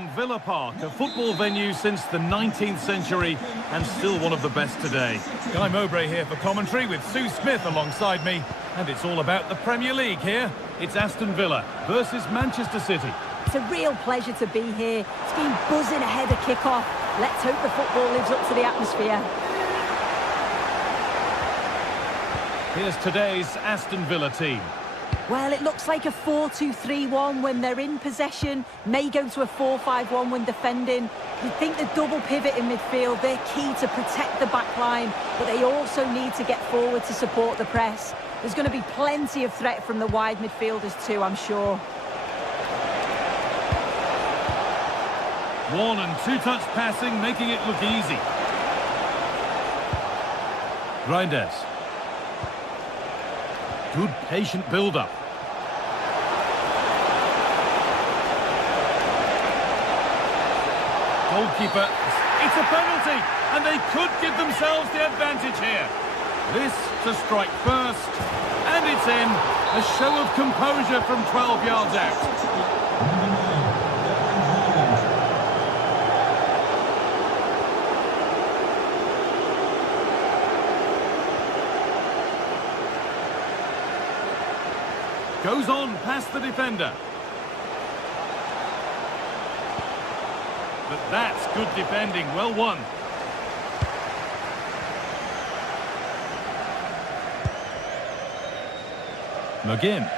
from Villa Park, a football venue since the 19th century and still one of the best today. Guy Mowbray here for commentary with Sue Smith alongside me, and it's all about the Premier League here. It's Aston Villa versus Manchester City. It's a real pleasure to be here. It's been buzzing ahead of kick-off. Let's hope the football lives up to the atmosphere. Here's today's Aston Villa team. Well, it looks like a 4-2-3-1 when they're in possession. May go to a 4-5-1 when defending. You'd think the double pivot in midfield, they're key to protect the back line, but they also need to get forward to support the press. There's going to be plenty of threat from the wide midfielders too, I'm sure. One and two-touch passing, making it look easy. Reinders. Good patient build-up. Goalkeeper, it's a penalty, and they could give themselves the advantage here. This to strike first, and it's in. A show of composure from 12 yards out. Goes on past the defender. But that's good defending, well won. McGinn.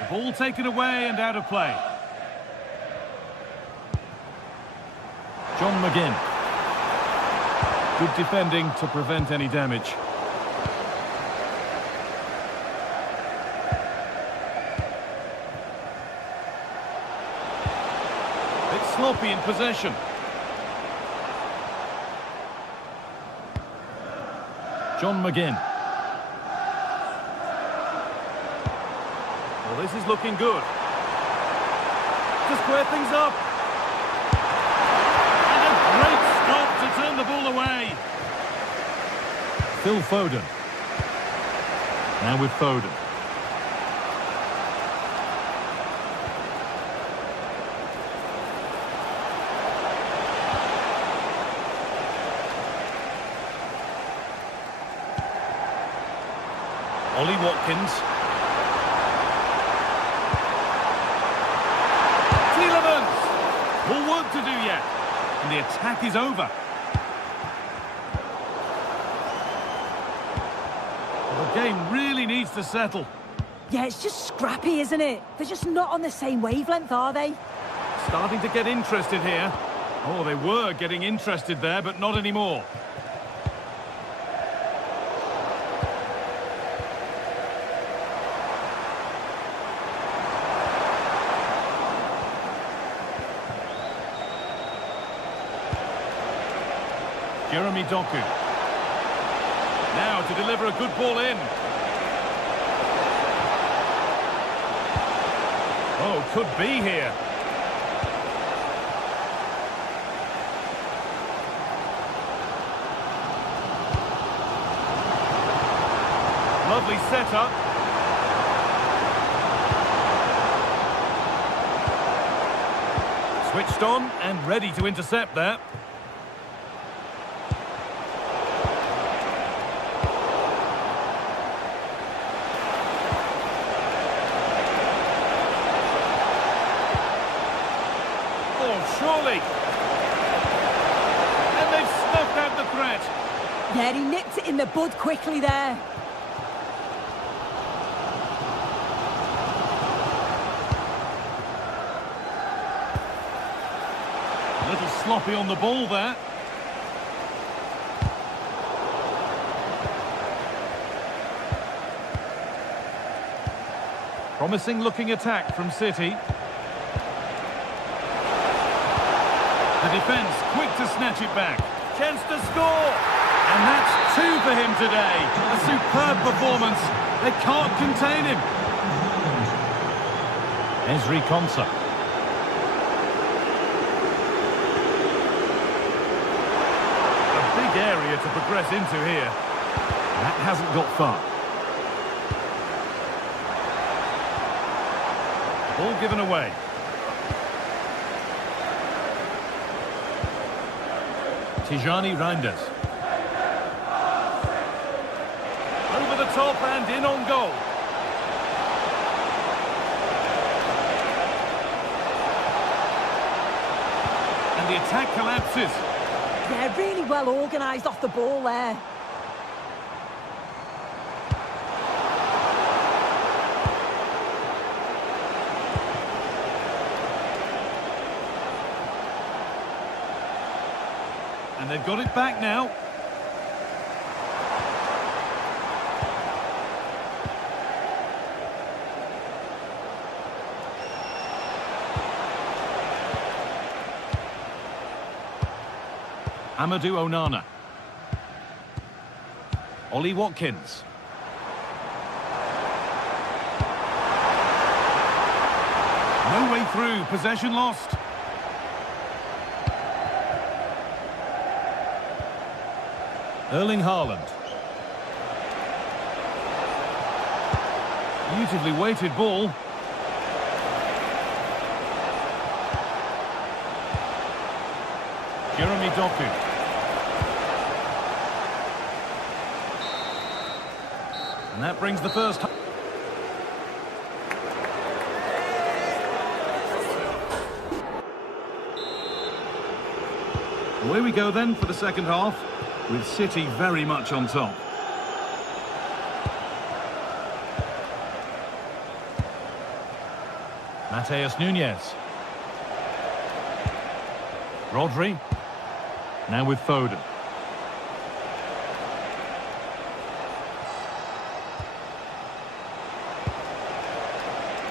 The ball taken away and out of play. John McGinn. Good defending to prevent any damage. Sloppy in possession. John McGinn. Well, this is looking good. To square things up. And a great stop to turn the ball away. Phil Foden. Now with Foden. Ollie Watkins. Tielemans! More work to do yet. And the attack is over. Well, the game really needs to settle. Yeah, it's just scrappy, isn't it? They're just not on the same wavelength, are they? Starting to get interested here. Oh, they were getting interested there, but not anymore. Jeremy Doku. Now to deliver a good ball in. Oh, could be here. Lovely setup. Switched on and ready to intercept there. Surely. And they've snuffed out the threat. Yeah, he nipped it in the bud quickly there. A little sloppy on the ball there. Promising looking attack from City. The defence quick to snatch it back. Chance to score! And that's two for him today. A superb performance. They can't contain him. Ezri Konsa. A big area to progress into here. That hasn't got far. Ball given away. Tijani Reinders. Over the top and in on goal. And the attack collapses. Yeah, really well organised off the ball there. And they've got it back now. Amadou Onana. Ollie Watkins. No way through, possession lost. Erling Haaland. Beautifully weighted ball. Jeremy Doku. And that brings the first. Away we go then for the second half, with City very much on top. Mateus Nunes. Rodri. Now with Foden.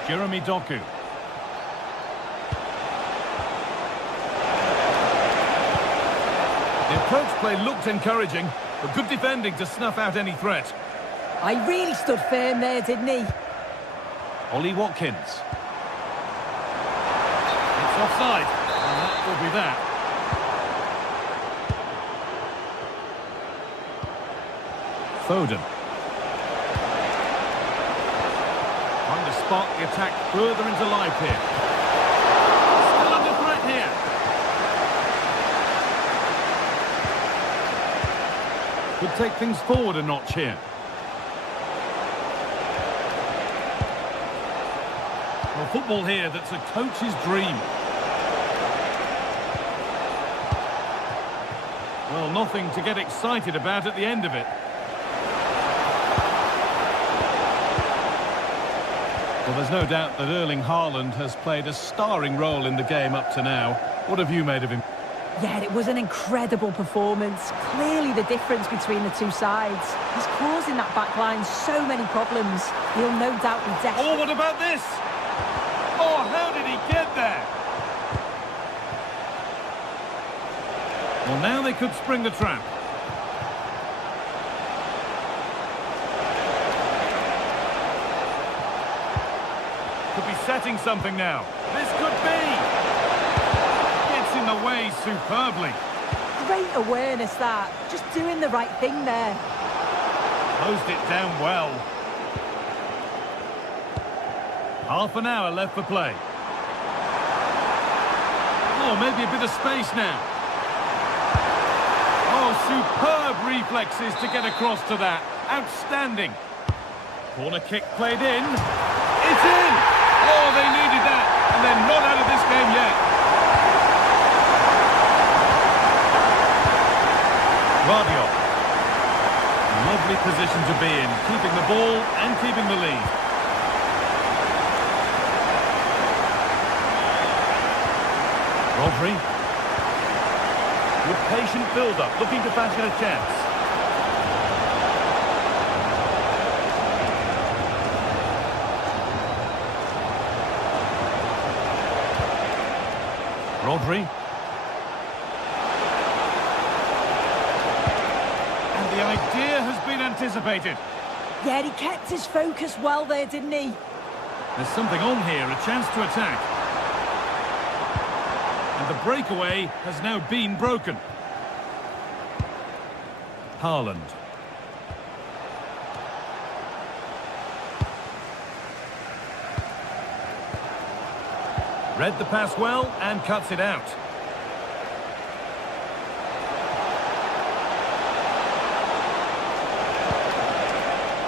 Jeremy Doku. The approach play looked encouraging, but good defending to snuff out any threat. I really stood firm there, didn't he? Ollie Watkins. It's offside, and that will be that. Foden. Trying to spark the attack further into life here. Still under threat here. Could take things forward a notch here. Well, football here that's a coach's dream. Well, nothing to get excited about at the end of it. Well, there's no doubt that Erling Haaland has played a starring role in the game up to now. What have you made of him? Yeah, it was an incredible performance. Clearly the difference between the two sides. He's causing that back line so many problems. He'll no doubt be desperate. Oh, what about this? Oh, how did he get there? Well, now they could spring the trap. Could be setting something now. This could be. Gets in the way superbly. Great awareness that. Just doing the right thing there. Closed it down well. Half an hour left for play. Oh, maybe a bit of space now. Oh, superb reflexes to get across to that. Outstanding. Corner kick played in. It's in! Oh, they needed that, and they're not out of this game yet. Rabiot. Lovely position to be in, keeping the ball and keeping the lead. Rodri. With patient build-up, looking to fashion a chance. Rodri. And the idea has been anticipated. Yeah, he kept his focus well there, didn't he? There's something on here, a chance to attack. And the breakaway has now been broken. Haaland. Read the pass well and cuts it out.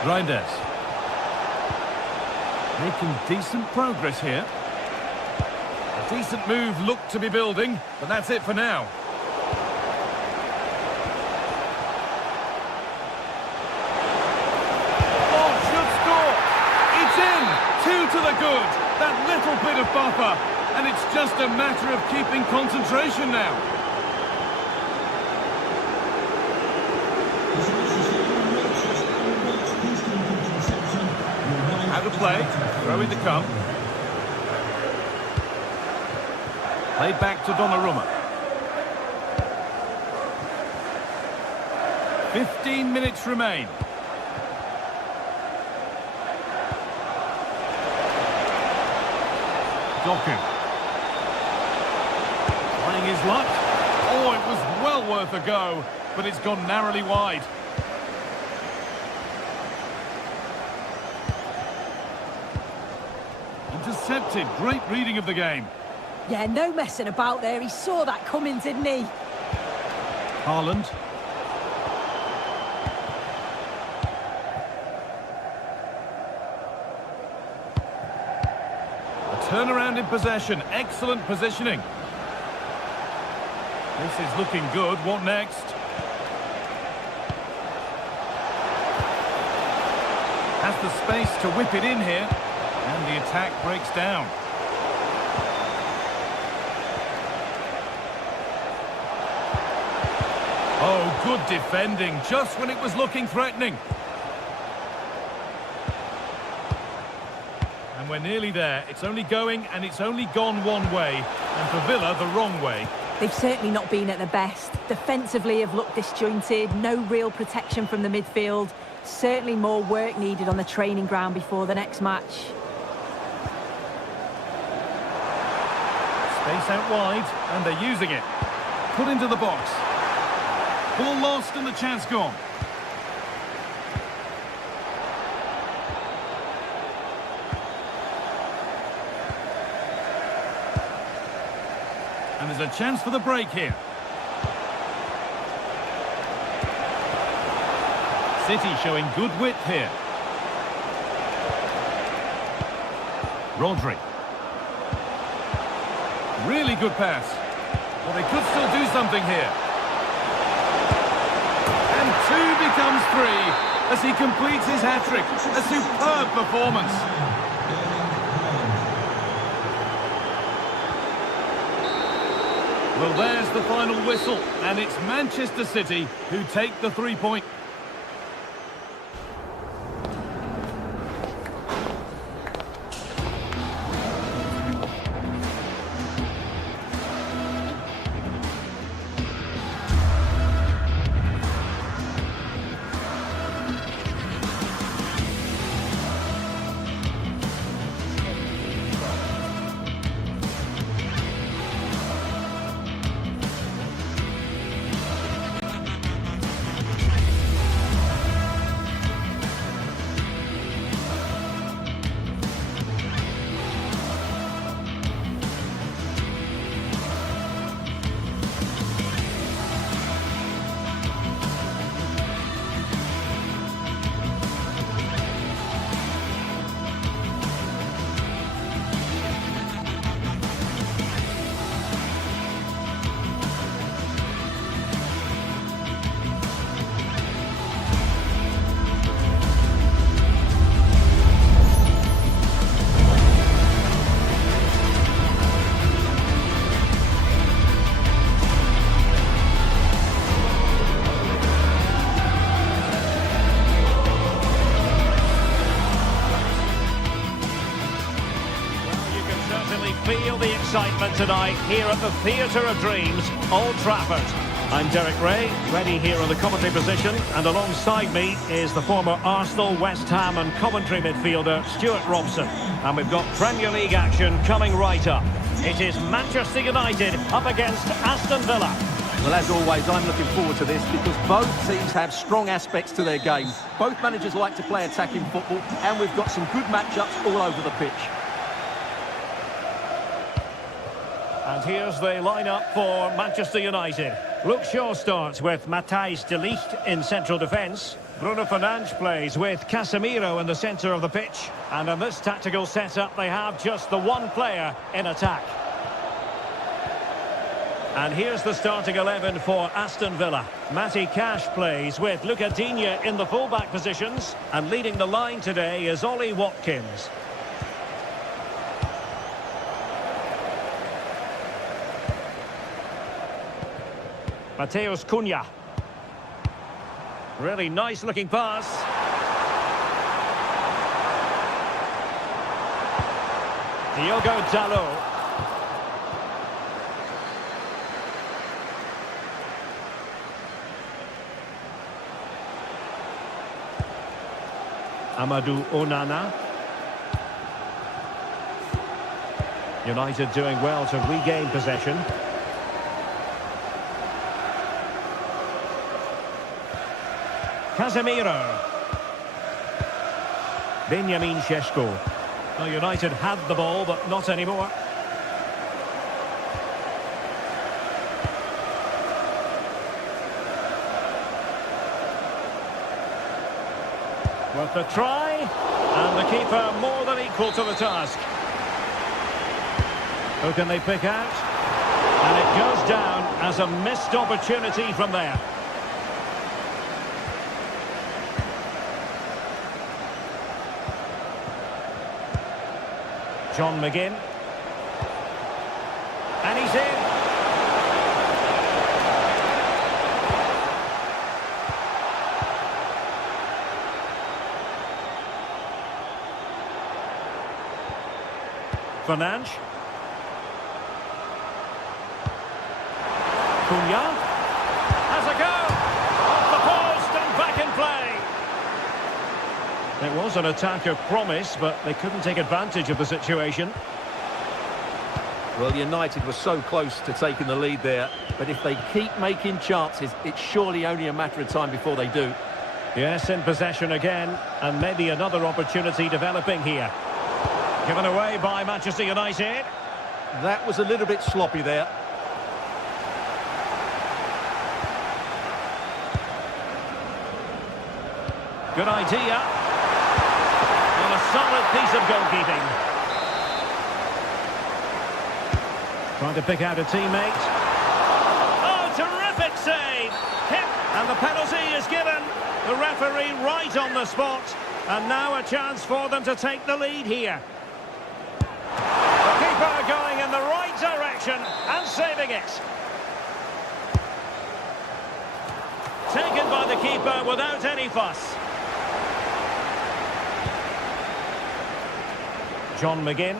Reinders. Making decent progress here. A decent move looked to be building, but that's it for now. Oh, should score! It's in! 2 to the good! That little bit of buffer, and it's just a matter of keeping concentration now. Out of play, throwing to come. Played back to Donnarumma. 15 minutes remain. Doku. Trying his luck. Oh, it was well worth a go, but it's gone narrowly wide. Intercepted. Great reading of the game. Yeah, no messing about there. He saw that coming, didn't he? Haaland. A turnaround in possession. Excellent positioning. This is looking good. What next? Has the space to whip it in here. And the attack breaks down. Oh, good defending, just when it was looking threatening. And we're nearly there. It's only going and it's only gone one way. And for Villa, the wrong way. They've certainly not been at their best. Defensively have looked disjointed, no real protection from the midfield. Certainly more work needed on the training ground before the next match. Space out wide, and they're using it. Put into the box. Ball lost and the chance gone. And there's a chance for the break here. City showing good width here. Rodri. Really good pass. Well, they could still do something here. And 2 becomes 3 as he completes his hat-trick. A superb performance. Well, there's the final whistle, and it's Manchester City who take the 3-point. Feel the excitement tonight here at the Theatre of Dreams, Old Trafford. I'm Derek Ray, ready here in the commentary position, and alongside me is the former Arsenal, West Ham and Coventry midfielder Stuart Robson. And we've got Premier League action coming right up. It is Manchester United up against Aston Villa. Well, as always, I'm looking forward to this because both teams have strong aspects to their game. Both managers like to play attacking football, and we've got some good matchups all over the pitch. And here's the lineup for Manchester United. Luke Shaw starts with Matthijs de Ligt in central defence. Bruno Fernandes plays with Casemiro in the centre of the pitch. And in this tactical setup, they have just the one player in attack. And here's the starting 11 for Aston Villa. Matty Cash plays with Luca Digne in the fullback positions. And leading the line today is Ollie Watkins. Mateus Cunha. Really nice looking pass. Diogo Dalot. Amadou Onana. United doing well to regain possession. Casemiro. Benjamin Šeško. Well, United had the ball, but not anymore. Worth a try, and the keeper more than equal to the task. Who can they pick out? And it goes down as a missed opportunity from there. John McGinn. And he's in. Fernandes. Cunha. Has a go. Off the post and back in play. It was an attack of promise, but they couldn't take advantage of the situation. Well, United were so close to taking the lead there, but if they keep making chances, it's surely only a matter of time before they do. Yes, in possession again, and maybe another opportunity developing here. Given away by Manchester United. That was a little bit sloppy there. Good idea. And a solid piece of goalkeeping. Trying to pick out a teammate. Oh, terrific save! Hit, and the penalty is given. The referee right on the spot. And now a chance for them to take the lead here. The keeper going in the right direction and saving it. Taken by the keeper without any fuss. John McGinn.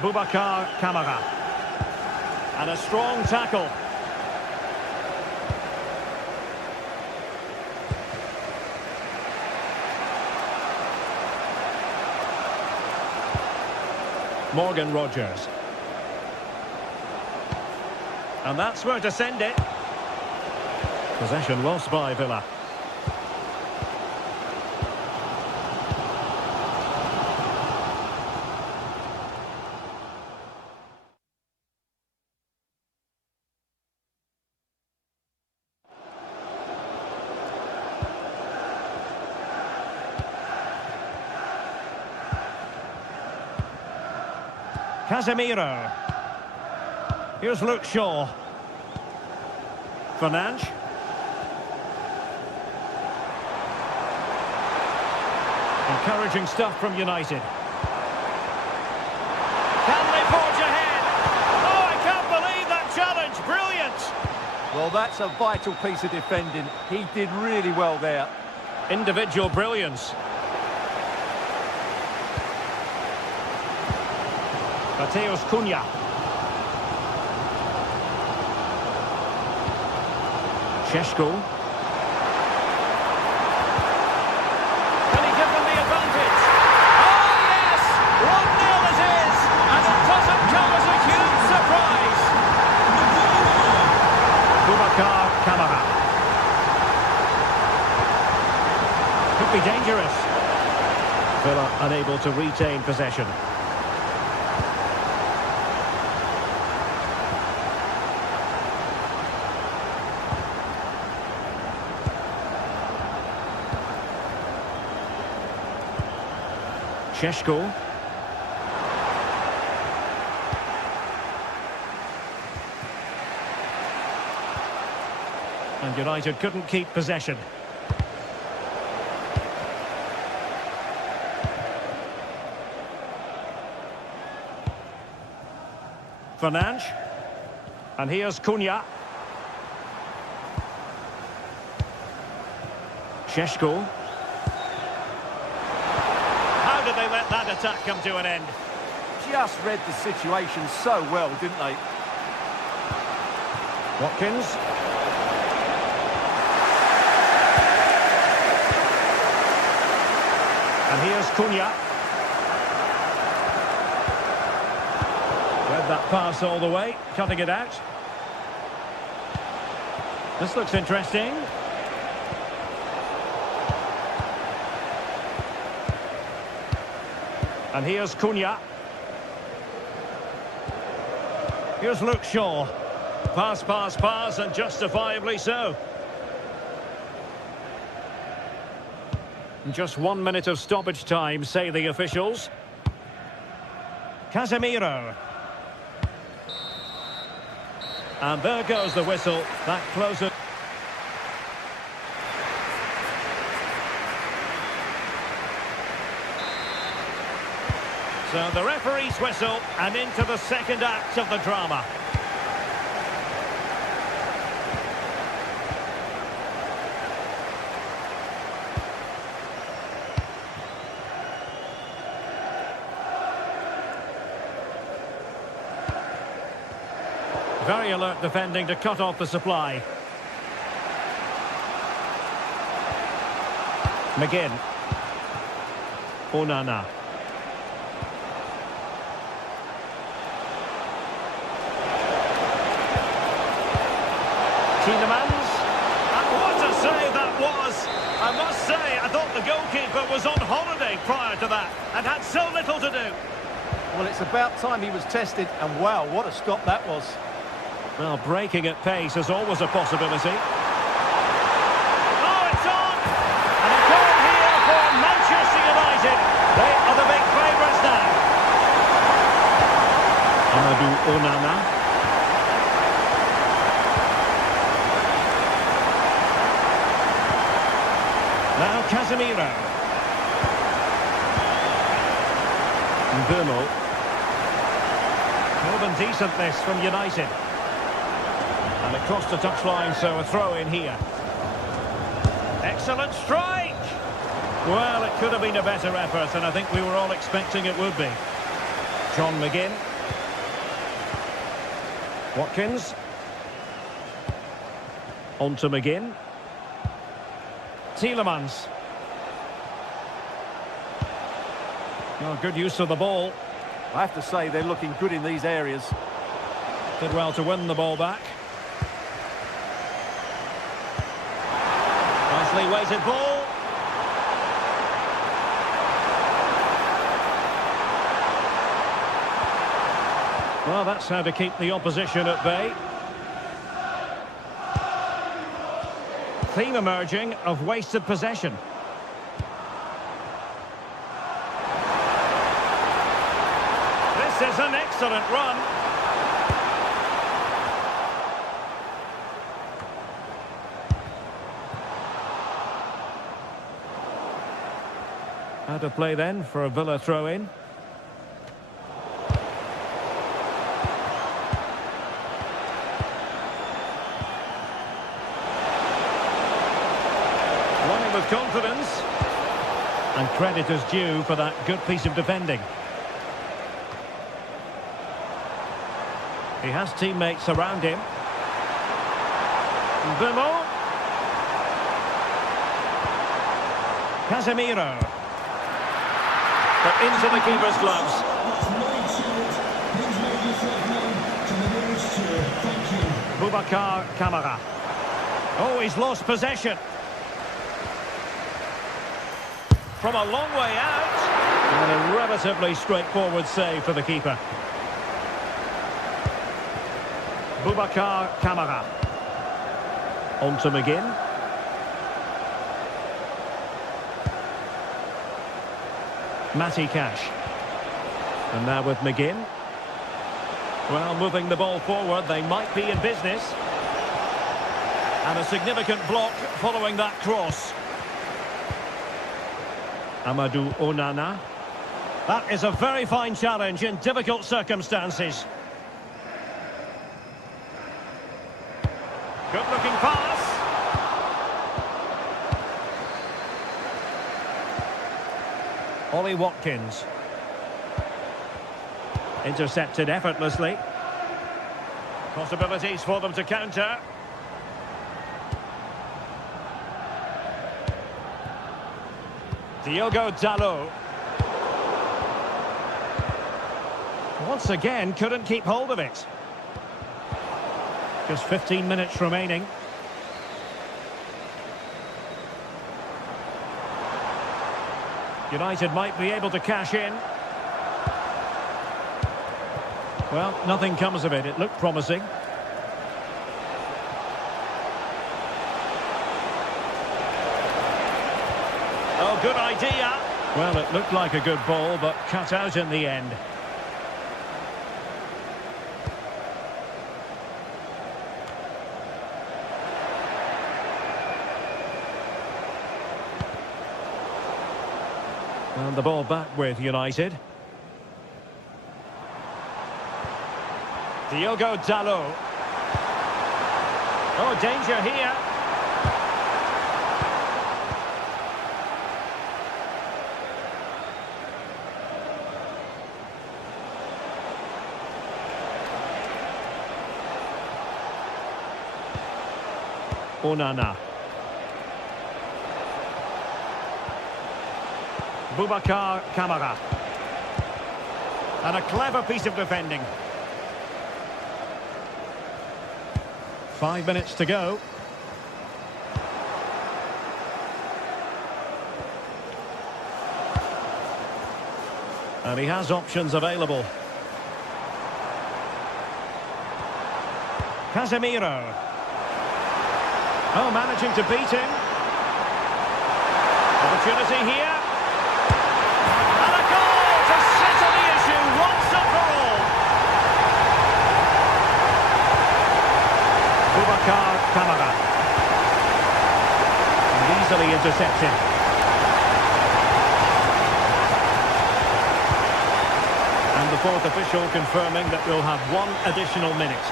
Boubacar Kamara. And a strong tackle. Morgan Rogers. And that's where to send it. Possession lost by Villa. Casemiro. Here's Luke Shaw. Fernandes. Encouraging stuff from United. Can they forge ahead? Oh, I can't believe that challenge. Brilliant. Well, that's a vital piece of defending. He did really well there. Individual brilliance. Mateus Cunha. Šeško. Can he give them the advantage? Oh, yes! 1-0 it is! And it doesn't come as a huge surprise. Boubacar Kamara. Could be dangerous. Villa unable to retain possession. Šeško. And United couldn't keep possession. Fernandes. And here's Cunha. Šeško. How did they let that attack come to an end? Just read the situation so well, didn't they? Watkins. And here's Cunha. Read that pass all the way, cutting it out. This looks interesting. And here's Cunha. Here's Luke Shaw. Pass, pass, pass, and justifiably so. Just 1 minute of stoppage time, say the officials. Casemiro. And there goes the whistle. That closes. So the referee's whistle, and into the second act of the drama. Very alert defending to cut off the supply. McGinn. Onana. Tielemans. And what a save that was! I must say, I thought the goalkeeper was on holiday prior to that and had so little to do. Well, it's about time he was tested, and wow, what a stop that was. Well, breaking at pace is always a possibility. Oh, it's on! And a goal here for Manchester United. They are the big favourites now. Amadou Onana. Now Casemiro. Mbeumo. More than decent this from United. And across the touchline, so a throw in here. Excellent strike! Well, it could have been a better effort, and I think we were all expecting it would be. John McGinn. Watkins. On to McGinn. Tielemans. Oh, good use of the ball. I have to say, they're looking good in these areas. Did well to win the ball back. Nicely weighted ball. Well, that's how to keep the opposition at bay. Theme emerging of wasted possession. This is an excellent run. Out of play then for a Villa throw-in. Running with confidence. And credit is due for that good piece of defending. He has teammates around him. Mbeumo. Casemiro. But into the keeper's gloves. Boubacar Kamara. Oh, he's lost possession. From a long way out. And a relatively straightforward save for the keeper. Boubacar Kamara. On to McGinn. Matty Cash. And now with McGinn. Well, moving the ball forward, they might be in business. And a significant block following that cross. Amadou Onana. That is a very fine challenge in difficult circumstances. Good-looking pass. Ollie Watkins. Intercepted effortlessly. Possibilities for them to counter. Diogo Dalot. Once again, couldn't keep hold of it. Just 15 minutes remaining. United might be able to cash in. Well, nothing comes of it. It looked promising. Oh, good idea. Well, it looked like a good ball, but cut out in the end. And the ball back with United. Diogo Dalot. Oh, danger here. Onana. Boubacar Kamara. And a clever piece of defending. 5 minutes to go. And he has options available. Casemiro. Oh, managing to beat him. Opportunity here. And a goal to settle the issue once and for all. Boubacar Kamara. And easily intercepted. And the fourth official confirming that we'll have 1 additional minute.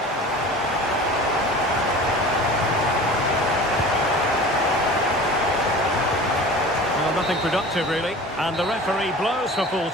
Well, nothing productive really. And the referee blows for full.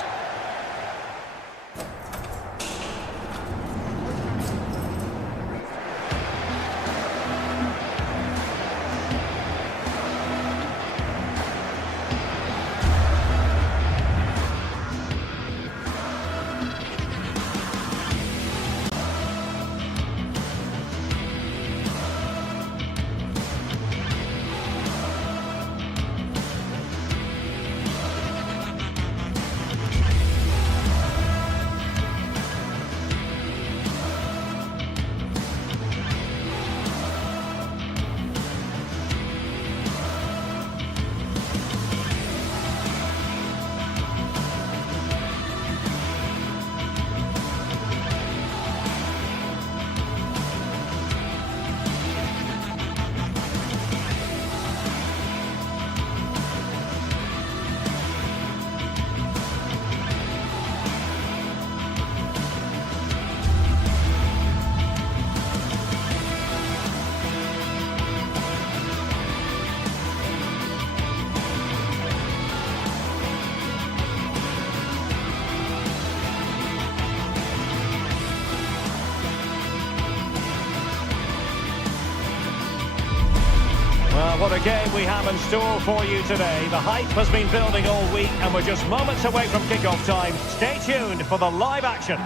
What a game we have in store for you today. The hype has been building all week and we're just moments away from kick-off time. Stay tuned for the live action.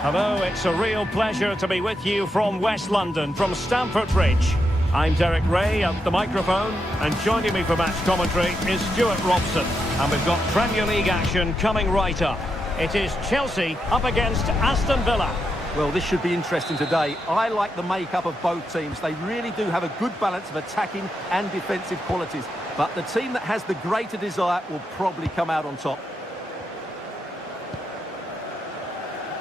Hello, it's a real pleasure to be with you from West London, from Stamford Bridge. I'm Derek Ray at the microphone, and joining me for match commentary is Stuart Robson. And we've got Premier League action coming right up. It is Chelsea up against Aston Villa. Well, this should be interesting today. I like the makeup of both teams. They really do have a good balance of attacking and defensive qualities. But the team that has the greater desire will probably come out on top.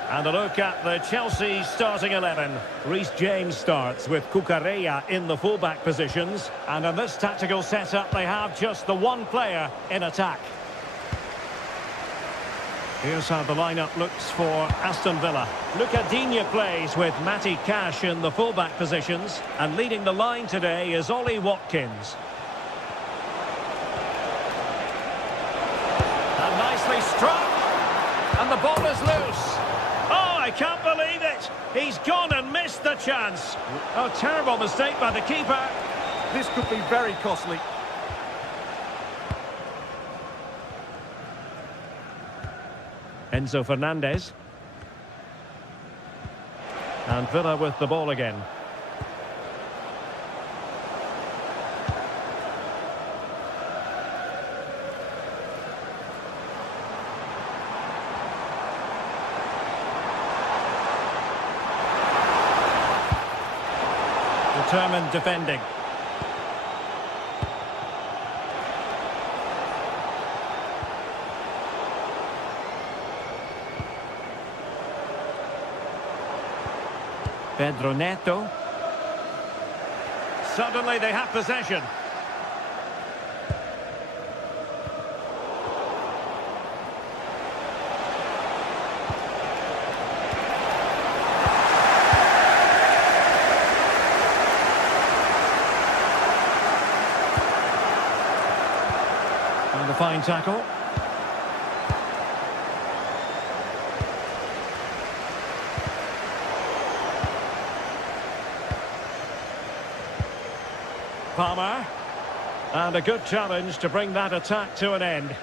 And a look at the Chelsea starting 11. Reece James starts with Cucurella in the fullback positions. And in this tactical setup, they have just the one player in attack. Here's how the lineup looks for Aston Villa. Lucas Digne plays with Matty Cash in the fullback positions. And leading the line today is Ollie Watkins. And nicely struck. And the ball is loose. Oh, I can't believe it. He's gone and missed the chance. Oh, terrible mistake by the keeper. This could be very costly. Enzo Fernandez. And Villa with the ball again. Determined defending. Pedro Neto. Suddenly they have possession. And a fine tackle. Palmer. And a good challenge to bring that attack to an end.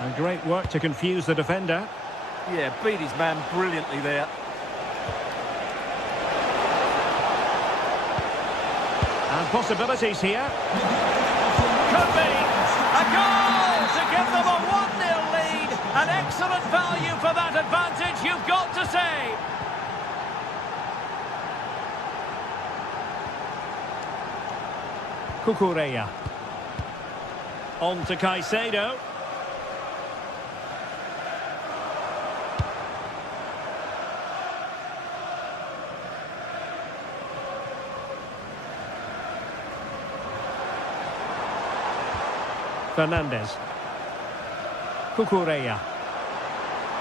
And great work to confuse the defender. Yeah, beat his man brilliantly there. And possibilities here. Could be a goal to give them a 1-0 lead. An excellent value for that advantage, you've got to say. Cucurella. On to Caicedo. Fernandez. Cucurella.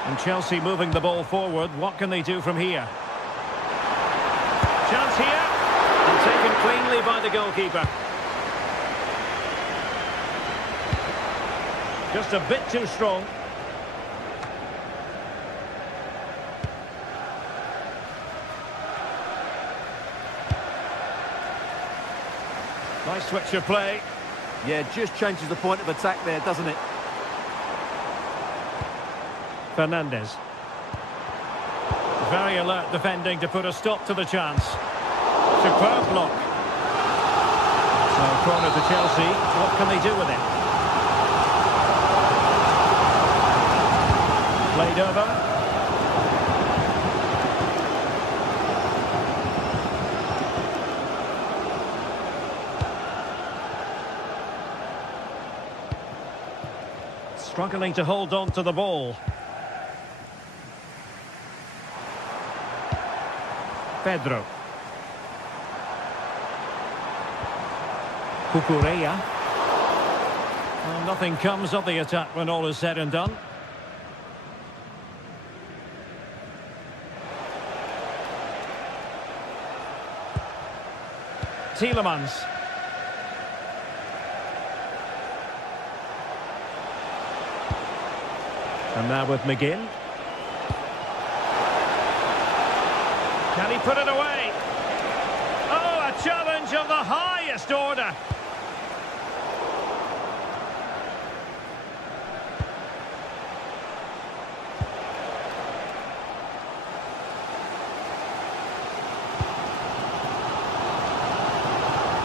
And Chelsea moving the ball forward. What can they do from here? Chance here. And taken cleanly by the goalkeeper. Just a bit too strong. Nice switch of play. Yeah, just changes the point of attack there, doesn't it? Fernandez. Very alert defending to put a stop to the chance. Superb block. So corner to Chelsea. What can they do with it? Played over. Struggling to hold on to the ball. Pedro. Cucurella. Well, nothing comes of the attack when all is said and done. Tielemans. And now with McGinn. Can he put it away? Oh, a challenge of the highest order.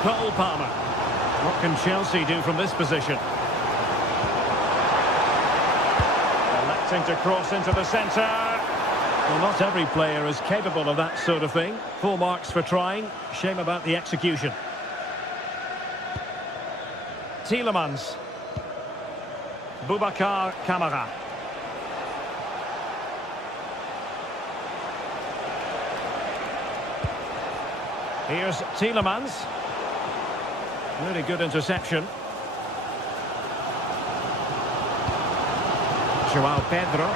Cole Palmer. What can Chelsea do from this position? Electing to cross into the centre. Well, not every player is capable of that sort of thing. Full marks for trying. Shame about the execution. Tielemans. Boubacar Kamara. Here's Tielemans. Really good interception. Joao Pedro.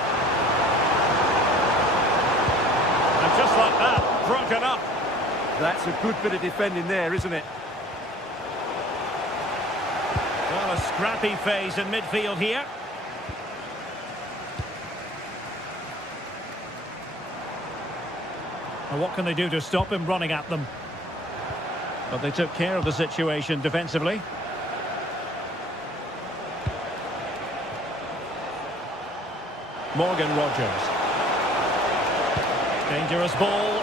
And just like that, broken up. That's a good bit of defending there, isn't it? Well, a scrappy phase in midfield here. And what can they do to stop him running at them? But they took care of the situation defensively. Morgan Rogers. Dangerous ball.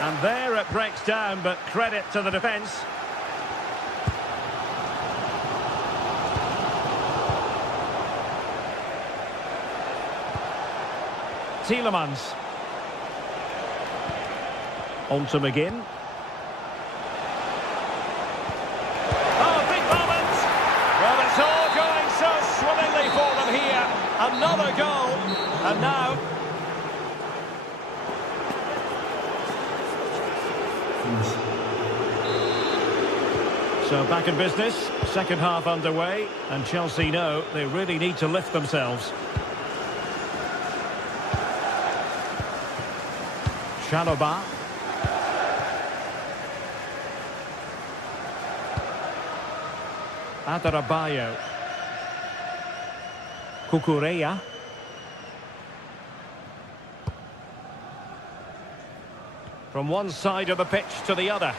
And there it breaks down, but credit to the defence. Tielemans. On to McGinn. Oh, big moment! Well, it's all going so swimmingly for them here. Another goal. And now... So back in business, second half underway, and Chelsea know they really need to lift themselves. Chalobah. Adarabioyo. Cucurella. From one side of the pitch to the other.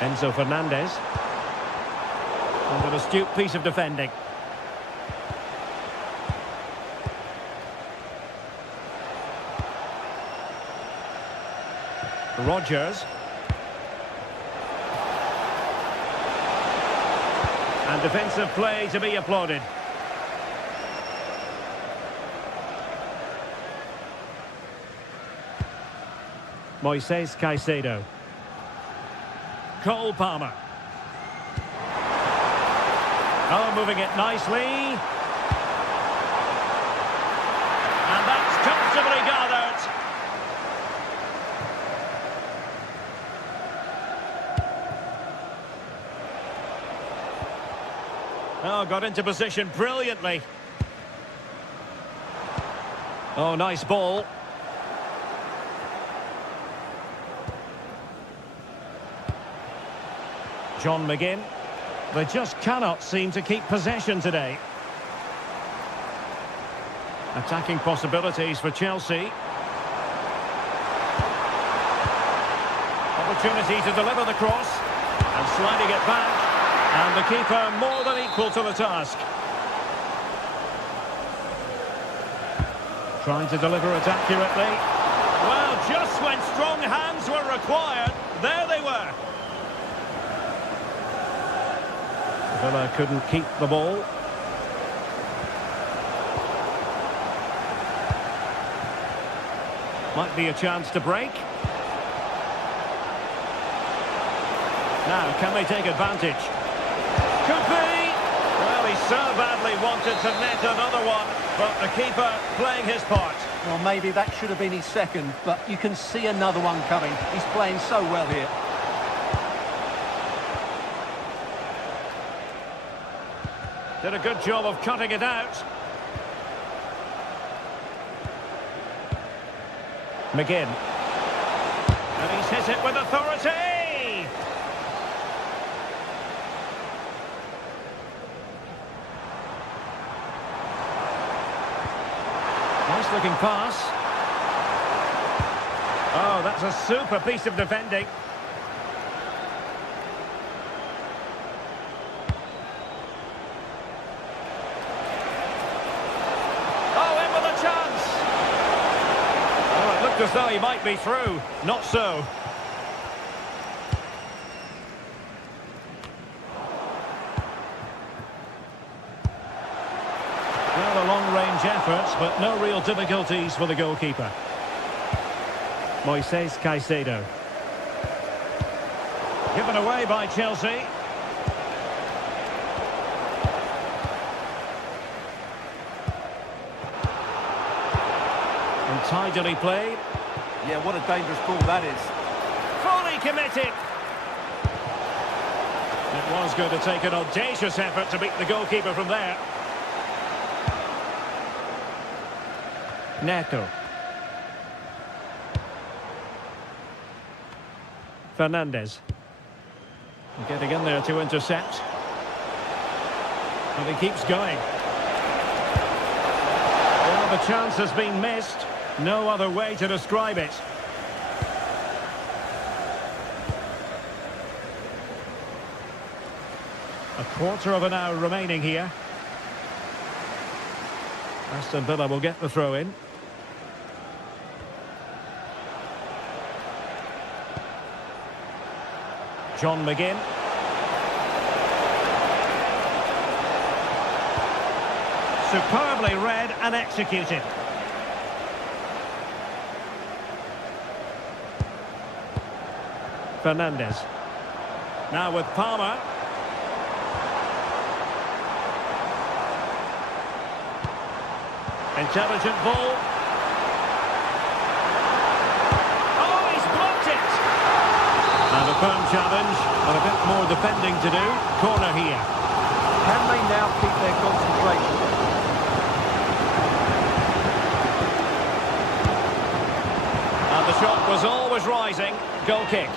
Enzo Fernandez. And an astute piece of defending. Rogers. And defensive play to be applauded. Moises Caicedo. Cole Palmer. Oh, moving it nicely. And that's comfortably gathered. Oh, got into position brilliantly. Oh, nice ball. John McGinn. They just cannot seem to keep possession today. Attacking possibilities for Chelsea. Opportunity to deliver the cross. And sliding it back. And the keeper more than equal to the task. Trying to deliver it accurately. Well, just when strong hands were required, there they were. Villa couldn't keep the ball. Might be a chance to break. Now, can they take advantage? Could be. Well, he so badly wanted to net another one, but the keeper playing his part. Well, maybe that should have been his second, but you can see another one coming. He's playing so well here. Did a good job of cutting it out. McGinn. And he's hit it with authority! Nice looking pass. Oh, that's a super piece of defending. As though he might be through. Not so. Well, a long-range effort, but no real difficulties for the goalkeeper. Moises Caicedo. Given away by Chelsea. And Tidily played. Yeah, what a dangerous ball that is. Fully committed. It was going to take an audacious effort to beat the goalkeeper from there. Neto. Fernandez. Getting in there to intercept. And he keeps going. Well, the chance has been missed. No other way to describe it. A quarter of an hour remaining here. Aston Villa will get the throw in. John McGinn. Superbly read and executed. Fernandez. Now with Palmer. Intelligent ball. Oh, he's blocked it! And a firm challenge, but a bit more defending to do. Corner here. Can they now keep their concentration? And the shot was always rising. Goal kick.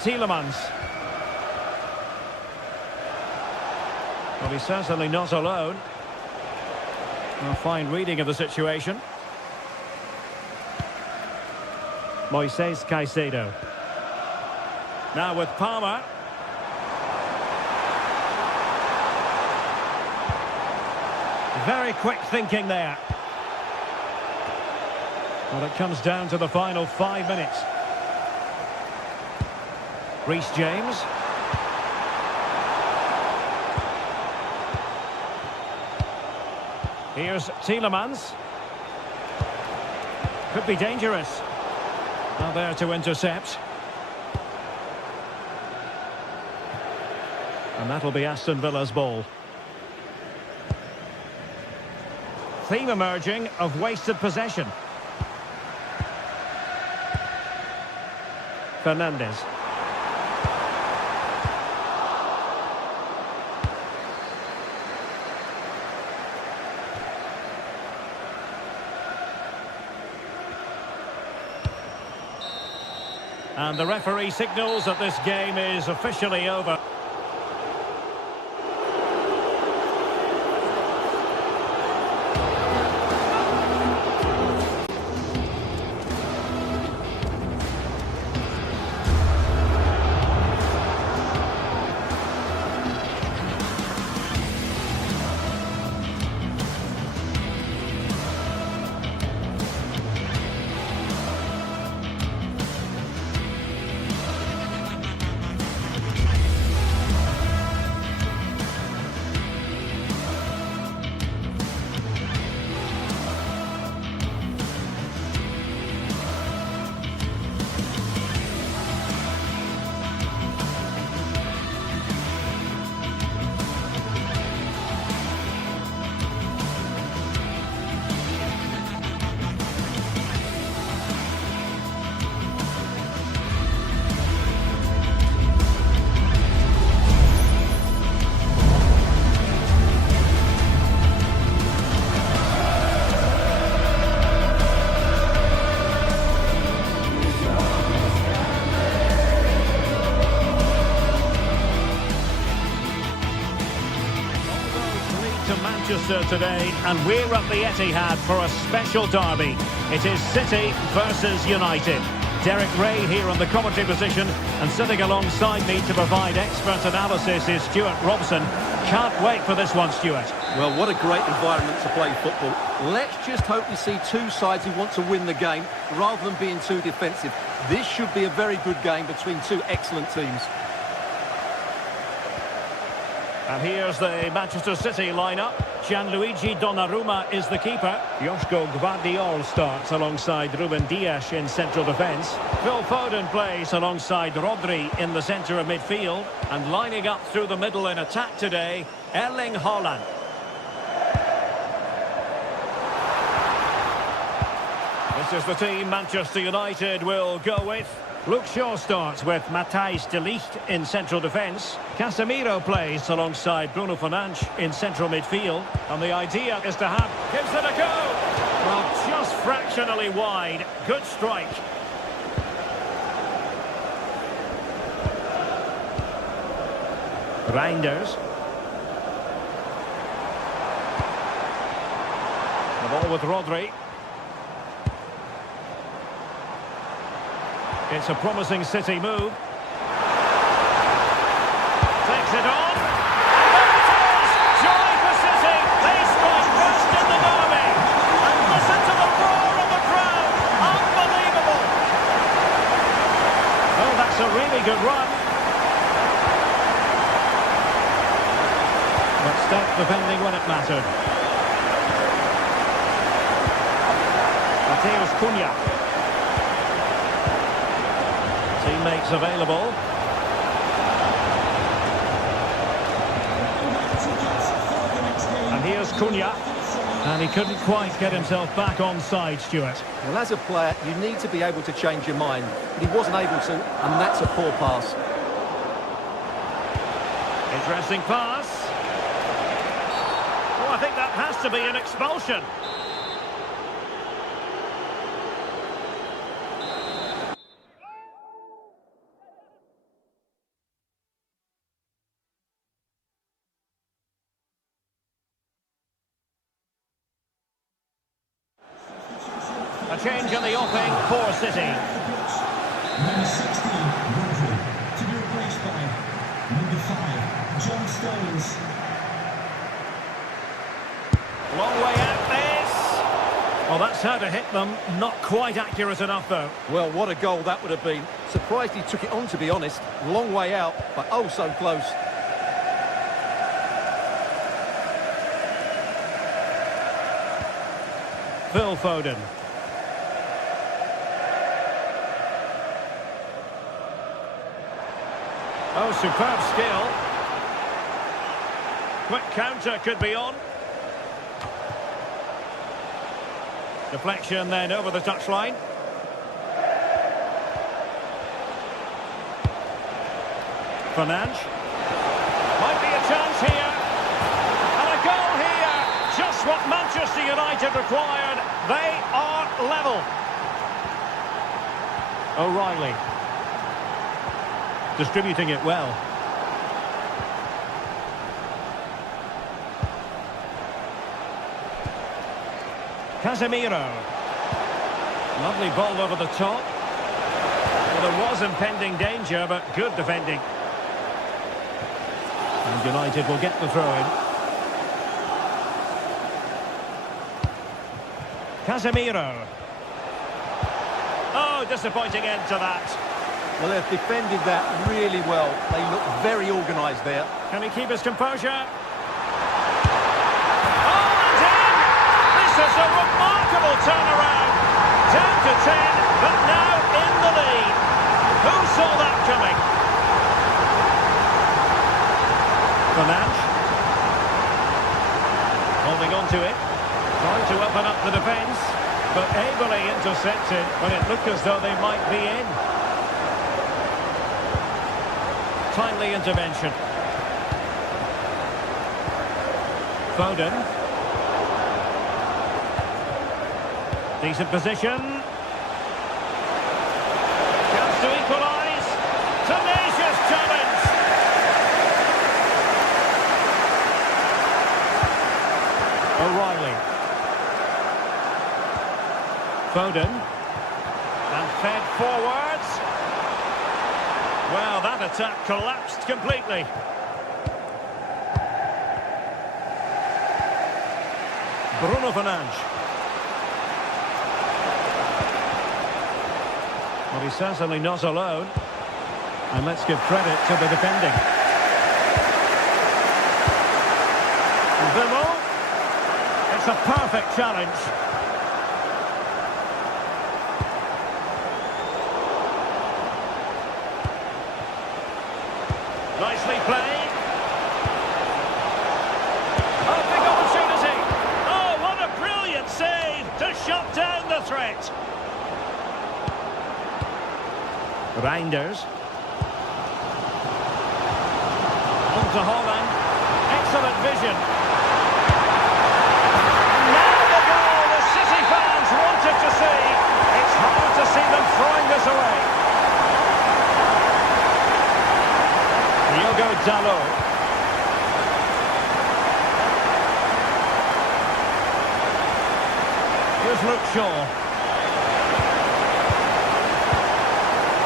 Tielemans. Well, he's certainly not alone. A fine reading of the situation. Moises Caicedo. Now with Palmer. Very quick thinking there. Well, it comes down to the final 5 minutes. Reece James. Here's Tielemans. Could be dangerous. Now there to intercept. And that'll be Aston Villa's ball. Theme emerging of wasted possession. Fernandez. And the referee signals that this game is officially over. To Manchester today, and we're at the Etihad for a special derby. It is City versus United. Derek Ray here on the commentary position, and sitting alongside me to provide expert analysis is Stuart Robson. Can't wait for this one, Stuart. Well, what a great environment to play football. Let's just hope we see two sides who want to win the game rather than being too defensive. This should be a very good game between two excellent teams. And here's the Manchester City lineup. Gianluigi Donnarumma is the keeper. Joško Gvardiol starts alongside Ruben Dias in central defence. Phil Foden plays alongside Rodri in the centre of midfield. And lining up through the middle in attack today, Erling Haaland. This is the team Manchester United will go with. Luke Shaw starts with Matthijs de Ligt in central defence. Casemiro plays alongside Bruno Fernandes in central midfield. And the idea is to have... Gives it a go! Well, just fractionally wide. Good strike. Reinders. The ball with Rodri. It's a promising City move. Takes it on. And there it is! Joy for City! They strike first in the derby. And listen to the roar of the crowd. Unbelievable! Oh, that's a really good run. But stout defending when it mattered. Mateus Cunha. Teammates available. And here's Cunha. And he couldn't quite get himself back on side, Stuart. Well, as a player, you need to be able to change your mind. But he wasn't able to, and that's a poor pass. Interesting pass. Oh, I think that has to be an expulsion. A change in the offing for City. Number 16, Rodri, to be replaced by number 5, John Stones. Long way out this. Well, that's how to hit them. Not quite accurate enough, though. Well, what a goal that would have been. Surprised he took it on, to be honest. Long way out, but oh so close. Phil Foden. Oh, superb skill. Quick counter could be on. Deflection then over the touchline. Fernandes. Might be a chance here. And a goal here. Just what Manchester United required. They are level. O'Reilly. Distributing it well. Casemiro. Lovely ball over the top. Well, there was impending danger, but good defending. And United will get the throw-in. Casemiro. Oh, disappointing end to that. Well, they've defended that really well. They look very organised there. Can he keep his composure? Oh, and in! This is a remarkable turnaround. Down to 10, but now in the lead. Who saw that coming? Fernandes. Holding on to it. Trying to open up the defence. But ably intercepted when it looked as though they might be in. Timely intervention. Foden. Decent position. Chance to equalise. Tenacious challenge. O'Reilly. Foden. And fed forwards. Well, that attack collapsed completely. Bruno Fernandes. Well, he's certainly not alone. And let's give credit to the defending. Vimo. That's a perfect challenge. Nicely played. Oh, big opportunity. Oh, what a brilliant save to shut down the threat. Reinders. On to Holland. Excellent vision. And now the goal the City fans wanted to see. It's hard to see them throwing this away. Diogo Dalot. Here's Luke Shaw.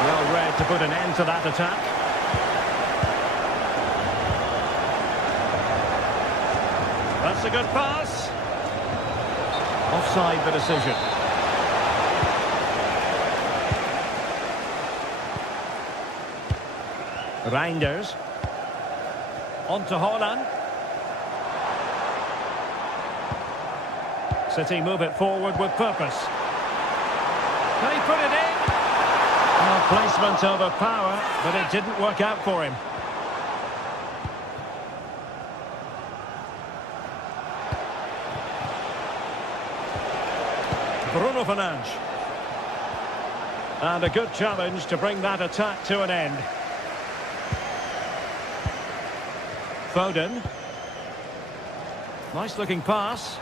Well read to put an end to that attack. That's a good pass. Offside the decision. Reinders. On to Holland. City move it forward with purpose. Can he put it in? Well, placement over power, but it didn't work out for him. Bruno Fernandes. And a good challenge to bring that attack to an end. Foden. Nice looking pass.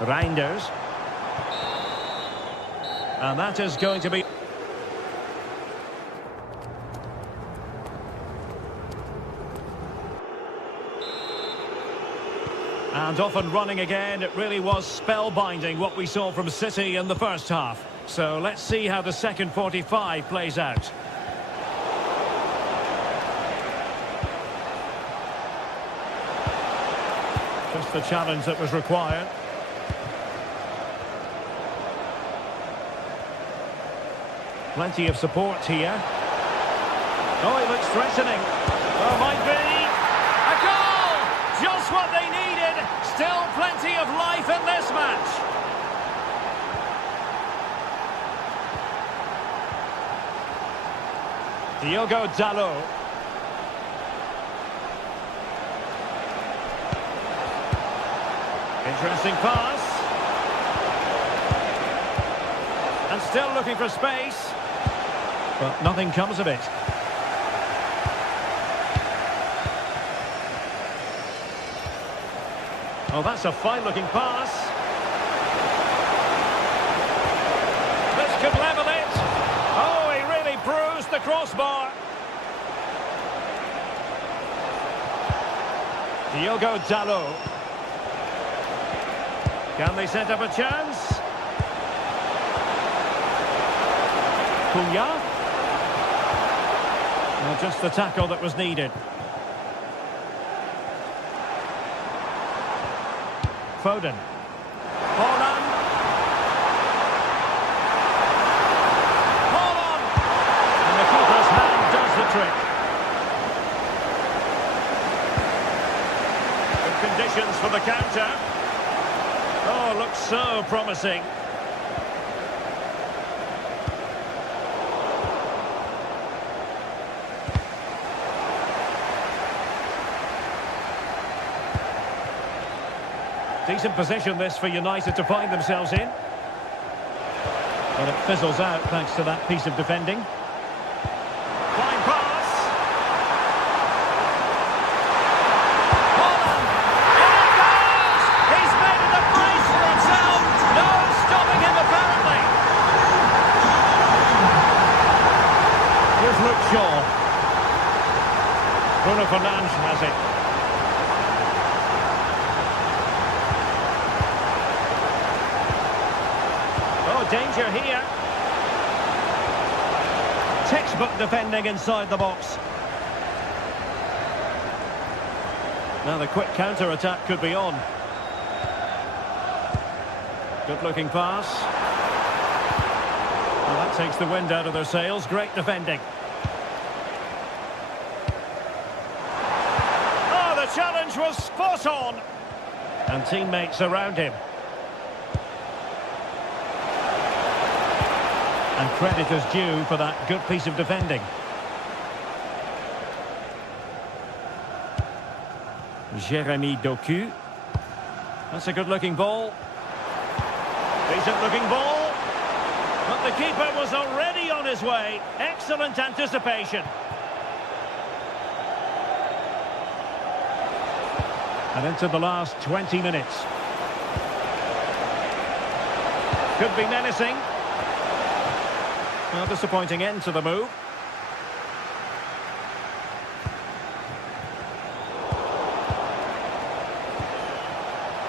Reinders. And that is going to be... And off and running again. It really was spellbinding what we saw from City in the first half. So let's see how the second 45 plays out. Just the challenge that was required. Plenty of support here. Oh, he looks threatening. Oh, might be. A goal! Just what they needed. Still plenty of life in this match. Diogo Dalot. Interesting pass. And still looking for space. But nothing comes of it. Oh, that's a fine-looking pass. This could level it. Oh, he really bruised the crossbar. Diogo Dalot. Can they set up a chance? Cunha. Well, just the tackle that was needed. Foden. Holland. Holland! And the keeper's hand does the trick. Good conditions for the counter. Oh, looks so promising. Decent position this for United to find themselves in. But it fizzles out thanks to that piece of defending. Fine pass. Holland! In it goes! He's made it a brace for himself! No stopping him apparently! Here's Luke Shaw. Bruno Fernandes has it. Danger here. Textbook defending inside the box. Now the quick counter-attack could be on. Good looking pass. Well, that takes the wind out of their sails. Great defending. cross, spot on. And teammates around him. And credit is due for that good piece of defending. Jeremy Doku. That's a good-looking ball. Decent-looking ball. But the keeper was already on his way. Excellent anticipation. And into the last 20 minutes. Could be menacing. Well, disappointing end to the move.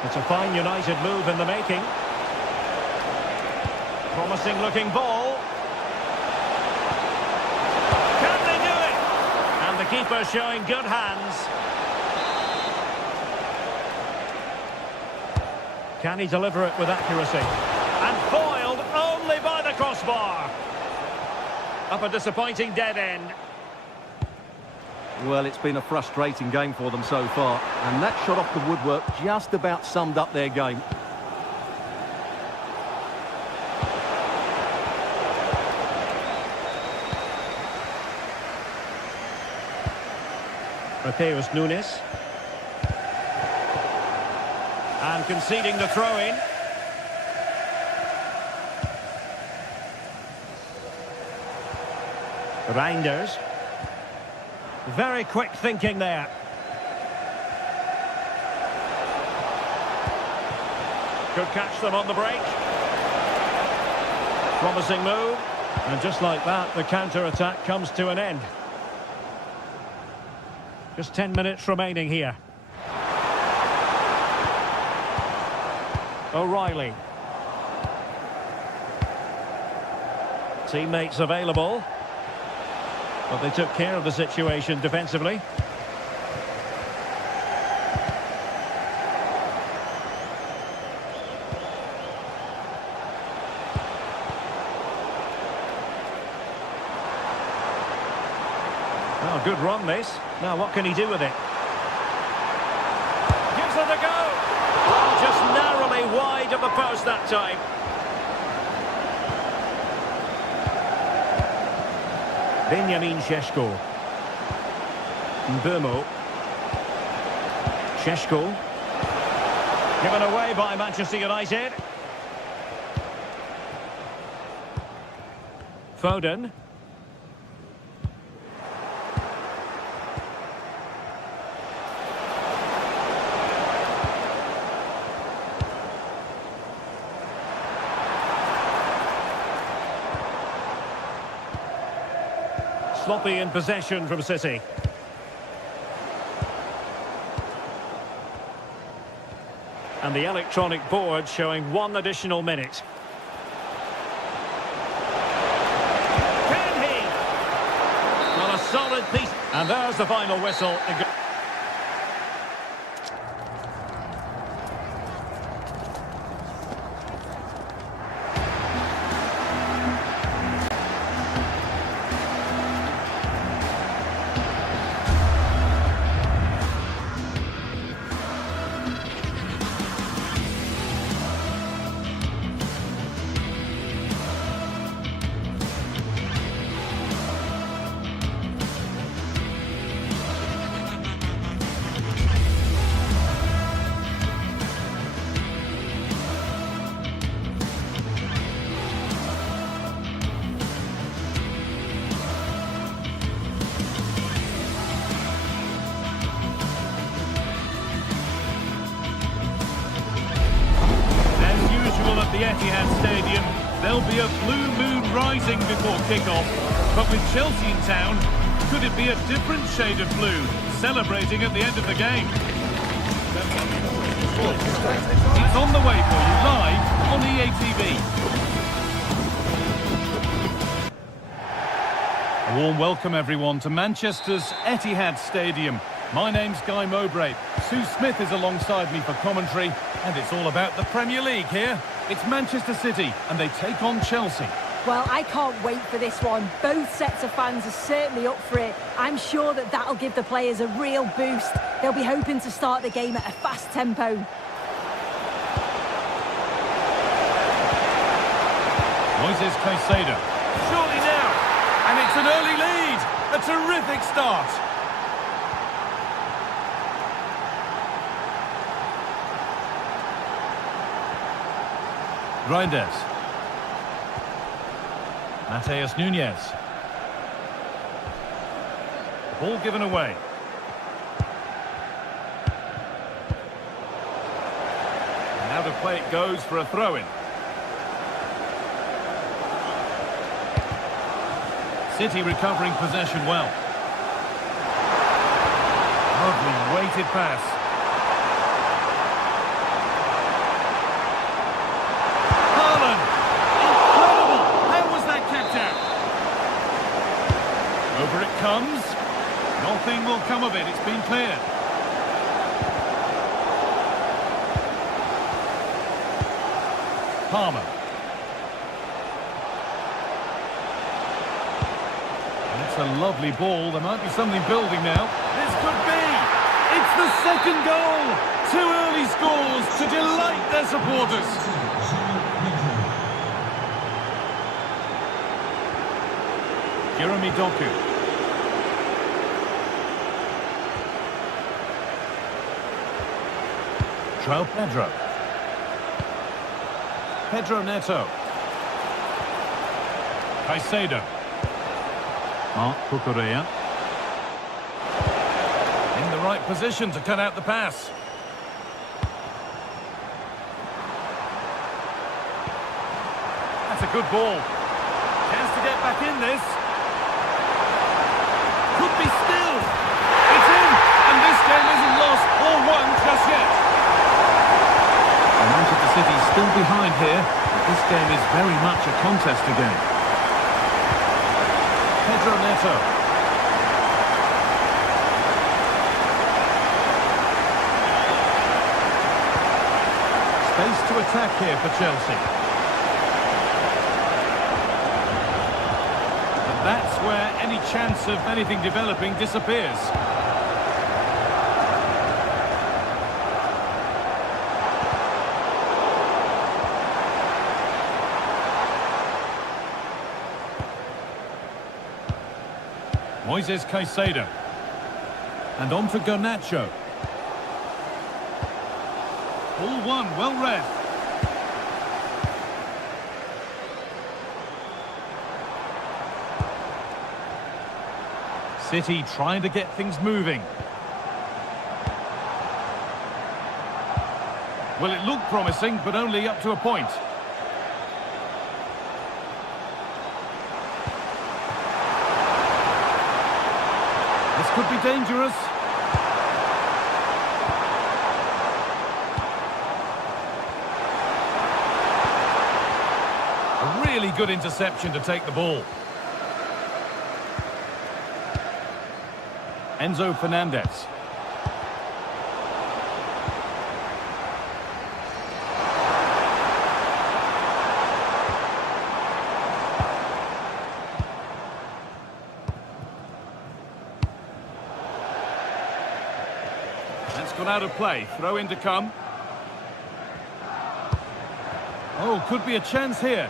It's a fine United move in the making. Promising looking ball. Can they do it? And the keeper showing good hands. Can he deliver it with accuracy? And foiled only by the crossbar. Up a disappointing dead end. Well, it's been a frustrating game for them so far, and that shot off the woodwork just about summed up their game. Mateus Nunes. And conceding the throw-in. Reinders. Very quick thinking there. Could catch them on the break. Promising move. And just like that, the counter-attack comes to an end. Just 10 minutes remaining here. O'Reilly. Teammates available. But they took care of the situation defensively. Oh, good run this. Now what can he do with it? Gives it a go. Oh, just narrowly wide of the post that time. Benjamin Šeško. Mbermo. Šeško. Given away by Manchester United. Foden. Sloppy in possession from City. And the electronic board showing 1 additional minute. Can he? Well, a solid piece. And there's the final whistle. The Etihad Stadium, there'll be a blue moon rising before kick-off. But with Chelsea in town, could it be a different shade of blue, celebrating at the end of the game? It's on the way for you live on EA TV. A warm welcome, everyone, to Manchester's Etihad Stadium. My name's Guy Mowbray. Sue Smith is alongside me for commentary, and it's all about the Premier League here. It's Manchester City, and they take on Chelsea. Well, I can't wait for this one. Both sets of fans are certainly up for it. I'm sure that that'll give the players a real boost. They'll be hoping to start the game at a fast tempo. Moises Caicedo. Surely now. And it's an early lead. A terrific start. Reinders. Mateus Nunes. Ball given away. And out of play it goes for a throw-in. City recovering possession well. Lovely weighted pass. Haaland! Incredible! How was that kept out? Over it comes. Nothing will come of it. It's been cleared. Palmer. That's a lovely ball. There might be something building now. This could be. It's the second goal. 2 early scores to delight their supporters. Jeremy Doku. João Pedro. Pedro Neto. Caicedo. Marc Cucurella. In the right position to cut out the pass. That's a good ball. Chance to get back in this. Could be still. It's in, and this game isn't lost or won just yet. Manchester City still behind here, but this game is very much a contest again. Pedro Neto. Space to attack here for Chelsea. But that's where any chance of anything developing disappears. Moises Caicedo. And on to Garnacho. Ball one, well read. City trying to get things moving. Well, it looked promising, but only up to a point. This could be dangerous. A really good interception to take the ball. Enzo Fernandez. That's gone out of play. Throw in to come. Oh, could be a chance here.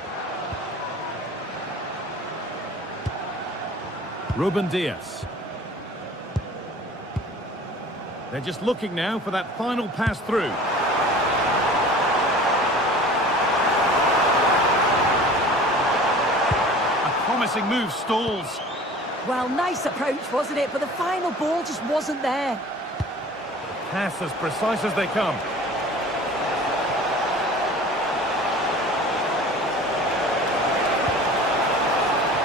Ruben Diaz. They're just looking now for that final pass through. A promising move stalls. Well, nice approach, wasn't it? But the final ball just wasn't there. Pass as precise as they come.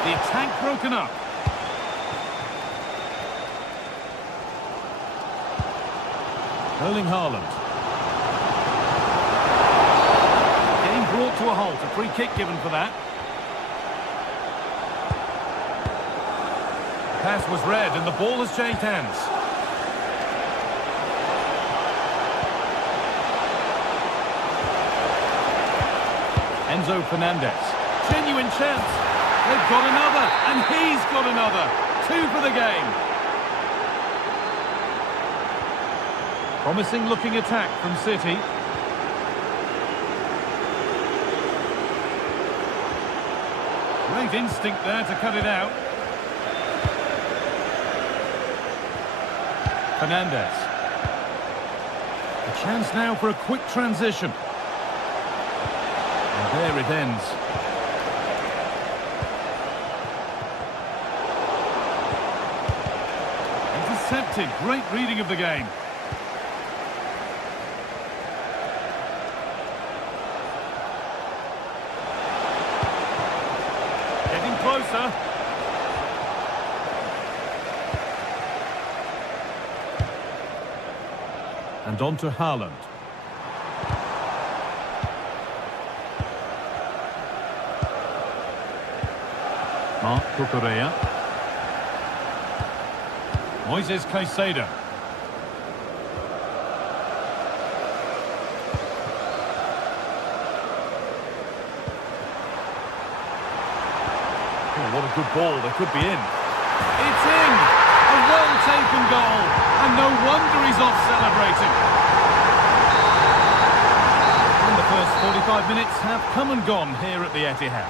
The attack broken up. Erling Haaland. Game brought to a halt. A free kick given for that. Pass was read and the ball has changed hands. Enzo Fernandez. genuine chance. They've got another, and he's got another. 2 for the game. Promising looking attack from City. Great instinct there to cut it out. Fernandez. A chance now for a quick transition. And there it ends. Intercepted. Great reading of the game. Getting closer. And on to Haaland. Marc Cucurella. Moises Caicedo. Oh, what a good ball. They could be in. It's in! A well-taken goal. And no wonder he's off celebrating. And the first 45 minutes have come and gone here at the Etihad.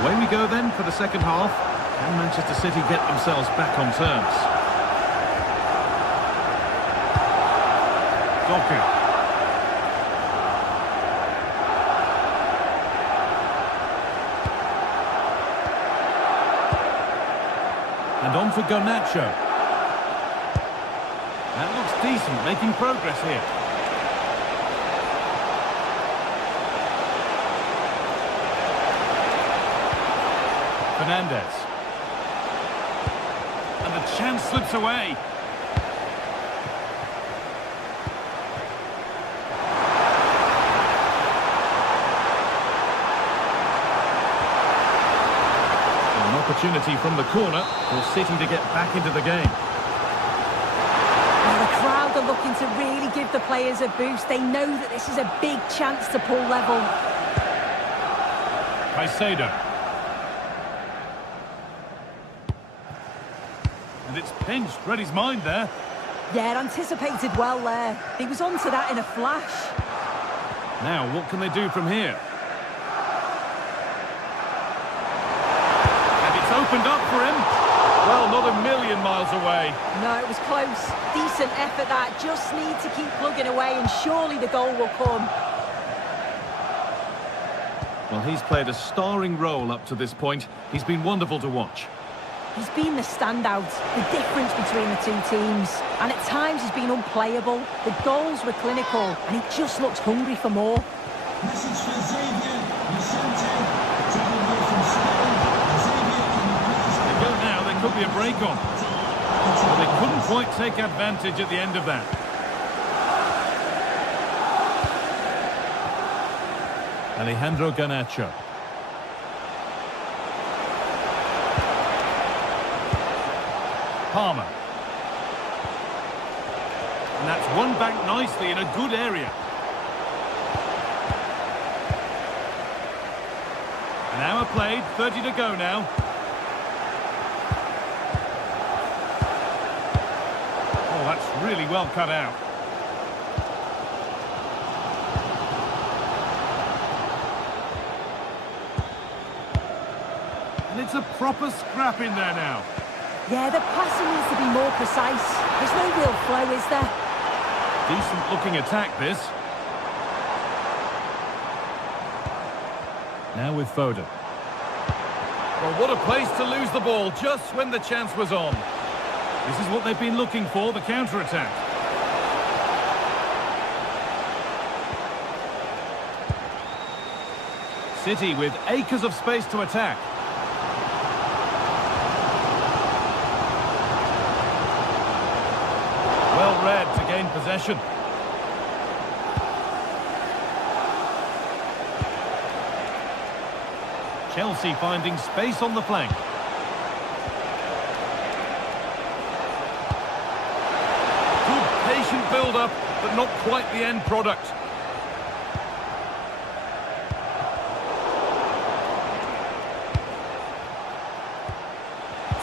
Away we go then for the second half. Can Manchester City get themselves back on terms? Doku. And on for Garnacho. That looks decent, making progress here. Fernandez. And the chance slips away. An opportunity from the corner for City to get back into the game. Well, the crowd are looking to really give the players a boost. They know that this is a big chance to pull level. Caicedo. And it's pinched, read his mind there. Yeah, anticipated well there. He was onto that in a flash. Now, what can they do from here? And it's opened up for him. Well, not a million miles away. No, it was close. Decent effort that. Just need to keep plugging away and surely the goal will come. Well, he's played a starring role up to this point. He's been wonderful to watch. He's been the standout, the difference between the two teams. And at times he's been unplayable. The goals were clinical and he just looks hungry for more. Message for Xavier. Vicente. Travel away from Spain. Xavier, can you please... They go now, there could be a break on. But they couldn't quite take advantage at the end of that. Alejandro Garnacho. Palmer. And that's won back nicely in a good area. An hour played, 30 to go now. Oh, that's really well cut out. And it's a proper scrap in there now. Yeah, the passing needs to be more precise. There's no real flow, is there? Decent looking attack, this. Now with Foden. Well, what a place to lose the ball just when the chance was on. This is what they've been looking for, the counter-attack. City with acres of space to attack. Well read to gain possession. Chelsea finding space on the flank. build-up, but not quite the end product.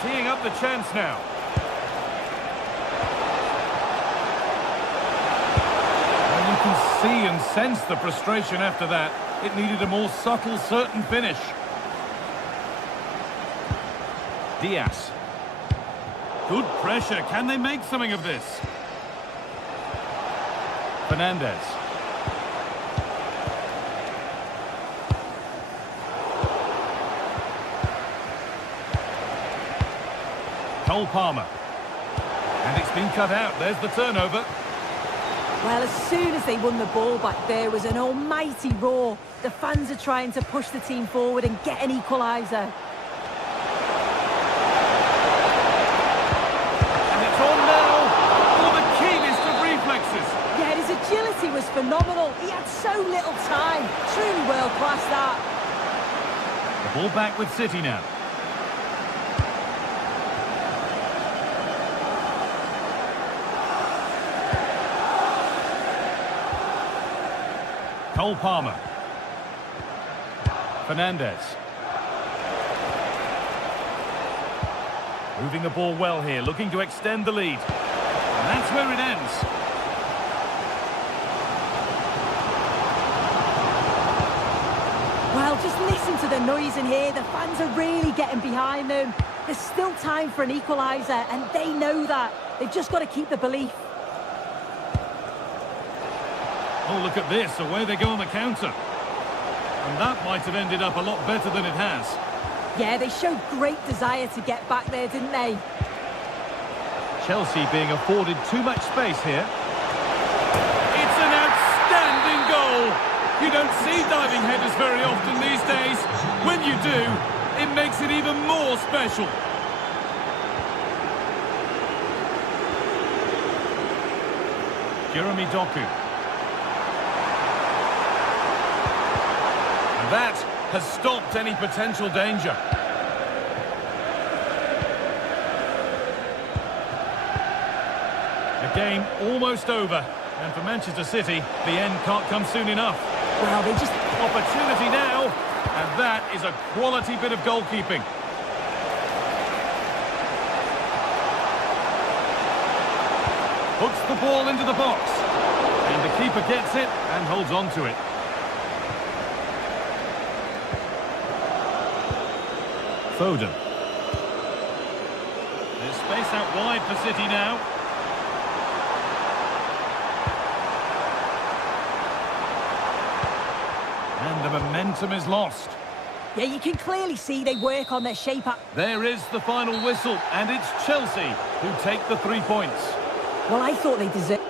Teeing up the chance now. And you can see and sense the frustration after that. It needed a more subtle, certain finish. Diaz. Good pressure. Can they make something of this? Fernandez. Cole Palmer. And it's been cut out. There's the turnover. Well, as soon as they won the ball back, there was an almighty roar. The fans are trying to push the team forward and get an equaliser. And it's on now for the keenest of reflexes. Yeah, his agility was phenomenal. He had so little time. Truly world-class, that. The ball back with City now. Cole Palmer. Fernandez. Moving the ball well here, looking to extend the lead. And that's where it ends. Well, just listen to the noise in here. The fans are really getting behind them. There's still time for an equaliser, and they know that. They've just got to keep the belief. Oh, look at this. Away they go on the counter. And that might have ended up a lot better than it has. Yeah, they showed great desire to get back there, didn't they? Chelsea being afforded too much space here. It's an outstanding goal. You don't see diving headers very often these days. When you do, it makes it even more special. Jeremy Doku. That has stopped any potential danger. The game almost over. And for Manchester City, the end can't come soon enough. Well, they just... Opportunity now. And that is a quality bit of goalkeeping. Hooks the ball into the box. And the keeper gets it and holds on to it. Foden. There's space out wide for City now. And the momentum is lost. Yeah, you can clearly see they work on their shape up. There is the final whistle, and it's Chelsea who take the 3 points. Well, I thought they deserved...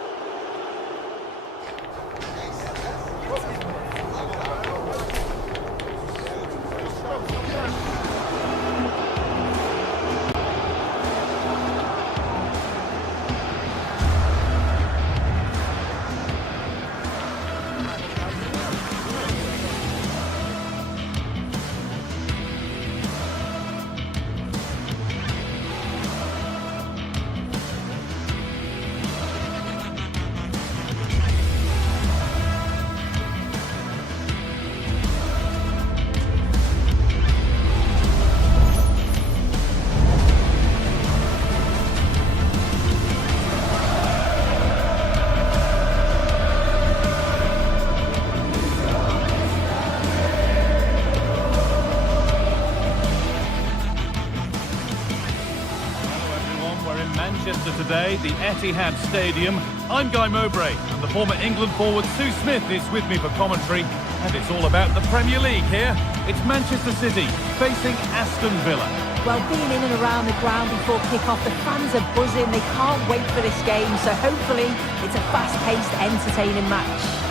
Manchester today, the Etihad Stadium. I'm Guy Mowbray, and the former England forward Sue Smith is with me for commentary. And it's all about the Premier League here. It's Manchester City facing Aston Villa. Well, being in and around the ground before kick-off, the fans are buzzing. They can't wait for this game, so hopefully it's a fast-paced, entertaining match.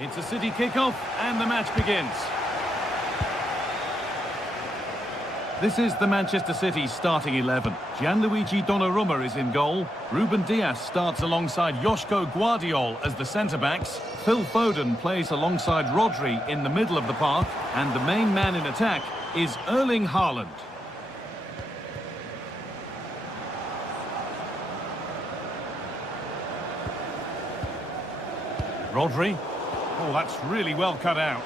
It's a City kick-off, and the match begins. This is the Manchester City starting 11. Gianluigi Donnarumma is in goal. Ruben Dias starts alongside Joško Guardiol as the centre-backs. Phil Foden plays alongside Rodri in the middle of the park. And the main man in attack is Erling Haaland. Rodri. Oh, that's really well cut out.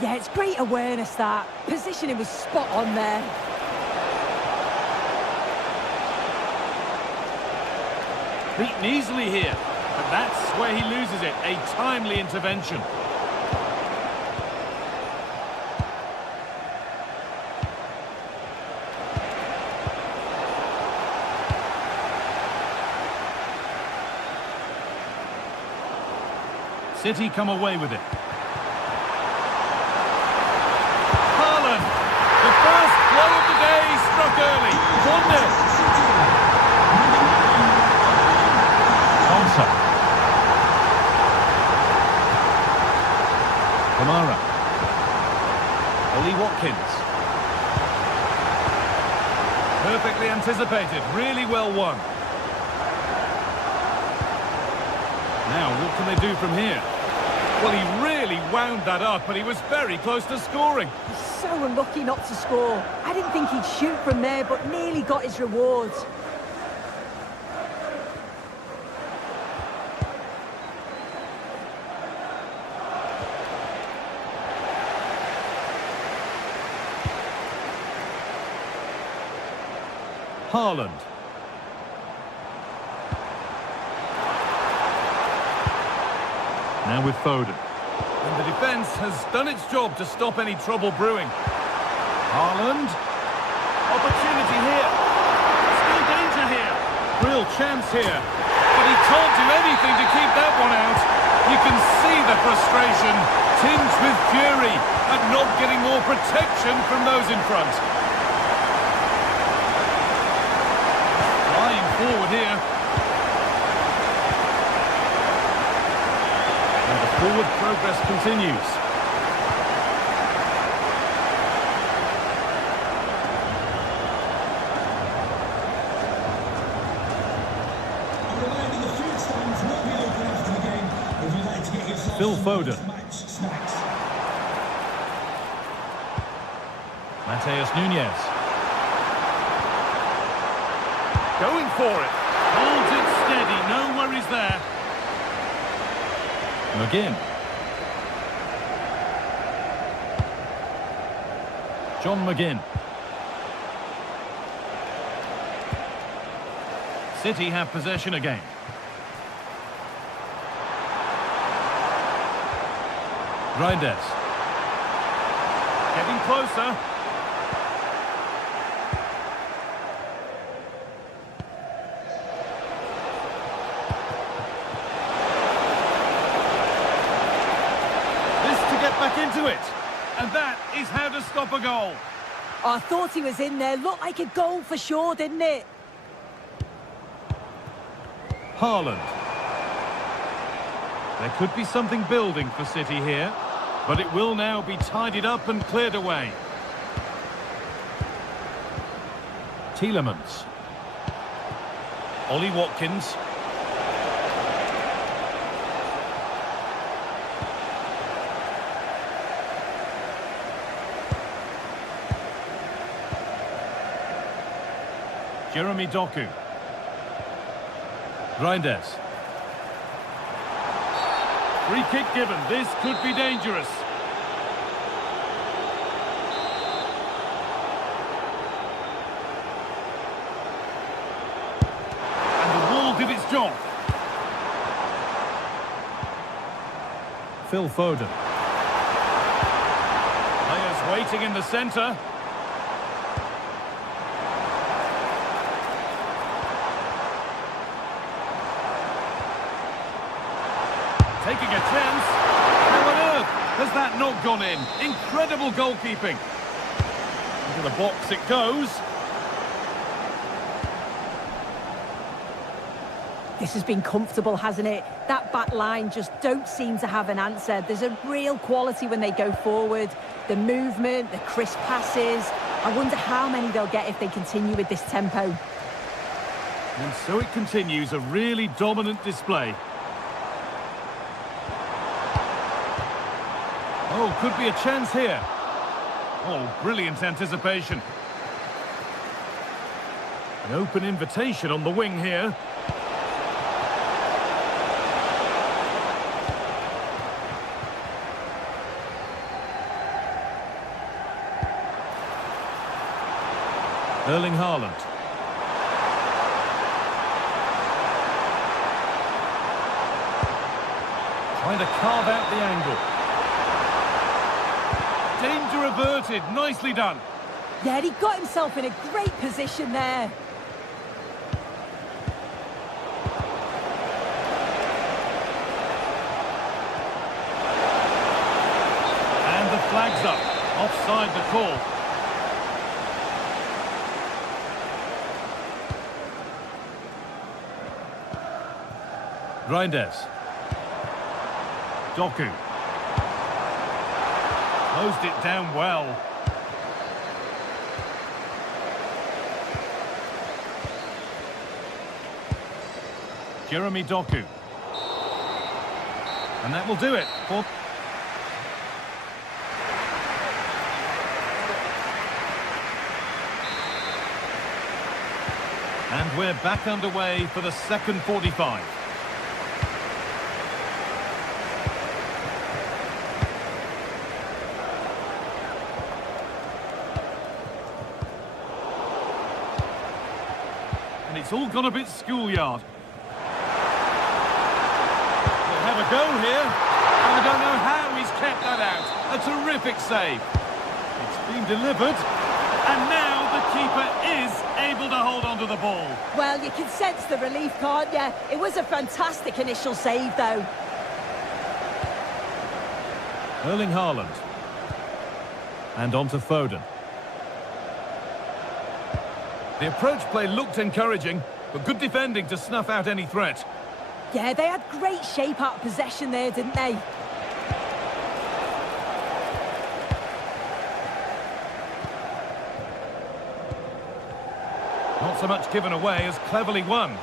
Yeah, it's great awareness, that. Positioning was spot on there. Beaten easily here. But that's where he loses it. A timely intervention. City come away with it. Haaland! The first blow of the day struck early. 1-0. Thompson. Kamara. Ollie Watkins. Perfectly anticipated. Really well won. Now, what can they do from here? Well, he really wound that up, but he was very close to scoring. He's so unlucky not to score. I didn't think he'd shoot from there, but nearly got his rewards. Haaland. Now with Foden. And the defence has done its job to stop any trouble brewing. Haaland. Opportunity here. Still danger here. Real chance here. But he can't do anything to keep that one out. You can see the frustration, tinged with fury at not getting more protection from those in front. Flying forward here. Forward progress continues. Phil Foden. Mateus Nunes. Going for it. Holds it steady. No worries there. McGinn. John McGinn. City have possession again. Reinders. Getting closer. Back into it, and that is how to stop a goal. I thought he was in there. Looked like a goal for sure, didn't it? Haaland. There could be something building for City here, but it will now be tidied up and cleared away. Tielemans. Ollie Watkins. Jeremy Doku. Reinders. Free kick given. This could be dangerous. And the wall did its job. Phil Foden. Players waiting in the centre. Taking a chance. How on earth has that not gone in? Incredible goalkeeping. Into the box it goes. This has been comfortable, hasn't it? That back line just don't seem to have an answer. There's a real quality when they go forward. The movement, the crisp passes. I wonder how many they'll get if they continue with this tempo. And so it continues, a really dominant display. Oh, could be a chance here. Oh, brilliant anticipation. An open invitation on the wing here. Erling Haaland. Trying to carve out the angle. Danger averted. Nicely done. Yeah, he got himself in a great position there. And the flag's up. Offside the call. Reinders. Doku. Closed it down well. Jeremy Doku. And that will do it. And we're back underway for the second 45. And it's all gone a bit schoolyard. They'll have a go here. And I don't know how he's kept that out. A terrific save. It's been delivered. And now the keeper is able to hold on to the ball. Well, you can sense the relief, can't you? It was a fantastic initial save, though. Erling Haaland. And on to Foden. The approach play looked encouraging, but good defending to snuff out any threat. Yeah, they had great shape out of possession there, didn't they? Not so much given away as cleverly won.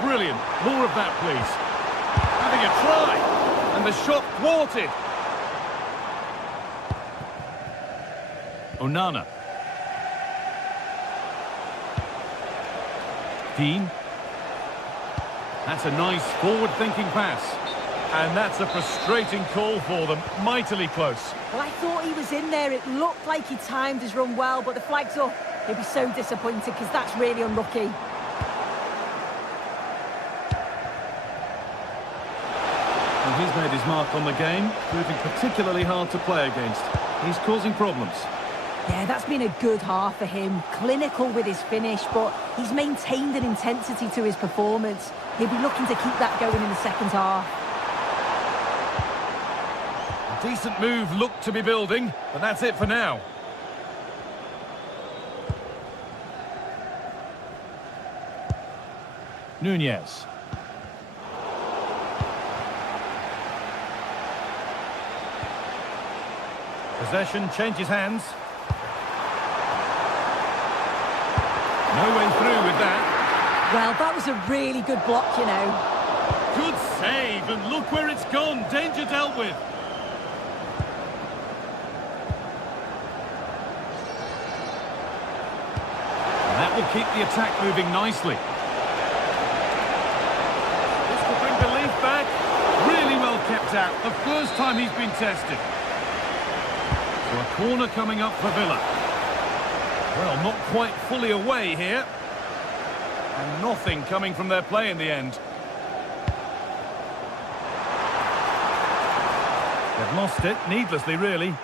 Brilliant. More of that, please. Having a try. And the shot thwarted. Onana. Dean. That's a nice forward-thinking pass. And that's a frustrating call for them. Mightily close. Well, I thought he was in there. It looked like he timed his run well, but the flag's up. He'll be so disappointed because that's really unlucky. And he's made his mark on the game, proving particularly hard to play against. He's causing problems. Yeah, that's been a good half for him. Clinical with his finish, but he's maintained an intensity to his performance. He'll be looking to keep that going in the second half. A decent move looked to be building, but that's it for now. Nunez. Possession changes hands. No way through with that. Well, that was a really good block, you know. Good save, and look where it's gone. Danger dealt with. And that will keep the attack moving nicely. This will bring belief back. Really well kept out. The first time he's been tested. So a corner coming up for Villa. Well, not quite fully away here. And nothing coming from their play in the end. They've lost it, needlessly, really.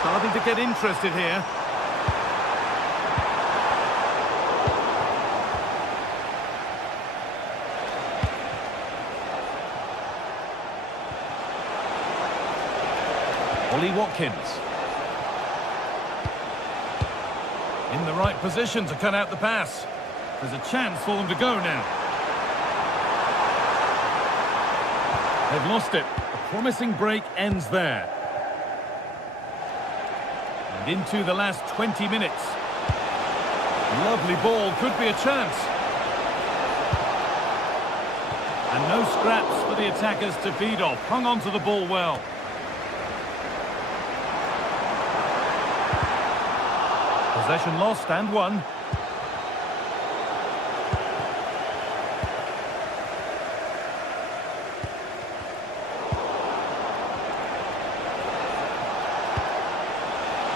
Starting to get interested here. Ollie Watkins. In the right position to cut out the pass. There's a chance for them to go now. They've lost it. A promising break ends there. And into the last 20 minutes. Lovely ball, could be a chance. And no scraps for the attackers to feed off. Hung on to the ball well. Possession lost and won.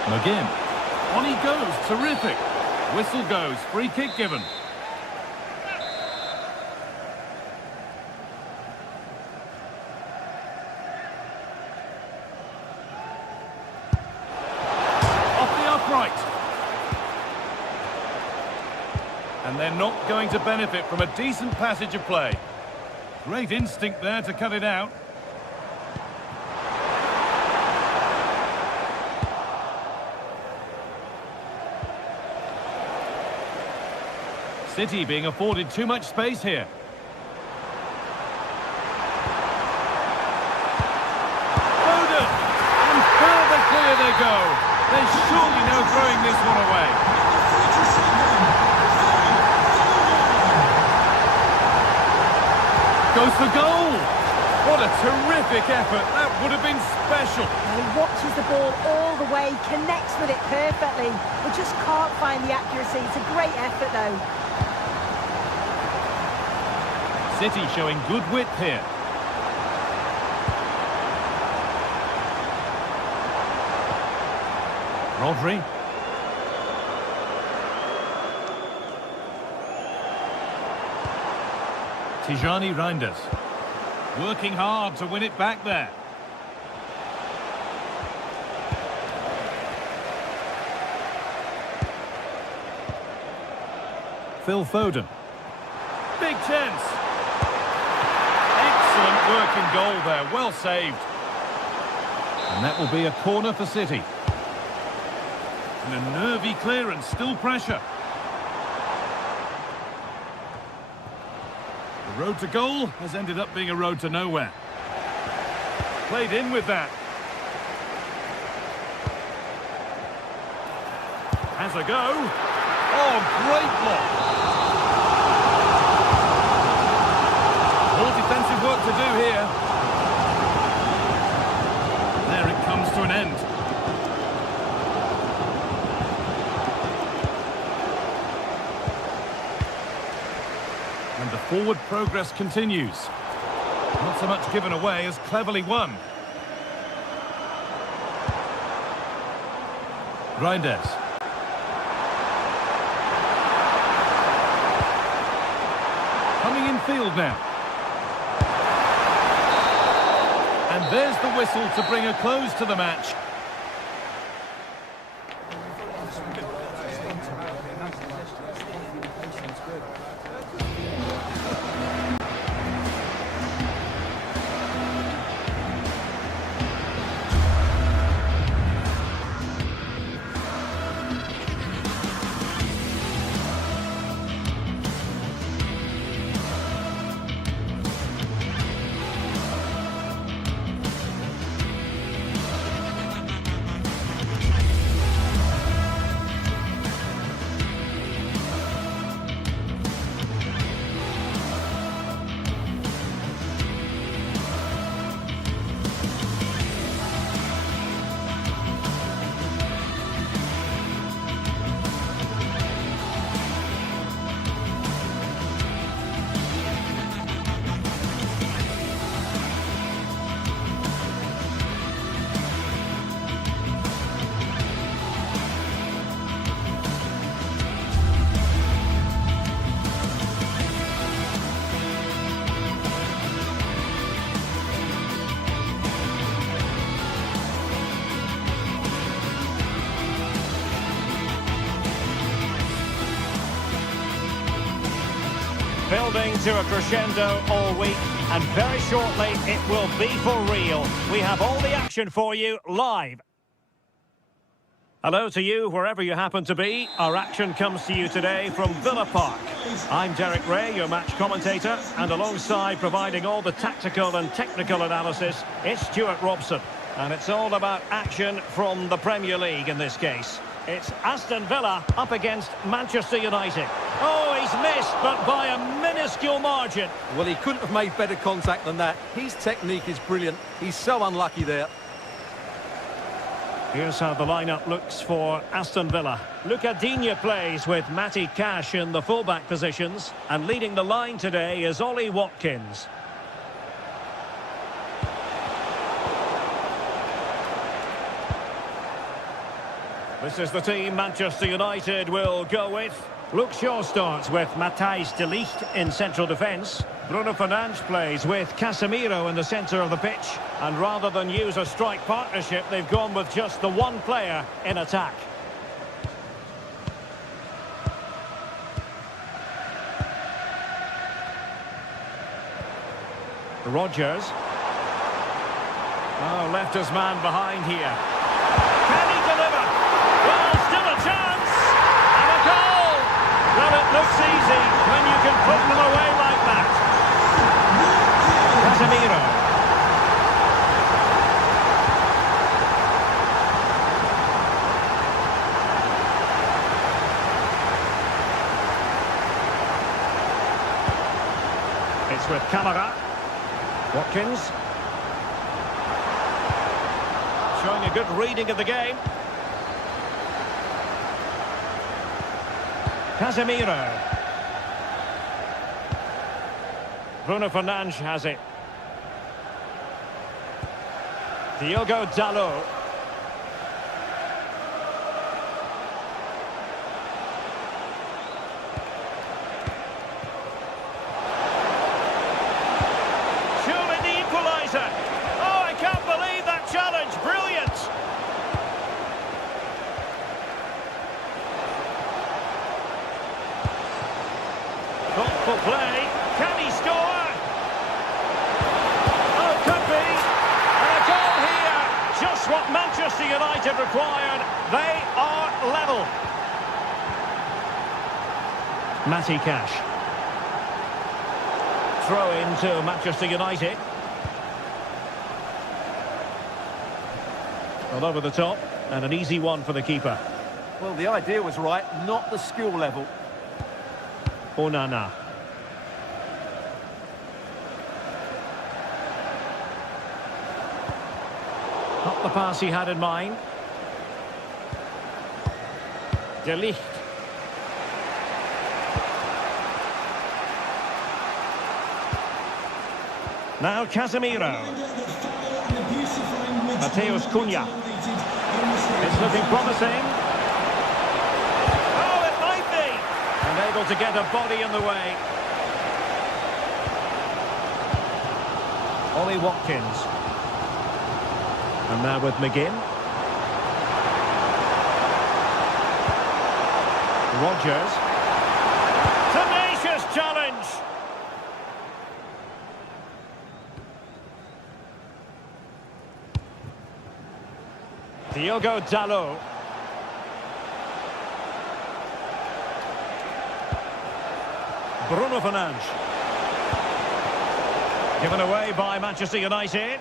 McGinn. On he goes, terrific. Whistle goes, free kick given. Off the upright. And they're not going to benefit from a decent passage of play. Great instinct there to cut it out. City being afforded too much space here. Foden! And further clear they go. There's surely no throwing this one away. Goes for goal! What a terrific effort. That would have been special. He watches the ball all the way, connects with it perfectly, but just can't find the accuracy. It's a great effort though. City showing good width here. Rodri. Tijani Reinders. Working hard to win it back there. Phil Foden. Big chance. Excellent working goal there, well saved. And that will be a corner for City. And a nervy clearance, still pressure. The road to goal has ended up being a road to nowhere. Played in with that. Has a go. Oh, great block. All defensive work to do here. There it comes to an end. And the forward progress continues. Not so much given away as cleverly won. Reinders. Coming in field now. And there's the whistle to bring a close to the match. Building to a crescendo all week, and very shortly it will be for real. We have all the action for you live. Hello to you, wherever you happen to be. Our action comes to you today from Villa Park. I'm Derek Ray, your match commentator, and alongside providing all the tactical and technical analysis, it's Stuart Robson. And it's all about action from the Premier League in this case. It's Aston Villa up against Manchester United. Oh, he's missed, but by a minuscule margin. Well, he couldn't have made better contact than that. His technique is brilliant. He's so unlucky there. Here's how the lineup looks for Aston Villa. Luca Digne plays with Matty Cash in the fullback positions. And leading the line today is Ollie Watkins. This is the team Manchester United will go with. Luke Shaw starts with Matthijs de Ligt in central defence. Bruno Fernandes plays with Casemiro in the centre of the pitch. And rather than use a strike partnership, they've gone with just the one player in attack. Rodgers. Oh, left his man behind here. Can he deliver? Well, still a chance. And a goal. Well, it looks easy when you can put them away like that. Casemiro. It's with Camara. Watkins. Showing a good reading of the game. Casemiro. Bruno Fernandes has it. Diogo Dalot. Surely the equaliser. Oh, I can't believe that challenge. Brilliant. Thoughtful play. Can he score? Oh, could be. And a goal here. Just what Manchester United required. They are level. Matty Cash. Throw into Manchester United. Well, over the top. And an easy one for the keeper. Well, the idea was right, not the skill level. Onana. Not the pass he had in mind. De Ligt. Now Casemiro. Mateus Cunha. It's looking promising. Oh, it might be. And able to get a body in the way. Ollie Watkins. And now with McGinn. Rodgers. Tenacious challenge. Diogo Dalot. Bruno Fernandes. Given away by Manchester United.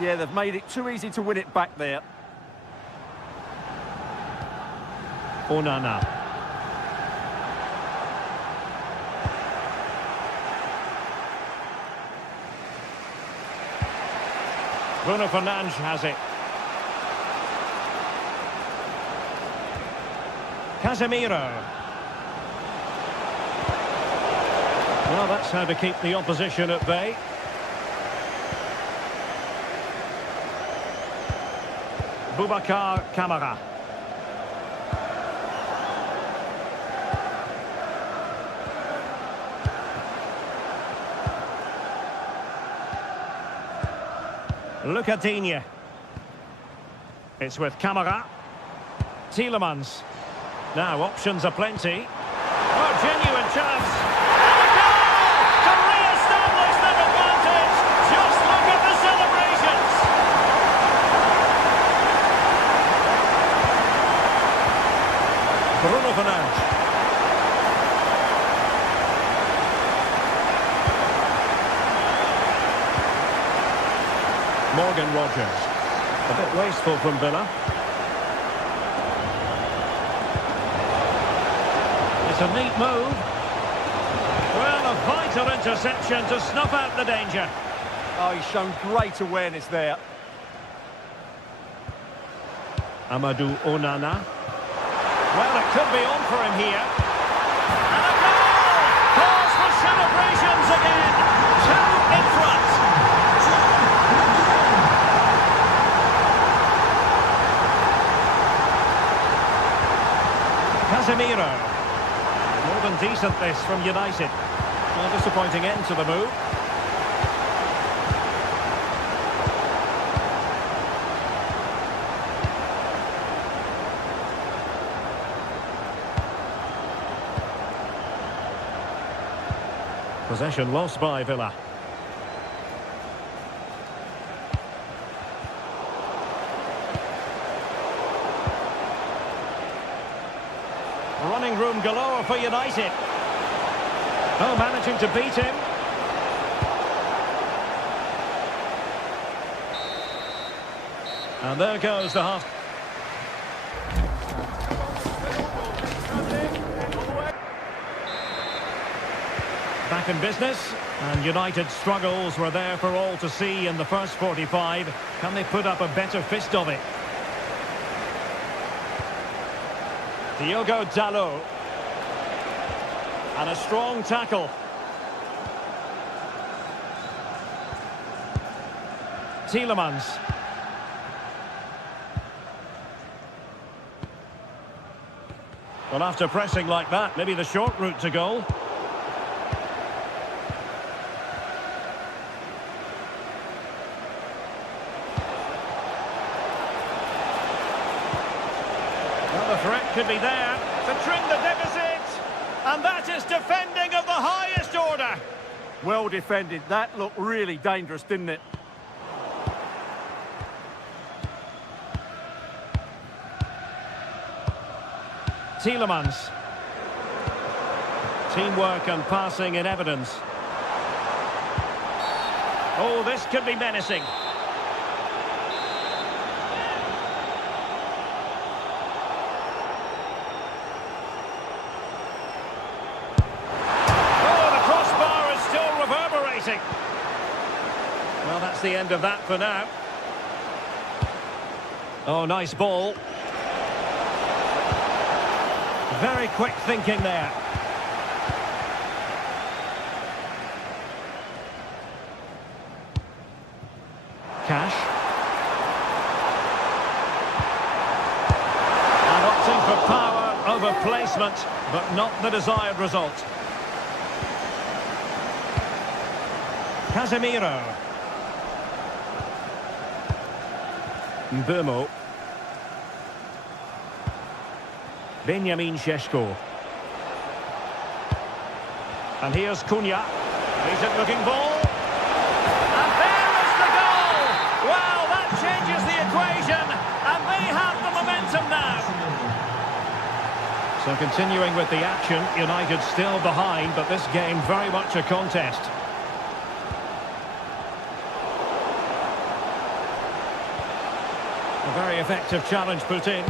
Yeah, they've made it too easy to win it back there. Onana. Bruno Fernandes has it. Casemiro. Well, that's how to keep the opposition at bay. Boubacar Kamara. Luca Digne. It's with Kamara. Tielemans. Now options are plenty. Oh, genuine chance. And a goal to re-establish that advantage. Just look at the celebrations. Morgan Rogers. A bit wasteful from Villa. It's a neat move. Well, a vital interception to snuff out the danger. Oh, he's shown great awareness there. Amadou Onana. Well, it could be on for him here. And a goal! Calls for celebrations again. 2 in front. Casemiro. More than decent this from United. A disappointing end to the move. Possession lost by Villa. Running room galore for United. Oh, managing to beat him. And there goes the half. Back in business, and United's struggles were there for all to see in the first 45. Can they put up a better fist of it? Diogo Dalot. And a strong tackle. Tielemans. Well, after pressing like that, maybe the short route to goal. The threat could be there to trim the deficit, and that is defending of the highest order. Well defended. That looked really dangerous, didn't it? Tielemans. Teamwork and passing in evidence. Oh, this could be menacing. Well, that's the end of that for now. Oh, nice ball. Very quick thinking there. Cash. And opting for power over placement, but not the desired result. Casemiro. Mbeumo. Benjamin Šeško. And here's Cunha. Decent looking ball. And there is the goal! Wow, that changes the equation. And they have the momentum now. So continuing with the action, United still behind, but this game very much a contest. A very effective challenge put in.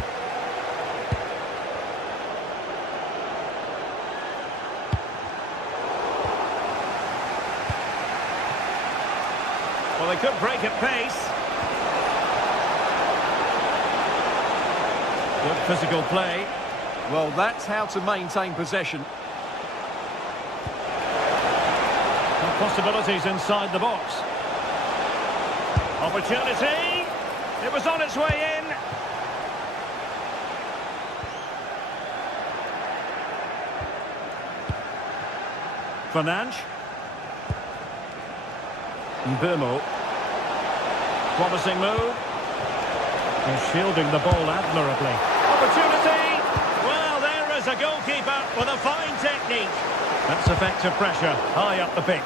Well, they could break at pace. Good physical play. Well, that's how to maintain possession. And possibilities inside the box. Opportunity. It was on its way in. Fernandes. Mbeumo. Promising move. And shielding the ball admirably. Opportunity. Well, there is a goalkeeper with a fine technique. That's effective pressure high up the pitch.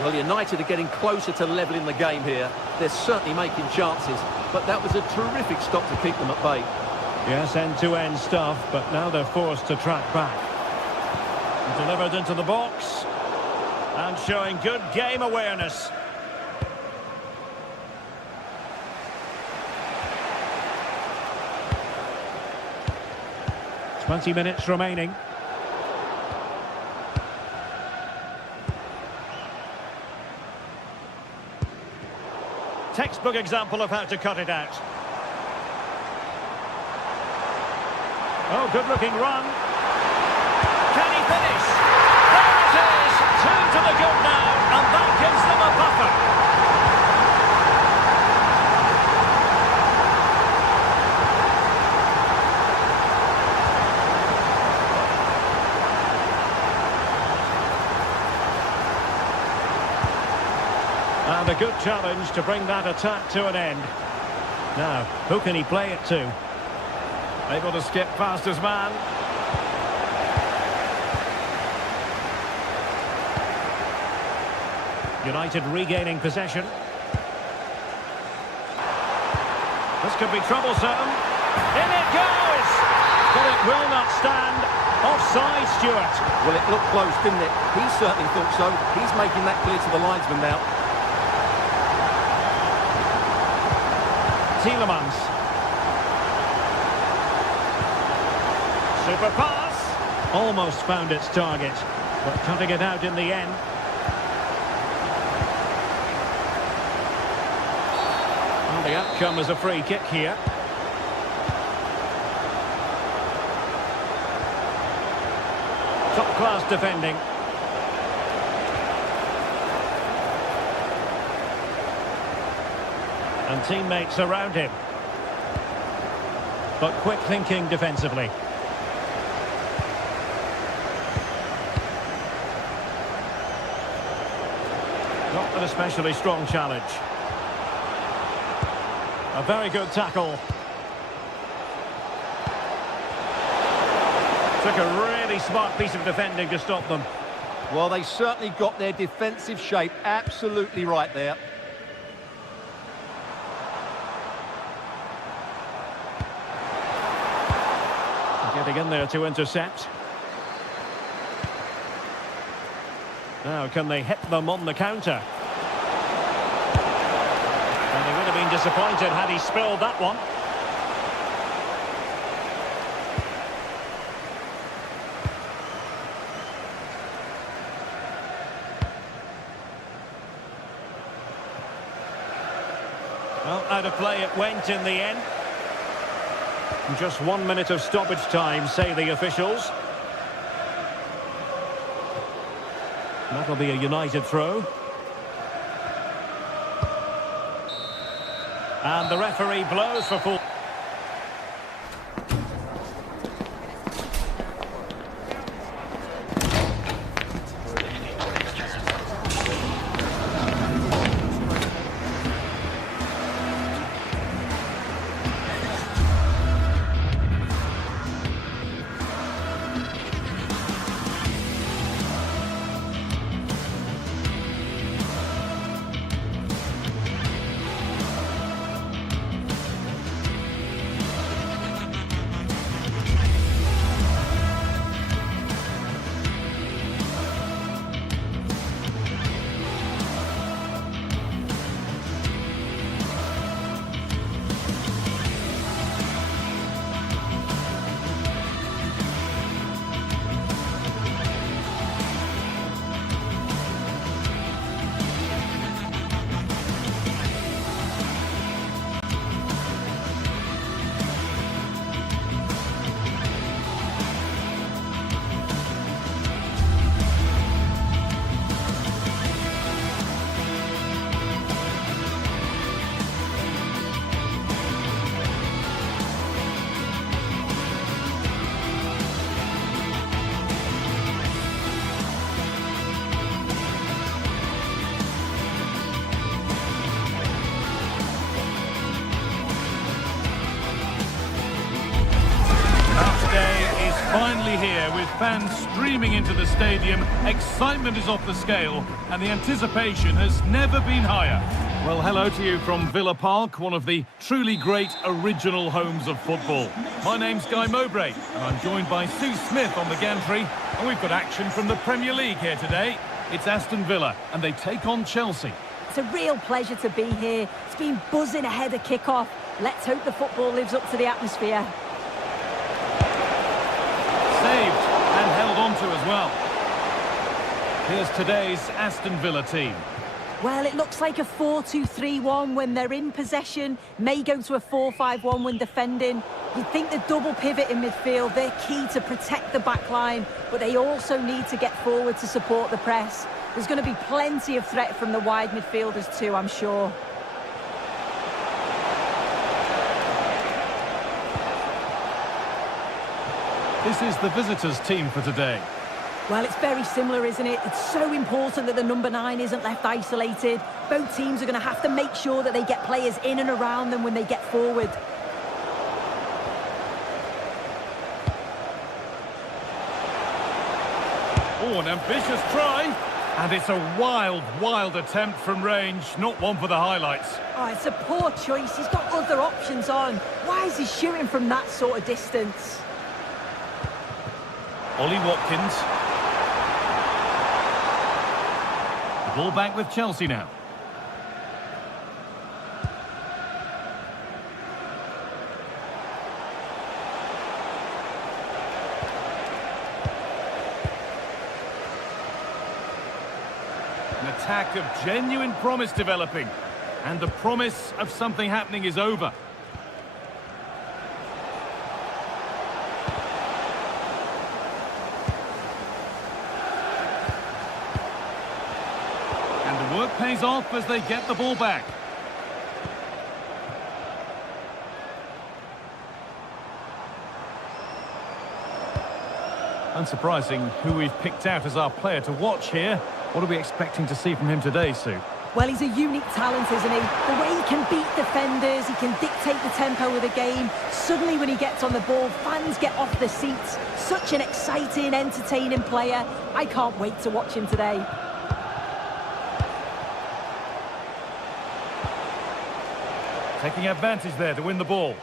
Well, United are getting closer to levelling the game here. They're certainly making chances, but that was a terrific stop to keep them at bay. Yes, end-to-end stuff, but now they're forced to track back. Delivered into the box. And showing good game awareness. 20 minutes remaining. Textbook example of how to cut it out. Oh, good-looking run. Can he finish? There it is! 2 to the good now, and that gives them a buffer. And a good challenge to bring that attack to an end. Now, who can he play it to? Able to skip past his man. United regaining possession. This could be troublesome. In it goes! But it will not stand. Offside, Stuart. Well, it looked close, didn't it? He certainly thought so. He's making that clear to the linesman now. Tielemans. Super pass. Almost found its target, but cutting it out in the end. Well, the outcome is a free kick here. Top-class defending. And teammates around him. But quick thinking defensively. Not an especially strong challenge. A very good tackle. Took a really smart piece of defending to stop them. Well, they certainly got their defensive shape absolutely right there. Getting in there to intercept. Now, can they hit them on the counter? And he would have been disappointed had he spilled that one. Well, out of play it went in the end. Just 1 minute of stoppage time, say the officials. That'll be a United throw. And the referee blows for full. Finally here, with fans streaming into the stadium, excitement is off the scale, and the anticipation has never been higher. Well, hello to you from Villa Park, one of the truly great original homes of football. My name's Guy Mowbray, and I'm joined by Sue Smith on the gantry, and we've got action from the Premier League here today. It's Aston Villa, and they take on Chelsea. It's a real pleasure to be here. It's been buzzing ahead of kick-off. Let's hope the football lives up to the atmosphere. saved and held on to as well. Here's today's Aston Villa team. Well, it looks like a 4-2-3-1 when they're in possession, may go to a 4-5-1 when defending. You'd think the double pivot in midfield, they're key to protect the back line, but they also need to get forward to support the press. There's going to be plenty of threat from the wide midfielders too, I'm sure. This is the visitors' team for today. Well, it's very similar, isn't it? It's so important that the number 9 isn't left isolated. Both teams are going to have to make sure that they get players in and around them when they get forward. Oh, an ambitious try. And it's a wild, wild attempt from range. Not one for the highlights. Oh, it's a poor choice. He's got other options on. Why is he shooting from that sort of distance? Ollie Watkins. The ball back with Chelsea now. An attack of genuine promise developing. And the promise of something happening is over. And the work pays off as they get the ball back. Unsurprising who we've picked out as our player to watch here. What are we expecting to see from him today, Sue? Well, he's a unique talent, isn't he? The way he can beat defenders, he can dictate the tempo of the game. Suddenly when he gets on the ball, fans get off their seats. Such an exciting, entertaining player. I can't wait to watch him today. Taking advantage there to win the ball.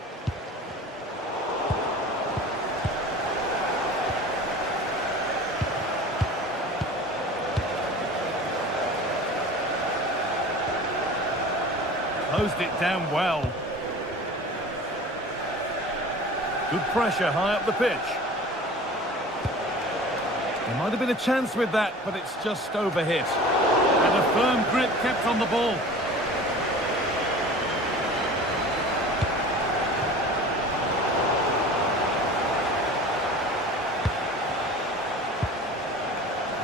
Closed it down well. Good pressure high up the pitch. There might have been a chance with that, but it's just overhit. And a firm grip kept on the ball.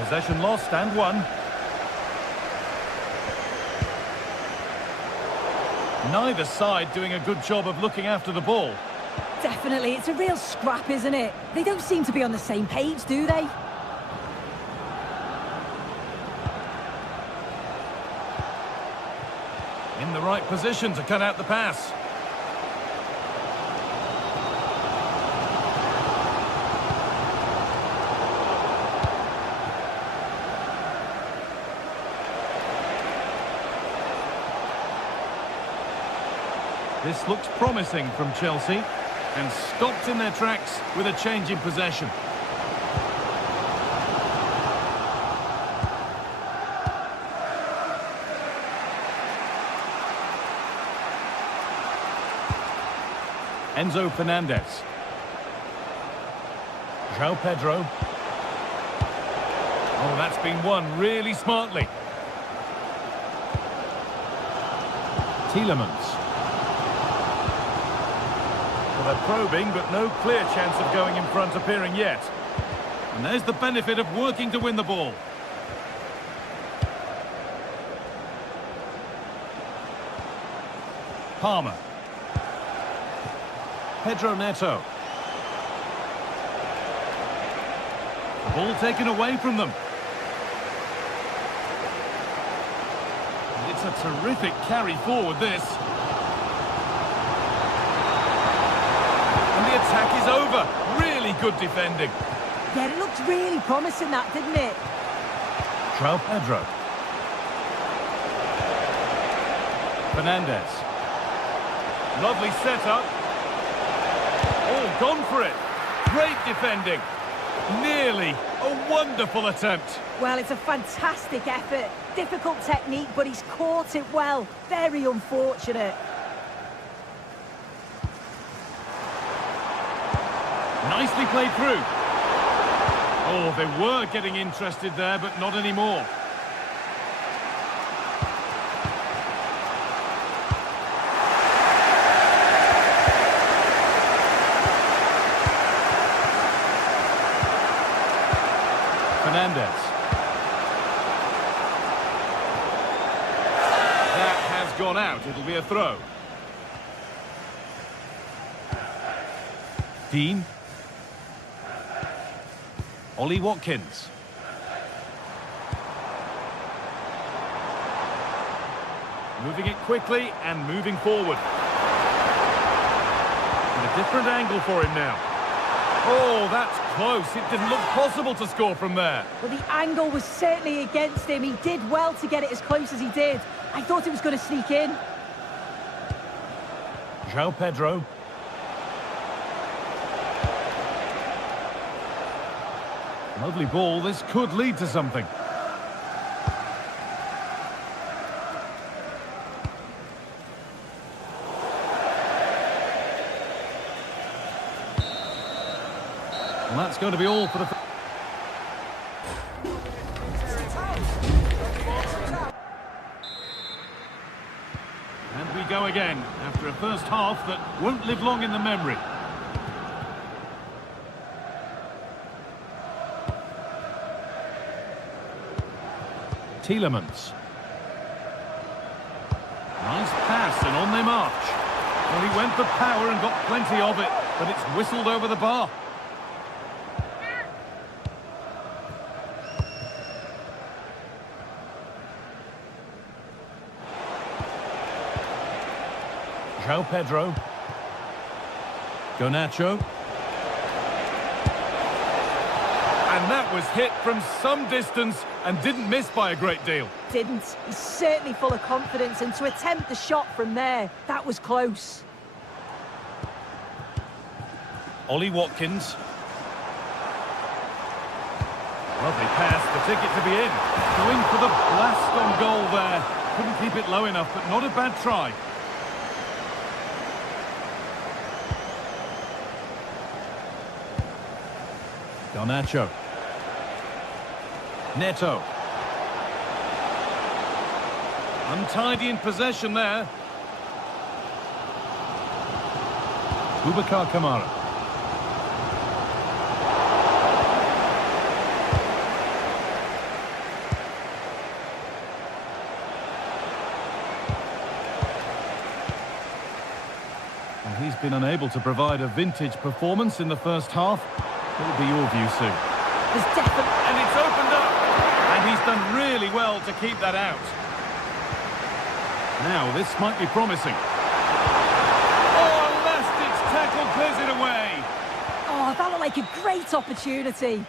Possession lost and won. Neither side doing a good job of looking after the ball. Definitely, it's a real scrap, isn't it? They don't seem to be on the same page, do they? In the right position to cut out the pass. This looks promising from Chelsea, and stopped in their tracks with a change in possession. Enzo Fernandez. João Pedro. Oh, that's been won really smartly. Tielemans. They're probing, but no clear chance of going in front appearing yet. And there's the benefit of working to win the ball. Palmer. Pedro Neto. The ball taken away from them. And it's a terrific carry forward, this. The attack is over. Really good defending. Yeah, it looked really promising, that, didn't it? João Pedro. Fernandez. Lovely setup. Oh, gone for it. Great defending. Nearly a wonderful attempt. Well, it's a fantastic effort. Difficult technique, but he's caught it well. Very unfortunate. Nicely played through. Oh, they were getting interested there, but not anymore. Fernandez. That has gone out. It'll be a throw. Dean. Ollie Watkins. Moving it quickly and moving forward. And a different angle for him now. Oh, that's close. It didn't look possible to score from there. Well, the angle was certainly against him. He did well to get it as close as he did. I thought it was going to sneak in. João Pedro. Lovely ball. This could lead to something. And that's going to be all for the... And we go again, after a first half that won't live long in the memory. Tielemans. Nice pass, and on they march. Well, he went for power and got plenty of it, but it's whistled over the bar. João Pedro. Garnacho. And that was hit from some distance and didn't miss by a great deal. Didn't. He's certainly full of confidence, and to attempt the shot from there, that was close. Ollie Watkins. Lovely pass, the ticket to be in. Going for the blast on goal there. Couldn't keep it low enough, but not a bad try. Garnacho. Neto. Untidy in possession there. Boubacar Kamara. And he's been unable to provide a vintage performance in the first half. What will be your view, Sue? There's definitely... And it's opened up! And he's done really well to keep that out. Now, this might be promising. Oh, elastic's tackle clears it away! Oh, that looked like a great opportunity.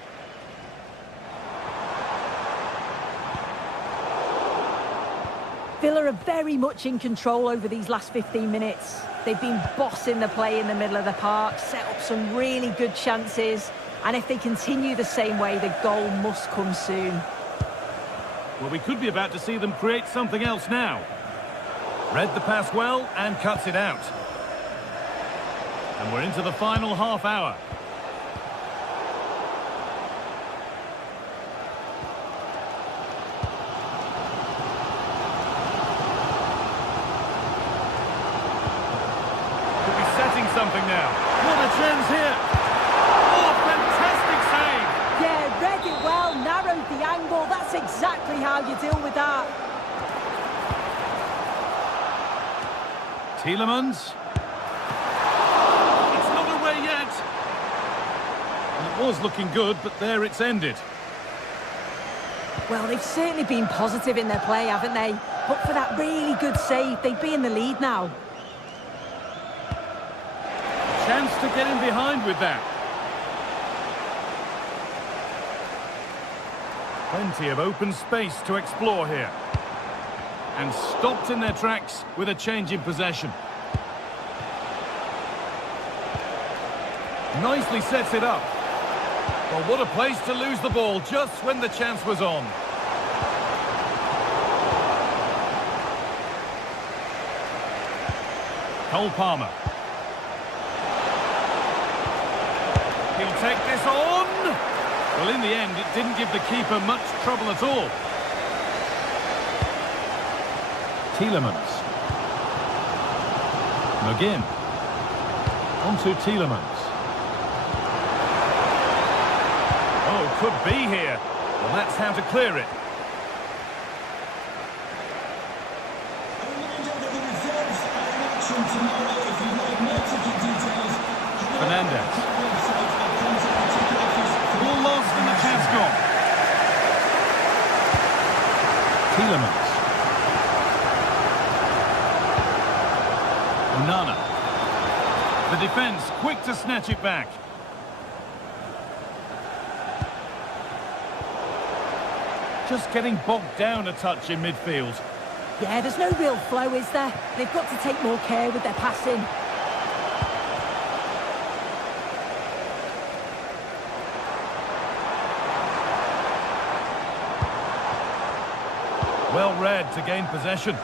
Villa are very much in control over these last 15 minutes. They've been bossing the play in the middle of the park, set up some really good chances, and if they continue the same way, the goal must come soon. Well, we could be about to see them create something else now. Read the pass well and cuts it out. And we're into the final half hour. Could be setting something now. What a chance here. Oh, fantastic save. Yeah, read it well, narrowed the angle. That's exactly how you deal with that. Tielemans. It's not away yet. And it was looking good, but there it's ended. Well, they've certainly been positive in their play, haven't they? But for that really good save, they'd be in the lead now. Chance to get in behind with that. Plenty of open space to explore here. And stopped in their tracks with a change in possession. Nicely sets it up. Well, what a place to lose the ball just when the chance was on. Cole Palmer. He'll take this on. Well, in the end, it didn't give the keeper much trouble at all. Tielemans. McGinn. On to Tielemans. Oh, could be here. Well, that's how to clear it. Fernandez. All lost and the chance gone. Tielemans. Onana. The defence quick to snatch it back. Just getting bogged down a touch in midfield. Yeah, there's no real flow, is there? They've got to take more care with their passing. Well read to gain possession.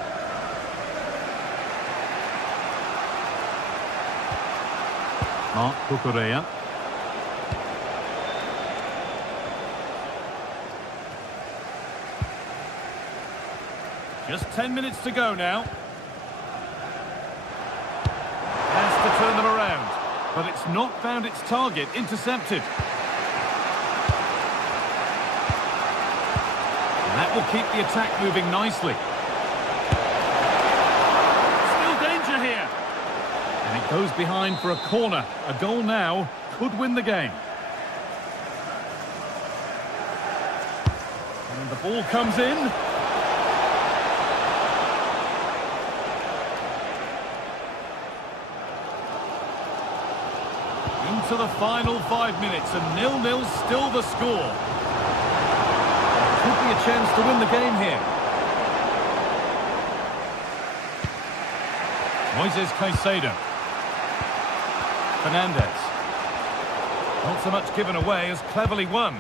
Marc Cucurella. Just 10 minutes to go now. Has to turn them around, but it's not found its target. Intercepted. And that will keep the attack moving nicely. Still danger here. And it goes behind for a corner. A goal now could win the game. And the ball comes in. Into the final 5 minutes, and 0-0 still the score. Could be a chance to win the game here. Moises Caicedo. Fernandez. Not so much given away as cleverly won.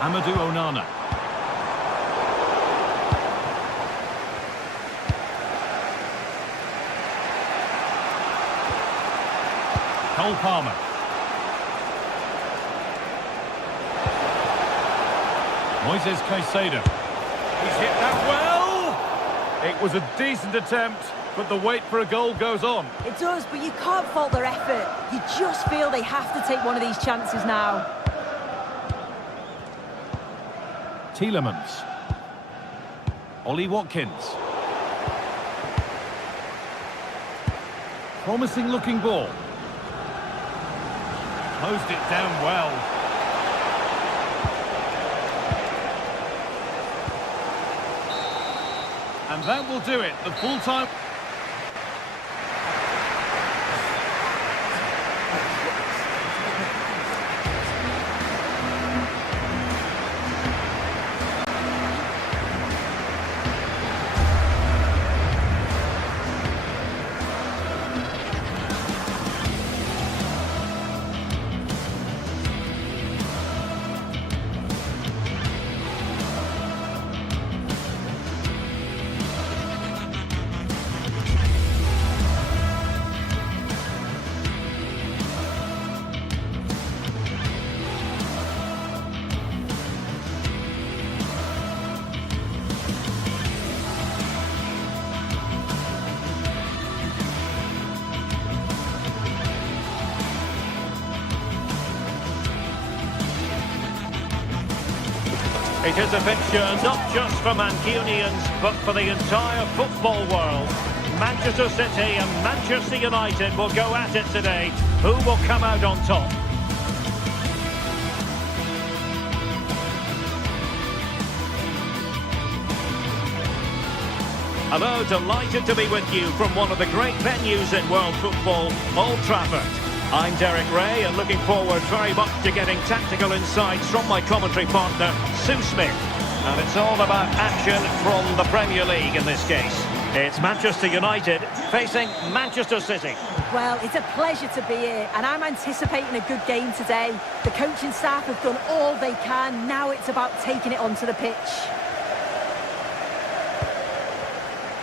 Amadou Onana. Cole Palmer. Moises Caicedo. He's hit that well. It was a decent attempt, but the wait for a goal goes on. It does, but you can't fault their effort. You just feel they have to take one of these chances now. Tielemans. Ollie Watkins. Promising looking ball. Closed it down well. And that will do it. The full time. It is a fixture not just for Mancunians, but for the entire football world. Manchester City and Manchester United will go at it today. Who will come out on top? Hello, delighted to be with you from one of the great venues in world football, Old Trafford. I'm Derek Ray and looking forward very much to getting tactical insights from my commentary partner, Sue Smith. And it's all about action from the Premier League in this case. It's Manchester United facing Manchester City. Well, it's a pleasure to be here, and I'm anticipating a good game today. The coaching staff have done all they can. Now it's about taking it onto the pitch.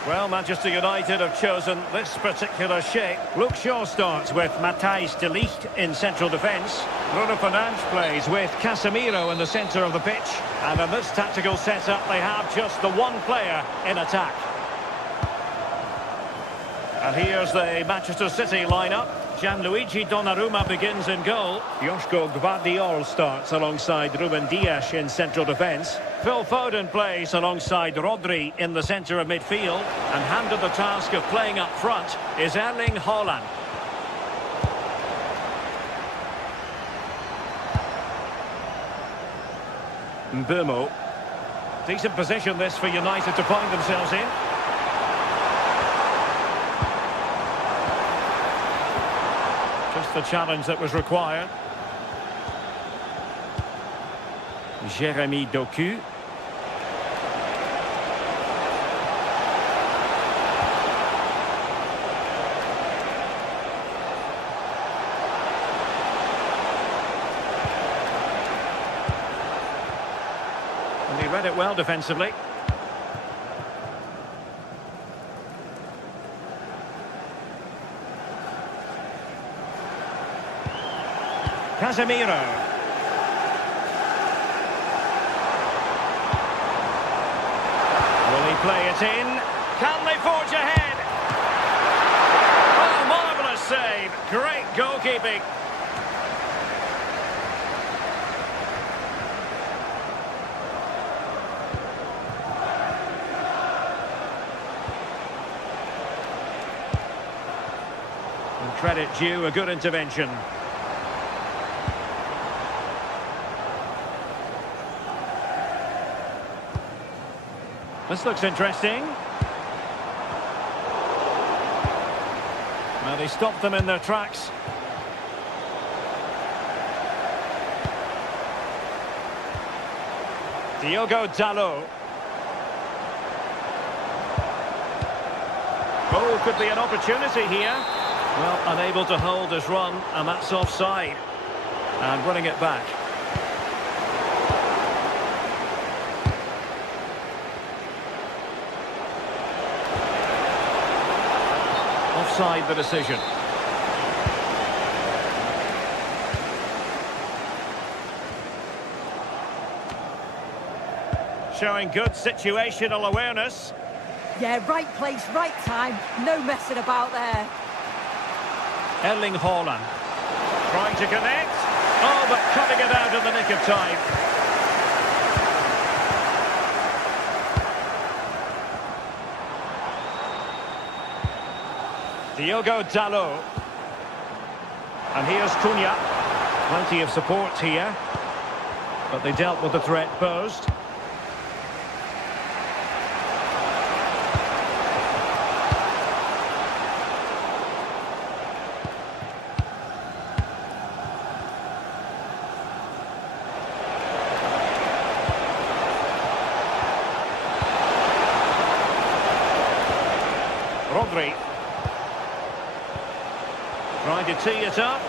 Well, Manchester United have chosen this particular shape. Luke Shaw starts with Matthijs de Ligt in central defence. Bruno Fernandes plays with Casemiro in the centre of the pitch. And in this tactical setup, they have just the one player in attack. And here's the Manchester City lineup. Gianluigi Donnarumma begins in goal. Joško Gvardiol starts alongside Ruben Dias in central defence. Phil Foden plays alongside Rodri in the centre of midfield. And handed the task of playing up front is Erling Haaland. Mbeumo. Decent position this for United to find themselves in. Just the challenge that was required. Jérémy Doku. And he read it well defensively. Casemiro. Will he play it in? Can they forge ahead? Oh, marvellous save. Great goalkeeping. And credit due, a good intervention. This looks interesting. Well, he stopped them in their tracks. Diogo Dalot. Oh, could be an opportunity here. Well, unable to hold his run, and that's offside. And running it back. Offside the decision. Showing good situational awareness. Yeah, right place, right time. No messing about there. Erling Haaland. Trying to connect. Oh, but cutting it out in the nick of time. Diogo Dalot. And here's Cunha. Plenty of support here. But they dealt with the threat posed. Rodri. Trying to tee it up.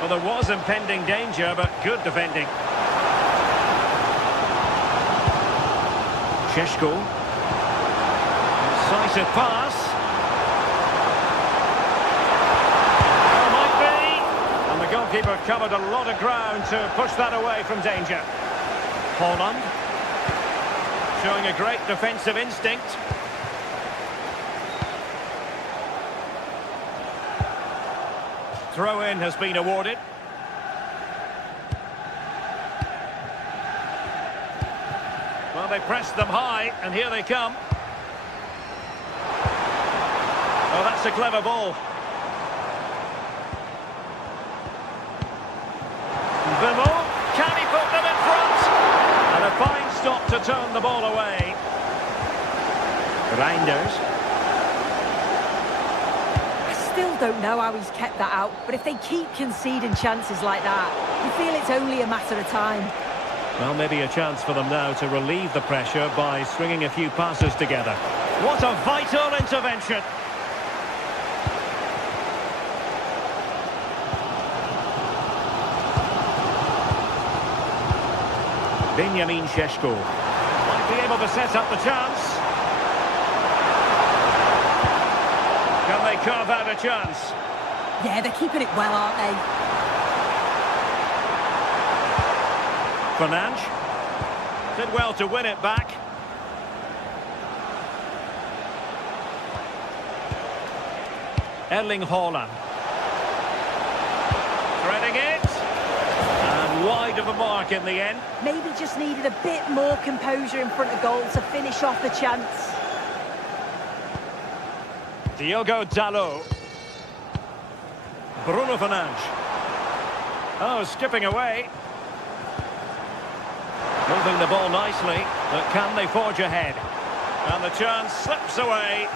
Well, there was impending danger, but good defending. Šeško. Decisive pass. Well, might be. And the goalkeeper covered a lot of ground to push that away from danger. Haaland. Showing a great defensive instinct. Throw-in has been awarded. Well, they pressed them high, and here they come. Oh, that's a clever ball. Mbeumo, can he put them in front? And a fine stop to turn the ball away. Reinders. Still don't know how he's kept that out, but if they keep conceding chances like that, you feel it's only a matter of time. Well, maybe a chance for them now to relieve the pressure by stringing a few passes together. What a vital intervention! Benjamin Šeško might be able to set up the chance. Can they carve out a chance? Yeah, they're keeping it well, aren't they? Fernandes did well to win it back. Erling Haaland. Threading it. And wide of a mark in the end. Maybe just needed a bit more composure in front of goal to finish off the chance. Diogo Dalot. Bruno Fernandes. Oh, skipping away. Moving the ball nicely, but can they forge ahead? And the chance slips away.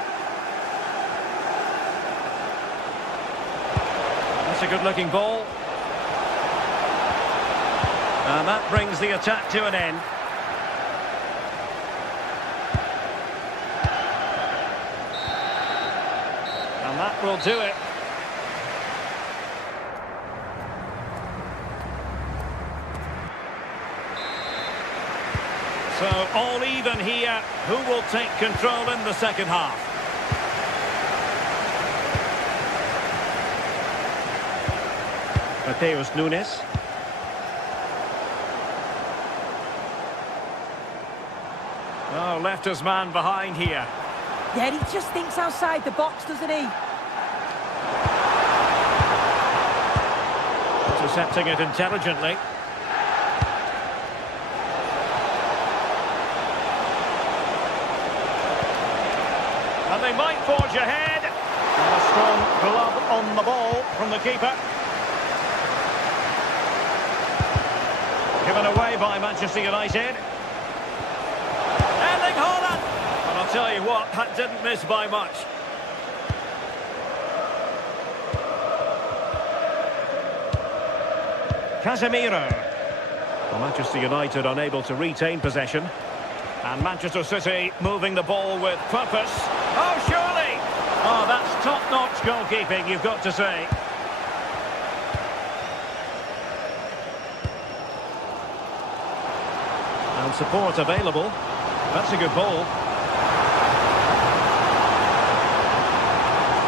That's a good-looking ball. And that brings the attack to an end. And that will do it. So, all even here. Who will take control in the second half? Mateus Nunes. Oh, left his man behind here. Yeah, he just thinks outside the box, doesn't he? Intercepting it intelligently. And they might forge ahead. And a strong glove on the ball from the keeper. Given away by Manchester United. Erling Haaland. And I'll tell you what, that didn't miss by much. Casemiro. Well, Manchester United unable to retain possession. And Manchester City moving the ball with purpose. Oh, surely! Oh, that's top-notch goalkeeping, you've got to say. And support available. That's a good ball.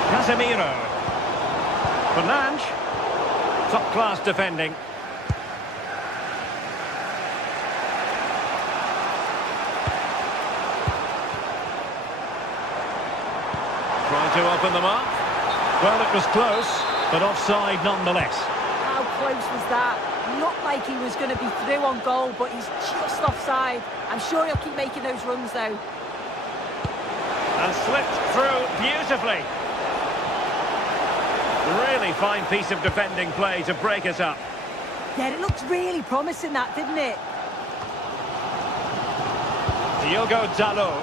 Casemiro. Fernandes. Top-class defending. Trying to open them up. Well, it was close, but offside nonetheless. How close was that? Looked like he was going to be through on goal, but he's just offside. I'm sure he'll keep making those runs, though. And slipped through beautifully. Really fine piece of defending play to break it up. Yeah, it looked really promising, that, didn't it? Diogo Dalot.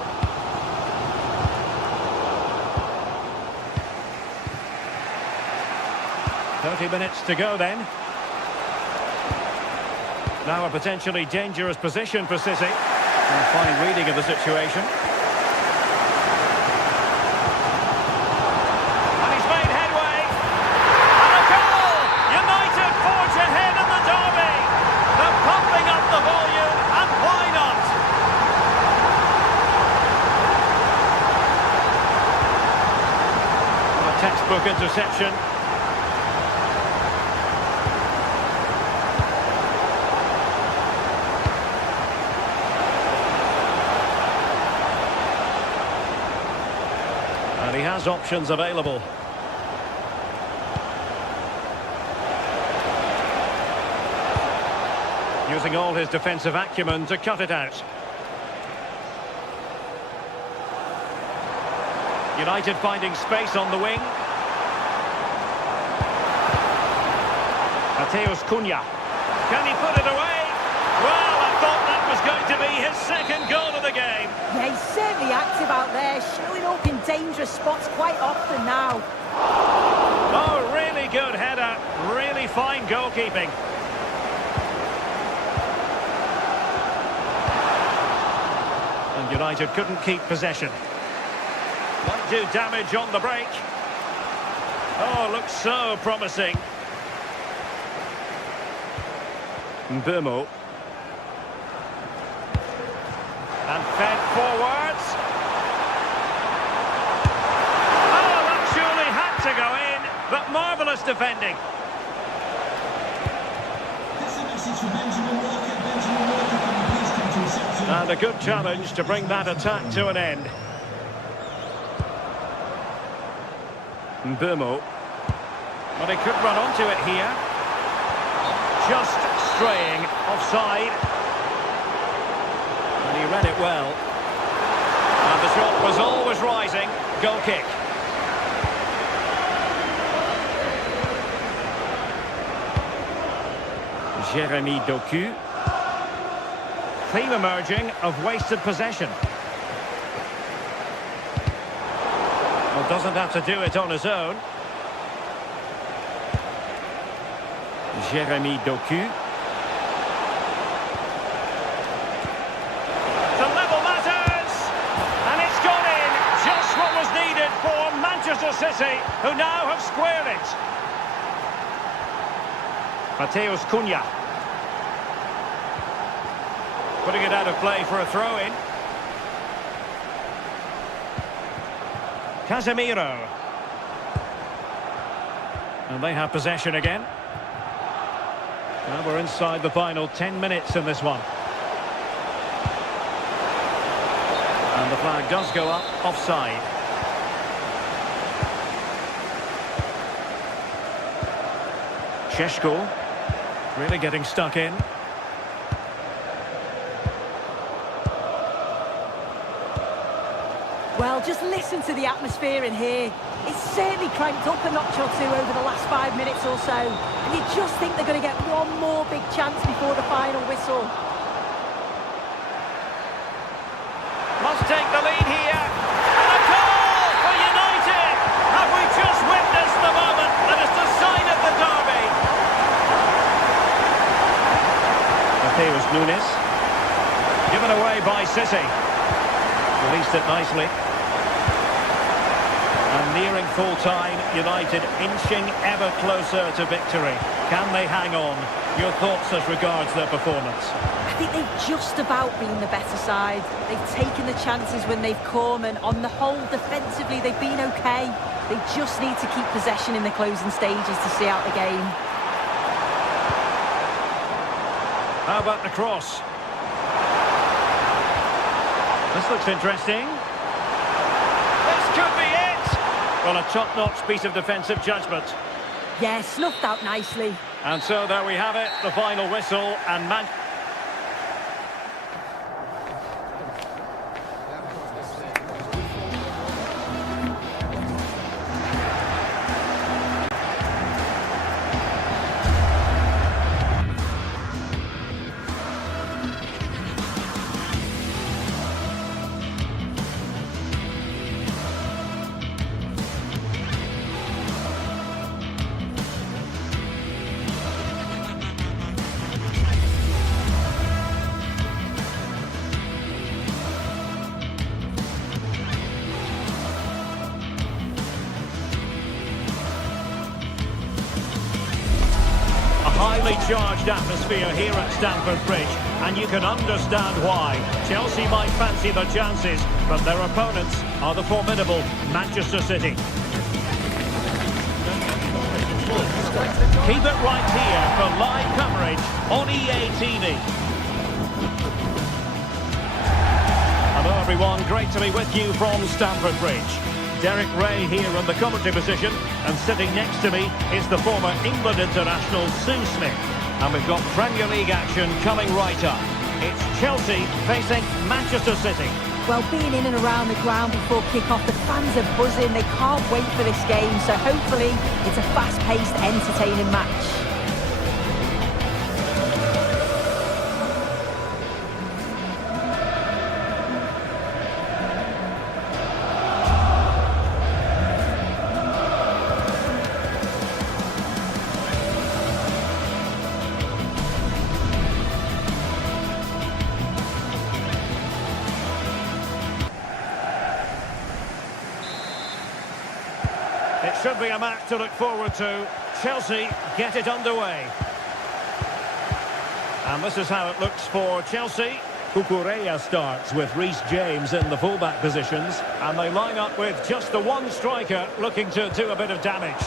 30 minutes to go then. Now a potentially dangerous position for City. And fine reading of the situation. And he's made headway. And a goal! United forge ahead in the derby. They're pumping up the volume, and why not? A textbook interception. And he has options available. Using all his defensive acumen to cut it out. United finding space on the wing. Mateus Cunha. Can he put it away? Well, I thought that was going to be his second goal of the game. Yeah, he's certainly active out there, showing up in dangerous spots quite often now. Oh, really good header. Really fine goalkeeping. And United couldn't keep possession. Might do damage on the break. Oh, looks so promising. Mbeumo. And fed forwards. Oh, that surely had to go in, but marvellous. Marvellous defending. That's a message for Benjamin Walker. Benjamin Walker, can you please come to reception? And a good challenge to bring that attack to an end. Mbumo. But he could run onto it here. Just straying offside. And he read it well. And the shot was always rising. Goal kick. Jeremy Doku. Theme emerging of wasted possession. Well, doesn't have to do it on his own. Jeremy Doku. The level matters! And it's gone in! Just what was needed for Manchester City, who now have squared it. Mateus Cunha. Putting it out of play for a throw-in. Casemiro. And they have possession again. Now we're inside the final 10 minutes in this one. And the flag does go up offside. Šeško really getting stuck in. Well, just listen to the atmosphere in here. It's certainly cranked up a notch or two over the last 5 minutes or so. And you just think they're going to get one more big chance before the final whistle. Must take the lead here. And a goal for United! Have we just witnessed the moment that is the sign of the derby? Mateus Nunes. Given away by City. Released it nicely. And nearing full time, United inching ever closer to victory. Can they hang on? Your thoughts as regards their performance? I think they've just about been the better side. They've taken the chances when they've come, and on the whole, defensively, they've been okay. They just need to keep possession in the closing stages to see out the game. How about the cross? This looks interesting. This could be it! Well, a top-notch piece of defensive judgment. Yeah, snuffed out nicely. And so there we have it, the final whistle, and highly charged atmosphere here at Stamford Bridge, and you can understand why. Chelsea might fancy the chances, but their opponents are the formidable Manchester City. Keep it right here for live coverage on EA TV. Hello everyone, great to be with you from Stamford Bridge. Derek Ray here in the commentary position, and sitting next to me is the former England international Sue Smith. And we've got Premier League action coming right up. It's Chelsea facing Manchester City. Well, being in and around the ground before kick-off, the fans are buzzing. They can't wait for this game, so hopefully it's a fast-paced, entertaining match. It should be a match to look forward to. Chelsea get it underway. And this is how it looks for Chelsea. Cucurella starts with Reece James in the fullback positions. And they line up with just the one striker looking to do a bit of damage.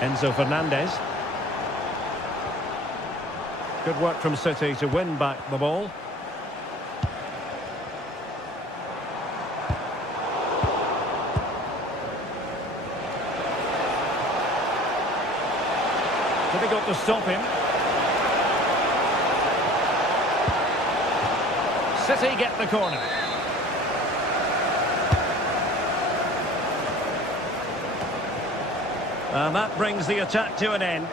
Enzo Fernandez. Good work from City to win back the ball. Difficult to stop him. City get the corner. And that brings the attack to an end.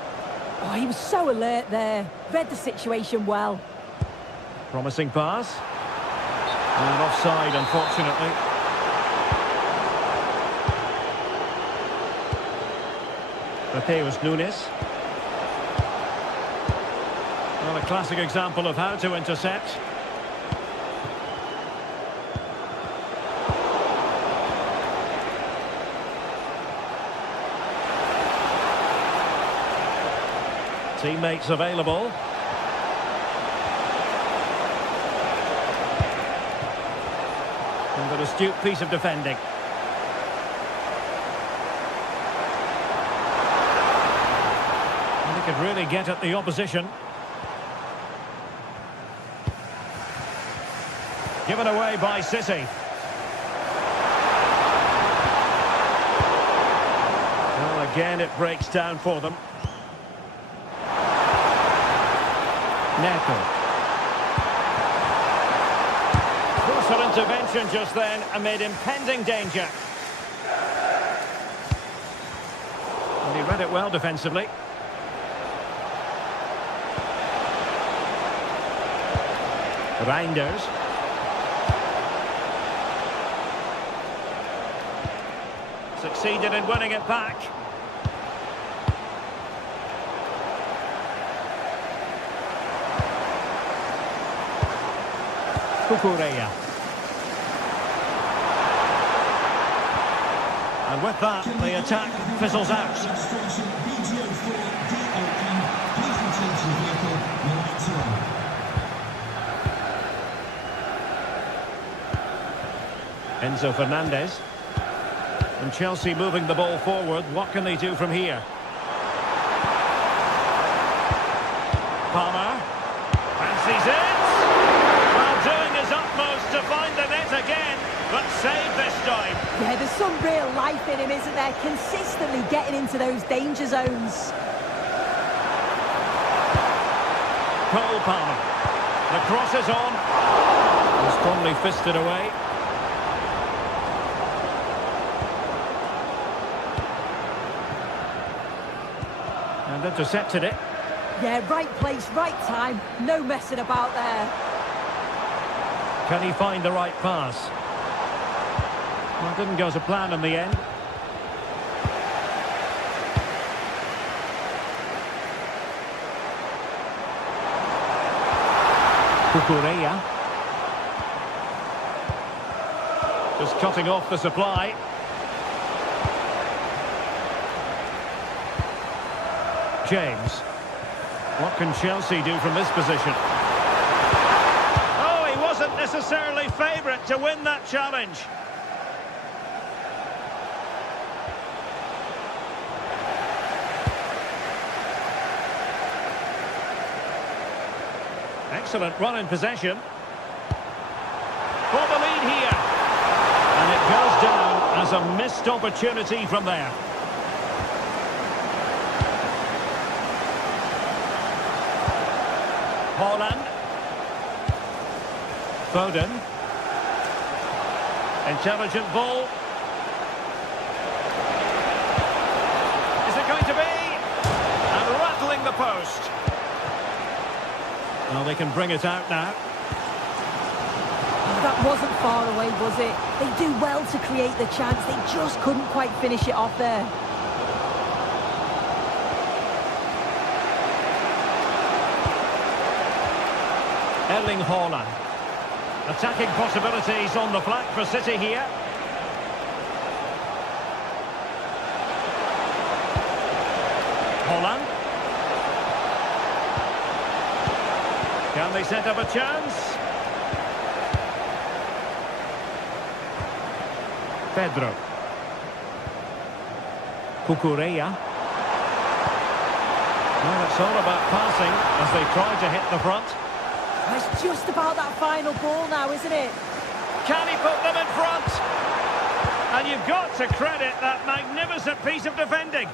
Oh, he was so alert there. Read the situation well. Promising pass. And offside, unfortunately. Mateus Nunes. Well, a classic example of how to intercept. Teammates available. And an astute piece of defending. And he could really get at the opposition. Given away by City. Well, again, it breaks down for them. Neto. Crucial intervention just then amid impending danger. And he read it well defensively. Reinders. Succeeded in winning it back. Cucurella. And with that, the attack fizzles out. Registration BGO4DON. Please return to your vehicle. Your lights are on. Enzo Fernandez. And Chelsea moving the ball forward. What can they do from here? Palmer. Fancies it. Well, doing his utmost to find the net again, but saved this time. Yeah, there's some real life in him, isn't there? Consistently getting into those danger zones. Cole Palmer. The cross is on. Strongly fisted away. And intercepted it. Yeah, right place, right time. No messing about there. Can he find the right pass? Well, it didn't go to plan in the end. Cucurella. Just cutting off the supply. James. What can Chelsea do from this position? Oh, he wasn't necessarily favourite to win that challenge. Excellent run in possession. For the lead here. And it goes down as a missed opportunity from there. Haaland. Foden. Intelligent ball. Is it going to be? And rattling the post. Well, they can bring it out now. That wasn't far away, was it? They do well to create the chance. They just couldn't quite finish it off there. Erling Haaland. Attacking possibilities on the flank for City here. Haaland. Can they set up a chance? Pedro. Cucurella. Well, it's all about passing as they try to hit the front. It's just about that final ball now, isn't it? Can he put them in front? And you've got to credit that magnificent piece of defending.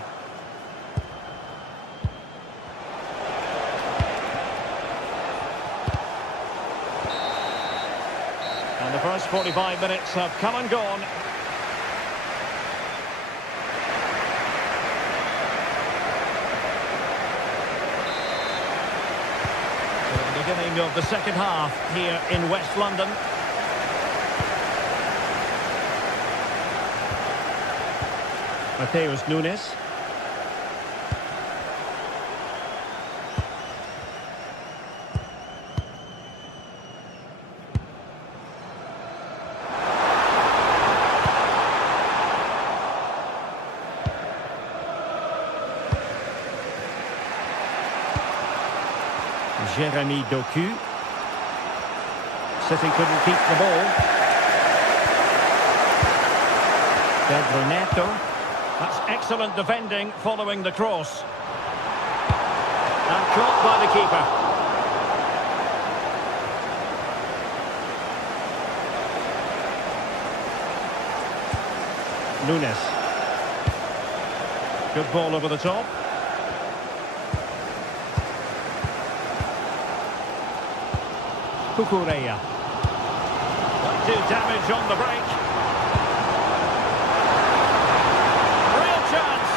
And the first 45 minutes have come and gone. The beginning of the second half here in West London. Mateus Nunes. Jeremy Doku. City couldn't keep the ball. Pedro Neto. That's excellent defending following the cross. And caught by the keeper. Nunes. Good ball over the top. Kukureya. Might do damage on the break. Real chance.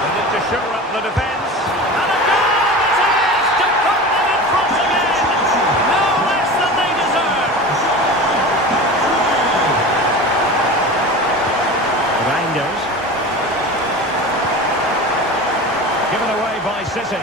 They need to shore up the defence. And a goal it is to put them in front again. No less than they deserve. Reinders. Given away by City.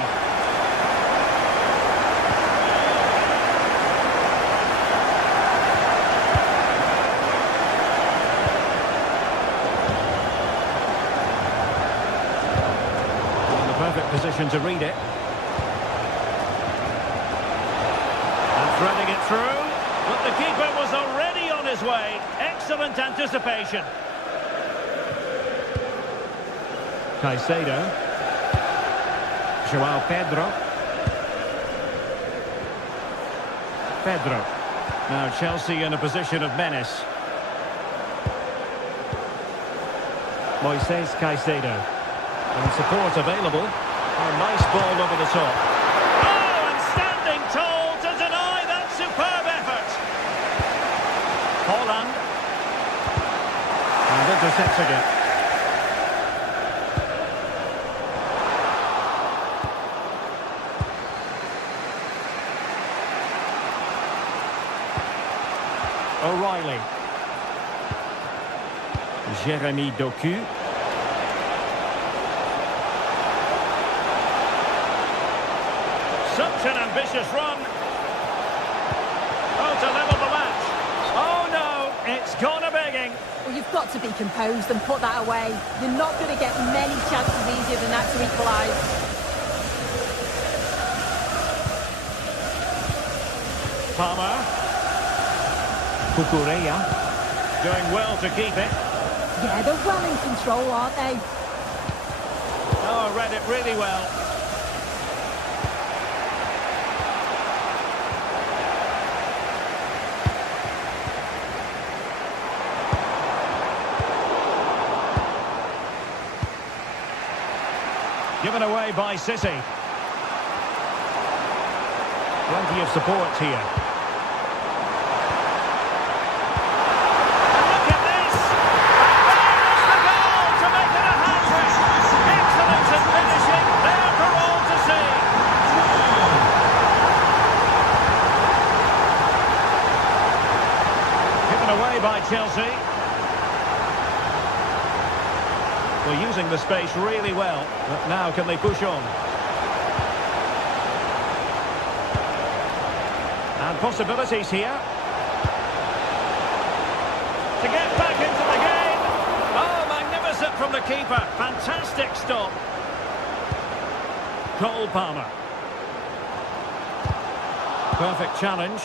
Perfect position to read it. And threading it through. But the keeper was already on his way. Excellent anticipation. Caicedo. João Pedro. Pedro. Now Chelsea in a position of menace. Moises Caicedo. And support available. A nice ball over the top. Oh, and standing tall to deny that superb effort. Holland. And intercepts again. O'Reilly. Jeremy Doku. Such an ambitious run. Oh, to level the match. Oh no, it's gone a begging. Well, you've got to be composed and put that away. You're not going to get many chances easier than that to equalise. Palmer. Kukureya. Doing well to keep it. Yeah, they're well in control, aren't they? Oh, read it really well. Given away by City. Plenty of support here. And look at this! And there is the goal to make it a hat-trick! Excellence in finishing, there for all to see. Given away by Chelsea. Well, using the space really well, but now can they push on? And possibilities here. To get back into the game. Oh, magnificent from the keeper. Fantastic stop. Cole Palmer. Perfect challenge.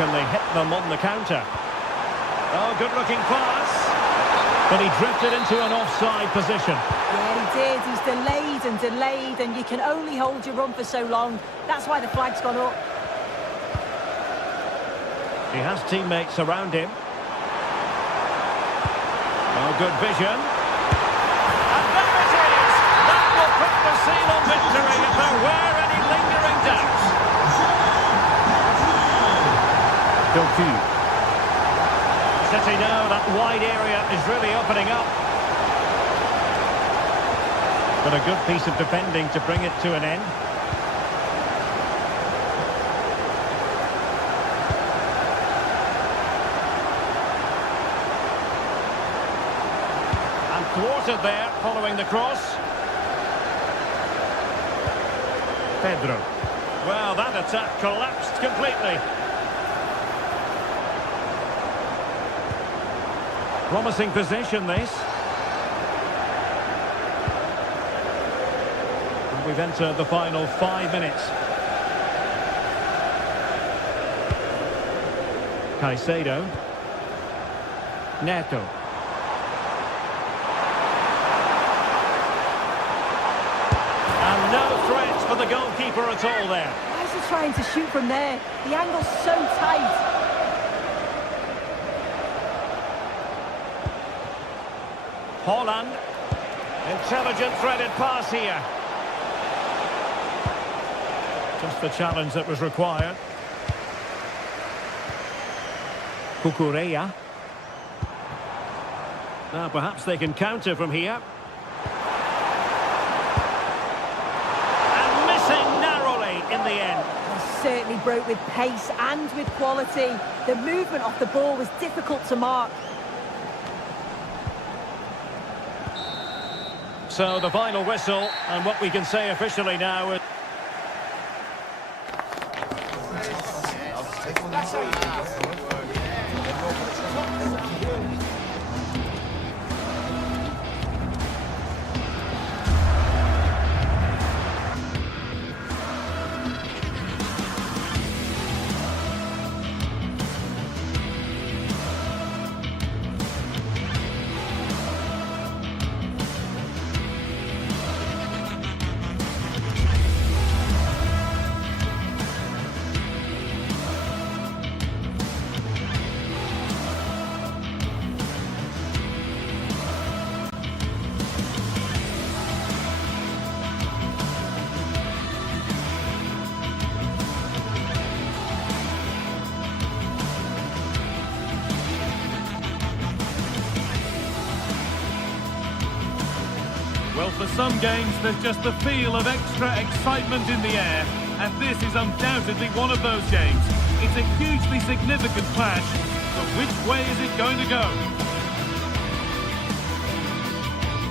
can they hit them on the counter? Oh, good-looking pass. But he drifted into an offside position. Yeah, he did. He's delayed and delayed, and you can only hold your run for so long. That's why the flag's gone up. He has teammates around him. Oh, good vision. And there it is! That will put the seal on victory if there were any lingering doubts. Doku. City know that wide area is really opening up. But a good piece of defending to bring it to an end. And thwarted there following the cross. Pedro. Well, that attack collapsed completely. Promising possession, this. And we've entered the final 5 minutes. Caicedo. Neto. And no threat for the goalkeeper at all there. Why is he trying to shoot from there? The angle's so tight. Holland. Intelligent threaded pass here. Just the challenge that was required. Cucurella. Now perhaps they can counter from here. And missing narrowly in the end. He certainly broke with pace and with quality. The movement off the ball was difficult to mark. So the final whistle, and what we can say officially now is... Well, for some games, there's just the feel of extra excitement in the air, and this is undoubtedly one of those games. It's a hugely significant clash, but which way is it going to go?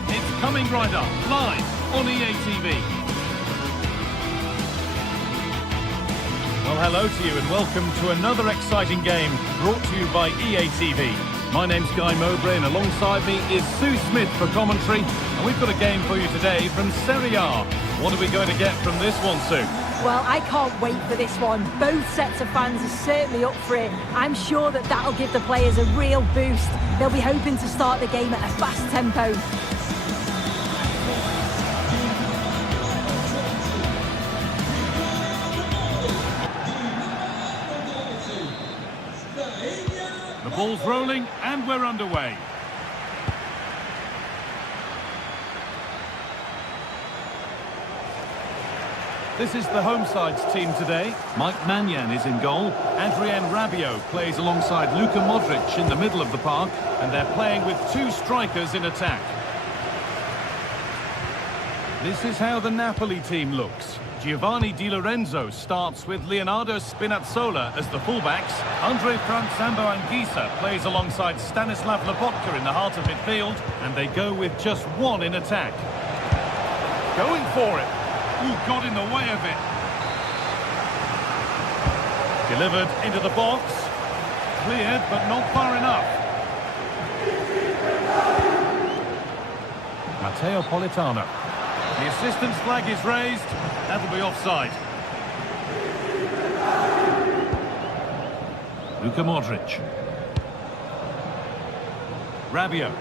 It's coming right up, live on EA TV. Well, hello to you and welcome to another exciting game brought to you by EA TV. My name's Guy Mowbray and alongside me is Sue Smith for commentary. And we've got a game for you today from Serie A. What are we going to get from this one, Sue? Well, I can't wait for this one. Both sets of fans are certainly up for it. I'm sure that that'll give the players a real boost. They'll be hoping to start the game at a fast tempo. The ball's rolling and we're underway. This is the home side's team today. Mike Maignan is in goal. Adrien Rabiot plays alongside Luka Modric in the middle of the park. And they're playing with two strikers in attack. This is how the Napoli team looks. Giovanni Di Lorenzo starts with Leonardo Spinazzola as the fullbacks. Andre Franz Anguissa plays alongside Stanislav Lobotka in the heart of midfield. And they go with just one in attack. Going for it. Ooh, got in the way of it. Delivered into the box. Cleared, but not far enough. Matteo Politano. The assistant's flag is raised. That'll be offside. Luka Modric. Rabiot.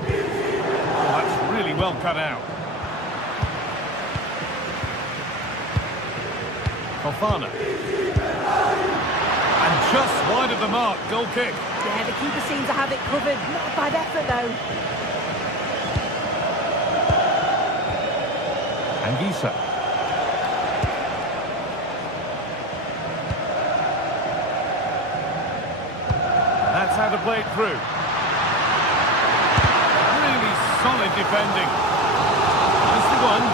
Oh, that's really well cut out. Fofana. And just wide of the mark, goal kick. Yeah, the keeper seems to have it covered. Not a bad effort, though. Anguissa. That's how to play it through. Really solid defending. That's the one.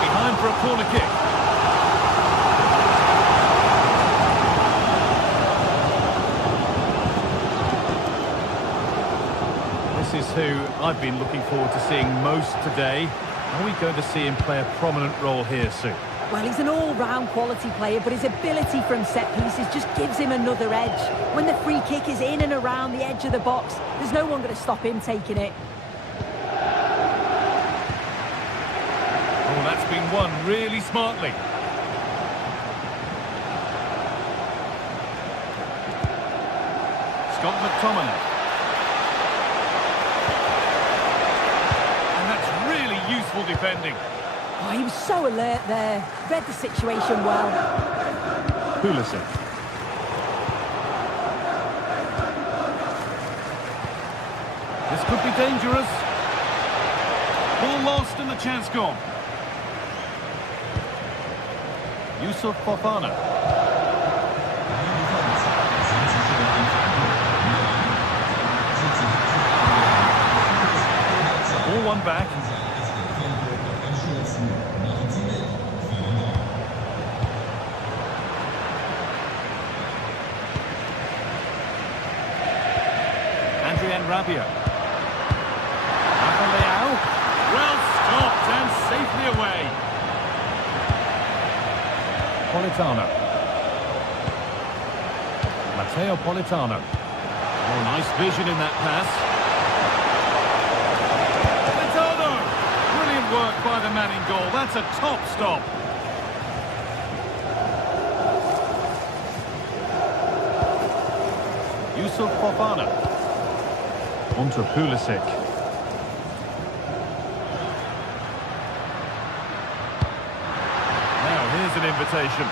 Behind for a corner kick. This is who I've been looking forward to seeing most today. Are we going to see him play a prominent role here soon? Well, he's an all-round quality player, but his ability from set pieces just gives him another edge. When the free kick is in and around the edge of the box, there's no one going to stop him taking it. Oh, that's been won really smartly. Scott McTominay. Useful defending. Oh, he was so alert there. Read the situation well. Pulisic. This could be dangerous. Ball lost and the chance gone. Yusuf Fofana. Ball won back. Rabiot. Well stopped and safely away. Politano. Matteo Politano. Oh, nice vision in that pass. Politano! Brilliant work by the man in goal. That's a top stop. Yusuf Fofana. Onto Pulisic. Now here's an invitation.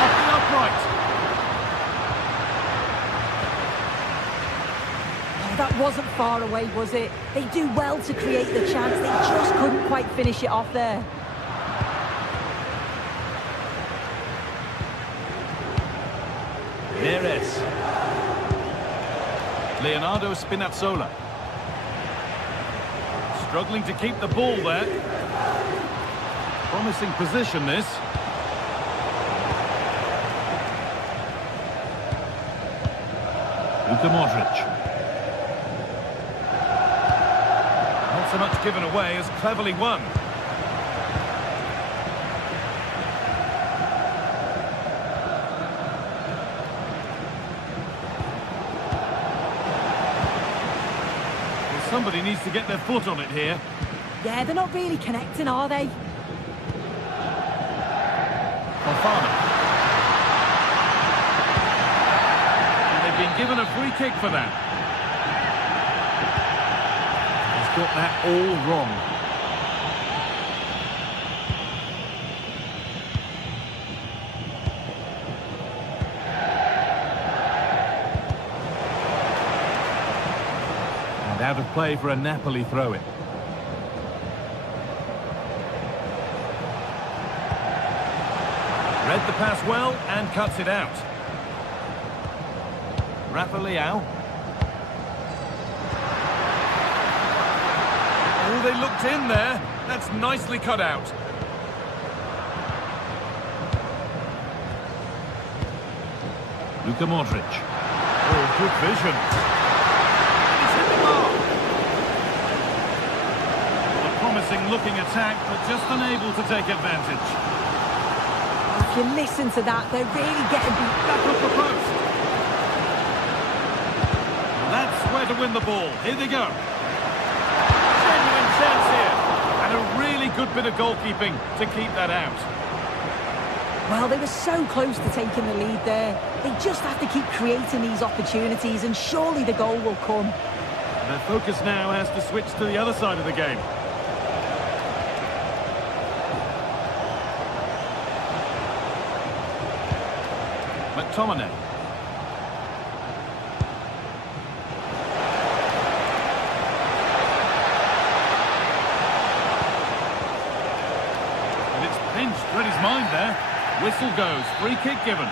Off the upright. Oh, that wasn't far away, was it? They do well to create the chance. They just couldn't quite finish it off there. Neres. Leonardo Spinazzola. Struggling to keep the ball there. Promising position, this. Luka Modric. Not so much given away as cleverly won. Somebody needs to get their foot on it here. Yeah, they're not really connecting, are they? Fofana. And they've been given a free kick for that. He's got that all wrong. Out of play for a Napoli throw-in. Read the pass well and cuts it out. Rafa Leao. Oh, they looked in there. That's nicely cut out. Luka Modric. Oh, good vision. Looking attack, but just unable to take advantage. If you listen to that, they're really getting beat. Back up the post. That's where to win the ball. Here they go. Genuine chance here. And a really good bit of goalkeeping to keep that out. Well, they were so close to taking the lead there. They just have to keep creating these opportunities, and surely the goal will come. Their focus now has to switch to the other side of the game. McTominay. And it's pinched, read his mind there. Whistle goes, free kick given.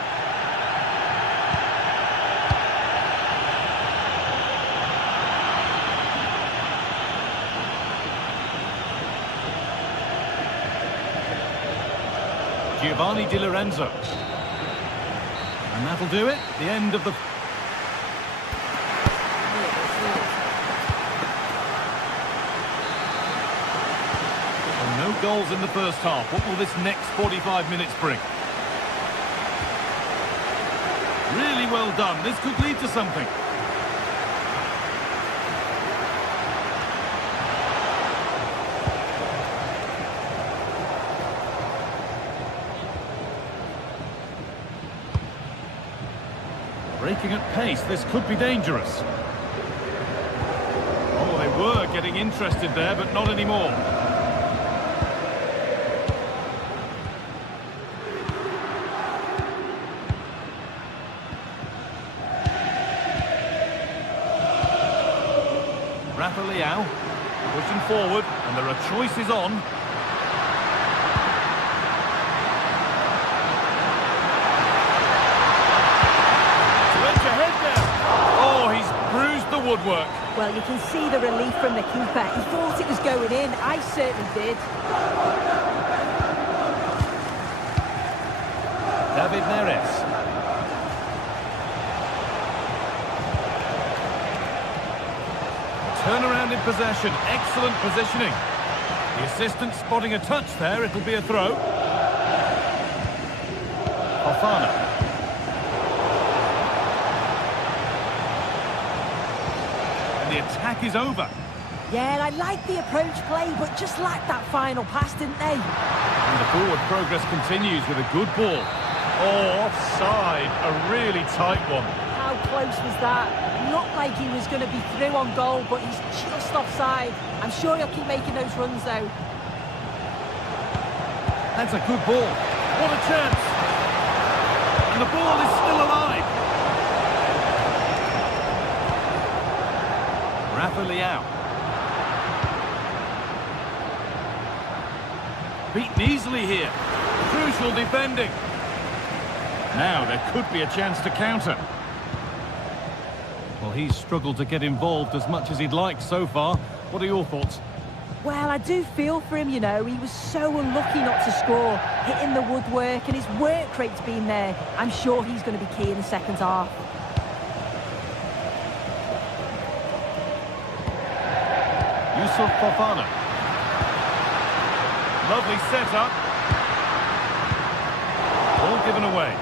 Giovanni Di Lorenzo. And that'll do it. The end of the... No goals in the first half. What will this next 45 minutes bring? Really well done. This could lead to something. Breaking at pace, this could be dangerous. Oh, they were getting interested there, but not anymore. Rafa Leao pushing forward, and there are choices on. Woodwork. Well, you can see the relief from the keeper. He thought it was going in. I certainly did. David Neres. Turnaround in possession. Excellent positioning. The assistant spotting a touch there. It'll be a throw. Fofana. The attack is over. Yeah, I like the approach play, but just lacked that final pass, didn't they? And the forward progress continues with a good ball. Oh, offside. A really tight one. How close was that? Looked like he was going to be through on goal, but he's just offside. I'm sure he'll keep making those runs, though. That's a good ball. What a chance. And the ball is still alive. Rafa Leao. Beaten easily here. Crucial defending. Now there could be a chance to counter. Well, he's struggled to get involved as much as he'd like so far. What are your thoughts? Well, I do feel for him, you know. He was so unlucky not to score, hitting the woodwork, and his work rate's been there. I'm sure he's going to be key in the second half. Yusuf Fofana. Lovely setup. All given away.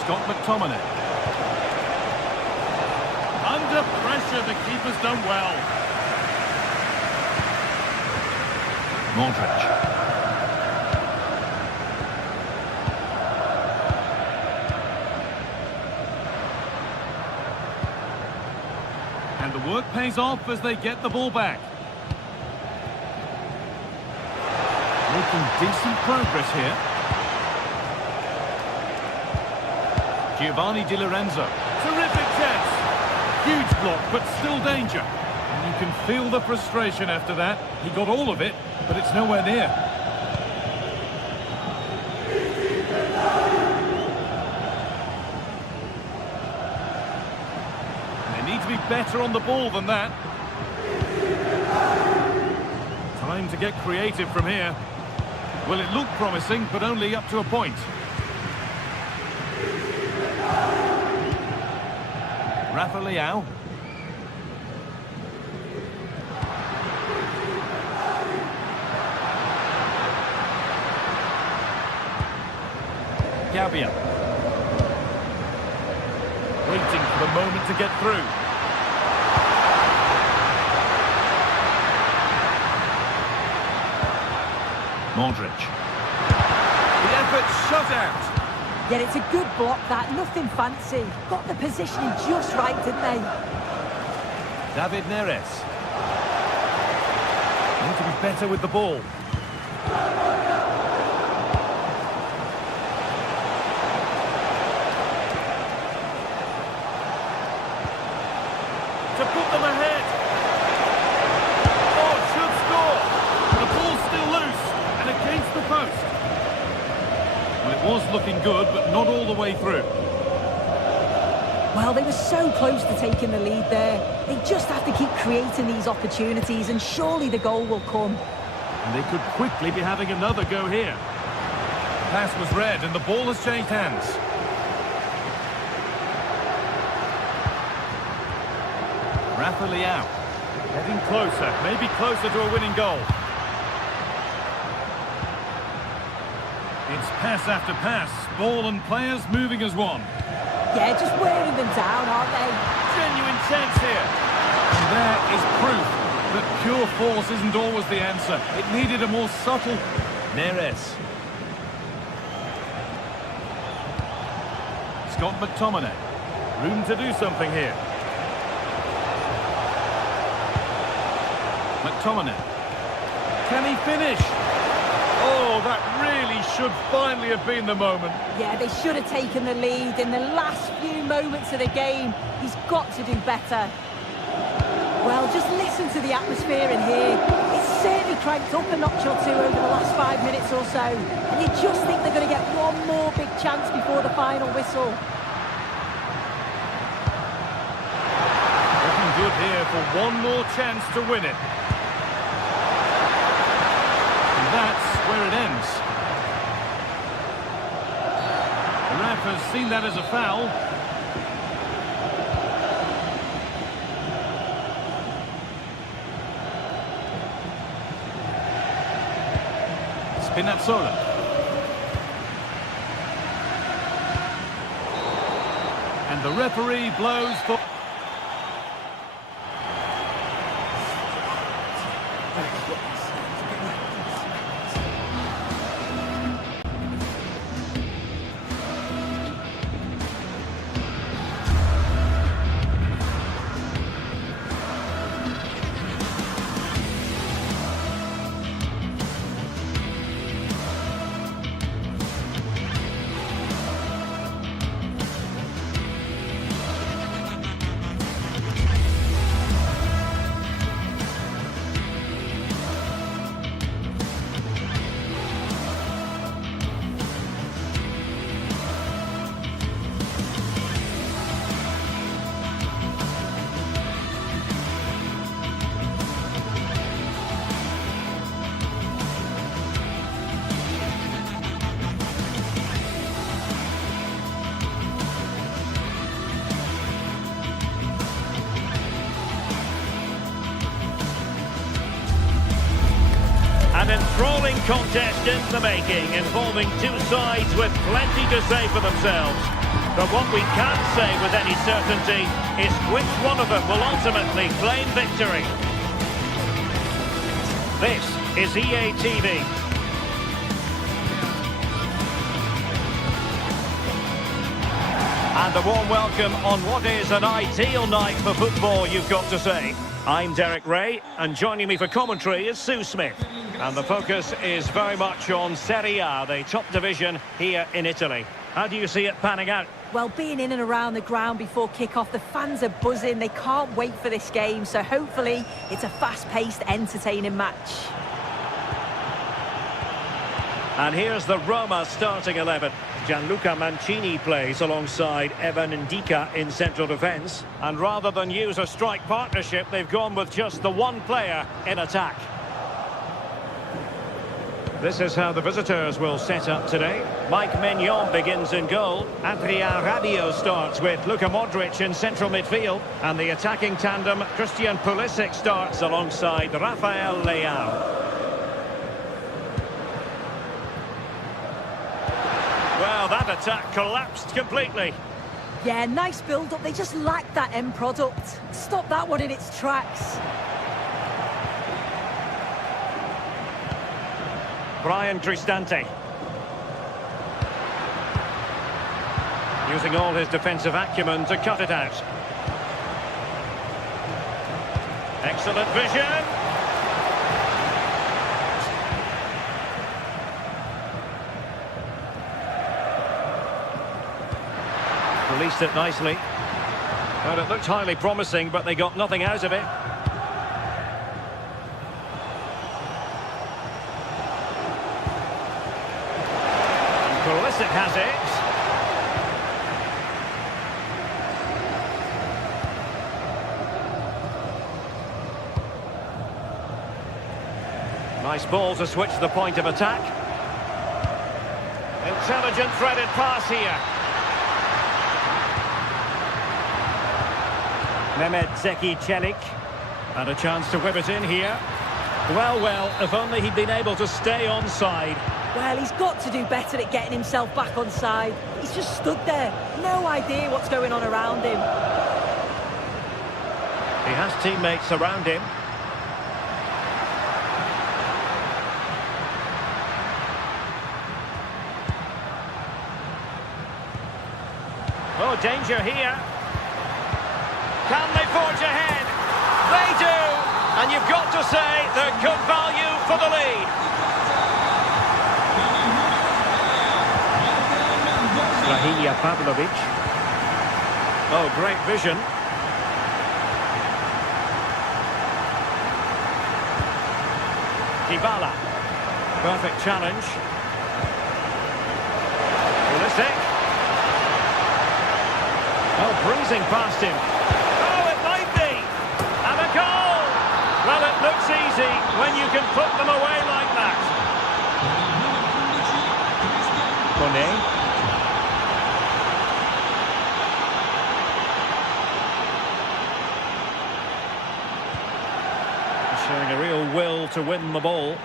Scott McTominay. Under pressure, the keeper's done well. Modric. And the work pays off as they get the ball back. Making decent progress here. Giovanni Di Lorenzo. Terrific chance. Huge block, but still danger. And you can feel the frustration after that. He got all of it, but it's nowhere near. They need to be better on the ball than that. Time to get creative from here. Well, it looked promising, but only up to a point. Rafa Leao. Gabia. Waiting for the moment to get through. Modric. The effort shut out. Yeah, it's a good block, that. Nothing fancy. Got the positioning just right, didn't they? David Neres. Need to be better with the ball. To put them ahead. Oh, should score. The ball's still loose and against the post. Well, it was looking good, but not all the way through. Well, they were so close to taking the lead there. They just have to keep creating these opportunities, and surely the goal will come. And they could quickly be having another go here. Pass was read, and the ball has changed hands. Rafa Leao. Getting closer, maybe closer to a winning goal. It's pass after pass, ball and players moving as one. Yeah, just wearing them down, aren't they? Genuine chance here. And there is proof that pure force isn't always the answer. It needed a more subtle... Neres. Scott McTominay. Room to do something here. McTominay. Can he finish? Oh, that really should finally have been the moment. Yeah, they should have taken the lead in the last few moments of the game. He's got to do better. Well, just listen to the atmosphere in here. It's certainly cranked up a notch or two over the last 5 minutes or so. And you just think they're going to get one more big chance before the final whistle. Looking good here for one more chance to win it. And that's where it ends. The ref has seen that as a foul. Spinazzola. And the referee blows for... An enthralling contest in the making, involving two sides with plenty to say for themselves. But what we can say with any certainty is which one of them will ultimately claim victory. This is EA TV. And a warm welcome on what is an ideal night for football, you've got to say. I'm Derek Ray, and joining me for commentary is Sue Smith. And the focus is very much on Serie A, the top division here in Italy. How do you see it panning out? Well, being in and around the ground before kick-off, the fans are buzzing. They can't wait for this game, so hopefully it's a fast-paced, entertaining match. And here's the Roma starting 11. Gianluca Mancini plays alongside Evan Ndika in central defence. And rather than use a strike partnership, they've gone with just the one player in attack. This is how the visitors will set up today. Mike Maignan begins in goal. Adrien Rabiot starts with Luka Modric in central midfield. And the attacking tandem, Christian Pulisic, starts alongside Rafael Leao. Well, that attack collapsed completely. Yeah, nice build-up. They just lacked that end product. Stop that one in its tracks. Brian Cristante. Using all his defensive acumen to cut it out. Excellent vision. Released it nicely. Well, it looked highly promising, but they got nothing out of it. And Pulisic has it. Nice ball to switch the point of attack. Intelligent threaded pass here. Mehmet Zeki Çelik. And a chance to whip it in here. Well, if only he'd been able to stay onside. Well, he's got to do better at getting himself back onside. He's just stood there. No idea what's going on around him. He has teammates around him. Oh, danger here. Can they forge ahead? They do! And you've got to say they're good value for the lead. Rahinia Pavlovic. Oh, great vision. Dybala. Perfect challenge. Pulisic. Oh, breezing past him. Oh, it might be. And a goal. Well, it looks easy when you can put them away like that. Kone. Showing a real will to win the ball.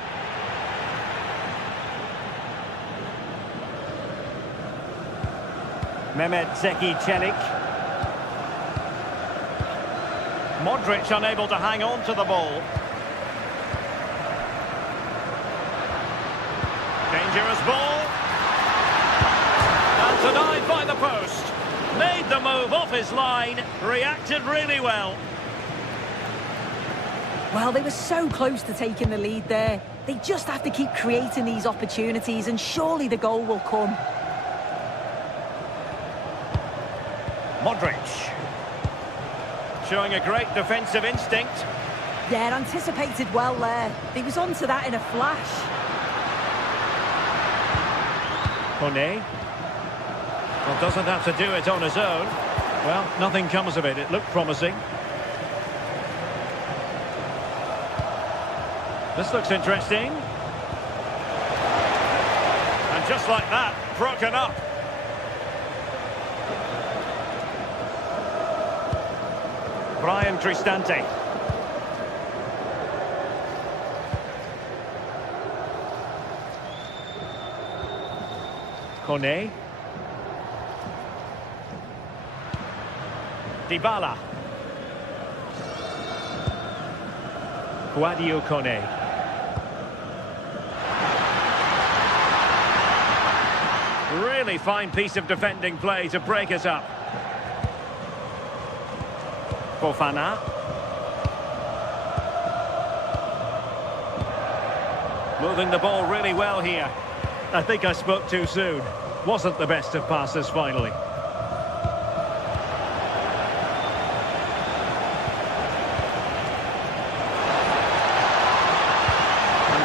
Mehmet Zeki Çelik. Modric unable to hang on to the ball. Dangerous ball. And denied by the post. Made the move off his line. Reacted really well. Well, they were so close to taking the lead there. They just have to keep creating these opportunities and surely the goal will come. Modric. Showing a great defensive instinct. Yeah, anticipated well there. He was onto that in a flash. Kone. Well, doesn't have to do it on his own. Well, nothing comes of it. It looked promising. This looks interesting. And just like that, broken up. Brian Cristante. Kone. Dybala. Guadio Kone. Really fine piece of defending play to break it up. Fofana. Moving the ball really well here. I think I spoke too soon. Wasn't the best of passes finally. And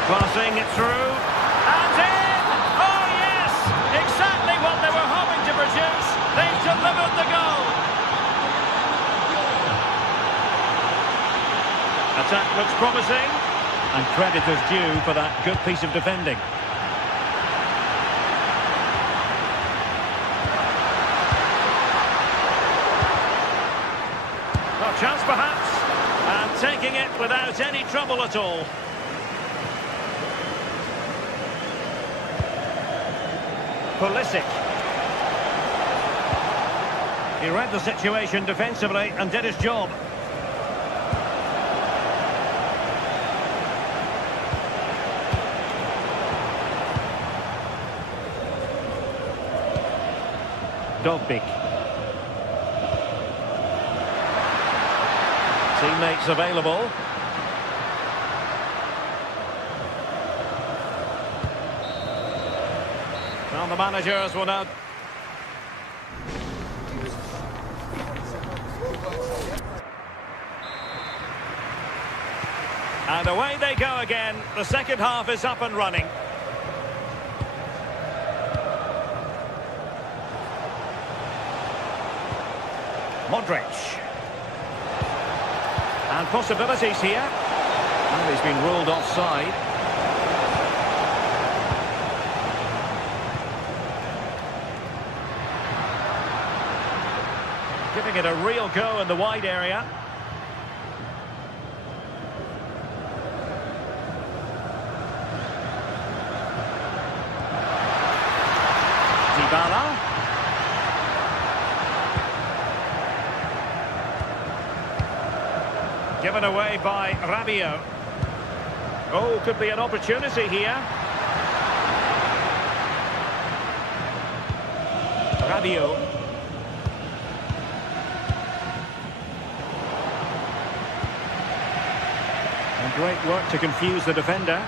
passing it through. And in! Oh yes! Exactly what they were hoping to produce. They've delivered the goal. Attack looks promising, and credit is due for that good piece of defending. A chance perhaps, and taking it without any trouble at all. Pulisic. He read the situation defensively and did his job. Dogbik. Teammates available. Well, the managers will now... And away they go again. The second half is up and running. Modric. And possibilities here. And he's been ruled offside. Giving it a real go in the wide area. Dybala. Given away by Rabiot. Oh, could be an opportunity here. Rabiot. And great work to confuse the defender.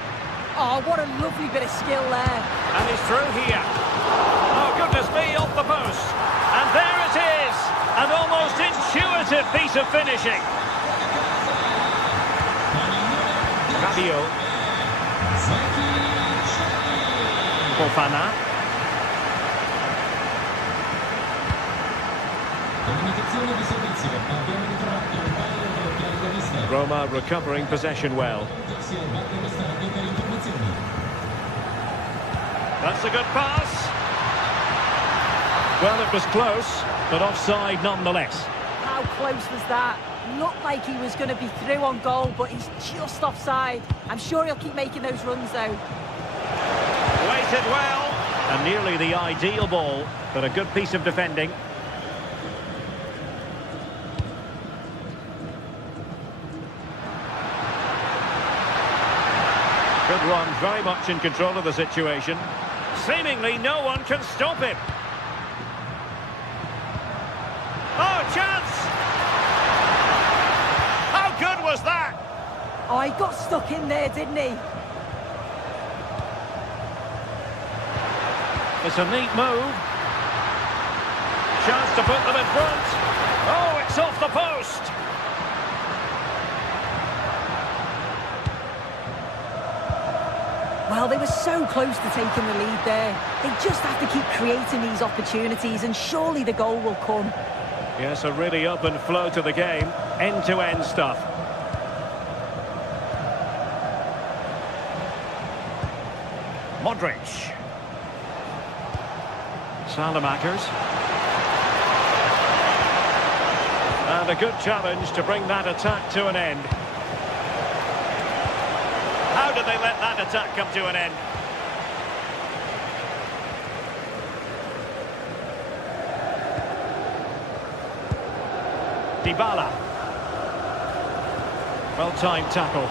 Oh, what a lovely bit of skill there. And he's through here. Oh, goodness me, off the post. And there it is. An almost intuitive piece of finishing. Rabiot. Fofana. Roma recovering possession well. That's a good pass. Well, it was close, but offside nonetheless. How close was that? Looked like he was going to be through on goal, but he's just offside. I'm sure he'll keep making those runs, though. Weighted well. And nearly the ideal ball, but a good piece of defending. Good run, very much in control of the situation. Seemingly no one can stop him. Oh, chance! How good was that? Oh, he got stuck in there, didn't he? It's a neat move. Chance to put them in front. Oh, it's off the post. Well, they were so close to taking the lead there. They just have to keep creating these opportunities, and surely the goal will come. Yes, a really open flow to the game. End-to-end stuff. Modric. Salamakers. And a good challenge to bring that attack to an end. How did they let that attack come to an end? Dybala. Well-timed tackle.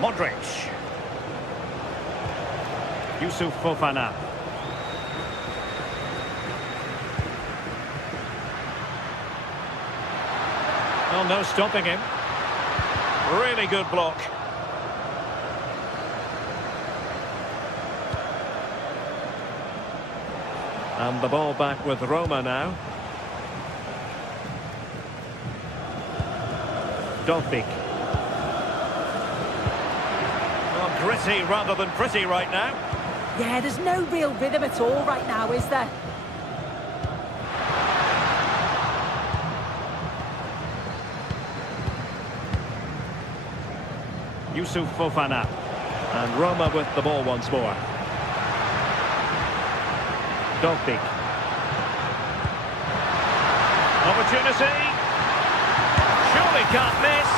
Modric. Yusuf Fofana. Well, no stopping him. Really good block. And the ball back with Roma now. Dogbik. Well, gritty rather than pretty right now. Yeah, there's no real rhythm at all right now, is there? Yusuf Fofana. And Roma with the ball once more. Dogbik. Opportunity. Surely can't miss.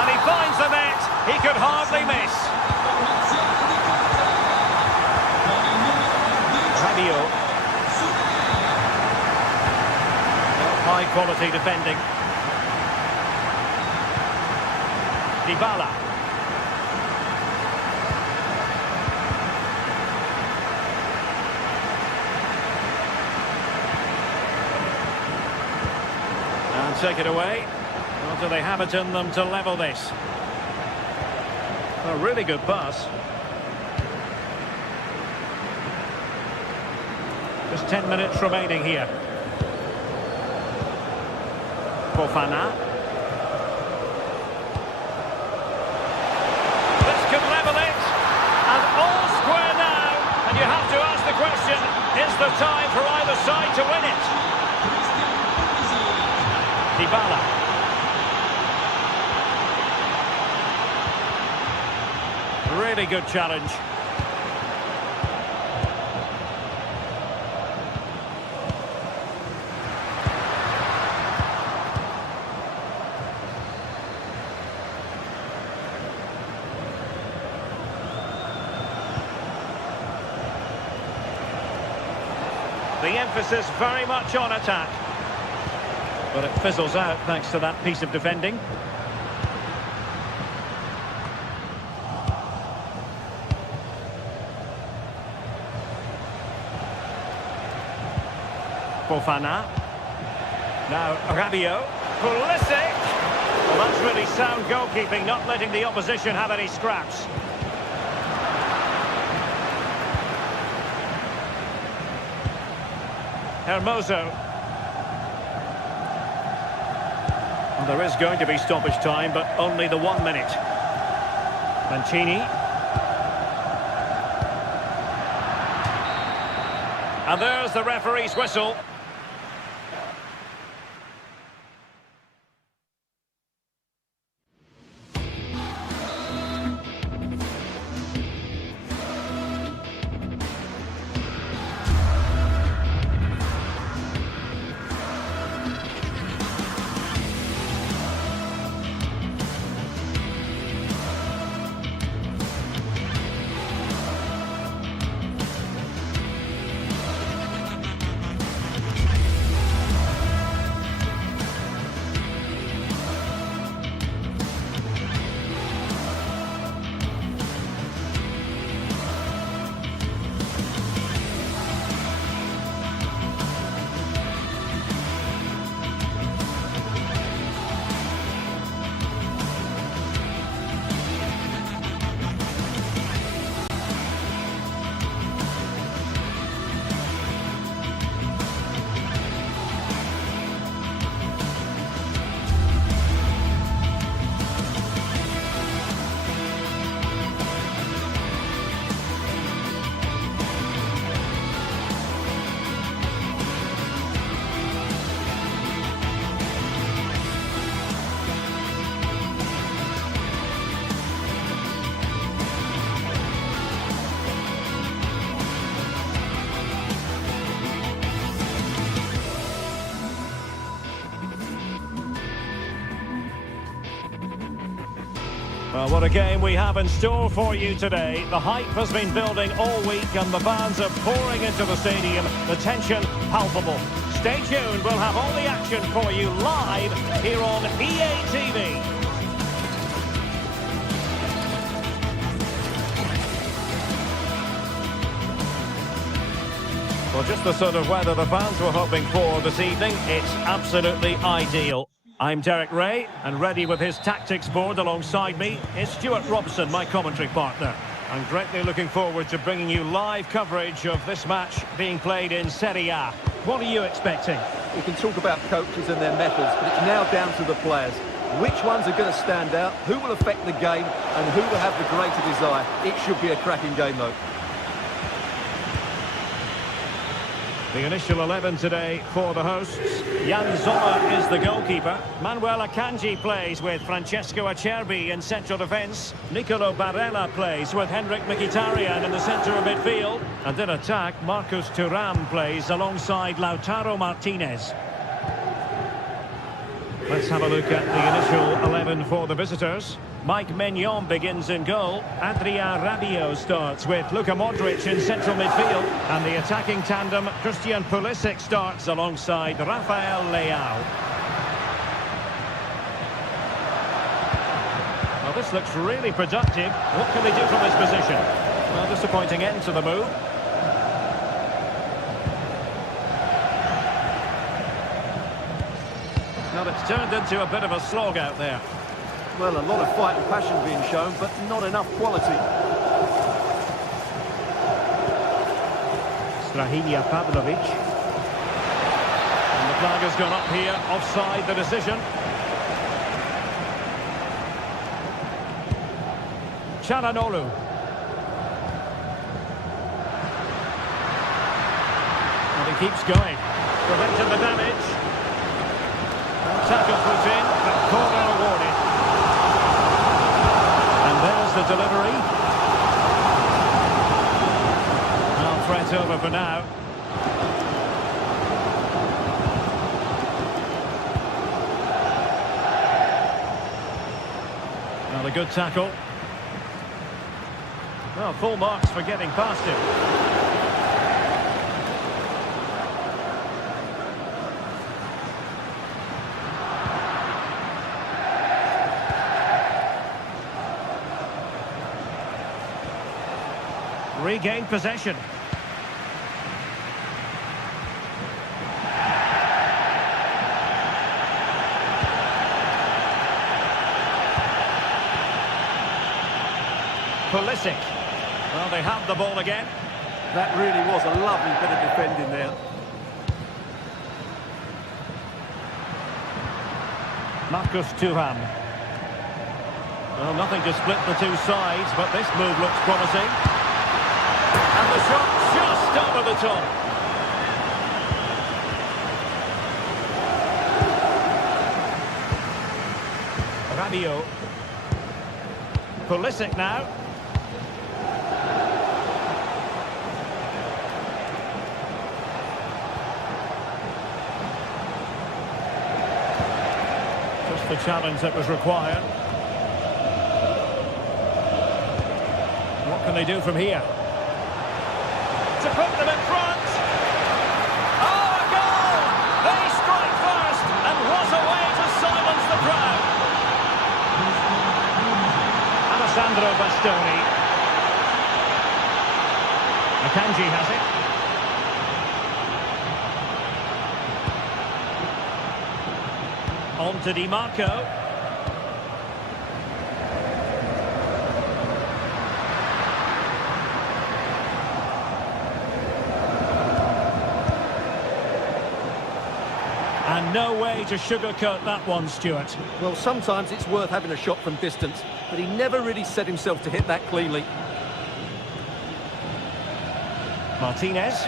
And he finds the net. He could hardly miss. Rabiot. High quality defending. Dybala. take it away. Or do they have it in them to level this? A really good pass. Just 10 minutes remaining here. Fofana. This could level it. And all square now. And you have to ask the question, is there time for either side to win it? Dybala. Really good challenge. The emphasis very much on attack. But it fizzles out thanks to that piece of defending. Fofana. Now Rabiot. Pulisic. Well, that's really sound goalkeeping, not letting the opposition have any scraps. Hermoso. Well, there is going to be stoppage time, but only the 1 minute. Mancini. And there's the referee's whistle. Well, what a game we have in store for you today. The hype has been building all week and the fans are pouring into the stadium. The tension palpable. Stay tuned, we'll have all the action for you live here on EA TV. Well, just the sort of weather the fans were hoping for this evening. It's absolutely ideal. I'm Derek Ray, and ready with his tactics board alongside me is Stuart Robson, my commentary partner. I'm greatly looking forward to bringing you live coverage of this match being played in Serie A. What are you expecting? We can talk about coaches and their methods, but it's now down to the players. Which ones are going to stand out, who will affect the game, and who will have the greater desire. It should be a cracking game, though. The initial 11 today for the hosts. Jan Sommer is the goalkeeper. Manuel Akanji plays with Francesco Acerbi in central defence. Nicolo Barella plays with Henrik Mkhitaryan in the centre of midfield. And in attack, Marcus Thuram plays alongside Lautaro Martinez. Let's have a look at the initial 11 for the visitors. Mike Maignan begins in goal. Adrien Rabiot starts with Luka Modric in central midfield. And the attacking tandem, Christian Pulisic, starts alongside Rafael Leao. Well, this looks really productive. What can they do from this position? Well, disappointing end to the move. Well, it's turned into a bit of a slog out there. Well, a lot of fight and passion being shown, but not enough quality. Strahinja Pavlovic. And the flag has gone up here, offside the decision. Çalhanoğlu. And he keeps going. Preventing the damage. Tackle put in, but corner awarded. And there's the delivery. Well, threat over for now. Well, a good tackle. Well, full marks for getting past him. Regained possession. Pulisic. Well, they have the ball again. That really was a lovely bit of defending there. Marcus Thuram. Well, nothing to split the two sides, but this move looks promising. And the shot just over the top. Rabiot. Pulisic now. Just the challenge that was required. What can they do from here? To put them in front. Oh, a goal! They strike first, and what a way to silence the crowd. Alessandro Bastoni. Akanji has it. On to Di Marco. And no way to sugarcoat that one, Stuart. Well, sometimes it's worth having a shot from distance, but he never really set himself to hit that cleanly. Martinez.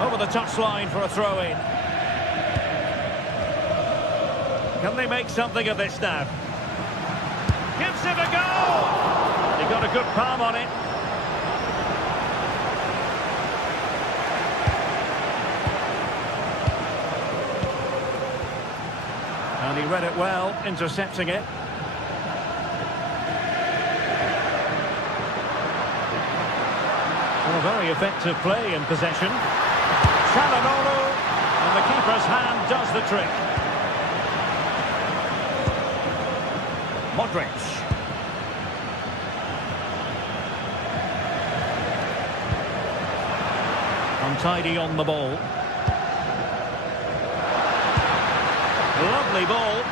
Over the touchline for a throw-in. Can they make something of this now? Gives it a go! They got a good palm on it. And he read it well, intercepting it. Well, very effective play in possession. Çalhanoğlu, and the keeper's hand does the trick. Modric. Untidy on the ball. Lovely ball.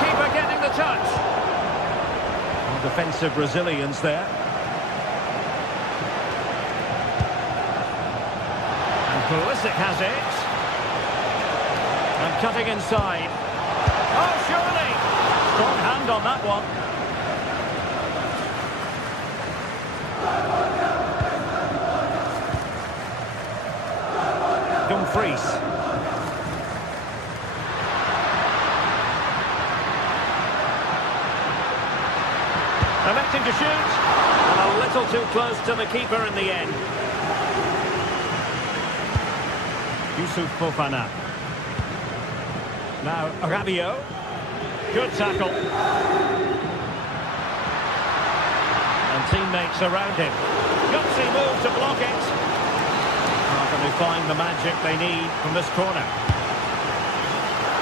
Keeper getting the touch. And defensive resilience there. And Pulisic has it. And cutting inside. Oh, surely. Strong hand on that one. Dumfries. Electing to shoot, and a little too close to the keeper in the end. Youssouf Fofana. Now Rabiot. Good tackle. And teammates around him. Gutsy move to block it. How can they find the magic they need from this corner?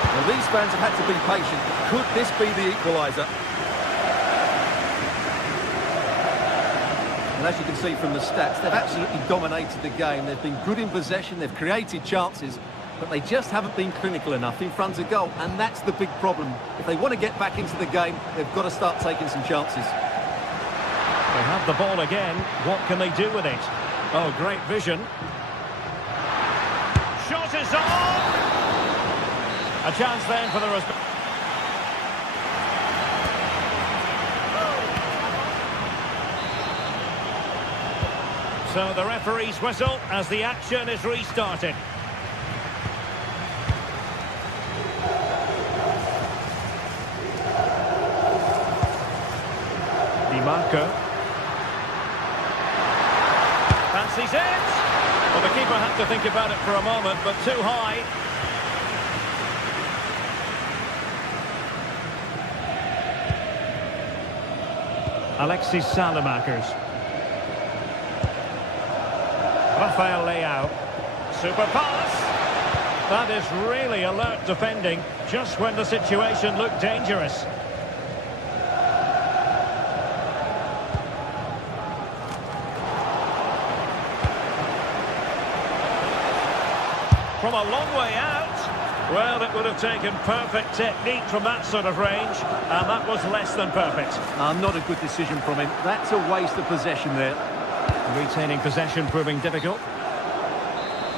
Well, these fans have had to be patient. Could this be the equaliser? And And as you can see from the stats, they've absolutely dominated the game. They've been good in possession, they've created chances, but they just haven't been clinical enough in front of goal, and that's the big problem. If they want to get back into the game, they've got to start taking some chances. They have the ball again. What can they do with it? Oh, great vision. Shot is on! A chance then for the respect. So the referee's whistle as the action is restarted. Di Marco. Fancies it. Well, the keeper had to think about it for a moment, but too high. Alexis Salamakers. Rafael Leao. Super pass. That is really alert defending, just when the situation looked dangerous. From a long way out. Well, it would have taken perfect technique from that sort of range, and that was less than perfect. Not a good decision from him. That's a waste of possession there. Retaining possession proving difficult.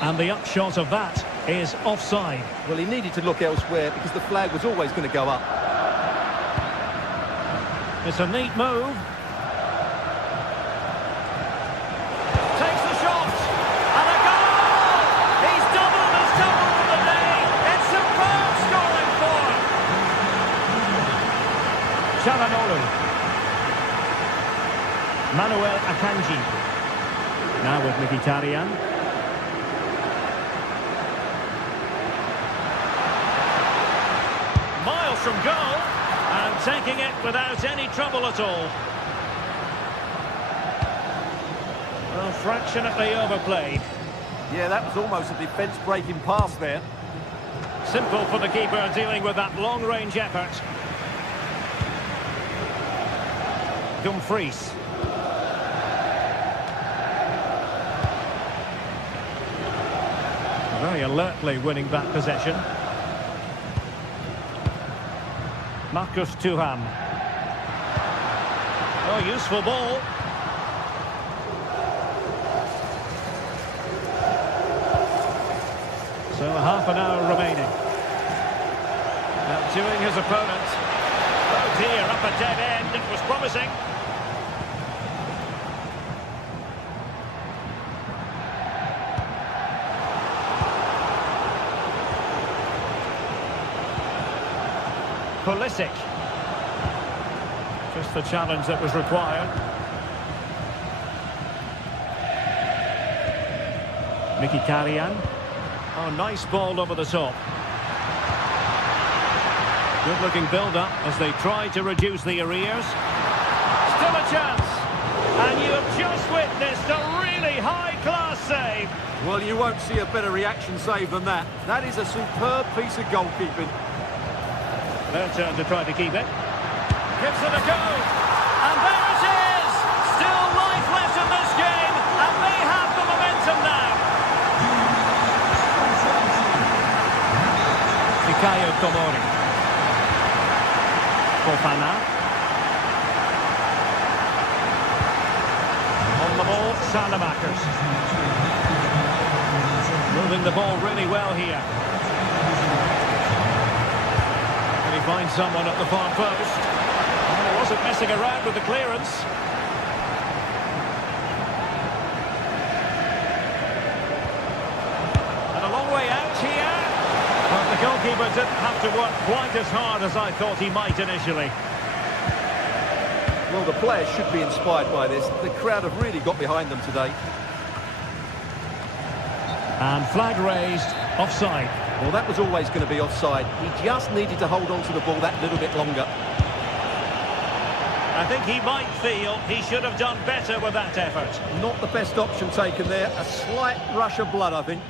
And the upshot of that is offside. Well, he needed to look elsewhere because the flag was always going to go up. It's a neat move. Takes the shot. And a goal! He's doubled his total for the day. It's superb scoring form. Çalhanoğlu. Manuel Akanji. Now with Mkhitaryan. Miles from goal. And taking it without any trouble at all. Well, fractionately overplayed. Yeah, that was almost a defence-breaking pass there. Simple for the keeper dealing with that long-range effort. Dumfries. Very alertly winning back possession. Marcus Thuram. Oh, useful ball. So half an hour remaining. Outdoing his opponent. Oh dear, up a dead end. It was promising. Pulisic. Just the challenge that was required. Mkhitaryan. Oh, nice ball over the top. Good looking build-up as they try to reduce the arrears. Still a chance. And you have just witnessed a really high-class save. Well, you won't see a better reaction save than that. That is a superb piece of goalkeeping. Their turn to try to keep it. Gives it a go. And there it is! Still life left in this game, and they have the momentum now. Fikayo Tomori. Fofana. On the ball, Salamakers. Moving the ball really well here. Find someone at the far post. Well, he wasn't messing around with the clearance. And a long way out here. But the goalkeeper didn't have to work quite as hard as I thought he might initially. Well, the players should be inspired by this. The crowd have really got behind them today. And flag raised, offside. Well, that was always going to be offside. He just needed to hold on to the ball that little bit longer. I think he might feel he should have done better with that effort. Not the best option taken there. A slight rush of blood, I think.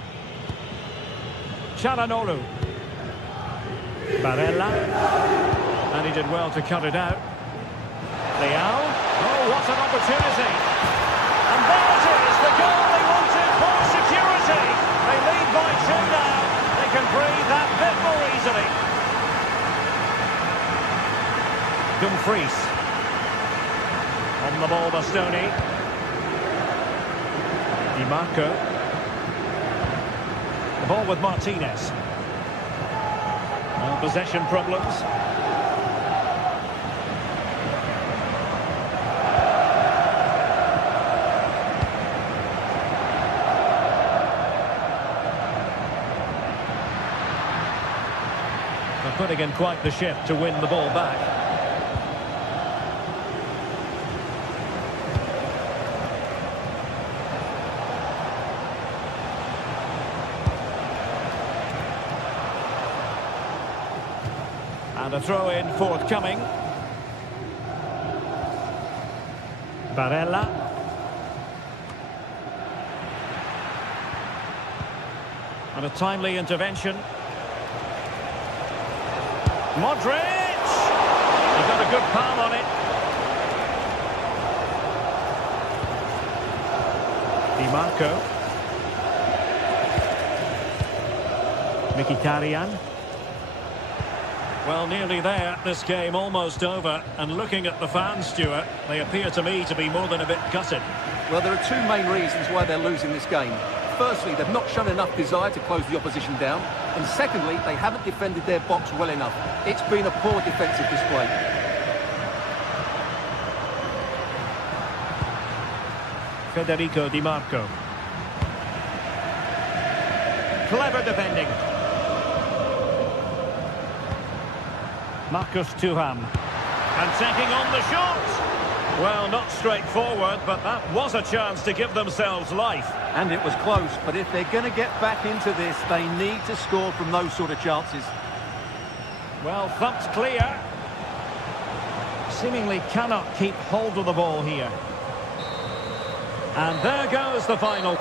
Çalhanoğlu. Barella. And he did well to cut it out. Leao. Oh, what an opportunity. there it is, the goal they wanted for security. They lead by 2 now. They can breathe that bit more easily. Dumfries. On the ball, Bastoni. Di Marco. The ball with Martinez. No possession problems. They're putting in quite the shift to win the ball back. And a throw-in forthcoming. Barella. And a timely intervention. Modric! He got a good palm on it. Di Marco. Mkhitaryan. Well, nearly there. This game almost over. And looking at the fans, Stuart, they appear to me to be more than a bit gutted. Well, there are two main reasons why they're losing this game. Firstly, they've not shown enough desire to close the opposition down. And secondly, they haven't defended their box well enough. It's been a poor defensive display. Federico Di Marco. Clever defending. Marcus Thuram. And taking on the shot. Well, not straightforward, but that was a chance to give themselves life. And it was close, but if they're going to get back into this, they need to score from those sort of chances. Well, thumped clear. Seemingly cannot keep hold of the ball here. And there goes the final.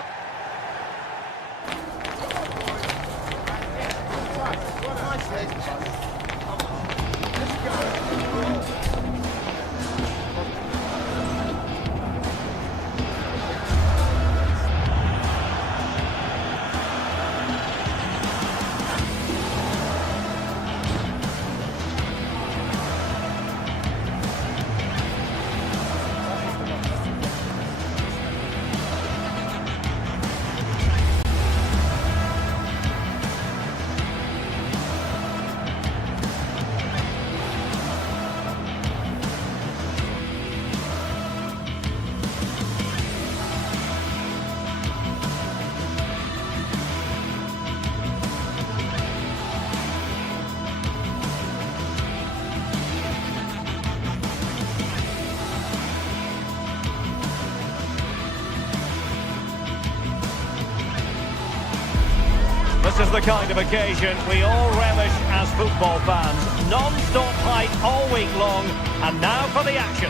This is the kind of occasion we all relish as football fans. Non-stop hype all week long, and now for the action.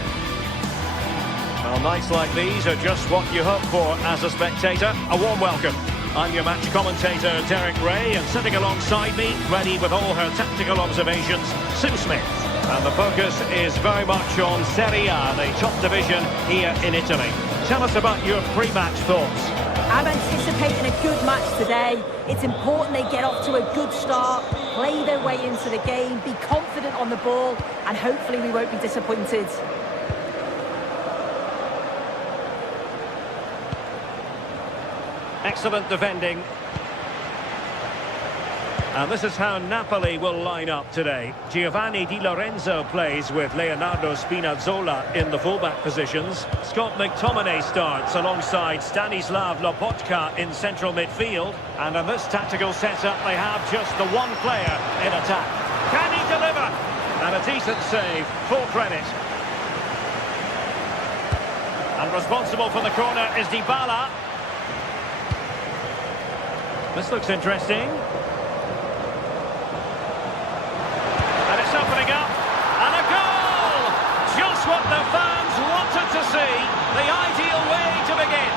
Well, nights like these are just what you hope for as a spectator. A warm welcome. I'm your match commentator, Derek Ray, and sitting alongside me, ready with all her tactical observations, Sue Smith. And the focus is very much on Serie A, the top division here in Italy. Tell us about your pre-match thoughts. I'm anticipating a good match today. It's important they get off to a good start, play their way into the game, be confident on the ball, and hopefully we won't be disappointed. Excellent defending. And this is how Napoli will line up today. Giovanni Di Lorenzo plays with Leonardo Spinazzola in the fullback positions. Scott McTominay starts alongside Stanislav Lobotka in central midfield. And in this tactical setup, they have just the one player in attack. Can he deliver? And a decent save, full credit. And responsible for the corner is Dybala. This looks interesting. Opening up, and a goal! Just what the fans wanted to see, the ideal way to begin.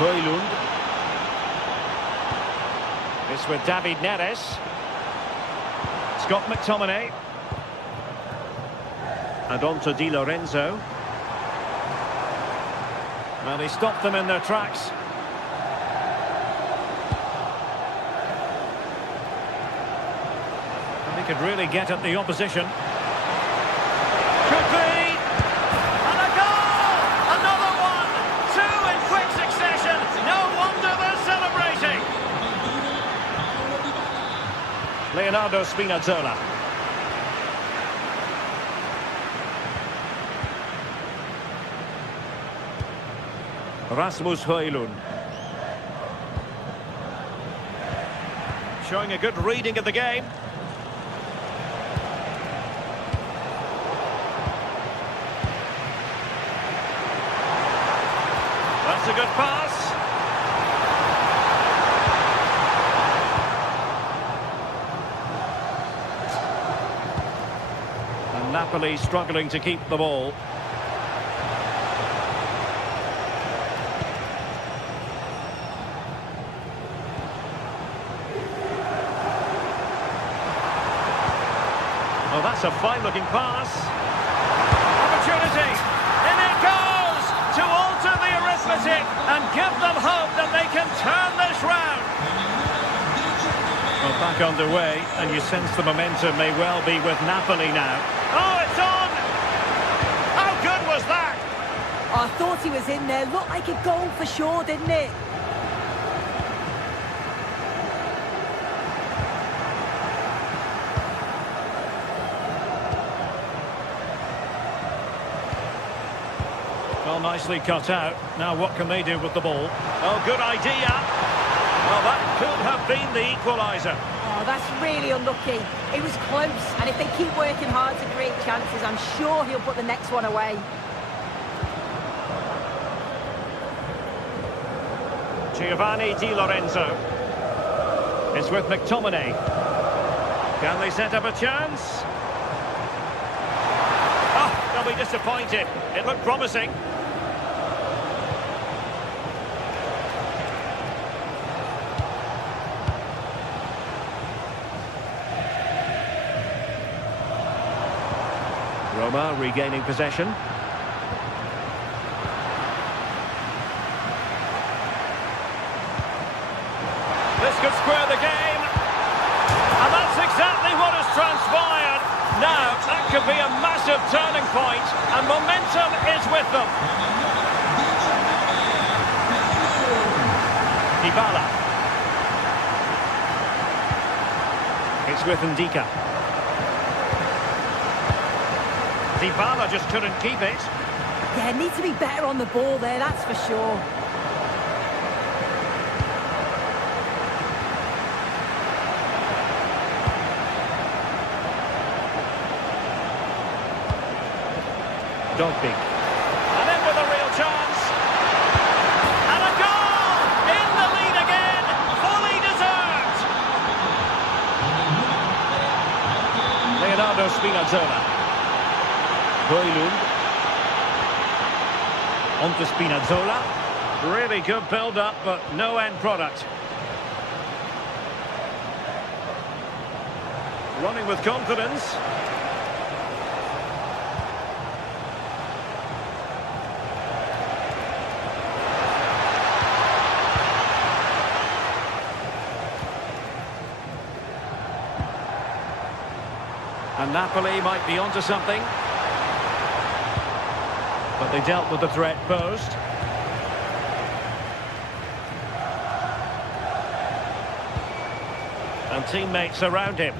Højlund. This with David Neres. Scott McTominay. And on to Di Lorenzo. Well, he stopped them in their tracks. And he could really get at the opposition. Could be! And a goal! Another one! Two in quick succession! No wonder they're celebrating! Leonardo Spinazzola. Rasmus Højlund. Showing a good reading of the game. That's a good pass. And Napoli struggling to keep the ball. Oh, that's a fine-looking pass. Opportunity. In it goes to alter the arithmetic and give them hope that they can turn this round. Well, back underway, and you sense the momentum may well be with Napoli now. Oh, it's on! How good was that? I thought he was in there. Looked like a goal for sure, didn't it? Well, nicely cut out. Now what can they do with the ball? Oh, good idea. Well, that could have been the equaliser. Oh, that's really unlucky. It was close, and if they keep working hard to create chances, I'm sure he'll put the next one away. Giovanni Di Lorenzo. It's with McTominay. Can they set up a chance? Oh, they'll be disappointed. It looked promising. Roma regaining possession. This could square the game. And that's exactly what has transpired. Now, that could be a massive turning point, and momentum is with them. Dybala. It's with Ndika. Dybala just couldn't keep it. Yeah, need to be better on the ball there, that's for sure. Dogby. And in with a real chance. And a goal! In the lead again! Fully deserved! Leonardo Spinazzola. Højlund. On to Spinazzola. Really good build-up, but no end product. Running with confidence. And Napoli might be onto something. But they dealt with the threat posed. And teammates around him.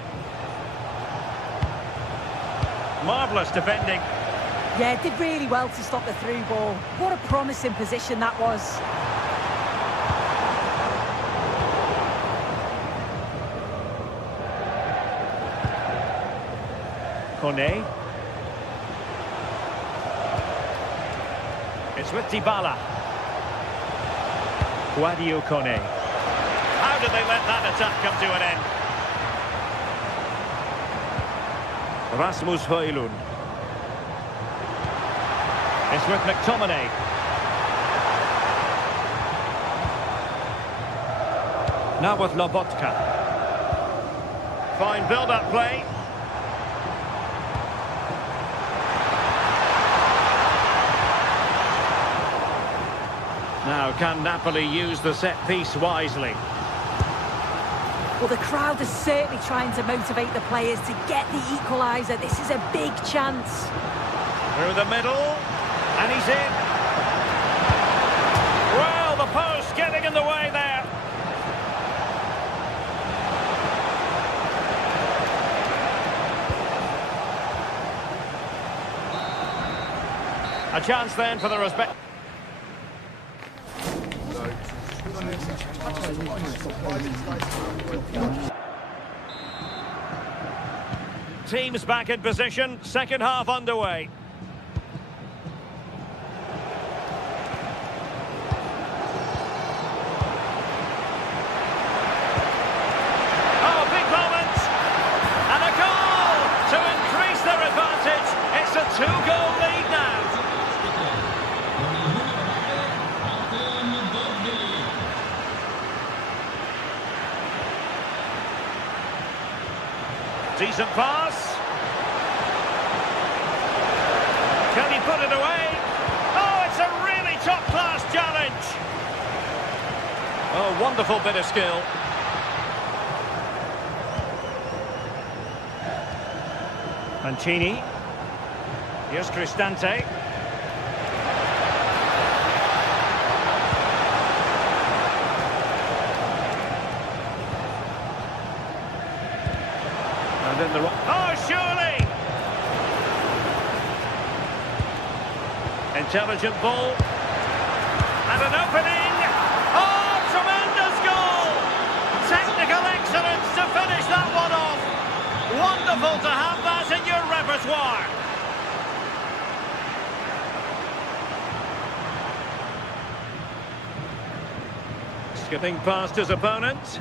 Marvellous defending. Yeah, did really well to stop the through ball. What a promising position that was. Kone. It's with Dybala. Guadio Kone. How did they let that attack come to an end? Rasmus Højlund. It's with McTominay. Now with Lobotka. Fine build-up play. Now, can Napoli use the set piece wisely? Well, the crowd is certainly trying to motivate the players to get the equaliser. This is a big chance. Through the middle, and he's in. Well, the post getting in the way there. A chance then for the respect. Teams back in position, second half underway. Oh, big moment! And a goal to increase their advantage. It's a two-goal lead now. Decent pass. Can he put it away? Oh, it's a really top-class challenge. Oh, wonderful bit of skill. Mancini. Here's Cristante. And in the oh, surely! Intelligent ball. And an opening. Oh, tremendous goal! Technical excellence to finish that one off. Wonderful to have that in your repertoire. Skipping past his opponent.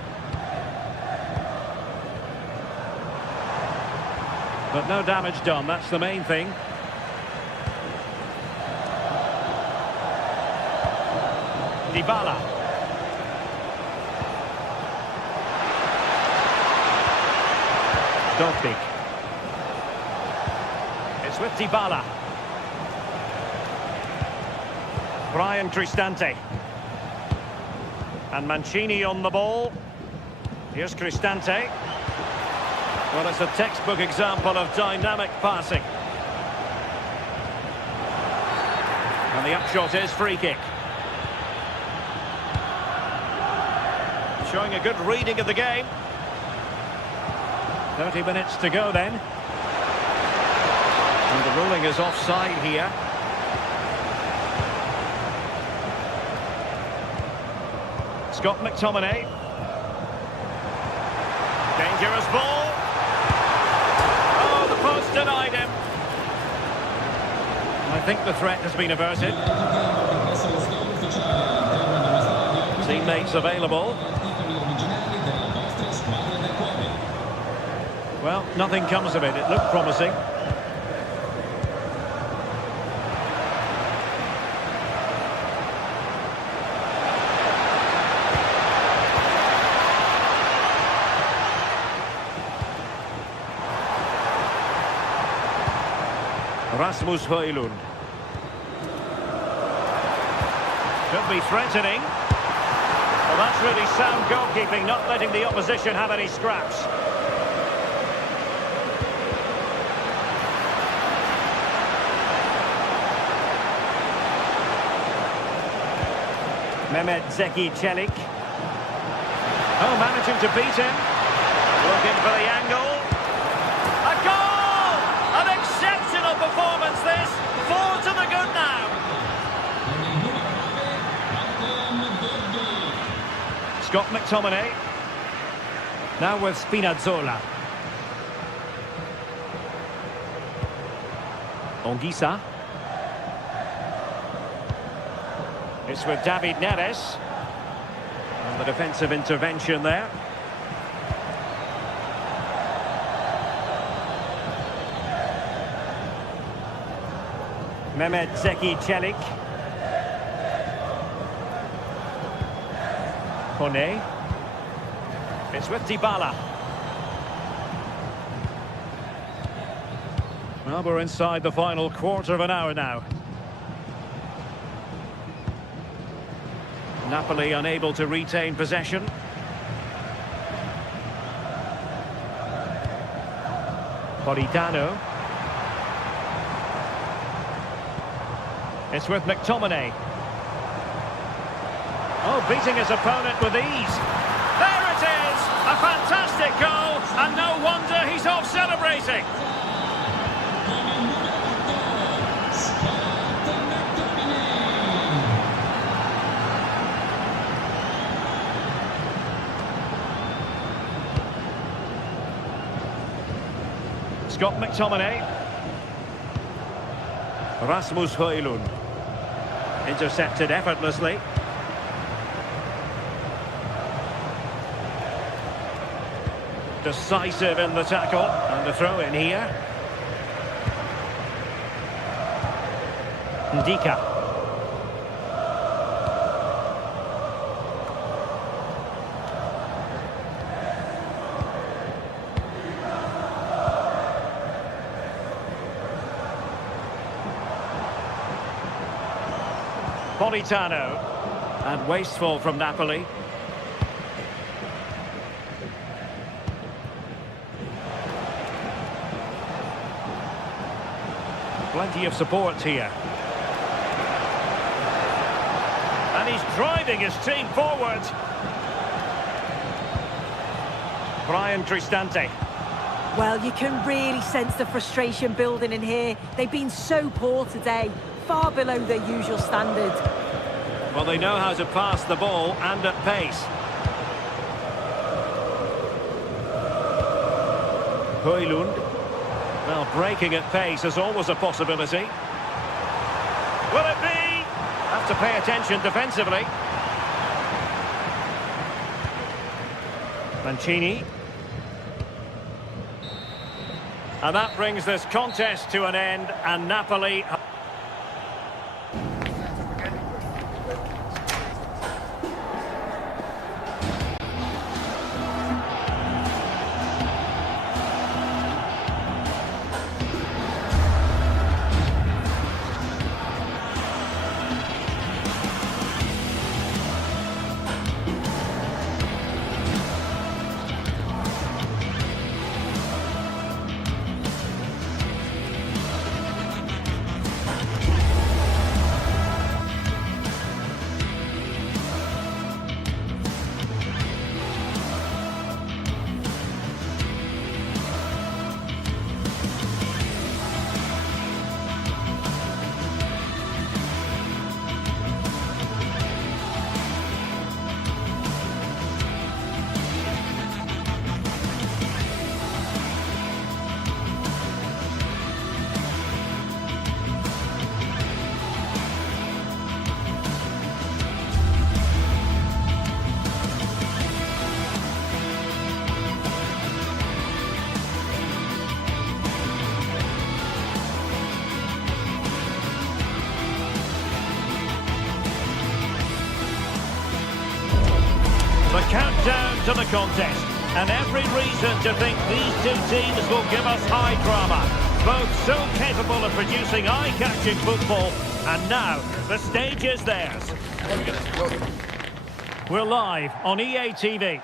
But no damage done, that's the main thing. Dybala. Dovbyk. It's with Dybala. Brian Cristante. And Mancini on the ball. Here's Cristante. Well, it's a textbook example of dynamic passing. And the upshot is free kick. Showing a good reading of the game. 30 minutes to go then. And the ruling is offside here. Scott McTominay. Dangerous ball. Oh, the post denied him. I think the threat has been averted. Teammates available. Well, nothing comes of it. It looked promising. Rasmus Højlund. Could be threatening. Well, that's really sound goalkeeping, not letting the opposition have any scraps. Mehmet Zeki Çelik. Oh, managing to beat him. Looking for the angle. A goal! An exceptional performance this. 4 to the good now. Scott McTominay. Now with Spinazzola. Ongisa. It's with David Neres. And the defensive intervention there. Mehmet Zeki Çelik. Kone. It's with Dybala. Well, we're inside the final quarter of an hour now. Napoli unable to retain possession. Politano. It's with McTominay. Oh, beating his opponent with ease. There it is! A fantastic goal, and no wonder he's off celebrating. Scott McTominay. Rasmus Højlund. Intercepted effortlessly. Decisive in the tackle, and the throw in here. Ndika. Politano. And wasteful from Napoli. Plenty of support here. And he's driving his team forward. Brian Cristante. Well, you can really sense the frustration building in here. They've been so poor today, far below their usual standard. Well, they know how to pass the ball and at pace. Højlund. Well, breaking at pace is always a possibility. Will it be? Have to pay attention defensively. Mancini. And that brings this contest to an end, and Napoli... The countdown to the contest, and every reason to think these two teams will give us high drama. Both so capable of producing eye-catching football, and now the stage is theirs. We're live on EA TV.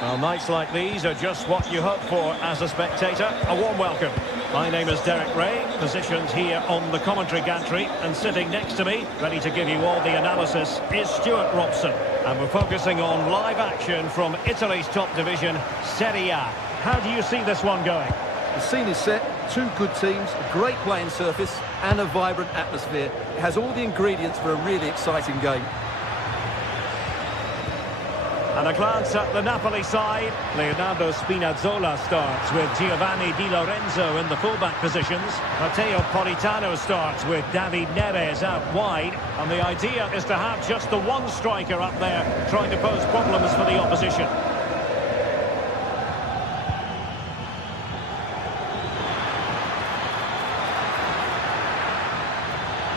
Well, nights like these are just what you hope for as a spectator. A warm welcome. My name is Derek Ray, positioned here on the commentary gantry, and sitting next to me, ready to give you all the analysis, is Stuart Robson. And we're focusing on live action from Italy's top division, Serie A. How do you see this one going? The scene is set, two good teams, a great playing surface and a vibrant atmosphere. It has all the ingredients for a really exciting game. And a glance at the Napoli side. Leonardo Spinazzola starts with Giovanni Di Lorenzo in the fullback positions. Matteo Politano starts with David Neres out wide. And the idea is to have just the one striker up there trying to pose problems for the opposition.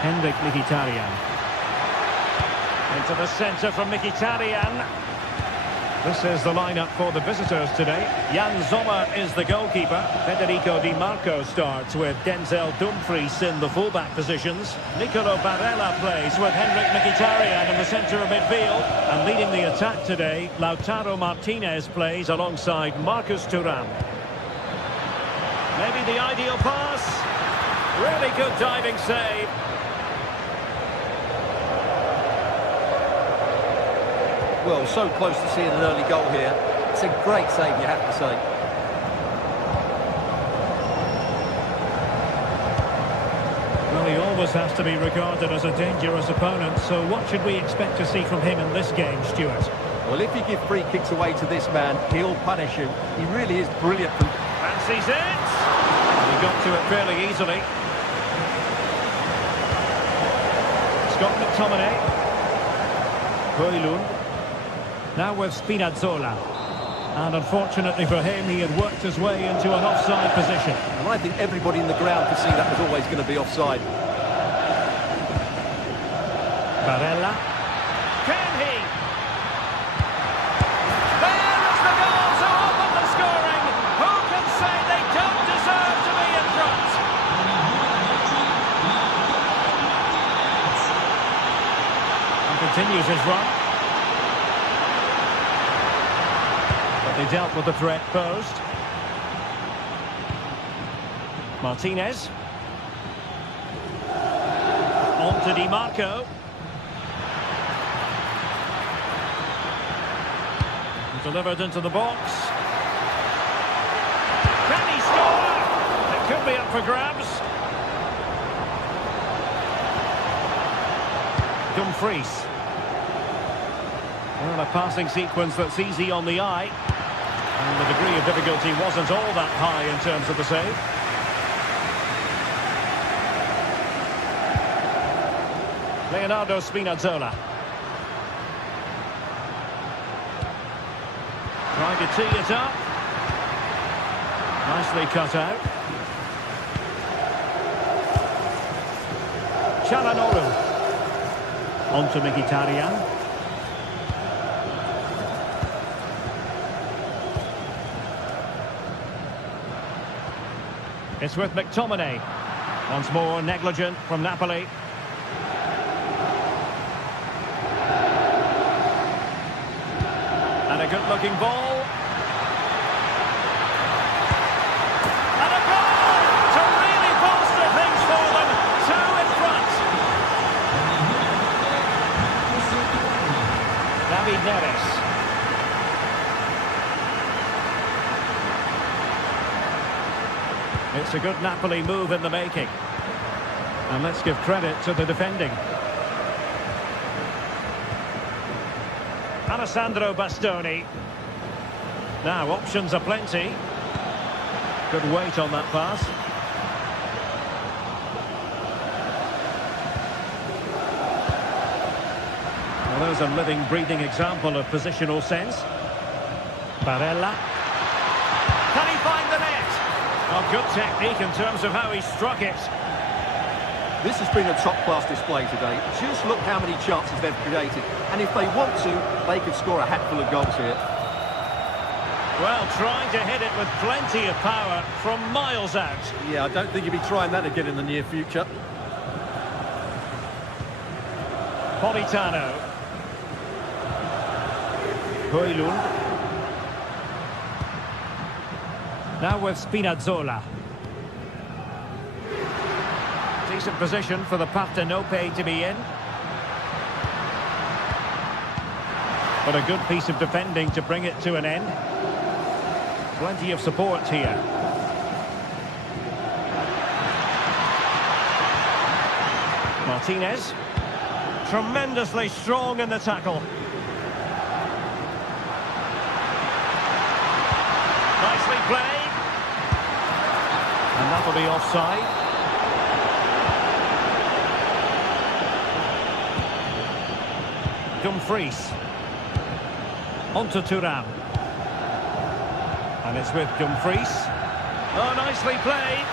Henrik Mkhitaryan. Into the centre from Mkhitaryan. This is the lineup for the visitors today. Jan Sommer is the goalkeeper. Federico Di Marco starts with Denzel Dumfries in the fullback positions. Nicolo Barella plays with Henrik Mkhitaryan in the centre of midfield. And leading the attack today, Lautaro Martinez plays alongside Marcus Thuram. Maybe the ideal pass. Really good diving save. Well, so close to seeing an early goal here. It's a great save, you have to say. Well, he always has to be regarded as a dangerous opponent, so what should we expect to see from him in this game, Stuart? Well, if you give free kicks away to this man, he'll punish you. He really is brilliant. Fancies it! He got to it fairly easily. Scott McTominay. Højlund. Now with Spinazzola. And unfortunately for him, he had worked his way into an offside position. And I think everybody in the ground could see that was always going to be offside. Barella. Can he? There is the goal to open the scoring. Who can say they don't deserve to be in front? And continues his run. They dealt with the threat posed. Martinez. On to Di Marco. Delivered into the box. Can he score? It could be up for grabs. Dumfries. Well, a passing sequence that's easy on the eye. And the degree of difficulty wasn't all that high in terms of the save. Leonardo Spinazzola. Trying to tee it up. Nicely cut out. Çalhanoğlu. On to Mkhitaryan. It's with McTominay. Once more, negligent from Napoli. And a good-looking ball. And a goal to really bolster things for them. Two in front. David Neres. It's a good Napoli move in the making. And let's give credit to the defending. Alessandro Bastoni. Now, options are plenty. Good weight on that pass. Well, there's a living, breathing example of positional sense. Barella. Can he find the net? Oh, good technique in terms of how he struck it. This has been a top-class display today. Just look how many chances they've created. And if they want to, they could score a hatful of goals here. Well, trying to hit it with plenty of power from miles out. Yeah, I don't think he'll be trying that again in the near future. Politano. Højlund. Now with Spinazzola. Decent position for the Partenope to be in. But a good piece of defending to bring it to an end. Plenty of support here. Martinez. Tremendously strong in the tackle. Nicely played. And that'll be offside. Dumfries. On to Thuram. And it's with Dumfries. Oh, nicely played.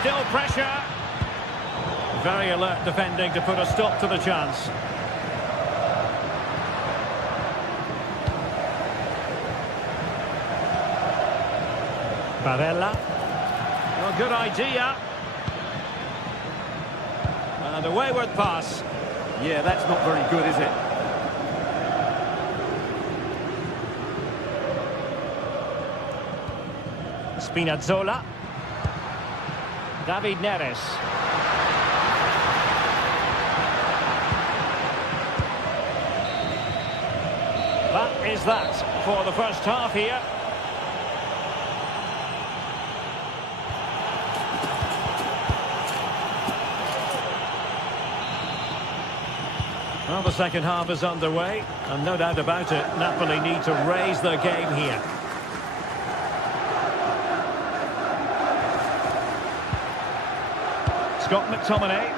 Still pressure. Very alert defending to put a stop to the chance. Barella. Well, good idea. And a wayward pass. Yeah, that's not very good, is it? Spinazzola. David Neres. That is that for the first half here. Well, the second half is underway, and no doubt about it, Napoli need to raise their game here. Scott McTominay.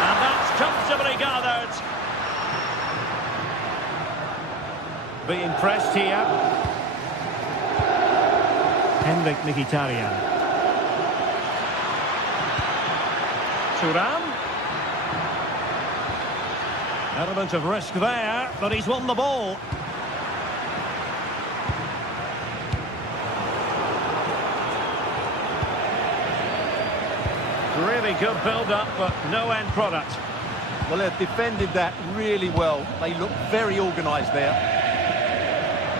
And that's comfortably gathered. Being pressed here. Henrik Mkhitaryan. Thuram. Element of risk there, but he's won the ball. Really good build-up, but no end product. Well, they've defended that really well. They look very organised there.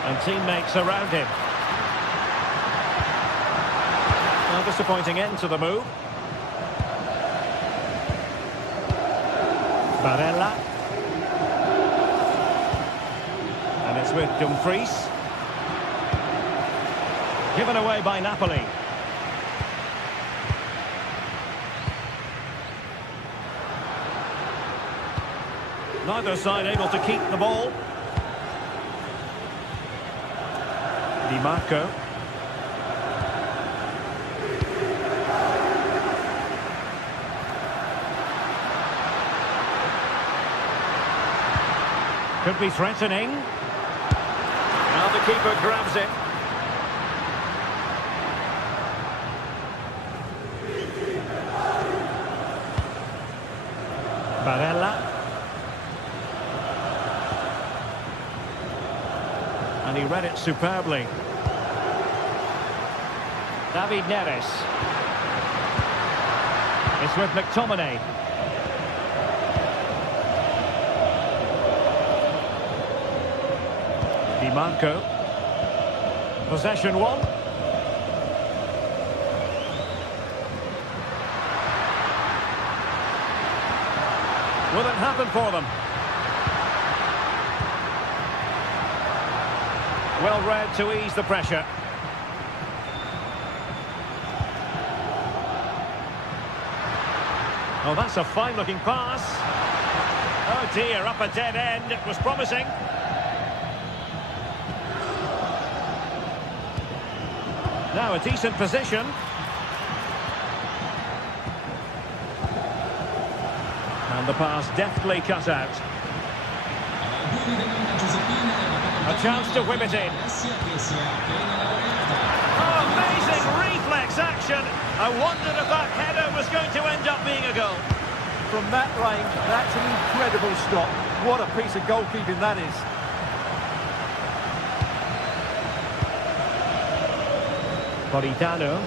And teammates around him. A disappointing end to the move. Barella. And it's with Dumfries. Given away by Napoli. Neither side able to keep the ball. Di Marco. Could be threatening. Now the keeper grabs it. Barella. And he read it superbly. David Neres. It's with McTominay. Di Marco. Possession one. Will it happen for them? Well read to ease the pressure. Oh, that's a fine-looking pass. Oh dear, up a dead end. It was promising. Now a decent position. And the pass deftly cut out. A chance to whip it in. Oh, amazing reflex action. I wondered if that header was going to end up being a goal. From that range, that's an incredible stop. What a piece of goalkeeping that is. Politano.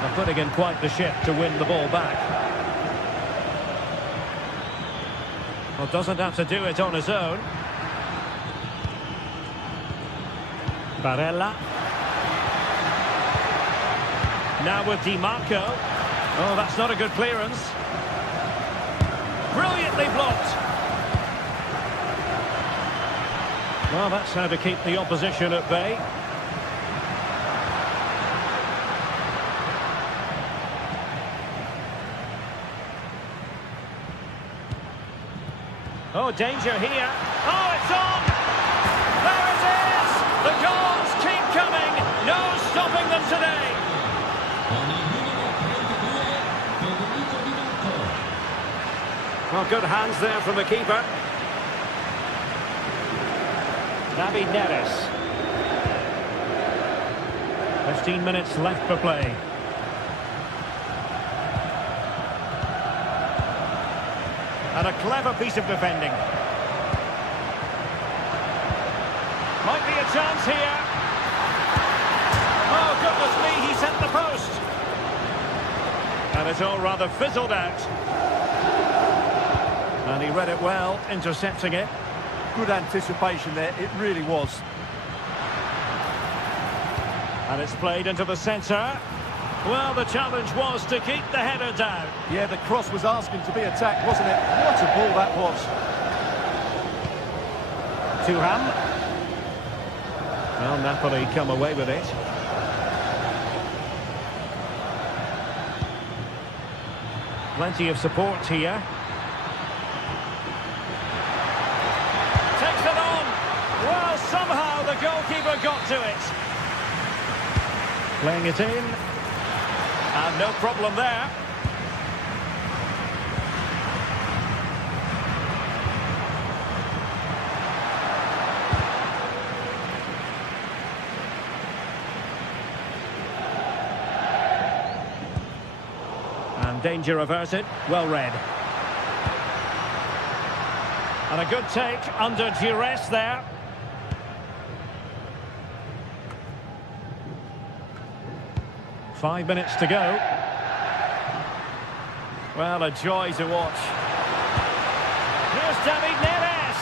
They're putting in quite the shift to win the ball back. Well, doesn't have to do it on his own. Barella. Now with Di Marco. Oh, that's not a good clearance. Brilliantly blocked. Well, that's how to keep the opposition at bay. Oh, danger here. Oh, it's on! There it is! The goals keep coming! No stopping them today! Well, good hands there from the keeper. David Neres. 15 minutes left for play. And a clever piece of defending. chance here. Oh, goodness me, he sent the post. And it's all rather fizzled out. And he read it well, intercepting it. Good anticipation there, it really was. And it's played into the centre. Well, the challenge was to keep the header down. Yeah, the cross was asking to be attacked, wasn't it? What a ball that was. Thuram. Well, Napoli come away with it. Plenty of support here. Takes it on. Well, somehow the goalkeeper got to it. Playing it in. And no problem there. And danger averted. Well read. And a good take under duress there. Five minutes to go. Well, a joy to watch. Here's David Neres.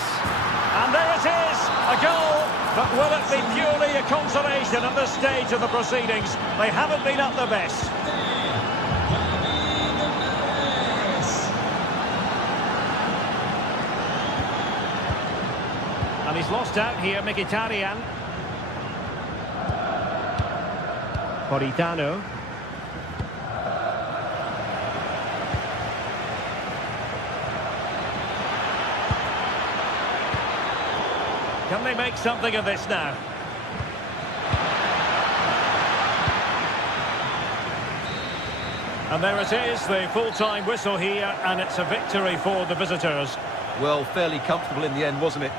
And there it is, a goal. But will it be purely a consolation at this stage of the proceedings? They haven't been at their best. And he's lost out here, Mkhitaryan. Politano. Can they make something of this now? And there it is, the full-time whistle here, and it's a victory for the visitors. Well, fairly comfortable in the end, wasn't it?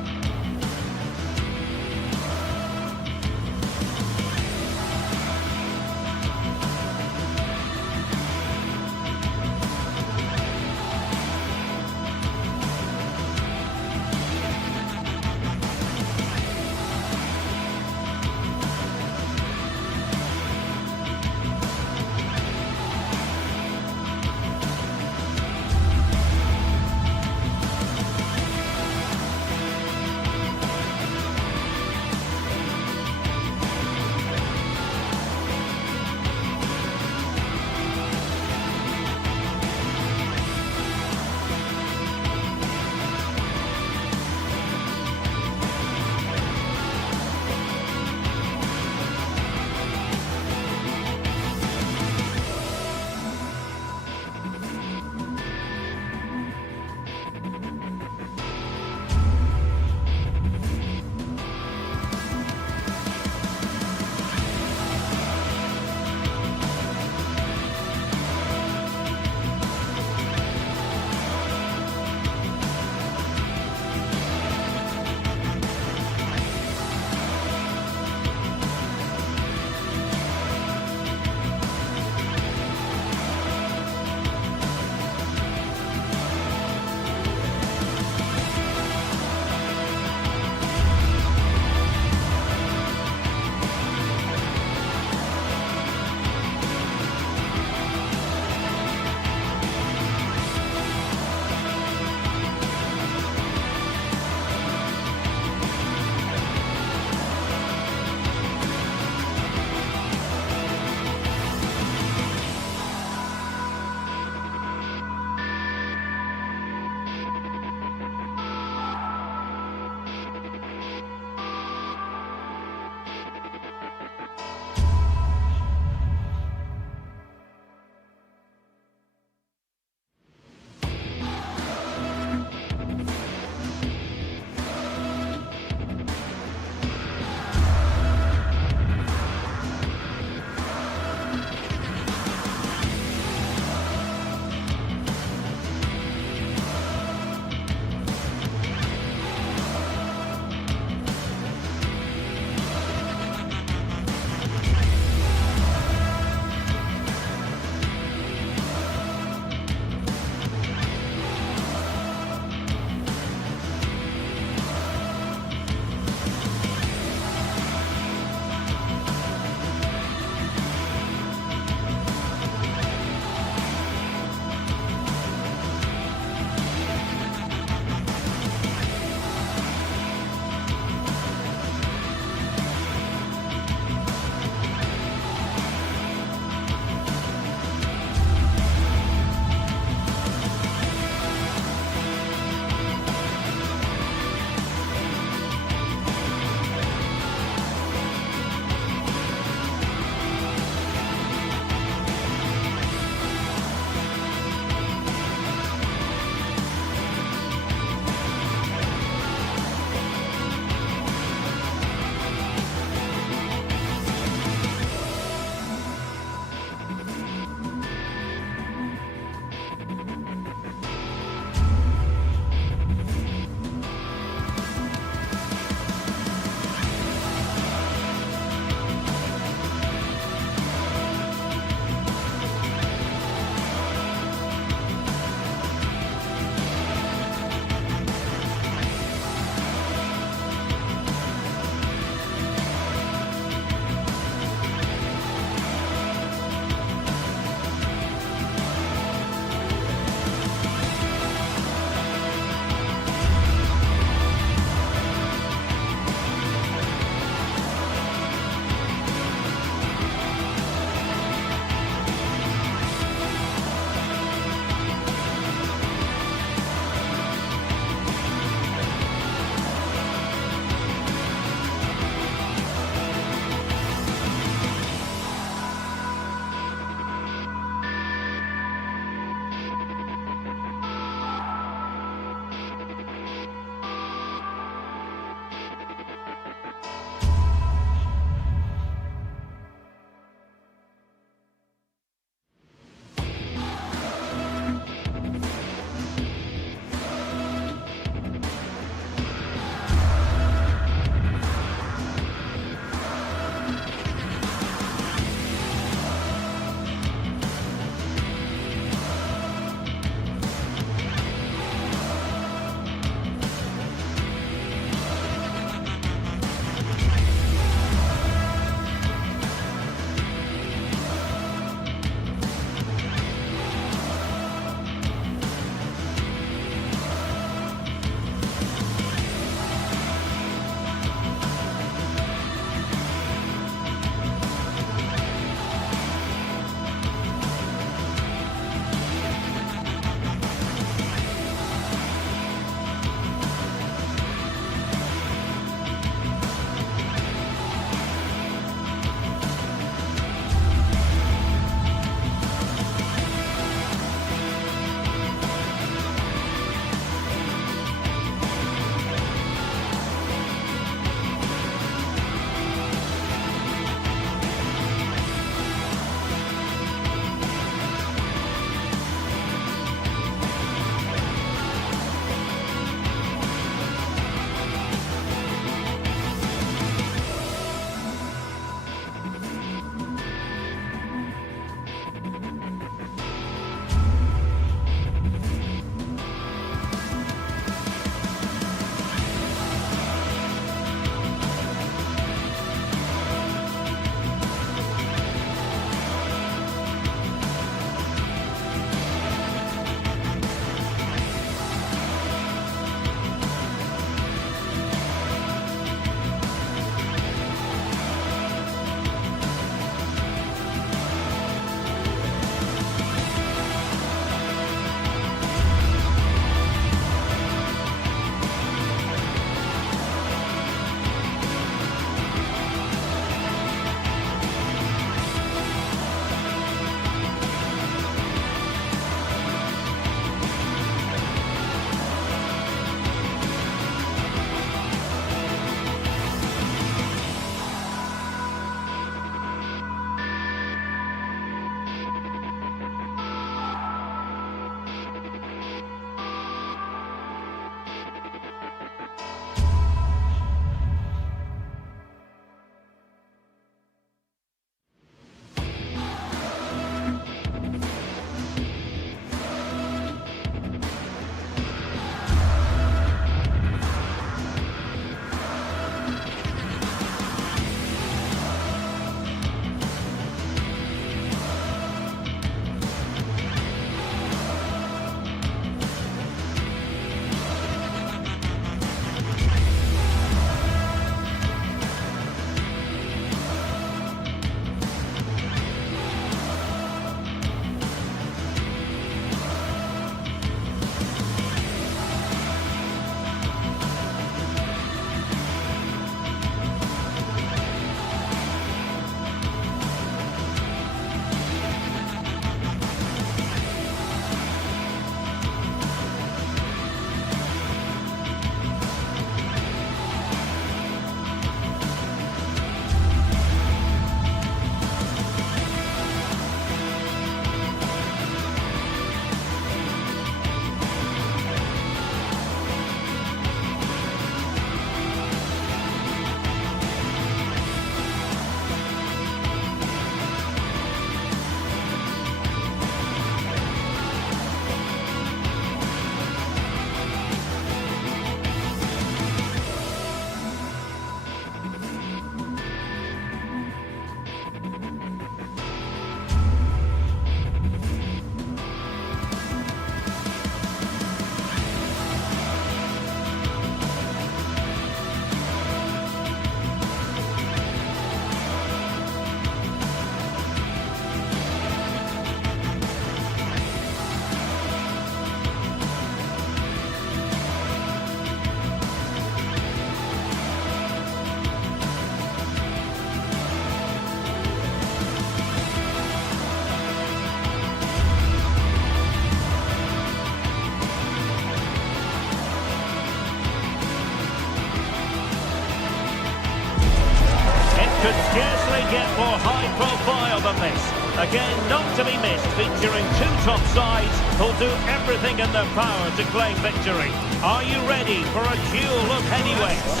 Scarcely get more high profile than this. Again, not to be missed, featuring two top sides who'll do everything in their power to claim victory. Are you ready for a duel of heavyweights?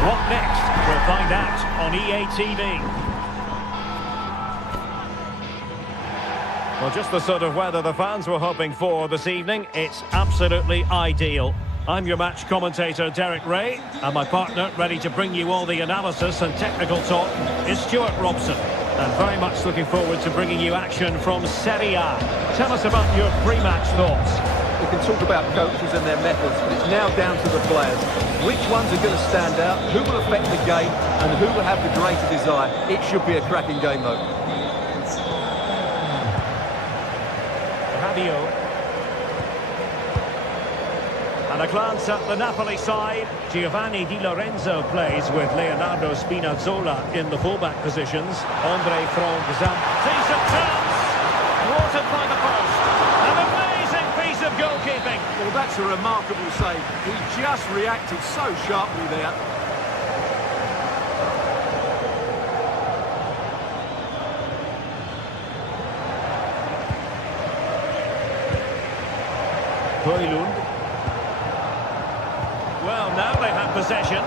What next? We'll find out on EA TV. Well, just the sort of weather the fans were hoping for this evening. It's absolutely ideal. I'm your match commentator, Derek Ray, and my partner, ready to bring you all the analysis and technical talk, is Stuart Robson. And very much looking forward to bringing you action from Serie A. Tell us about your pre-match thoughts. We can talk about coaches and their methods, but it's now down to the players. Which ones are going to stand out, who will affect the game, and who will have the greater desire. It should be a cracking game, though. Rabiot. And a glance at the Napoli side. Giovanni Di Lorenzo plays with Leonardo Spinazzola in the fullback positions. Andre Franck-Zamp. Decent chance! Thwarted by the post. An amazing piece of goalkeeping. Well, that's a remarkable save. He just reacted so sharply there. Højlund. Well, now they have possession.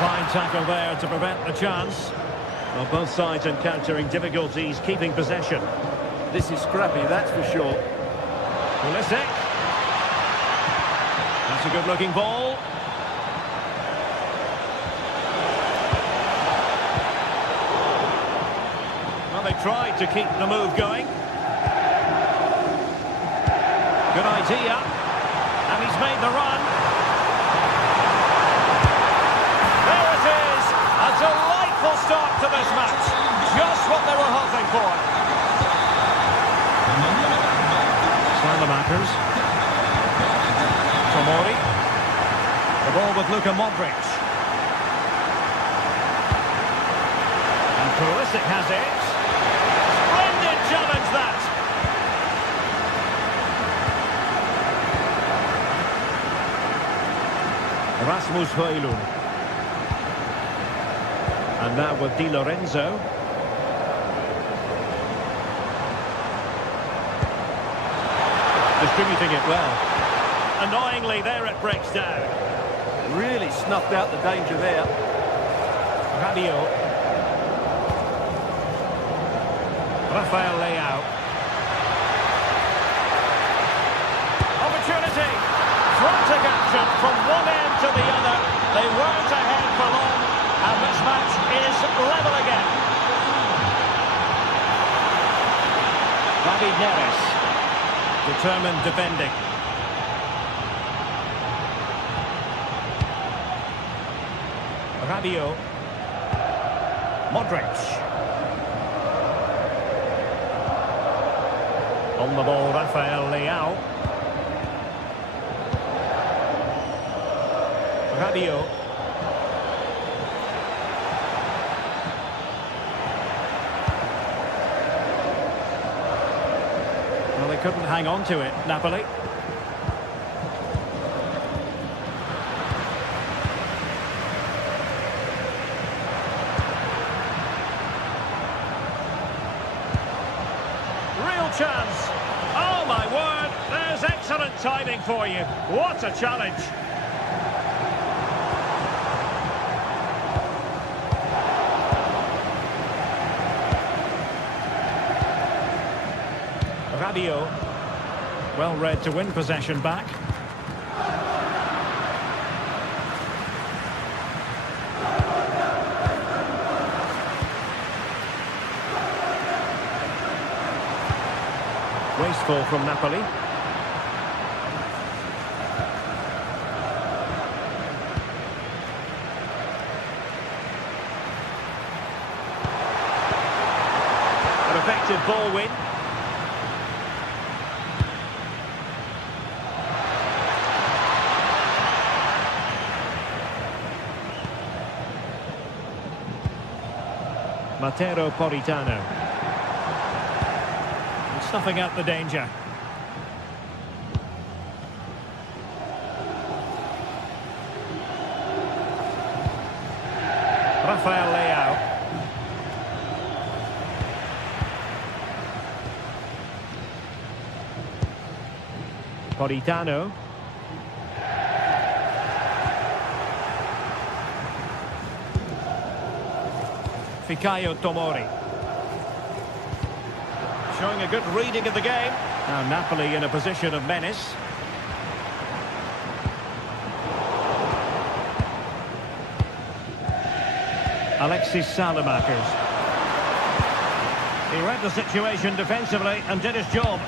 Fine tackle there to prevent the chance. Well, both sides encountering difficulties keeping possession. This is scrappy, that's for sure. Pulisic. That's a good-looking ball. Well, they tried to keep the move going. Good idea. And he's made the run. There it is. A delightful start to this match. Just what they were hoping for. Salamakers. Tomori. The ball with Luka Modric. And Pulisic has it. Splendid challenge that. Rasmus Højlund. And now with Di Lorenzo. Distributing it well. Annoyingly, there it breaks down. Really snuffed out the danger there. Rabiot. Rafael Leao. Opportunity. Frantic action from one end to the other. They weren't ahead for long, and this match is level again. David Neres. Determined defending. Rabiot. Modric. On the ball, Rafael Leao. Rabiot. Well, they couldn't hang on to it, Napoli. Real chance. Oh, my word. There's excellent timing for you. What a challenge. Rabiot, well read to win possession back. Wasteful from Napoli. An effective ball win. Matteo Politano. Snuffing out the danger. Rafael Leao. Politano. Fikayo Tomori. Showing a good reading of the game. Now Napoli in a position of menace. Alexis Salamakers. He read the situation defensively and did his job.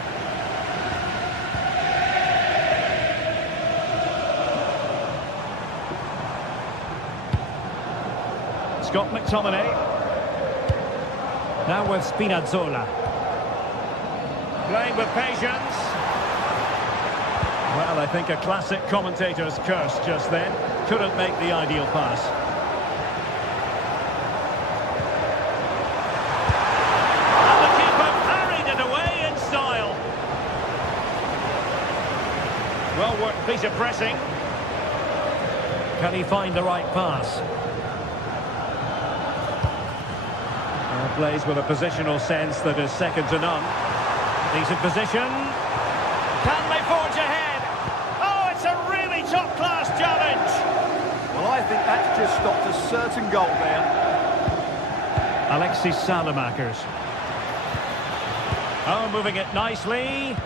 Scott McTominay. Now with Spinazzola. Playing with patience. Well, I think a classic commentator's curse just then. Couldn't make the ideal pass. And the keeper parried it away in style. Well-worked piece of pressing. Can he find the right pass? Plays with a positional sense that is second to none. Decent position. Can they forge ahead? Oh, it's a really top-class challenge. Well, I think that's just stopped a certain goal there. Alexis Salamakers. Oh, moving it nicely.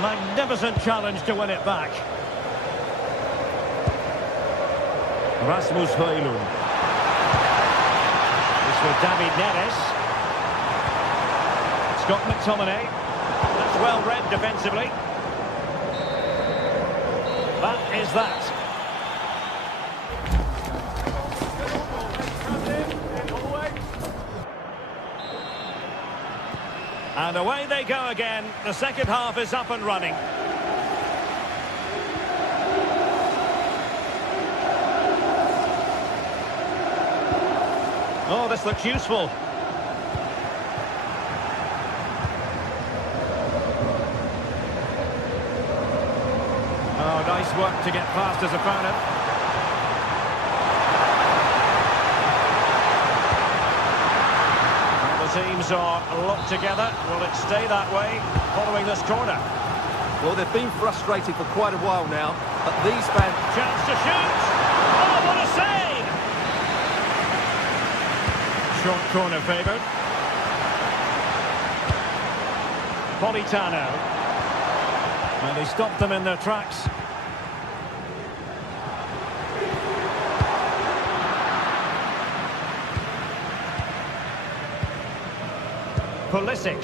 Magnificent challenge to win it back. Rasmus Højlund. It's for David Neres. Scott McTominay. That's well read defensively. That is that. And away they go again. The second half is up and running. Oh, this looks useful. Oh, nice work to get past his opponent. Well, the teams are locked together. Will it stay that way following this corner? Well, they've been frustrated for quite a while now, but these fans... Chance to shoot! Oh, what a save! Short corner favoured. Politano. Well, they stopped them in their tracks. Pulisic.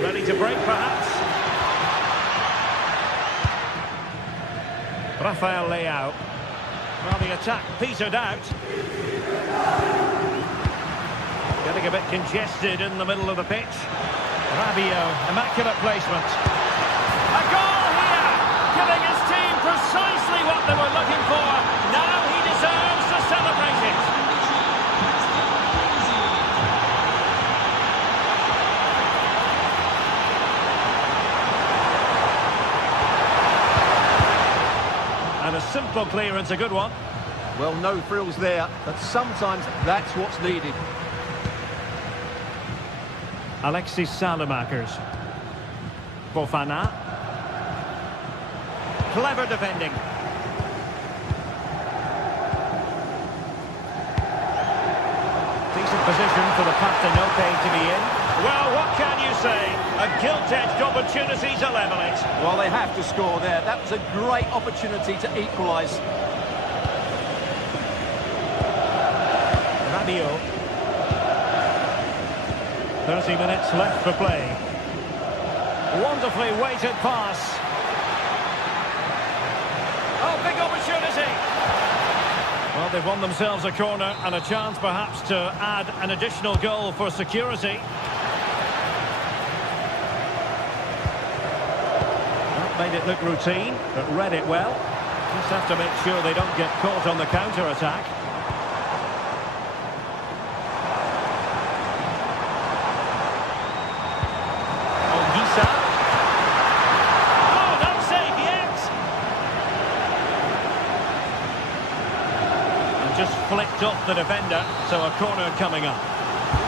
Ready to break, perhaps. Rafael Leao. Well, the attack petered out. Getting a bit congested in the middle of the pitch. Rabiot, immaculate placement. A goal here! Giving his team precisely what they were looking for. Now he deserves to celebrate it. And a simple clearance, a good one. Well, no frills there, but sometimes that's what's needed. Alexis Salamakers. Fofana. Clever defending. Decent position for the Partenope to be in. Well, what can you say? A gilt-edged opportunity to level it. Well, they have to score there. That was a great opportunity to equalise. Rabiot. 30 minutes left for play. Wonderfully weighted pass. Oh, big opportunity. Well, they've won themselves a corner and a chance perhaps to add an additional goal for security. Well, made it look routine, but read it well. Just have to make sure they don't get caught on the counter-attack. flicked off the defender, so a corner coming up.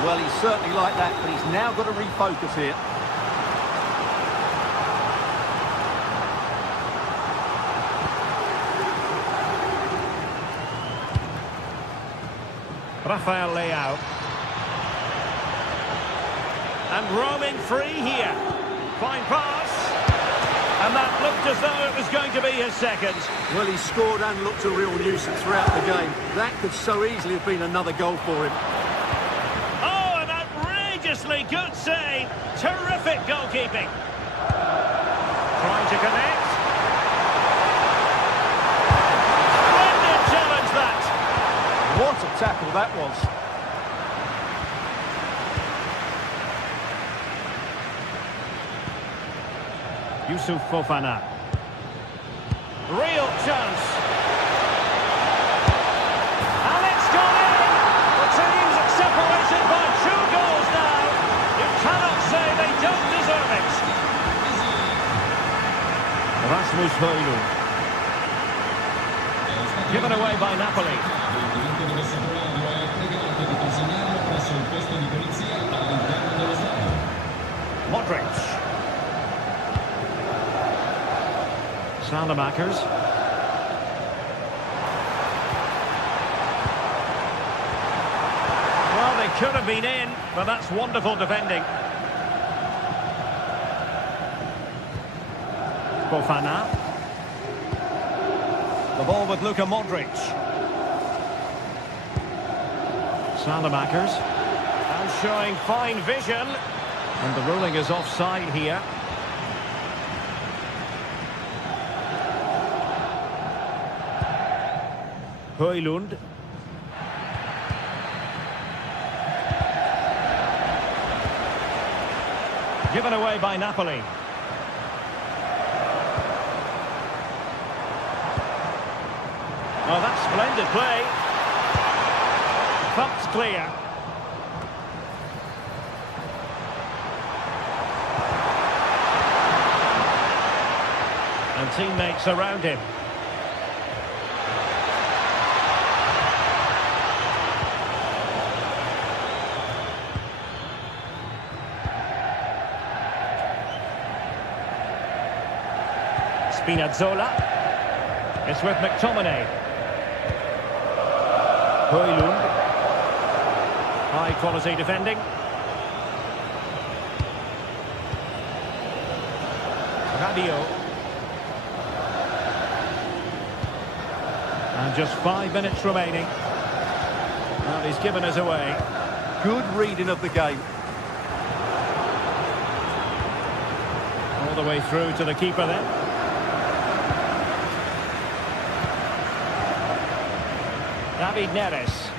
Well, he's certainly like that, but he's now got to refocus here. Rafael Leao. And roaming free here. Fine pass. And that looked as though it was going to be his second. Well, he scored and looked a real nuisance throughout the game. That could so easily have been another goal for him. Oh, an outrageously good save. Terrific goalkeeping. Trying to connect. Splendid challenge, that. What a tackle that was. Yusuf Fofana. Real chance. And it's gone in. The team's separated by 2 goals now. You cannot say they don't deserve it. Rasmus Højlund. Given away by Napoli. Modric. Salamakers. Well, they could have been in, but that's wonderful defending. Fofana. The ball with Luka Modric. Salamakers. And showing fine vision. And the ruling is offside here. Højlund. Given away by Napoli. Oh, that's splendid play. Thumped clear. And teammates around him. Spinazzola. It's with McTominay. Højlund. High quality defending. Rabiot. And just 5 minutes remaining. And he's given us away. Good reading of the game. All the way through to the keeper then. David Neres.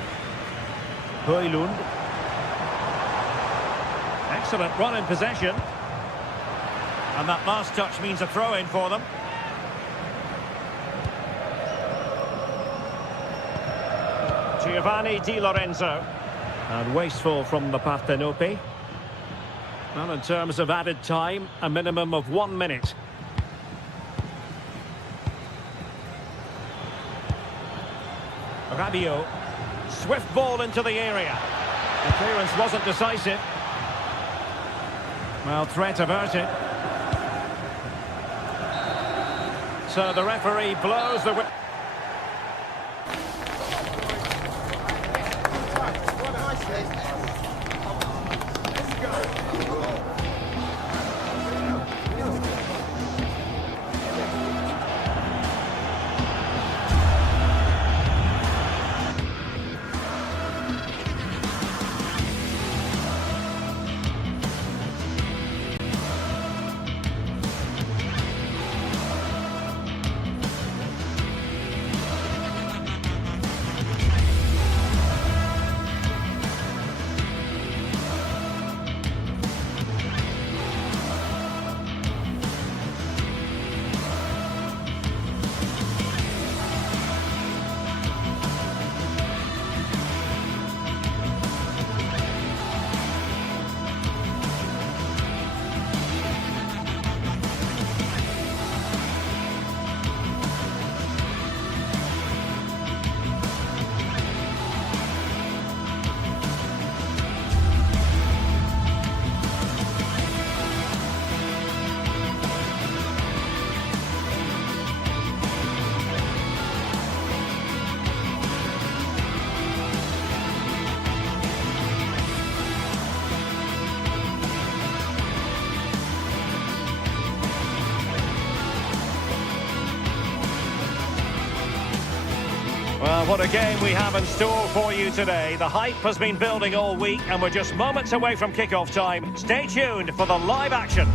Højlund. Excellent run in possession. And that last touch means a throw-in for them. Giovanni Di Lorenzo. And wasteful from the Parthenope. Well, in terms of added time, a minimum of 1 minute. Rabiot. Swift ball into the area. The clearance wasn't decisive. Well, threat averted. So the referee blows the... Well, what a game we have in store for you today. The hype has been building all week and we're just moments away from kickoff time. Stay tuned for the live action.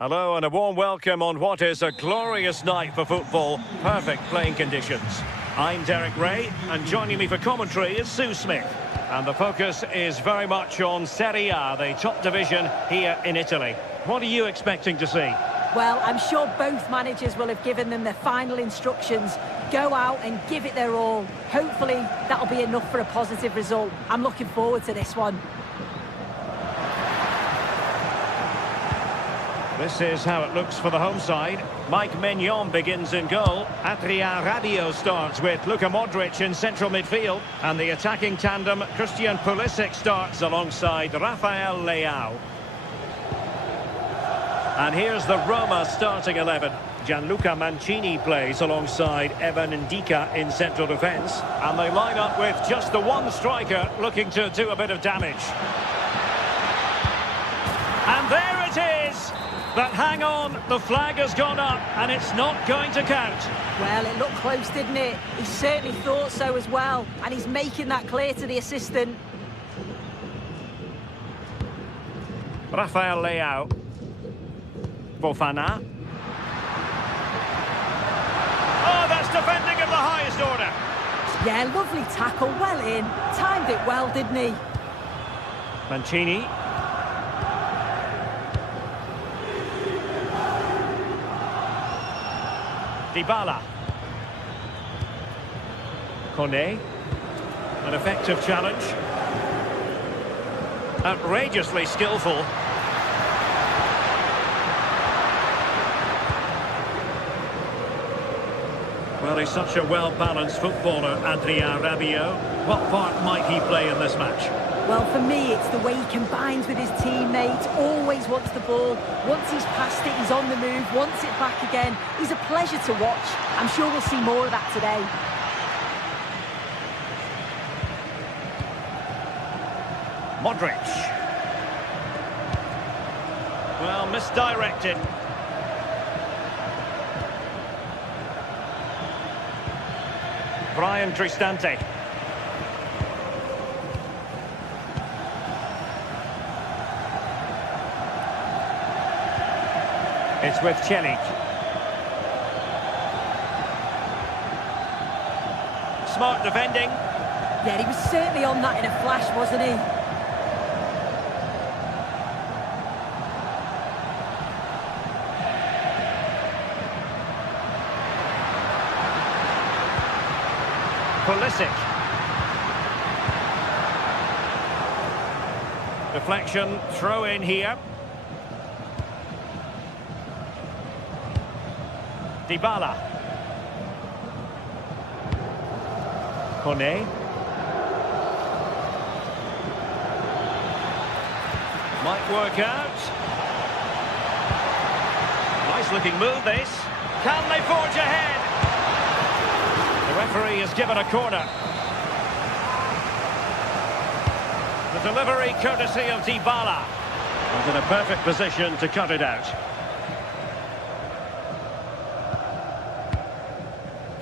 Hello and a warm welcome on what is a glorious night for football. Perfect playing conditions. I'm Derek Ray and joining me for commentary is Sue Smith. And the focus is very much on Serie A, the top division here in Italy. What are you expecting to see? Well, I'm sure both managers will have given them their final instructions. Go out and give it their all. Hopefully, that'll be enough for a positive result. I'm looking forward to this one. This is how it looks for the home side. Mike Maignan begins in goal. Adrien Rabiot starts with Luka Modric in central midfield. And the attacking tandem, Christian Pulisic, starts alongside Rafael Leao. And here's the Roma starting 11. Gianluca Mancini plays alongside Evan Ndika in central defence. And they line up with just the one striker looking to do a bit of damage. And there it is! But hang on, the flag has gone up and it's not going to count. Well, it looked close, didn't it? He certainly thought so as well. And he's making that clear to the assistant. Rafael Leao. Fofana. Oh, that's defending of the highest order. Yeah, lovely tackle, well in. Timed it well, didn't he? Mancini. Dybala. Kone. An effective challenge. Outrageously skillful. Well, he's such a well-balanced footballer, Adrien Rabiot. What part might he play in this match? Well, for me, it's the way he combines with his teammates, always wants the ball. Once he's passed it, he's on the move, wants it back again. He's a pleasure to watch. I'm sure we'll see more of that today. Modric. Well, misdirected. Brian Cristante. It's with Celik. Smart defending. Yeah, he was certainly on that in a flash, wasn't he? Pulisic. Deflection, throw in here. Dybala. Kone. Might work out. Nice looking move this. Can they forge ahead? The referee has given a corner. The delivery courtesy of Dybala. And in a perfect position to cut it out.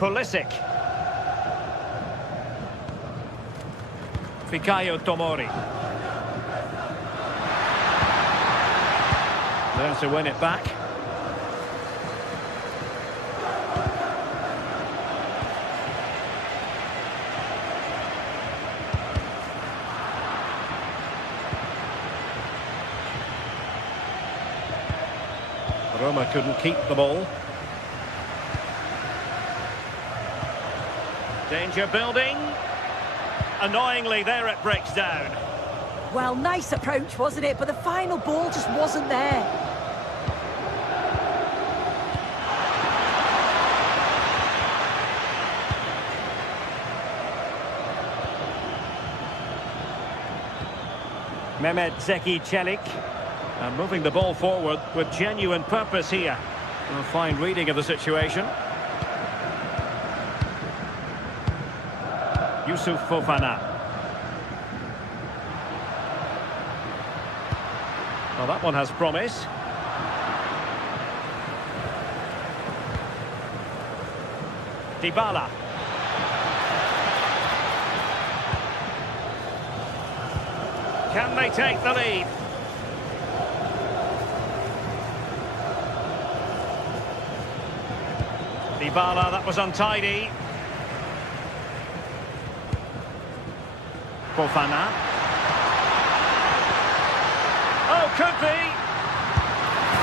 Pulisic. Fikayo Tomori. There to win it back. Roma couldn't keep the ball. Danger building. Annoyingly, there it breaks down. Well, nice approach, wasn't it? But the final ball just wasn't there. Mehmet Zeki Celik. And moving the ball forward with genuine purpose here. A fine reading of the situation. Yusuf Fofana. Well, that one has promise. Dybala. Can they take the lead? Dybala, that was untidy. Fofana. Oh, could be.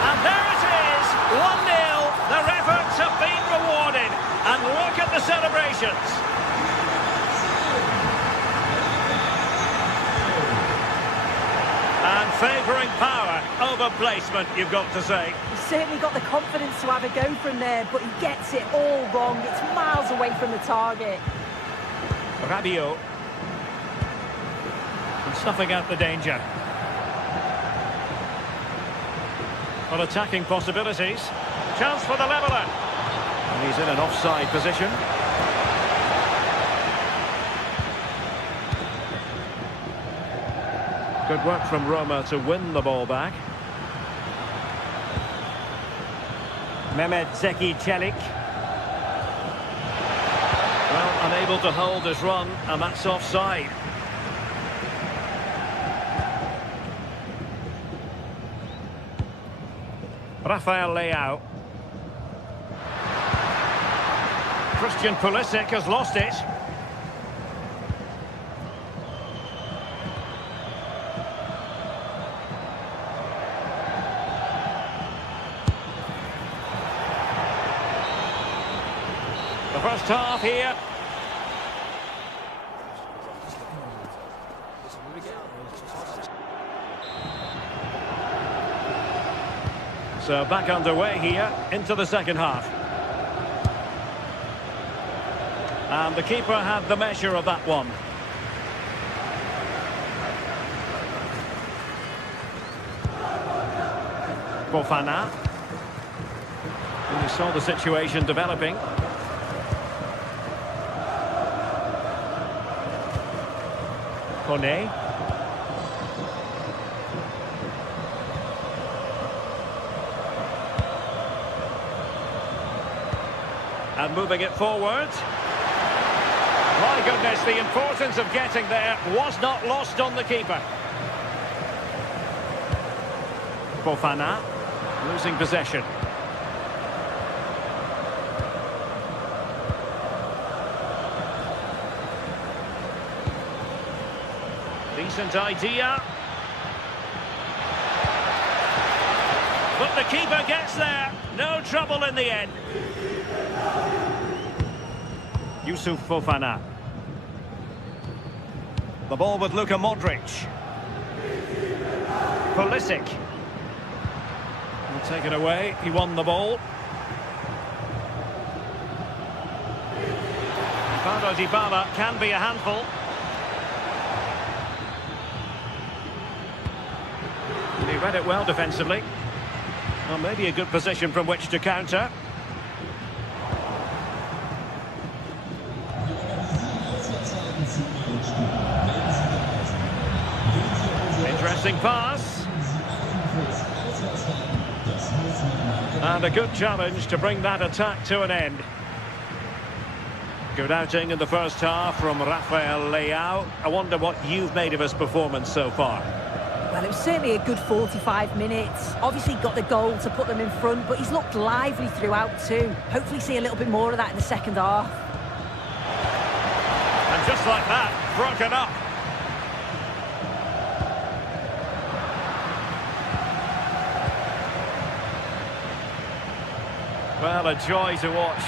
And there it is, 1-0. Their efforts have been rewarded. And look at the celebrations. And favouring power over placement, you've got to say. He's certainly got the confidence to have a go from there, but he gets it all wrong. It's miles away from the target. Rabiot. And snuffing out the danger. Well, attacking possibilities. Chance for the leveller. And he's in an offside position. Good work from Roma to win the ball back. Mehmet Zeki Çelik. Well, unable to hold his run, and that's offside. Rafael Leao. Christian Pulisic has lost it. The first half here. So back underway here into the second half. And the keeper had the measure of that one. Fofana. And you saw the situation developing. Kone. And moving it forward. My goodness, the importance of getting there was not lost on the keeper. Fofana losing possession. Decent idea. But the keeper gets there. No trouble in the end. Yusuf Fofana. The ball with Luka Modric. Pulisic. Will take it away. He won the ball. Paulo Dybala can be a handful. And he read it well defensively. Well, maybe a good position from which to counter. Interesting pass. And a good challenge to bring that attack to an end. Good outing in the first half from Rafael Leao. I wonder what you've made of his performance so far. Well, it was certainly a good 45 minutes. Obviously got the goal to put them in front, but he's looked lively throughout too. Hopefully see a little bit more of that in the second half. And just like that, broken up. Well, a joy to watch.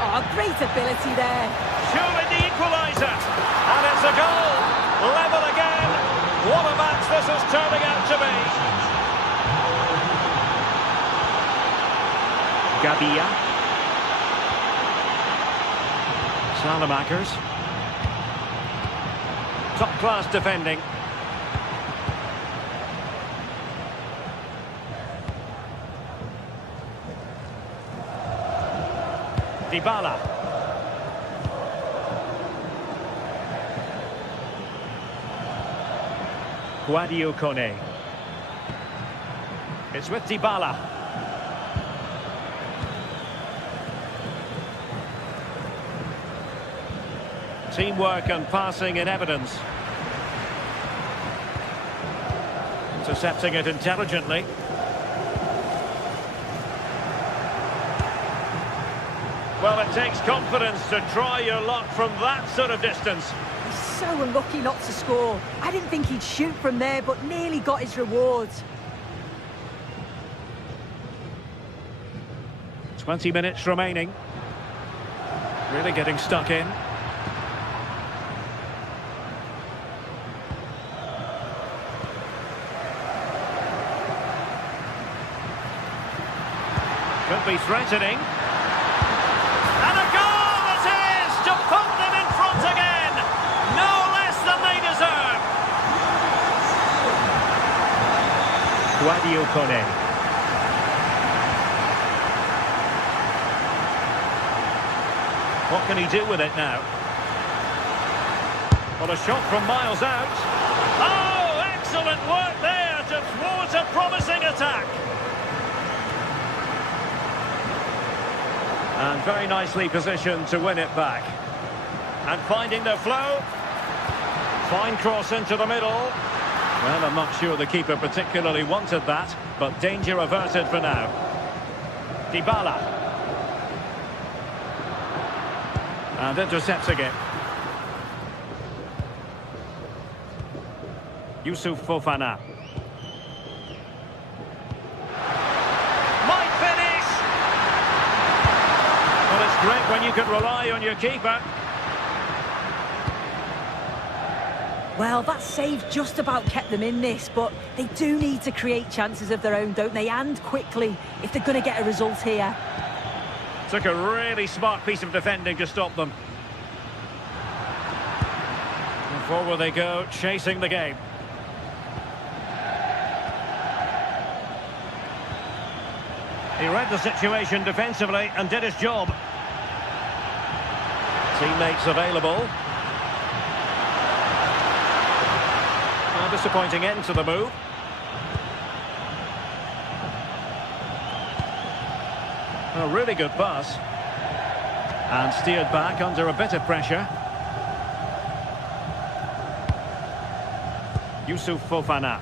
Oh, great ability there. Surely the equaliser. And it's a goal. Level again. What a match this is turning out to be. Gabia. Salamakers. Top-class defending. Dybala. Sadio Kone. It's with Dybala. Teamwork and passing in evidence. Intercepting it intelligently. Well, it takes confidence to try your luck from that sort of distance. He's so unlucky not to score. I didn't think he'd shoot from there, but nearly got his rewards. 20 minutes remaining. Really getting stuck in. Could be threatening. And a goal it is to put them in front again. No less than they deserve. Guadio Kone. What can he do with it now? Well, a shot from miles out. Oh, excellent work there to thwart a promising attack. And very nicely positioned to win it back. And finding the flow. Fine cross into the middle. Well, I'm not sure the keeper particularly wanted that, but danger averted for now. Dybala. And intercepting it. Yusuf Fofana. Might finish! Well, it's great when you can rely on your keeper. Well, that save just about kept them in this, but they do need to create chances of their own, don't they? And quickly, if they're going to get a result here. Took a really smart piece of defending to stop them. And forward they go, chasing the game. He read the situation defensively and did his job. Teammates available. A disappointing end to the move. A really good pass. And steered back under a bit of pressure. Yusuf Fofana.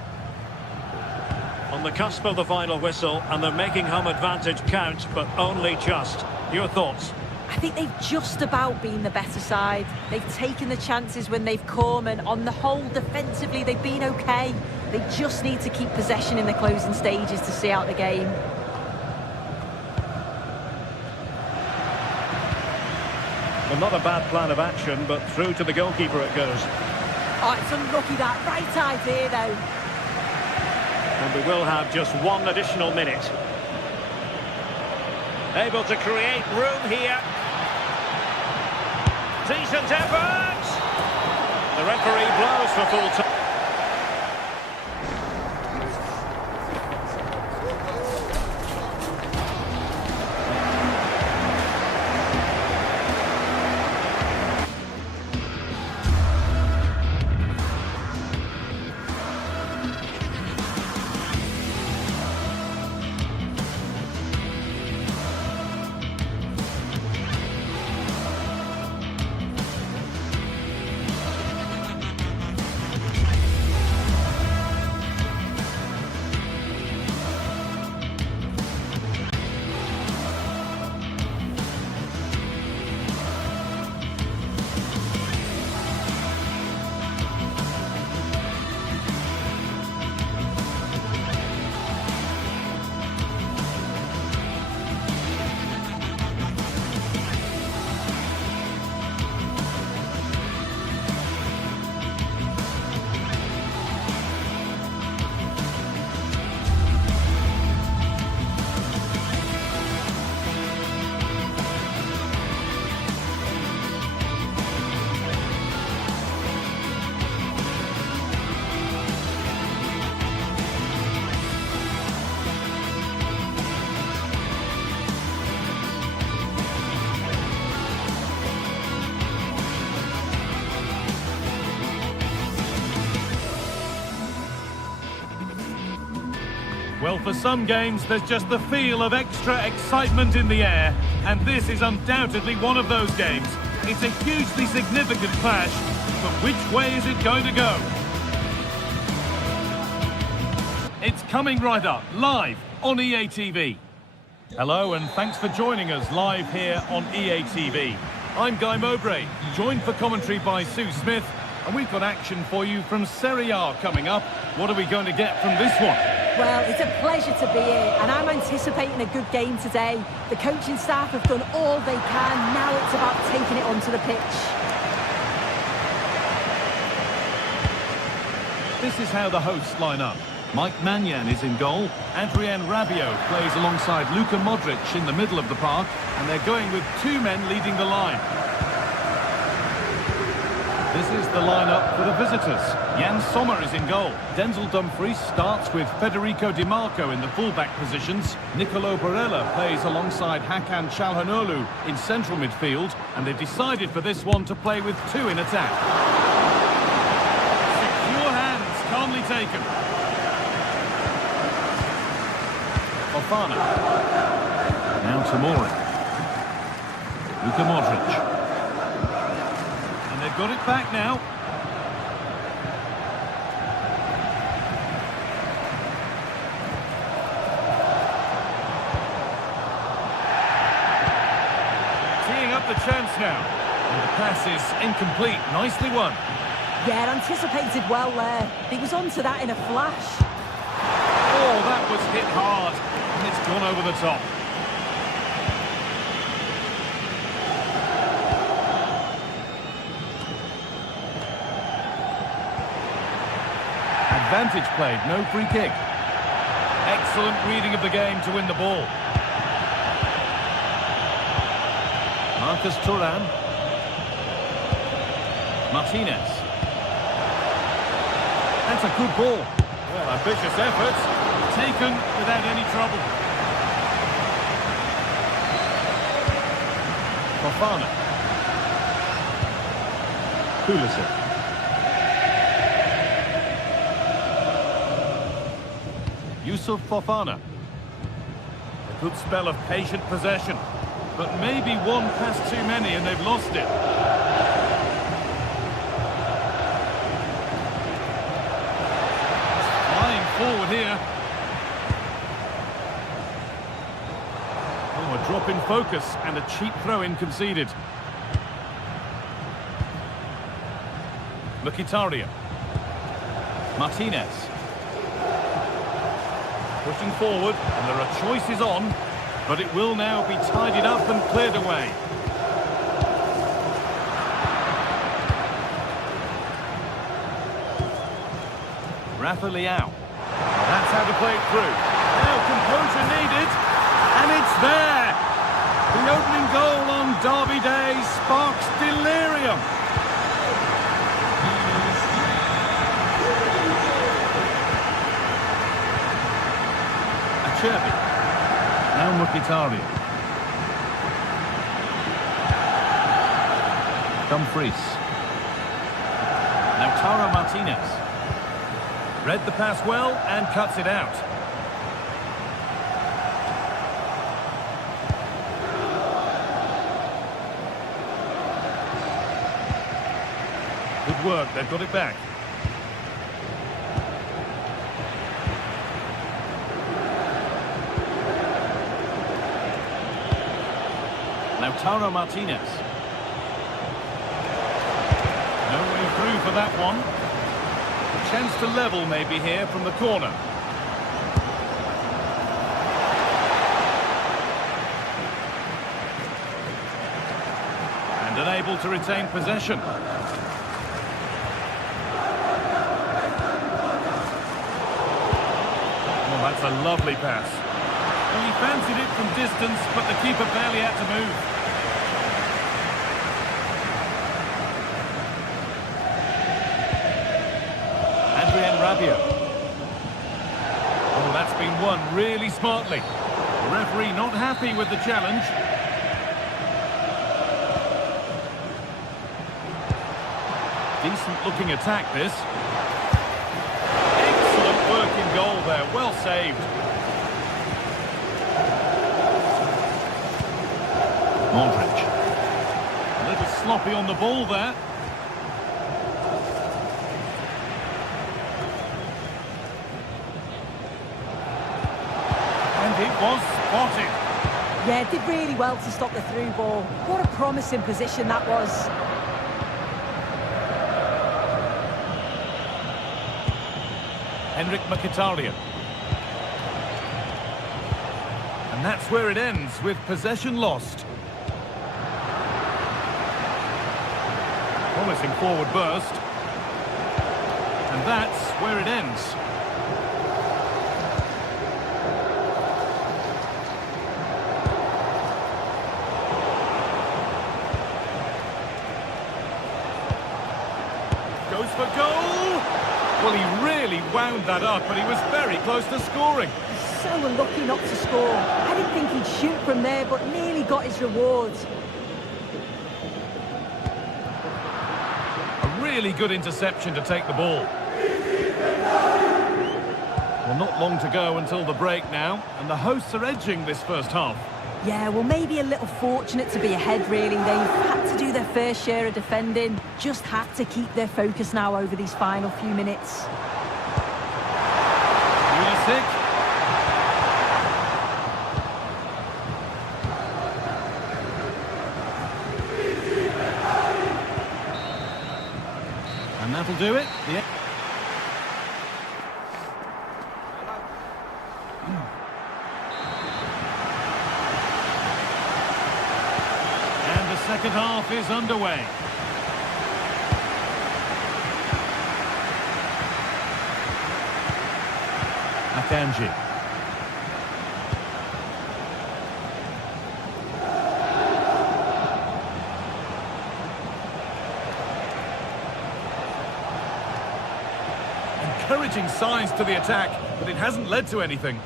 On the cusp of the final whistle, and they're making home advantage count, but only just. Your thoughts? I think they've just about been the better side. They've taken the chances when they've come, and on the whole, defensively, they've been okay. They just need to keep possession in the closing stages to see out the game. Well, not a bad plan of action, but through to the goalkeeper it goes. Oh, it's unlucky that. Right idea, though. And we will have just one additional minute. Able to create room here. Decent effort! The referee blows for full time. Well, for some games, there's just the feel of extra excitement in the air, and this is undoubtedly one of those games. It's a hugely significant clash, but which way is it going to go? It's coming right up, live on EA TV. Hello and thanks for joining us live here on EA TV. I'm Guy Mowbray, joined for commentary by Sue Smith, and we've got action for you from Serie A coming up. What are we going to get from this one? Well, it's a pleasure to be here, and I'm anticipating a good game today. The coaching staff have done all they can. Now it's about taking it onto the pitch. This is how the hosts line up. Mike Maignan is in goal. Adrien Rabiot plays alongside Luka Modric in the middle of the park, and they're going with two men leading the line. This is the lineup for the visitors. Jan Sommer is in goal. Denzel Dumfries starts with Federico Di Marco in the fullback positions. Nicolo Barella plays alongside Hakan Çalhanoğlu in central midfield, and they've decided for this one to play with two in attack. Secure hands, calmly taken. Fofana. Now Tomori. Luka Modric. And they've got it back now. Teeing up the chance now. And the pass is incomplete. Nicely won. Yeah, anticipated well there. He was onto that in a flash. Oh, that was hit hard, and it's gone over the top. Advantage played, no free kick. Excellent reading of the game to win the ball. Marcus Thuram. Martinez. That's a good ball. Well, ambitious efforts, taken without any trouble. Fofana. Pulisic. Yusuf Fofana. A good spell of patient possession, but maybe one pass too many and they've lost it. Forward here. Oh, a drop in focus and a cheap throw-in conceded. Mkhitaryan. Martinez. Pushing forward, and there are choices on, but it will now be tidied up and cleared away. Rafa Leao. That's how to play it through. Now composure needed, and it's there. The opening goal on Derby Day sparks delirium. Acerbi. Now Mkhitaryan. Dumfries. Now Tara Martinez. Read the pass well and cuts it out. Good work, they've got it back. Now Tara Martinez. No way through for that one. Chance to level maybe here from the corner. And unable to retain possession. Oh, that's a lovely pass. Well, he fancied it from distance, but the keeper barely had to move. Rabiot. Oh, that's been won really smartly. The referee not happy with the challenge. Decent looking attack this. Excellent work in goal there, well saved. Modric. A little sloppy on the ball there. And it was spotted. Yeah, did really well to stop the through ball. What a promising position that was. Henrik Mkhitaryan. And that's where it ends, with possession lost. Promising forward burst. And that's where it ends. Goes for goal! Well, he really wound that up, but he was very close to scoring. So unlucky not to score. I didn't think he'd shoot from there, but nearly got his rewards. A really good interception to take the ball. Well, not long to go until the break now, and the hosts are edging this first half. Yeah, well, maybe a little fortunate to be ahead, really. They've had to do their fair share of defending. Just have to keep their focus now over these final few minutes. Pulisic. And that'll do it. And the second half is underway. Akanji. Encouraging signs to the attack, but it hasn't led to anything.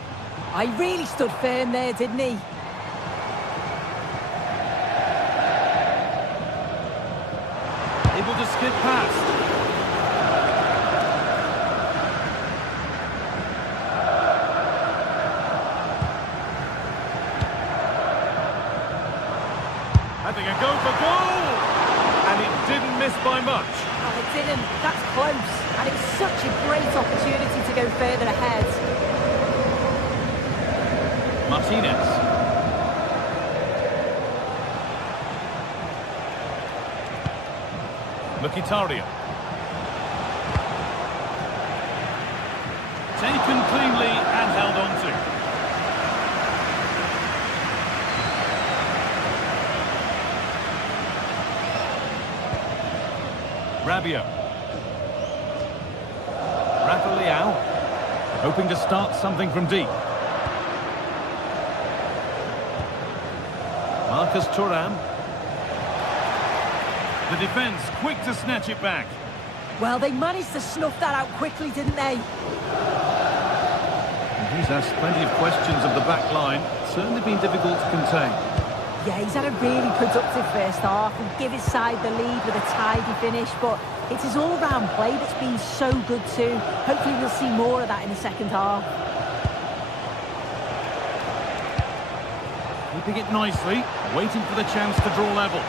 I really stood firm there, didn't he? Able to skip past. Having a go for goal! And it didn't miss by much. Oh, it didn't. That's close. And it was such a great opportunity to go further ahead. Martinez. Mkhitaryan. Taken cleanly and held on to. Rabiot. Rafa Leao, hoping to start something from deep. Marcus Thuram. The defence quick to snatch it back. Well, they managed to snuff that out quickly, didn't they? And he's asked plenty of questions of the back line. Certainly been difficult to contain. Yeah, he's had a really productive first half and give his side the lead with a tidy finish, but it's his all-round play that's been so good too. Hopefully we'll see more of that in the second half. Keeping it nicely, waiting for the chance to draw level.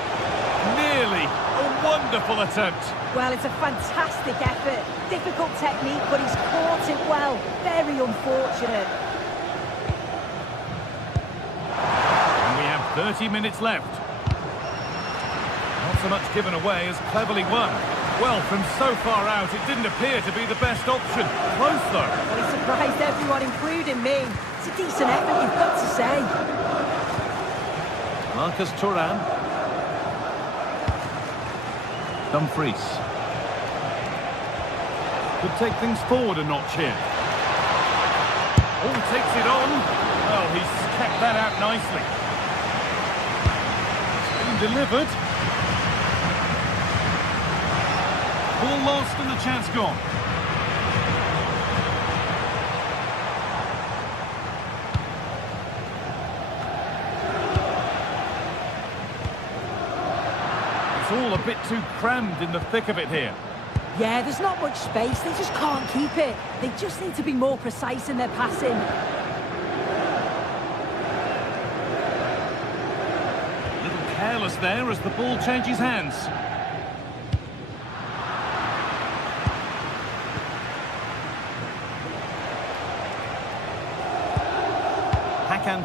Nearly a wonderful attempt. Well, it's a fantastic effort. Difficult technique, but he's caught it well. Very unfortunate. And we have 30 minutes left. Not so much given away as cleverly won. Well, from so far out, it didn't appear to be the best option. Close, though. Well, he surprised everyone, including me. It's a decent effort, you've got to say. Marcus Thuram. Dumfries. Could take things forward a notch here. Oh, takes it on. Well, he's kept that out nicely. It's been delivered. Ball lost and the chance gone. It's all a bit too crammed in the thick of it here. Yeah, there's not much space. They just can't keep it. They just need to be more precise in their passing. Little careless there as the ball changes hands.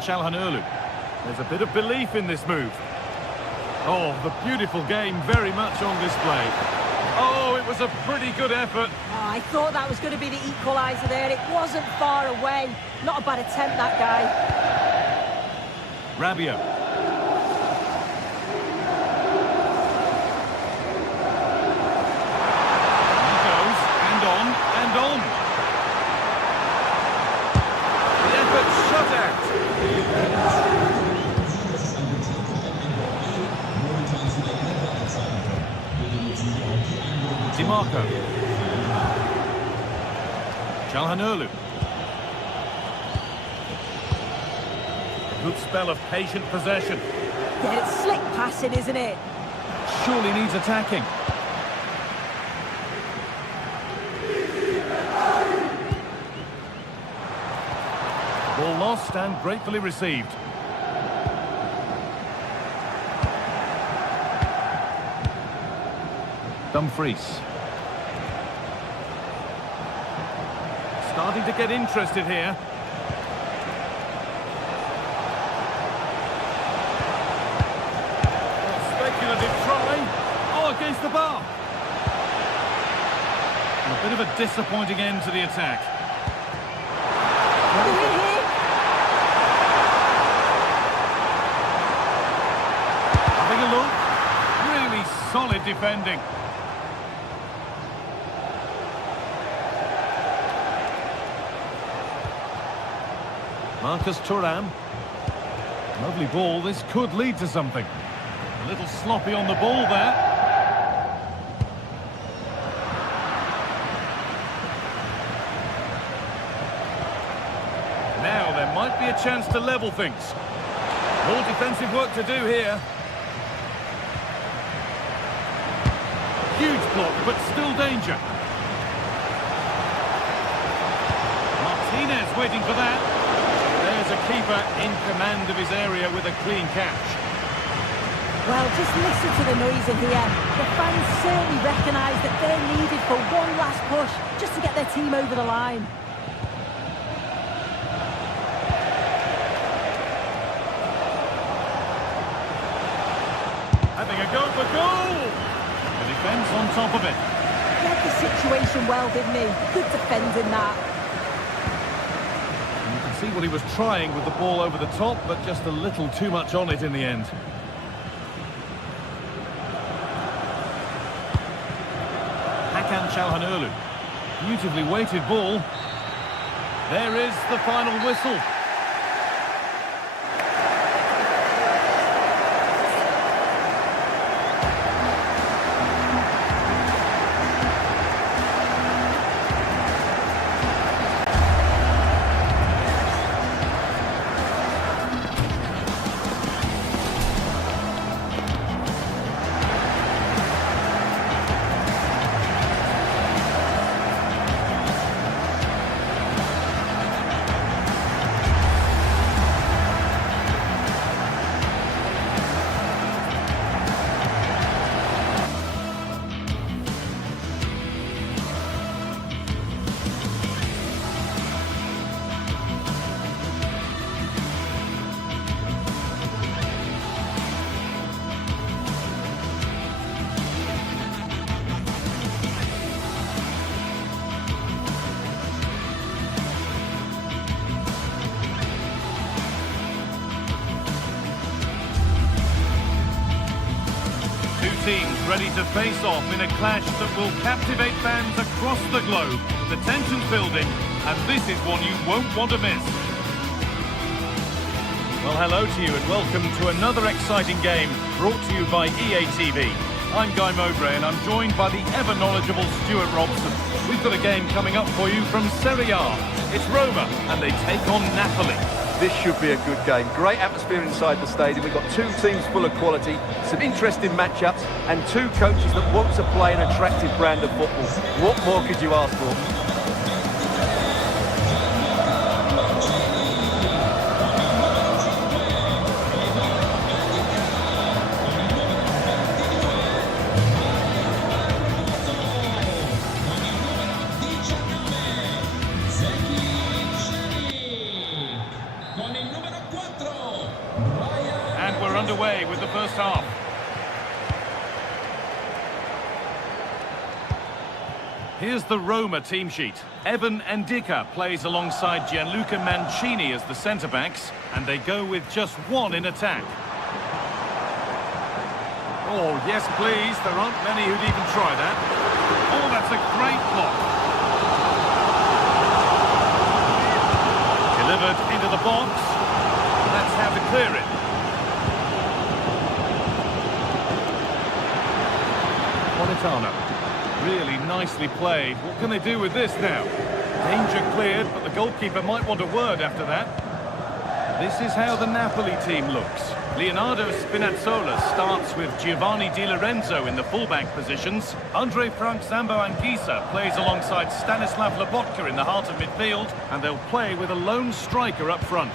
Çalhanoğlu. There's a bit of belief in this move. Oh, the beautiful game very much on display. Oh, it was a pretty good effort. Oh, I thought that was going to be the equaliser there. It wasn't far away. Not a bad attempt, that guy. Rabiot. He goes, and on, and on. The effort's shut out. DiMarco. Çalhanoğlu. Good spell of patient possession. Yeah, it's slick passing, isn't it? Surely needs attacking. Ball lost and gratefully received. Dumfries. Starting to get interested here. Speculative try. Oh, against the bar. And a bit of a disappointing end to the attack. They're in here. Having a look. Really solid defending. Marcus Thuram. Lovely ball. This could lead to something. A little sloppy on the ball there. Now there might be a chance to level things. More defensive work to do here. Huge block, but still danger. Martinez waiting for that. There's a keeper in command of his area with a clean catch. Well, just listen to the noise in here. The fans certainly recognise that they're needed for one last push just to get their team over the line. Having a go for goal! The defence on top of it. Read the situation well, didn't he? Good defending that. And you can see what he was trying with the ball over the top, but just a little too much on it in the end. Çalhanoğlu. Beautifully weighted ball. There is the final whistle. Teams ready to face off in a clash that will captivate fans across the globe. The tension's building, and this is one you won't want to miss. Well, hello to you and welcome to another exciting game brought to you by EA TV. I'm Guy Mowbray and I'm joined by the ever-knowledgeable Stuart Robson. We've got a game coming up for you from Serie A. It's Roma and they take on Napoli. This should be a good game. Great atmosphere inside the stadium. We've got two teams full of quality, some interesting matchups, and two coaches that want to play an attractive brand of football. What more could you ask for? underway with the first half. Here's the Roma team sheet. Evan Ndika plays alongside Gianluca Mancini as the centre-backs, and they go with just one in attack. Oh, yes, please. There aren't many who'd even try that. Oh, that's a great block. Delivered into the box. That's how to clear it. Politano. Really nicely played. What can they do with this now? Danger cleared, but the goalkeeper might want a word after that. This is how the Napoli team looks. Leonardo Spinazzola starts with Giovanni Di Lorenzo in the fullback positions. Andre Frank Zambo Anguissa plays alongside Stanislav Lobotka in the heart of midfield, and they'll play with a lone striker up front.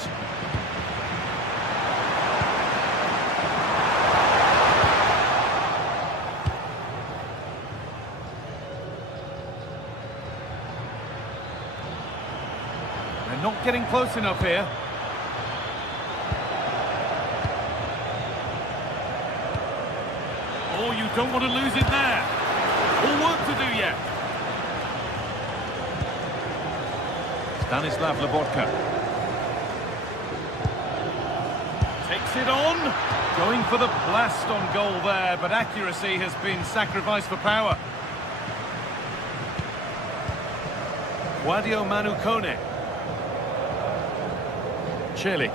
They're not getting close enough here. Oh, you don't want to lose it there. All work to do yet. Stanislav Lobotka. Takes it on. Going for the blast on goal there, but accuracy has been sacrificed for power. Guadio Manu Kone. Celik.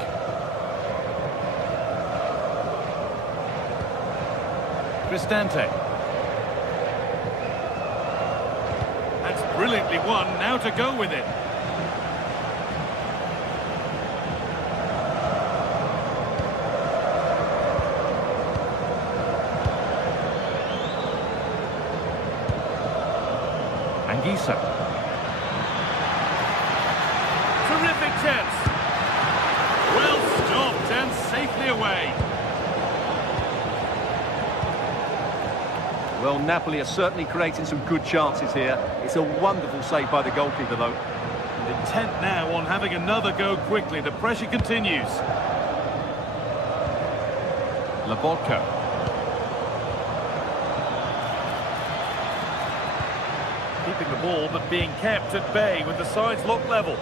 Cristante. That's brilliantly won, now to go with it. Anguissa. Terrific chance. Well stopped and safely away. Well, Napoli are certainly creating some good chances here. It's a wonderful save by the goalkeeper, though. Intent now on having another go quickly. The pressure continues. Lobotka. Keeping the ball, but being kept at bay with the sides locked level.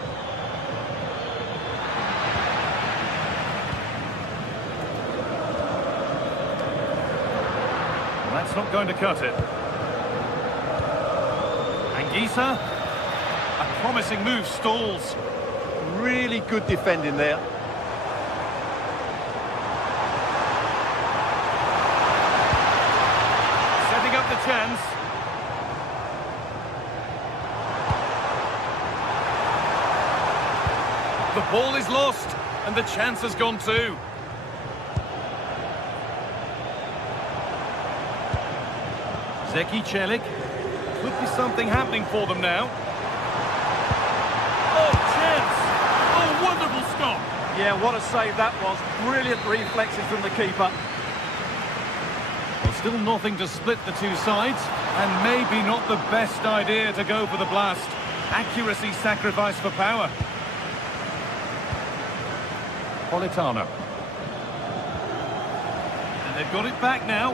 That's not going to cut it. Anguissa. A promising move stalls. Really good defending there. Setting up the chance. The ball is lost, and the chance has gone too. Zeki Celik. Could be something happening for them now. Oh, chance! Oh, wonderful stop! Yeah, what a save that was. Brilliant reflexes from the keeper. Well, still nothing to split the two sides, and maybe not the best idea to go for the blast. Accuracy sacrificed for power. Politano. And they've got it back now.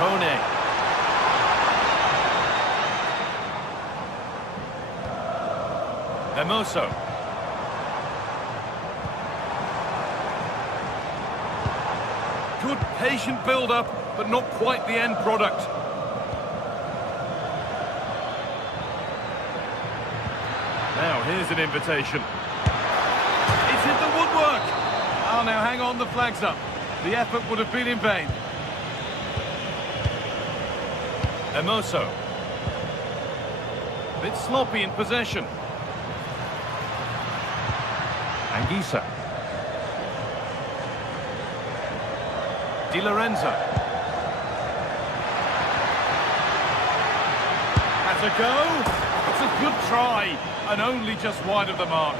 Kone. Hermoso. Good patient build-up, but not quite the end product. Now, here's an invitation. It's hit the woodwork. Oh, now hang on, the flag's up. The effort would have been in vain. Hermoso. A bit sloppy in possession. Anguissa. Di Lorenzo. Has a go. It's a good try, and only just wide of the mark.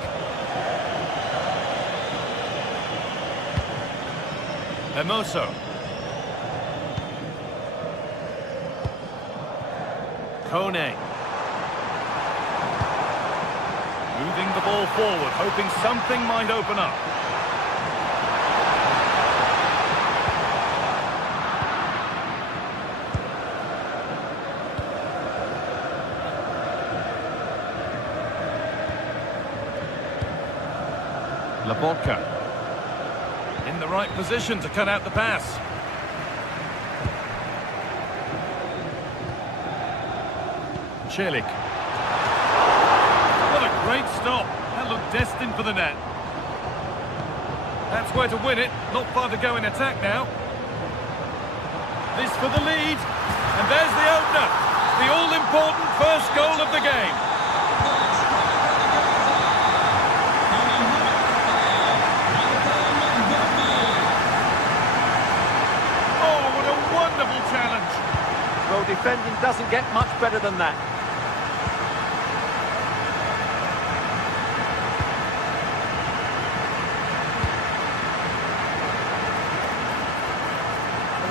Hermoso. Kone. Moving the ball forward, hoping something might open up. Lobotka. In the right position to cut out the pass. Celik. What a great stop. That looked destined for the net. That's where to win it. Not far to go in attack now. This for the lead. And there's the opener. The all-important first goal of the game. Oh, what a wonderful challenge. Well, defending doesn't get much better than that.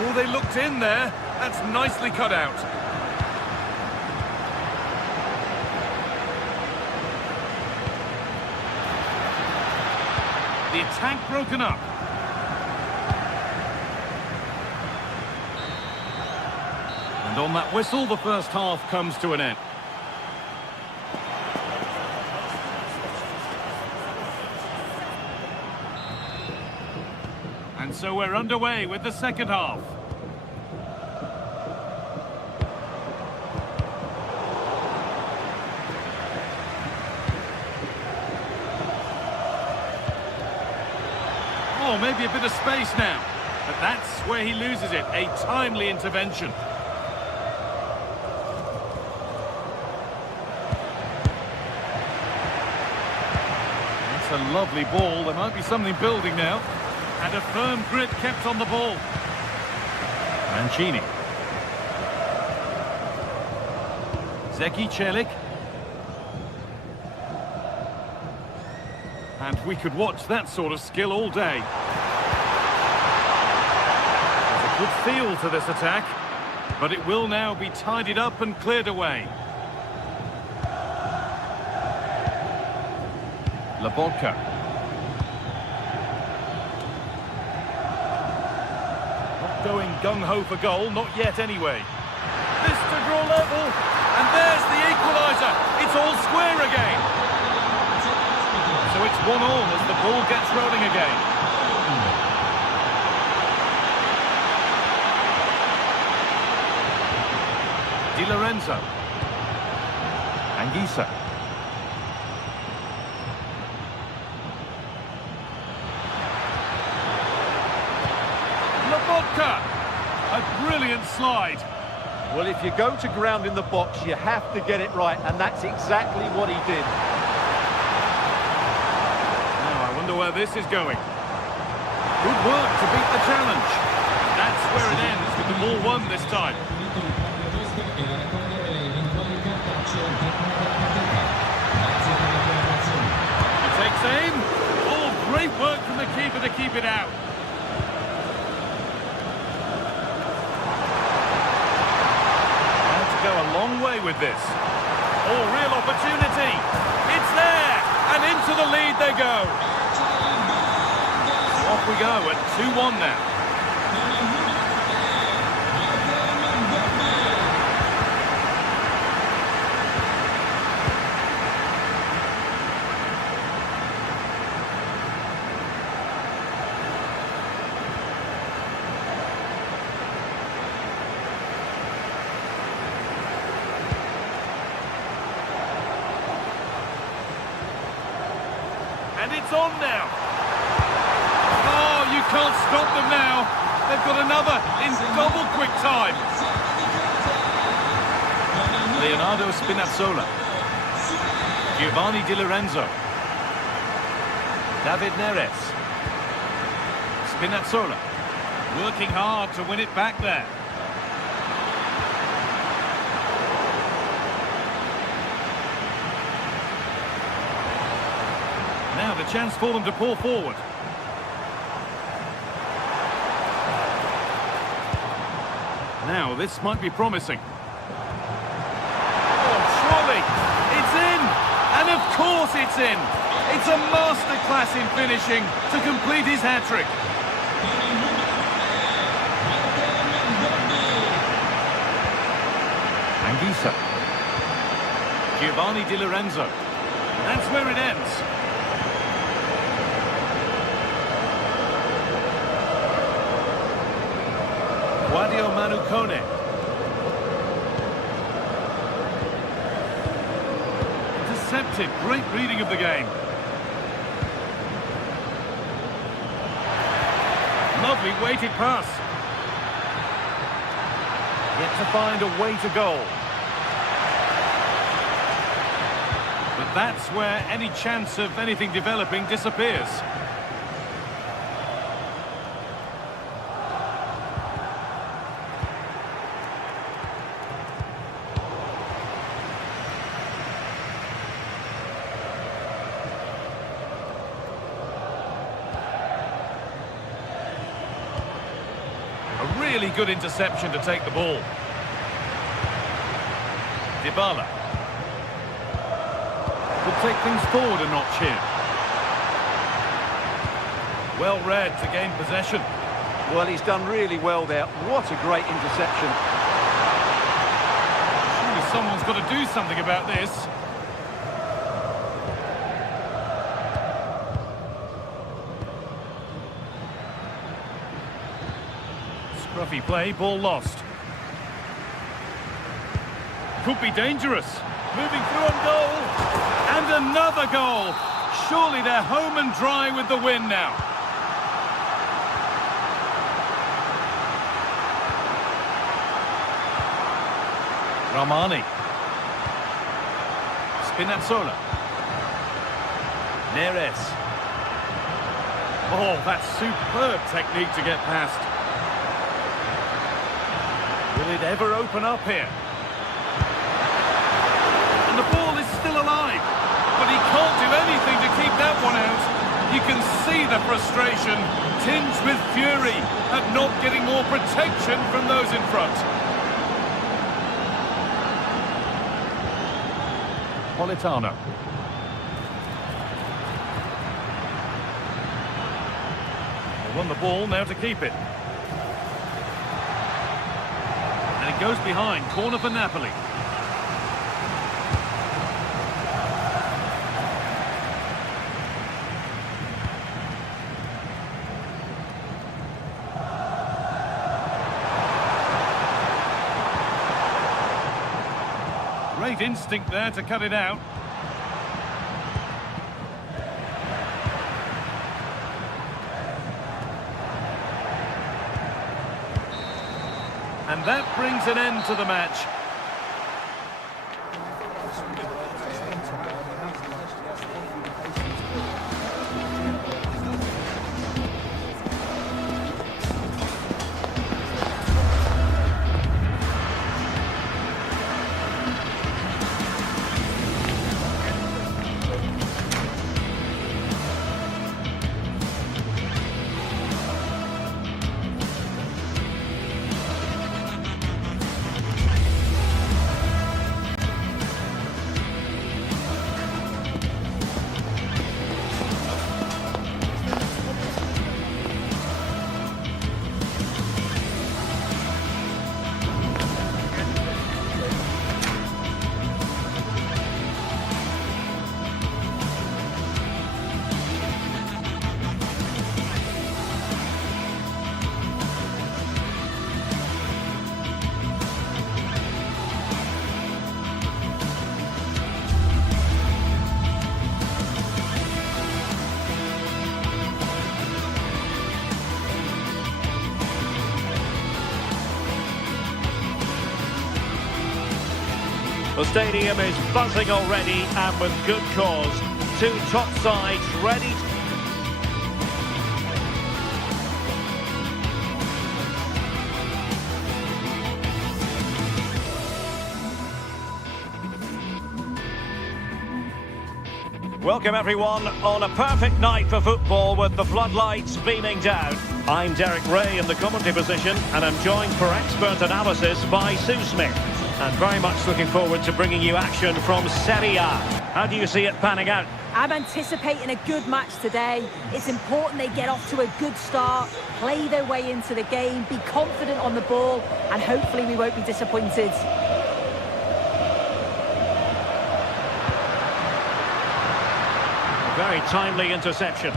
Oh, they looked in there. That's nicely cut out. The attack broken up. And on that whistle, the first half comes to an end. And so we're underway with the second half. Oh, maybe a bit of space now. But that's where he loses it. A timely intervention. That's a lovely ball. There might be something building now. And a firm grip kept on the ball. Mancini. Zeki Celik. And we could watch that sort of skill all day. There's a good feel to this attack, but it will now be tidied up and cleared away. Lobotka. Not going gung-ho for goal, not yet anyway. This to draw level, and there's the equaliser. It's all square again. So it's 1-1 as the ball gets rolling again. Di Lorenzo. Anguissa. Lobotka. A brilliant slide. Well, if you go to ground in the box, you have to get it right, and that's exactly what he did. Where this is going. Good work to beat the challenge. That's where it ends with the ball won this time. He takes aim. Oh, great work from the keeper to keep it out. Had to go a long way with this. Oh, real opportunity. It's there, and into the lead they go. Off we go at 2-1 now. And it's on now. You can't stop them now. They've got another in double quick time. Leonardo Spinazzola. Giovanni Di Lorenzo. David Neres. Spinazzola. Working hard to win it back there. Now the chance for them to pull forward. Now, this might be promising. Oh, surely, it's in! And of course it's in! It's a masterclass in finishing to complete his hat-trick. Anguissa. Giovanni Di Lorenzo. That's where it ends. Guadio Manukone. Intercepted. Great reading of the game. Lovely weighted pass. Yet to find a way to goal. But that's where any chance of anything developing disappears. A really good interception to take the ball. Dybala. Could take things forward a notch here. Well read to gain possession. Well, he's done really well there. What a great interception. Surely someone's got to do something about this. Scruffy play, ball lost. Could be dangerous. Moving through on goal. And another goal. Surely they're home and dry with the win now. Ramani. Spinazzola. Neres. Oh, that's superb technique to get past. Will it ever open up here? And the ball is still alive. But he can't do anything to keep that one out. You can see the frustration, tinged with fury at not getting more protection from those in front. Politano. They won the ball, now to keep it. And it goes behind, corner for Napoli. Great instinct there to cut it out. And that brings an end to the match. The stadium is buzzing already, and with good cause. Two top sides ready. Welcome everyone on a perfect night for football with the floodlights beaming down. I'm Derek Ray in the commentary position, and I'm joined for expert analysis by Sue Smith. And very much looking forward to bringing you action from Serie A. How do you see it panning out? I'm anticipating a good match today. It's important they get off to a good start, play their way into the game, be confident on the ball, and hopefully we won't be disappointed. A very timely interception.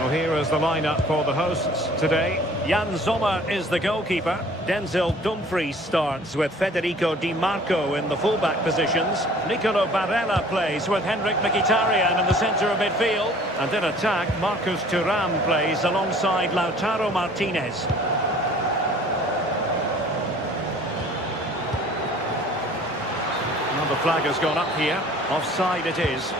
Well, here is the lineup for the hosts today. Jan Sommer is the goalkeeper. Denzel Dumfries starts with Federico Di Marco in the fullback positions. Nicolo Barella plays with Henrik Mkhitaryan in the centre of midfield. And in attack, Marcus Thuram plays alongside Lautaro Martinez. Well, the flag has gone up here. Offside it is.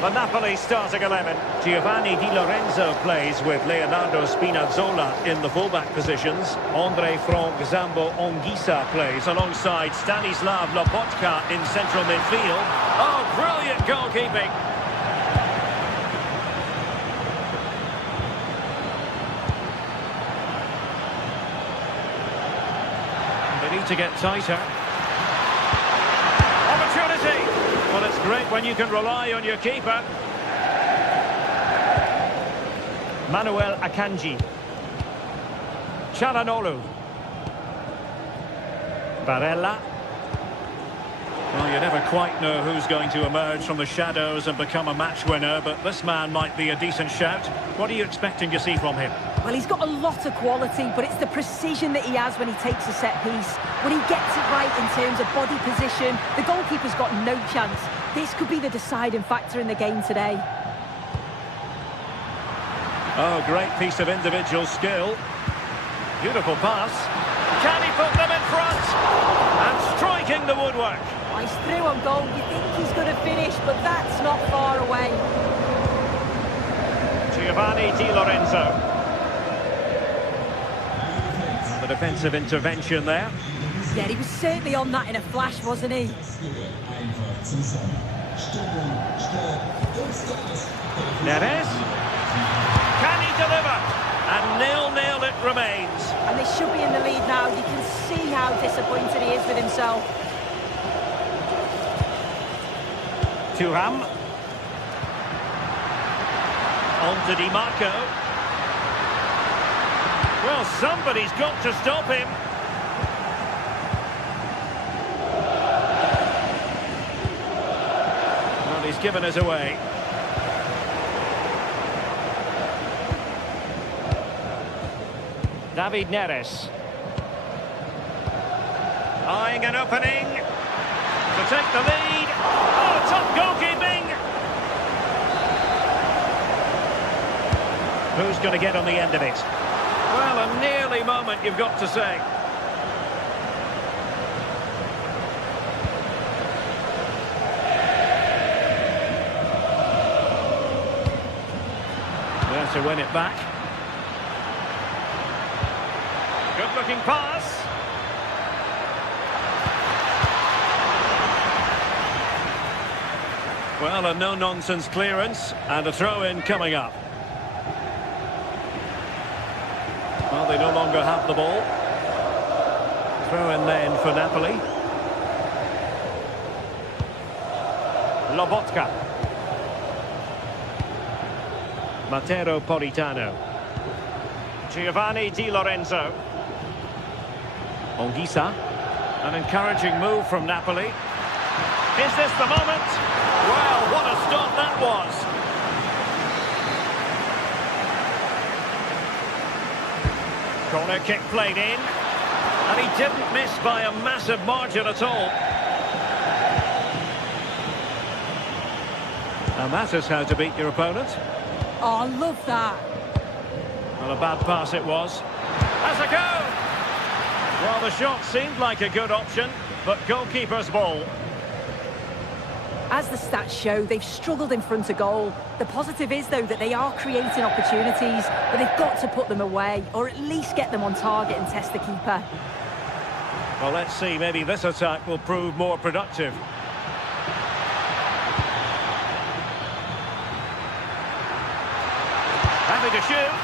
The Napoli starting 11. Giovanni Di Lorenzo plays with Leonardo Spinazzola in the fullback positions. Andre Frank Zambo Anguissa plays alongside Stanislav Lobotka in central midfield. Oh, brilliant goalkeeping. They need to get tighter. Opportunity. Well, it's great when you can rely on your keeper. Manuel Akanji. Çalhanoğlu. Barella. Well, you never quite know who's going to emerge from the shadows and become a match winner, but this man might be a decent shout. What are you expecting to see from him? Well, he's got a lot of quality, but it's the precision that he has when he takes a set piece. When he gets it right in terms of body position, the goalkeeper's got no chance. This could be the deciding factor in the game today. Oh, great piece of individual skill. Beautiful pass. Can he put them in front? And striking the woodwork. Oh, he's through on goal. You think he's going to finish, but that's not far away. Giovanni Di Lorenzo. The defensive intervention there. Yeah, he was certainly on that in a flash, wasn't he? Neres. Can he deliver? And 0-0 it remains. And they should be in the lead now. You can see how disappointed he is with himself. Thuram. On to Di Marco. Well, somebody's got to stop him. Well, he's given us away. David Neres. Eyeing an opening to take the lead. Oh, top goalkeeping! Who's going to get on the end of it? Well, a nearly moment, you've got to say. There to win it back. Good-looking pass. Well, a no-nonsense clearance and a throw-in coming up. Well, they no longer have the ball. Throw-in then for Napoli. Lobotka. Matteo Politano. Giovanni Di Lorenzo. Anguissa. An encouraging move from Napoli. Is this the moment? Well, what a start that was. Corner kick played in. And he didn't miss by a massive margin at all. And that is how to beat your opponent. Oh, I love that. Well, a bad pass it was. Has a go! Well, the shot seemed like a good option, but goalkeeper's ball. As the stats show, they've struggled in front of goal. The positive is, though, that they are creating opportunities, but they've got to put them away, or at least get them on target and test the keeper. Well, let's see, maybe this attack will prove more productive. Having to shoot.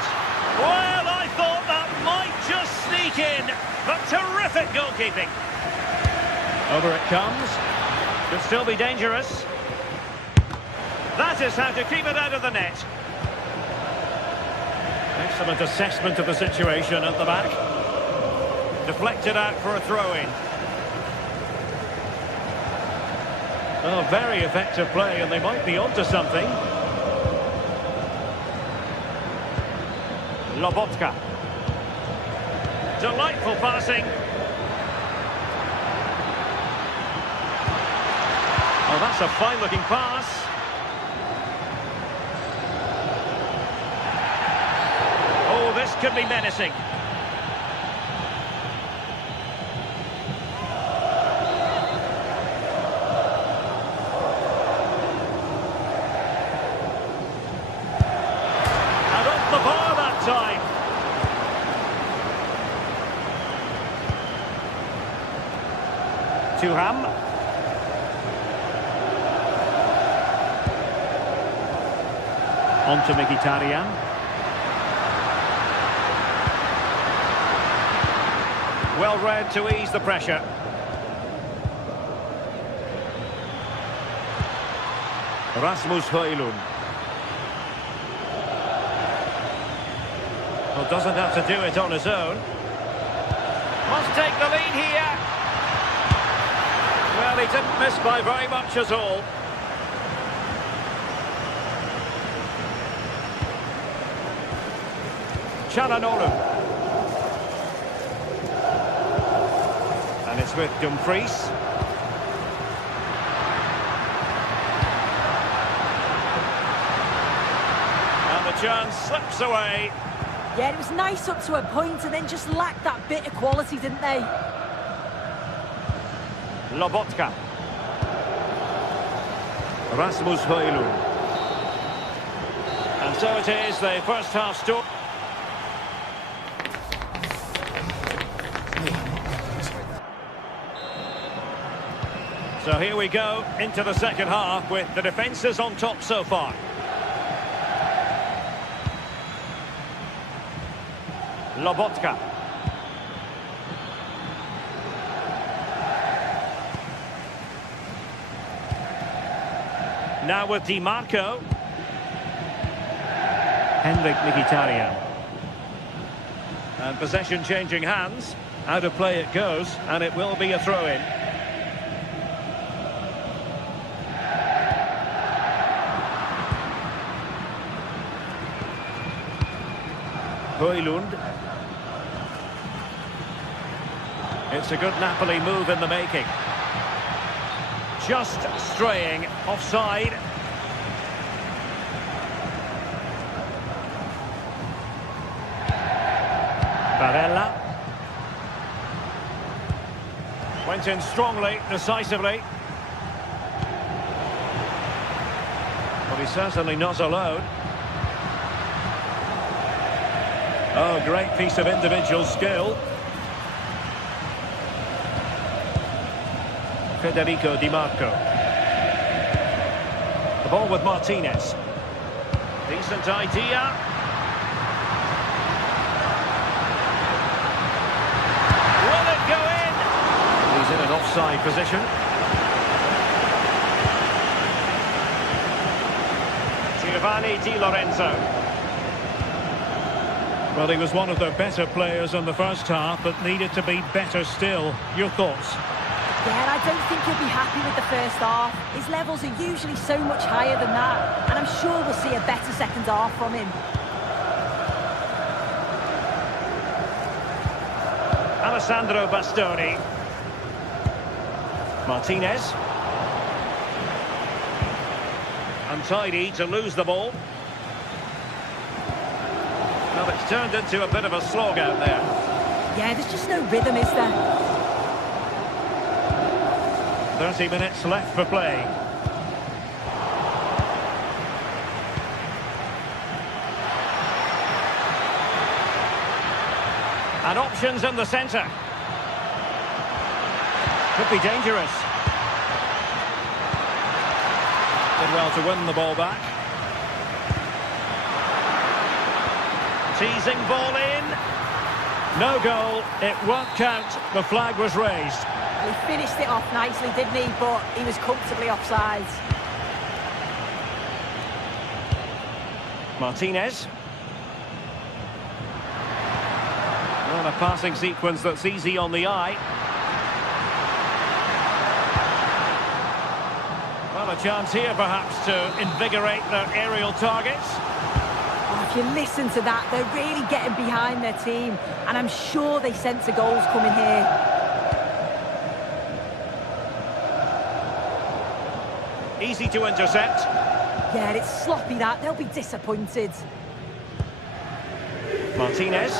Well, I thought that might just sneak in, but terrific goalkeeping. Over it comes. Could still be dangerous. That is how to keep it out of the net. Excellent assessment of the situation at the back. Deflected out for a throw-in. Oh, very effective play, and they might be onto something. Lobotka. Delightful passing. Oh, that's a fine-looking pass. Oh, this could be menacing. And off the bar that time. Tuham. On to Mkhitaryan. Well read to ease the pressure. Rasmus Højlund. Well, doesn't have to do it on his own. Must take the lead here. Well, he didn't miss by very much at all. Çalhanoğlu. And it's with Dumfries. And the chance slips away. Yeah, it was nice up to a point and then just lacked that bit of quality, didn't they? Lobotka. Rasmus Højlund. And so it is, the first half story. So here we go into the second half with the defences on top so far. Lobotka. Now with Di Marco. Henrik Mkhitaryan. And possession changing hands. Out of play it goes, and it will be a throw-in. Højlund. It's a good Napoli move in the making. Just straying offside. Barella. Went in strongly, decisively. But he's certainly not alone. Oh, great piece of individual skill. Federico Di Marco. The ball with Martinez. Decent idea. Will it go in? He's in an offside position. Giovanni Di Lorenzo. Well, he was one of the better players in the first half, but needed to be better still. Your thoughts? Yeah, I don't think he'll be happy with the first half. His levels are usually so much higher than that, and I'm sure we'll see a better second half from him. Alessandro Bastoni. Martinez. Untidy to lose the ball. Well, it's turned into a bit of a slog out there. Yeah, there's just no rhythm, is there? 30 minutes left for play. And options in the centre. Could be dangerous. Did well to win the ball back. Teasing ball in. No goal. It won't count. The flag was raised. He finished it off nicely, didn't he? But he was comfortably offside. Martinez. Well, a passing sequence that's easy on the eye. Well, a chance here perhaps to invigorate their aerial targets. Well, if If you listen to that, they're really getting behind their team, and I'm sure they sense a goal's coming here. Easy to intercept. Yeah, it's sloppy that. They'll be disappointed. Martinez.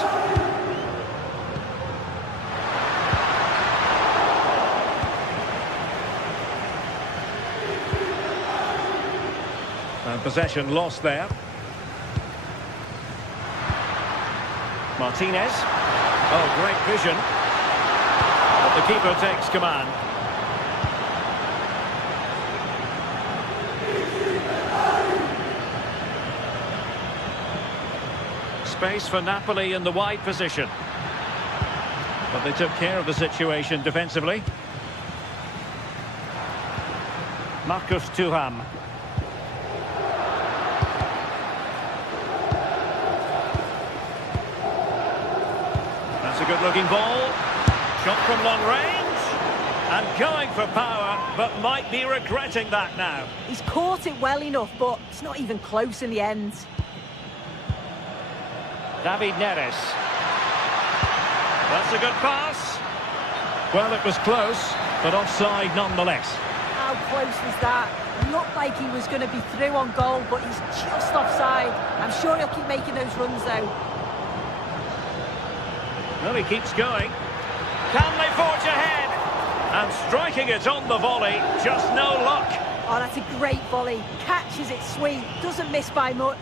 And possession lost there. Martinez. Oh, great vision. But the keeper takes command. Space for Napoli in the wide position. But they took care of the situation defensively. Marcus Thuram. That's a good-looking ball. Shot from long range. And going for power, but might be regretting that now. He's caught it well enough, but it's not even close in the end. David Neres. That's a good pass. Well, it was close, but offside nonetheless. How close was that? Looked like he was going to be through on goal, but he's just offside. I'm sure he'll keep making those runs, though. Well, he keeps going. Can they forge ahead? And striking it on the volley, just no luck. Oh, that's a great volley. Catches it sweet, doesn't miss by much.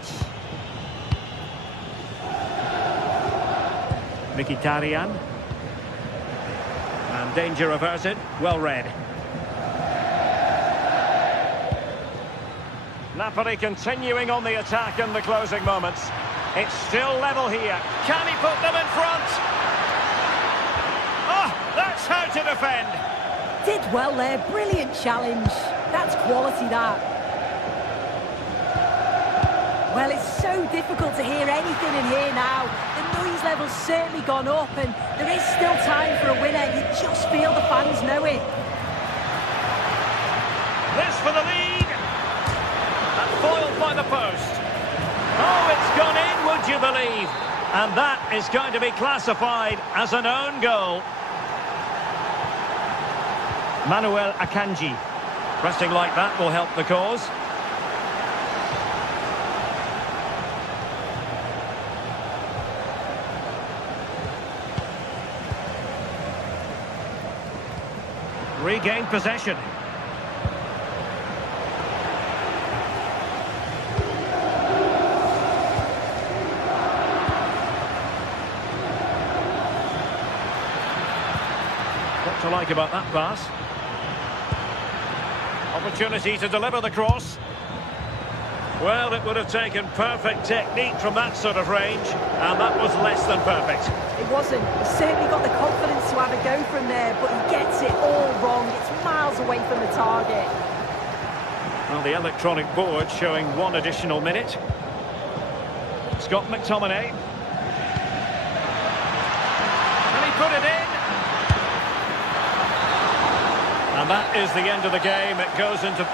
Mkhitaryan. And danger averted. Well read. Napoli continuing on the attack in the closing moments. It's still level here. Can he put them in front? Oh, that's how to defend. Did well there. Brilliant challenge. That's quality, that. Well, it's so difficult to hear anything in here now. The noise level's certainly gone up, and there is still time for a winner. You just feel the fans know it. This for the lead. And foiled by the post. Oh, it's gone in, would you believe? And that is going to be classified as an own goal. Manuel Akanji. Pressing like that will help the cause. Regained possession. What to like about that pass? Opportunity to deliver the cross. Well, it would have taken perfect technique from that sort of range, and that was less than perfect. It wasn't. He certainly got the confidence to have a go from there, but he gets it all wrong. It's miles away from the target. Well, the electronic board showing 1 additional minute. Scott McTominay. Can he put it in? And that is the end of the game. It goes into...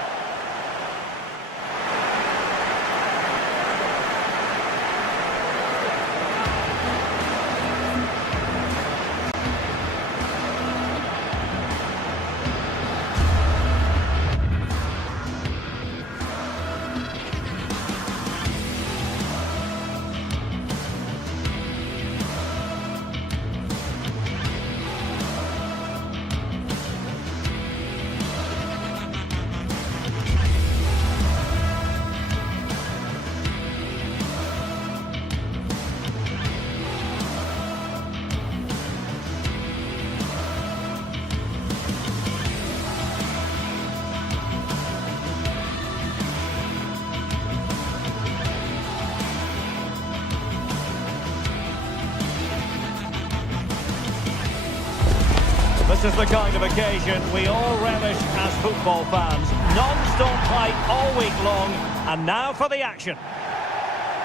This is the kind of occasion we all relish as football fans. Non-stop hype all week long, and now for the action.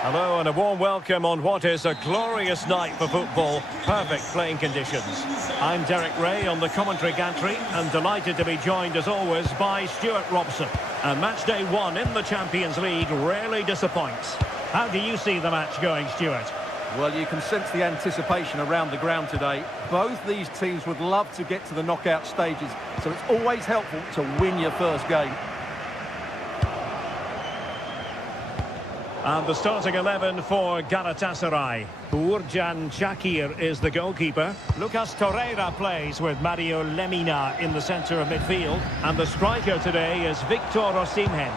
Hello and a warm welcome on what is a glorious night for football. Perfect playing conditions. I'm Derek Ray on the commentary gantry and delighted to be joined as always by Stuart Robson. And match day 1 in the Champions League rarely disappoints. How do you see the match going, Stuart? Well, you can sense the anticipation around the ground today. Both these teams would love to get to the knockout stages, so it's always helpful to win your first game. And the starting 11 for Galatasaray. Uğurcan Çakır is the goalkeeper. Lucas Torreira plays with Mario Lemina in the centre of midfield. And the striker today is Victor Osimhen.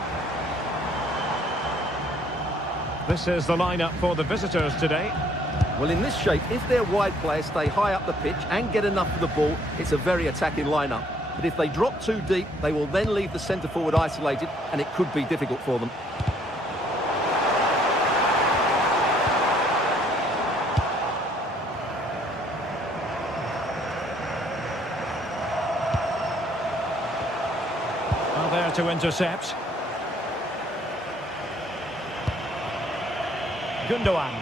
This is the lineup for the visitors today. Well, in this shape, if their wide players stay high up the pitch and get enough of the ball, it's a very attacking lineup. But if they drop too deep, they will then leave the centre-forward isolated, and it could be difficult for them. Well, there to intercept. Gundogan.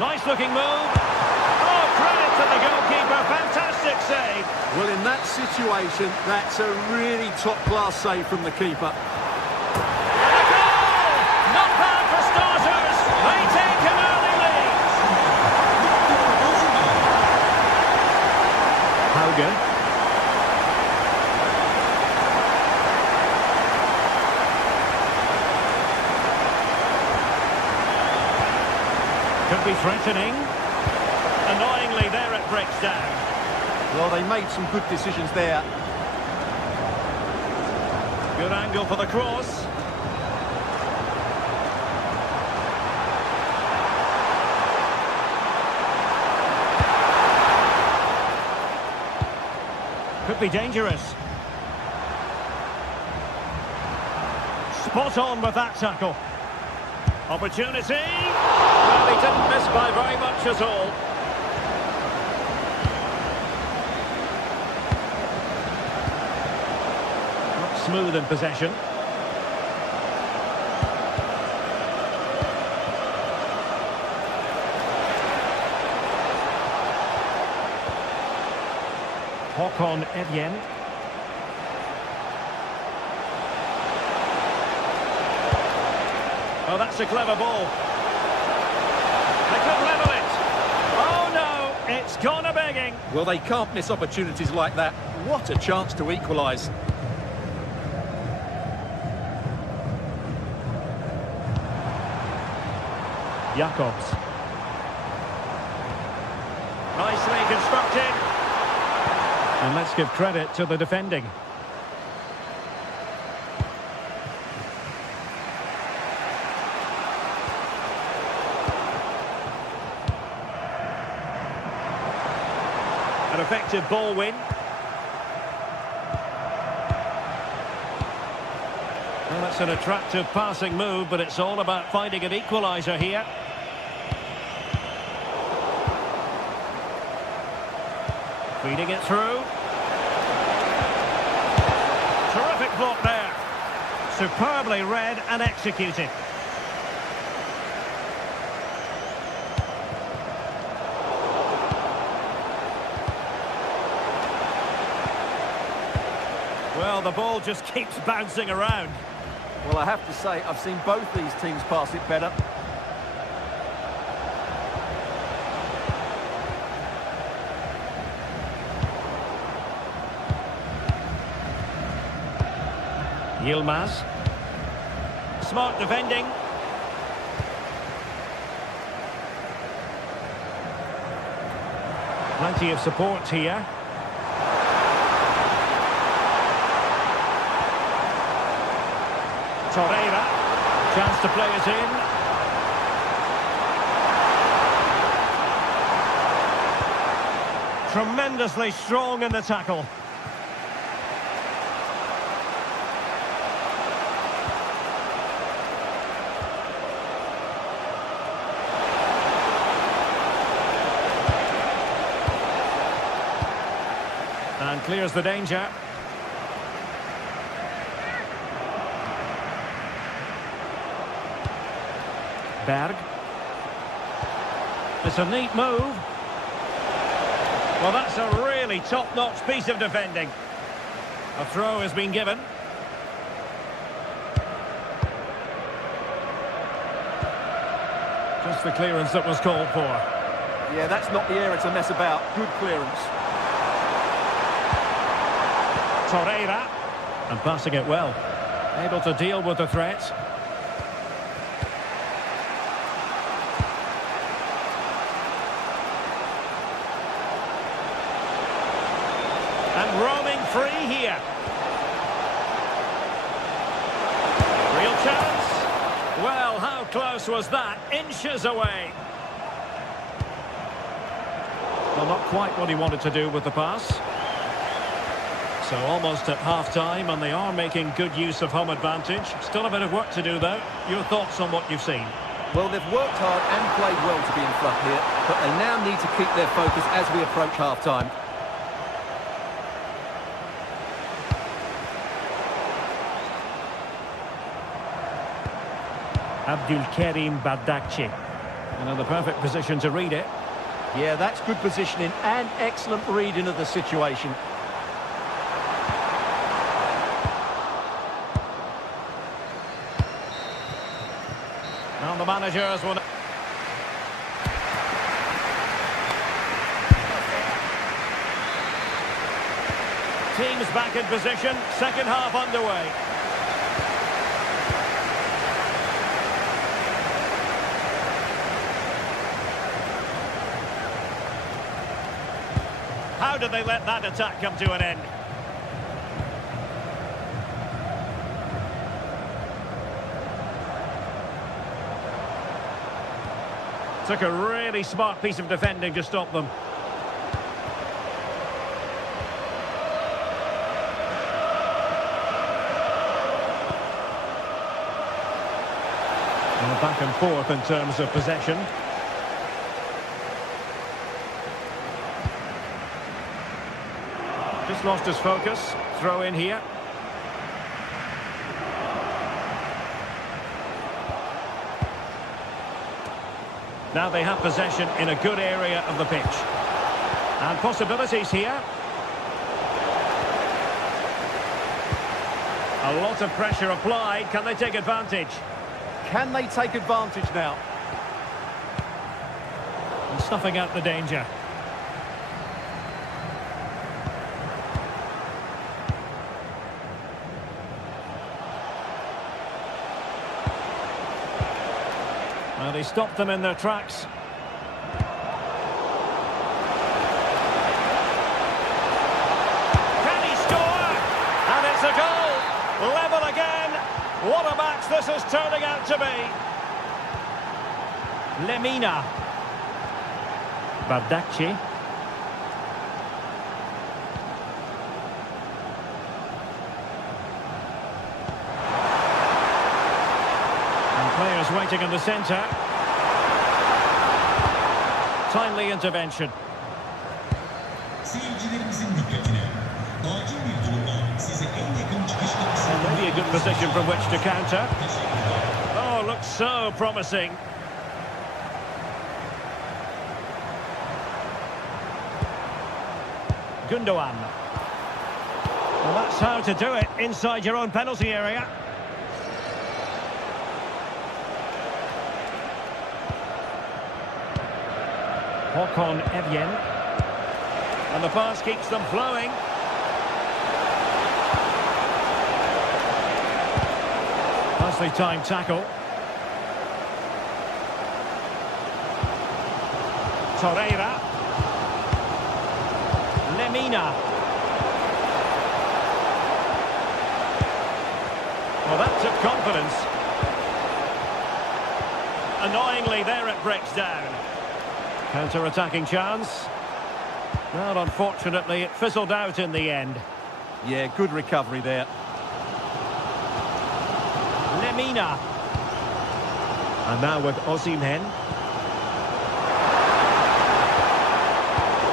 Nice looking move. Oh, credit to the goalkeeper. Fantastic save. Well, in that situation, that's a really top-class save from the keeper. And a goal! Not bad for starters. They take an early lead. Haugen. Could be threatening. Annoyingly, there it breaks down. Well, they made some good decisions there. Good angle for the cross. Could be dangerous. Spot on with that tackle. Opportunity. Well, he didn't miss by very much at all. Not smooth in possession. Håkon Evjen. Oh, that's a clever ball. They could level it. Oh, no, it's gone a-begging. Well, they can't miss opportunities like that. What a chance to equalise. Jacobs. Nicely constructed. And let's give credit to the defending. An effective ball win. Well, that's an attractive passing move, but it's all about finding an equaliser here. Feeding it through. Terrific block there. Superbly read and executed. Well, the ball just keeps bouncing around. Well, I have to say, I've seen both these teams pass it better. Yilmaz. Smart defending. Plenty of support here. Torreira. Chance to play it in. Tremendously strong in the tackle. And clears the danger. Berg. It's a neat move. Well, that's a really top-notch piece of defending. A throw has been given. Just the clearance that was called for. Yeah, that's not the area to mess about. Good clearance. Torreira. And passing it well. Able to deal with the threat. And roaming free here. Real chance. Well, how close was that? Inches away. Well, not quite what he wanted to do with the pass. So almost at half-time, and they are making good use of home advantage. Still a bit of work to do, though. Your thoughts on what you've seen? Well, they've worked hard and played well to be in front here, but they now need to keep their focus as we approach half-time. Abdulkarim Bardakci. In the perfect position to read it. Yeah, that's good positioning and excellent reading of the situation. And the managers will... Teams back in position, second half underway. How did they let that attack come to an end? Took a really smart piece of defending to stop them. Well, back and forth in terms of possession. Just lost his focus. Throw in here. Now they have possession in a good area of the pitch. And possibilities here. A lot of pressure applied. Can they take advantage? Can they take advantage now? And snuffing out the danger. Well, he stopped them in their tracks. Can he score? And it's a goal! Level again! What a match this is turning out to be! Lemina. Bardakci. Players waiting in the centre. Timely intervention. Seyircilerimizin dikkatine. Acil bir durumda size en yakın çıkış kapısını... Maybe a good position from which to counter. Oh, looks so promising. Gundogan. Well, that's how to do it inside your own penalty area. Håkon Evjen. And the pass keeps them flowing. Nicely timed tackle. Torreira. Lemina. Well, that took confidence. Annoyingly, there it breaks down. Counter-attacking chance. Well, unfortunately, it fizzled out in the end. Yeah, good recovery there. Lemina. And now with Osimhen.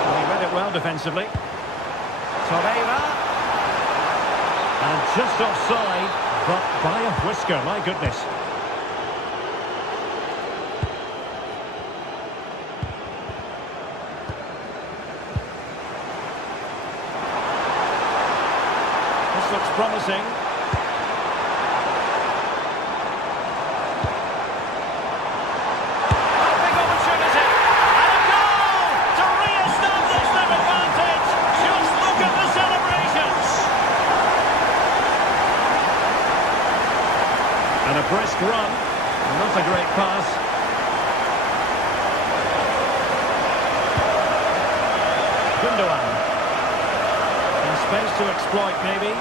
Well, he read it well defensively. Torreira. And just offside, but by a whisker, my goodness. Looks promising. And a brisk run. Not a great pass. Gundogan. In space to exploit, maybe.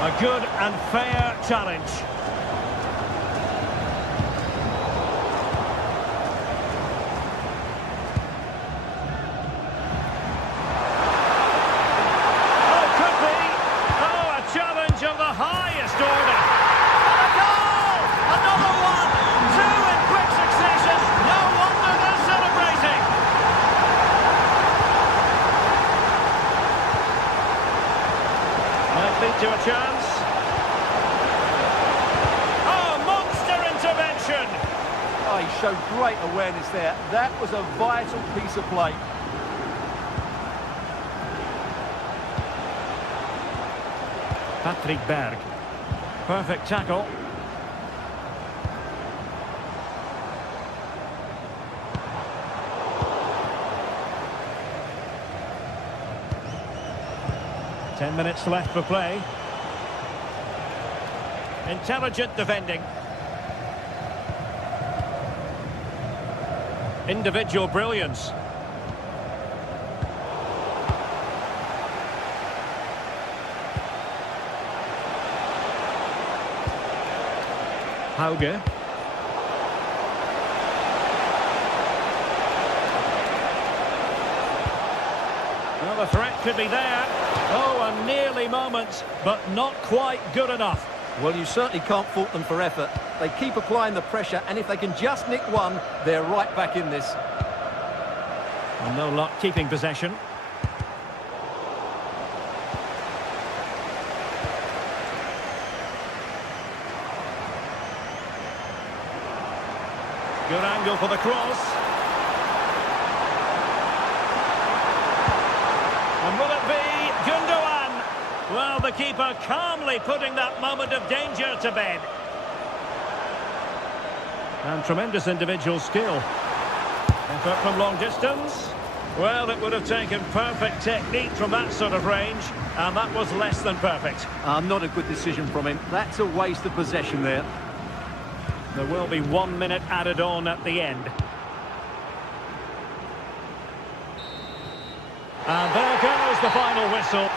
A good and fair challenge. Oh, could be. Oh, a challenge of the highest order. And a goal! Another one! Two in quick succession. No wonder they're celebrating. Might lead to a chance. Oh, monster intervention! Oh, he showed great awareness there. That was a vital piece of play. Patrick Berg. Perfect tackle. Ten minutes left for play. Intelligent defending. Individual brilliance. Hauge. Well, the threat could be there. Oh, a nearly moment, but not quite good enough. Well, you certainly can't fault them for effort. They keep applying the pressure, and if they can just nick one, they're right back in this. And no luck keeping possession. Good angle for the cross. And will it be Gundogan? Well, the keeper calmly putting that moment of danger to bed. And tremendous individual skill. Effort from long distance. Well, it would have taken perfect technique from that sort of range, and that was less than perfect. Not a good decision from him. That's a waste of possession there. There will be 1 minute added on at the end. And there goes the final whistle.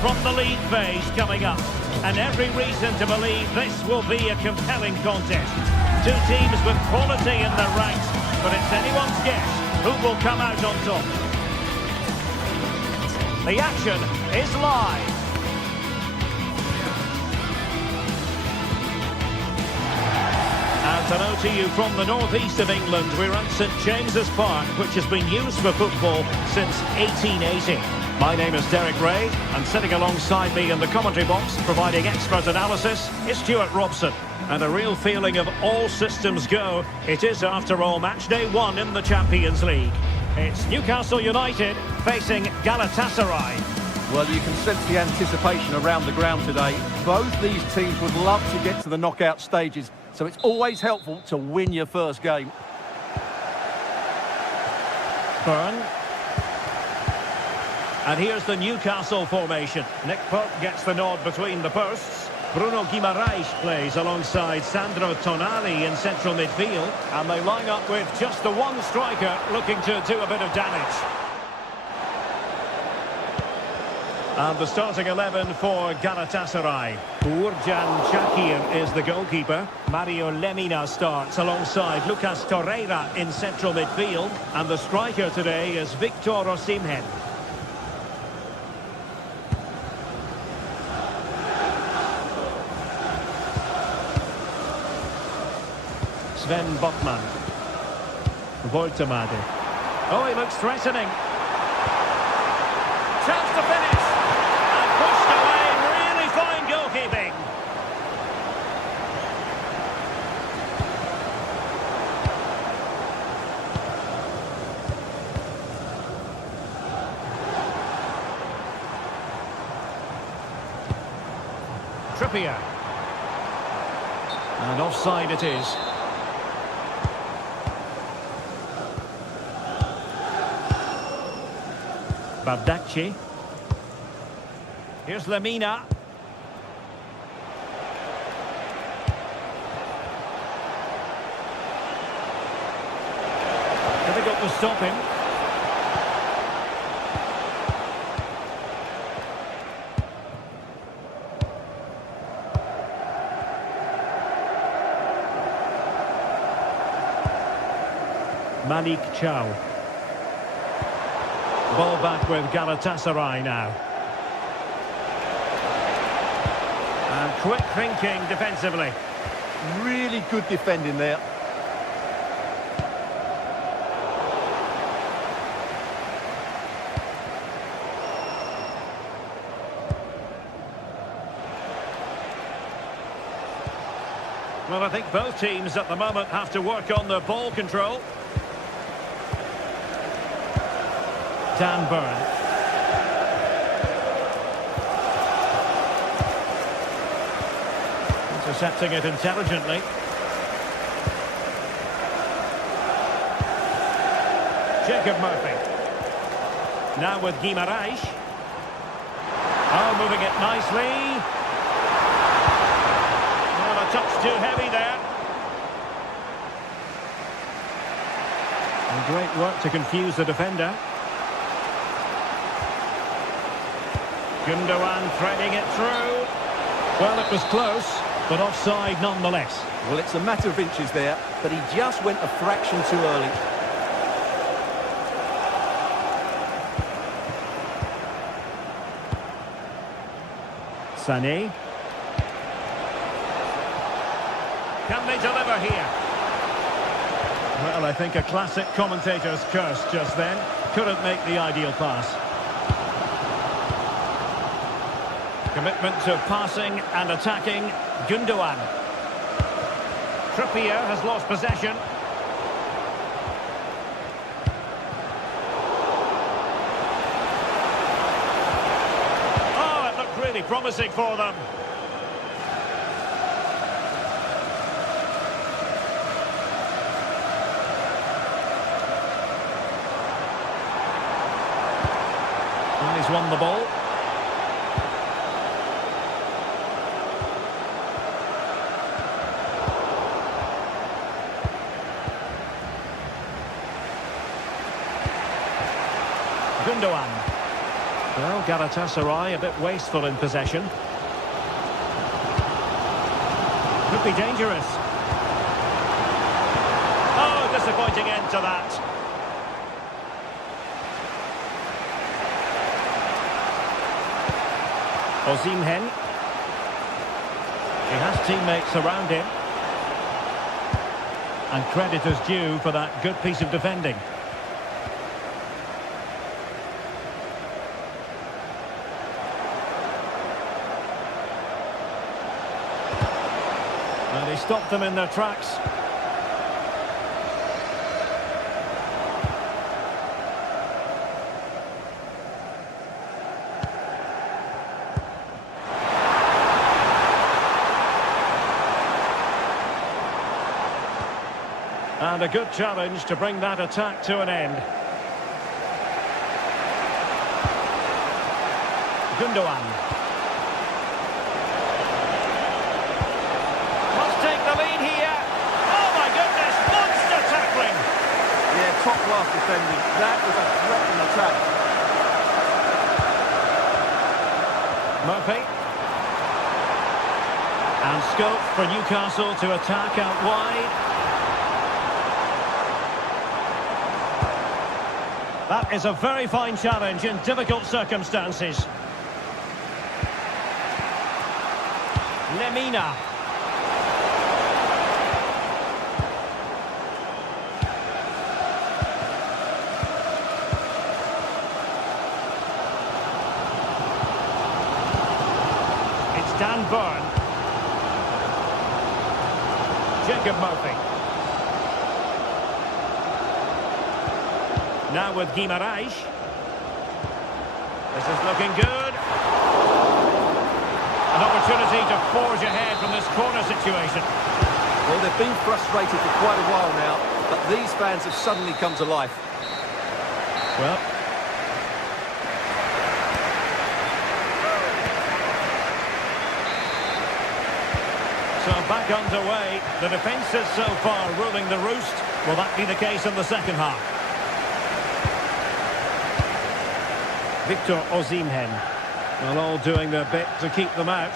From the league phase coming up, and every reason to believe this will be a compelling contest. Two teams with quality in their ranks, but it's anyone's guess who will come out on top. The action is live. And to know to you from the northeast of England, we're at St James's Park, which has been used for football since 1880. My name is Derek Ray, and sitting alongside me in the commentary box, providing expert analysis, is Stuart Robson. And a real feeling of all systems go. It is, after all, match day 1 in the Champions League. It's Newcastle United facing Galatasaray. Well, you can sense the anticipation around the ground today. Both these teams would love to get to the knockout stages, so it's always helpful to win your first game. Byrne. And here's the Newcastle formation. Nick Pope gets the nod between the posts. Bruno Guimaraes plays alongside Sandro Tonali in central midfield. And they line up with just the one striker looking to do a bit of damage. And the starting 11 for Galatasaray. Uğurcan Çakır is the goalkeeper. Mario Lemina starts alongside Lucas Torreira in central midfield. And the striker today is Victor Osimhen. Sven Botman. Voltemade. Oh, he looks threatening. Chance to finish. And pushed away. Really fine goalkeeping. Trippier. And offside it is. Bardacci. Here's Lemina. Difficult to stop him. Malik Chow. Ball back with Galatasaray now. And quick thinking defensively. Really good defending there. Well, I think both teams at the moment have to work on their ball control. Dan Burn. Intercepting it intelligently. Jacob Murphy. Now with Guimaraes. Oh, moving it nicely. Well, a touch too heavy there. And great work to confuse the defender. Gundogan threading it through. Well, it was close, but offside nonetheless. Well, it's a matter of inches there, but he just went a fraction too early. Sané. Can they deliver here? Well, I think a classic commentator's curse just then. Couldn't make the ideal pass. Commitment to passing and attacking. Gundogan. Trippier has lost possession. Oh, it looked really promising for them. And he's won the ball. Gundogan. Well, Galatasaray a bit wasteful in possession. Could be dangerous. Oh, disappointing end to that. Osimhen. He has teammates around him. And credit is due for that good piece of defending. And he stopped them in their tracks. And a good challenge to bring that attack to an end. Gundogan. Must take the lead here. Oh my goodness, monster tackling. Yeah, top class defending. That was a threat in attack. Murphy. And scope for Newcastle to attack out wide. That is a very fine challenge in difficult circumstances. Lemina. It's Dan Burn. Jacob Murphy. Now with Guimaraes. This is looking good. An opportunity to forge ahead from this corner situation. Well, they've been frustrated for quite a while now, but these fans have suddenly come to life. Well, so back underway. The defences so far ruling the roost. Will that be the case in the second half? Victor Osimhen. Well, all doing their bit to keep them out.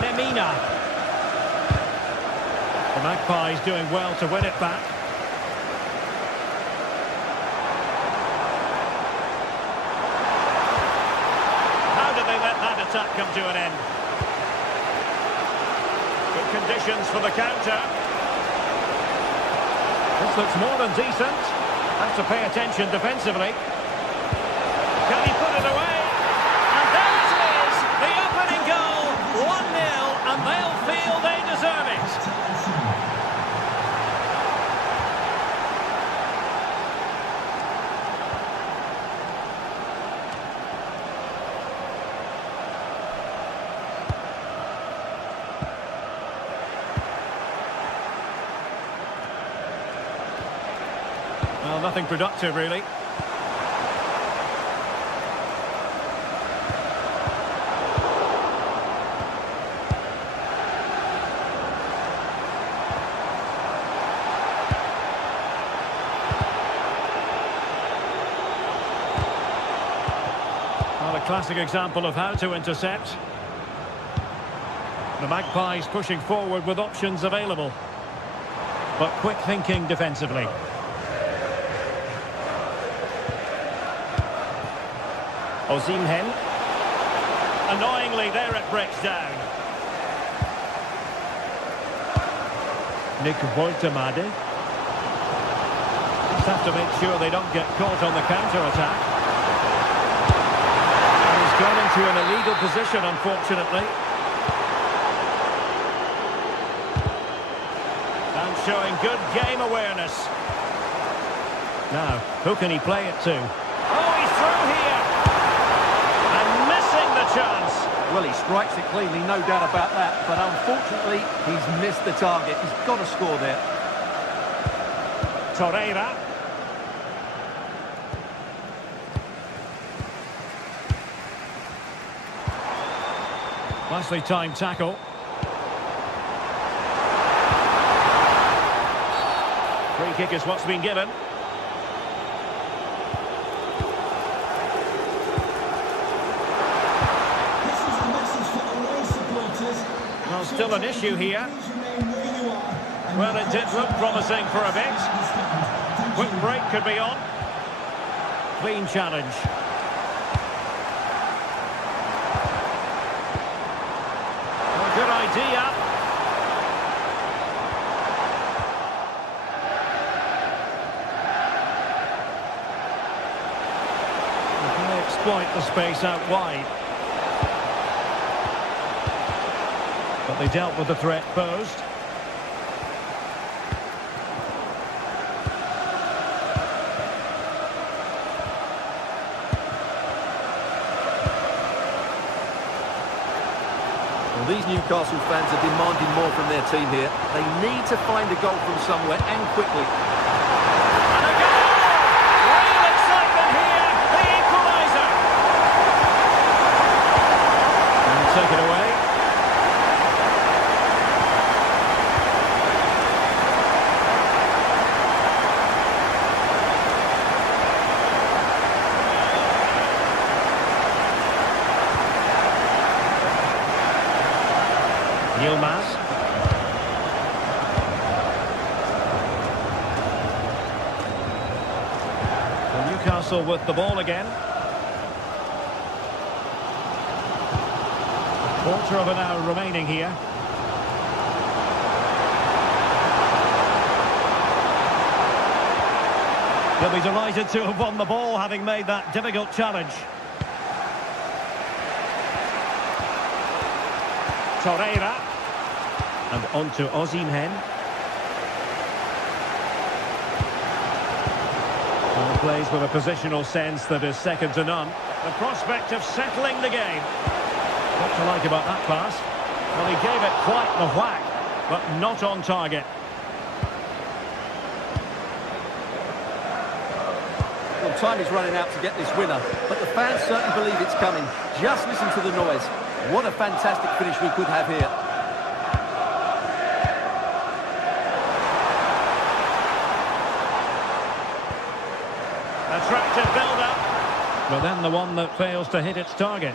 Lemina. The Magpies doing well to win it back. How did they let that attack come to an end? Good conditions for the counter. This looks more than decent. Have to pay attention defensively. Can he put it away? And there it is! The opening goal! 1-0, and they'll feel they deserve it. Well, nothing productive, really. Well, a classic example of how to intercept. The Magpies pushing forward with options available, but quick thinking defensively. Osimhen. Annoyingly, there it breaks down. Nick Woltemade. Just have to make sure they don't get caught on the counter-attack. And he's gone into an illegal position, unfortunately. And showing good game awareness. Now, who can he play it to? Oh, he's through here! Chance. Well, he strikes it cleanly, no doubt about that, but unfortunately he's missed the target. He's got to score there. Torreira. Nicely timed tackle. Free kick is what's been given. Well, still an issue here. Well, it did look promising for a bit. Quick break could be on. Clean challenge. Well, good idea. They exploit the space out wide. But they dealt with the threat posed. Well, these Newcastle fans are demanding more from their team here. They need to find a goal from somewhere and quickly. And a goal! Real excitement here, the equaliser. And take it away. whistle with the ball again. Quarter of an hour remaining here. He'll be delighted to have won the ball, having made that difficult challenge. Torreira. And on to Osimhen. Well, plays with a positional sense that is second to none. The prospect of settling the game. What to like about that pass? Well, he gave it quite the whack, but not on target. Well, time is running out to get this winner, but the fans certainly believe it's coming. Just listen to the noise. What a fantastic finish we could have here. Attractive build-up, but then the one that fails to hit its target.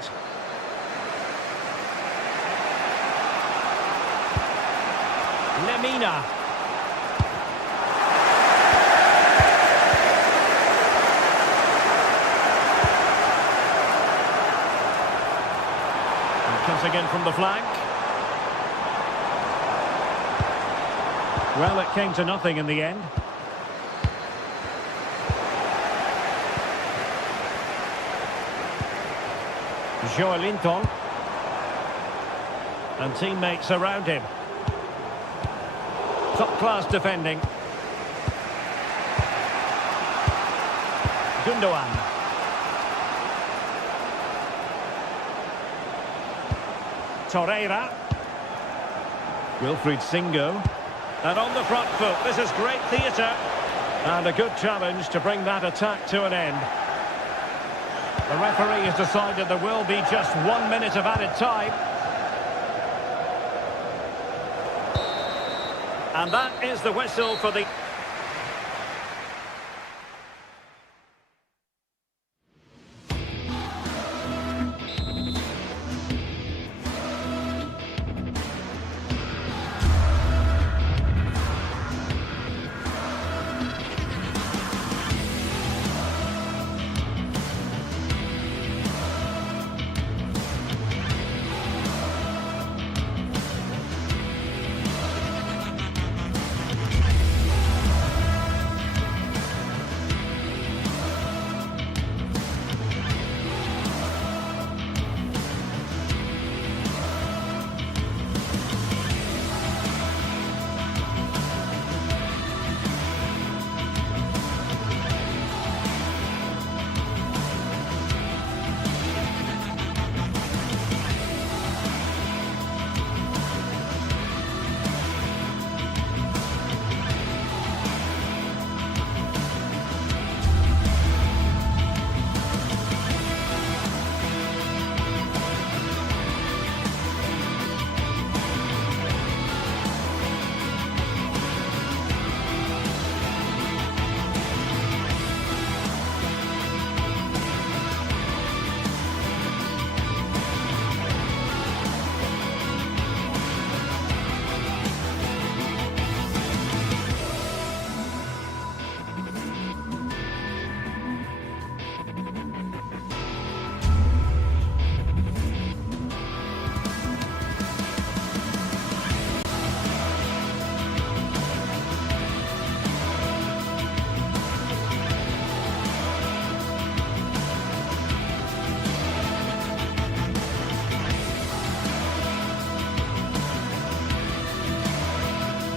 Lemina. And cutting in from the flank. Well, it came to nothing in the end. Joelinton. And teammates around him. Top-class defending. Gundogan. Torreira. Wilfried Singo. And on the front foot, this is great theatre. And a good challenge to bring that attack to an end. The referee has decided there will be just 1 minute of added time. And that is the whistle for the...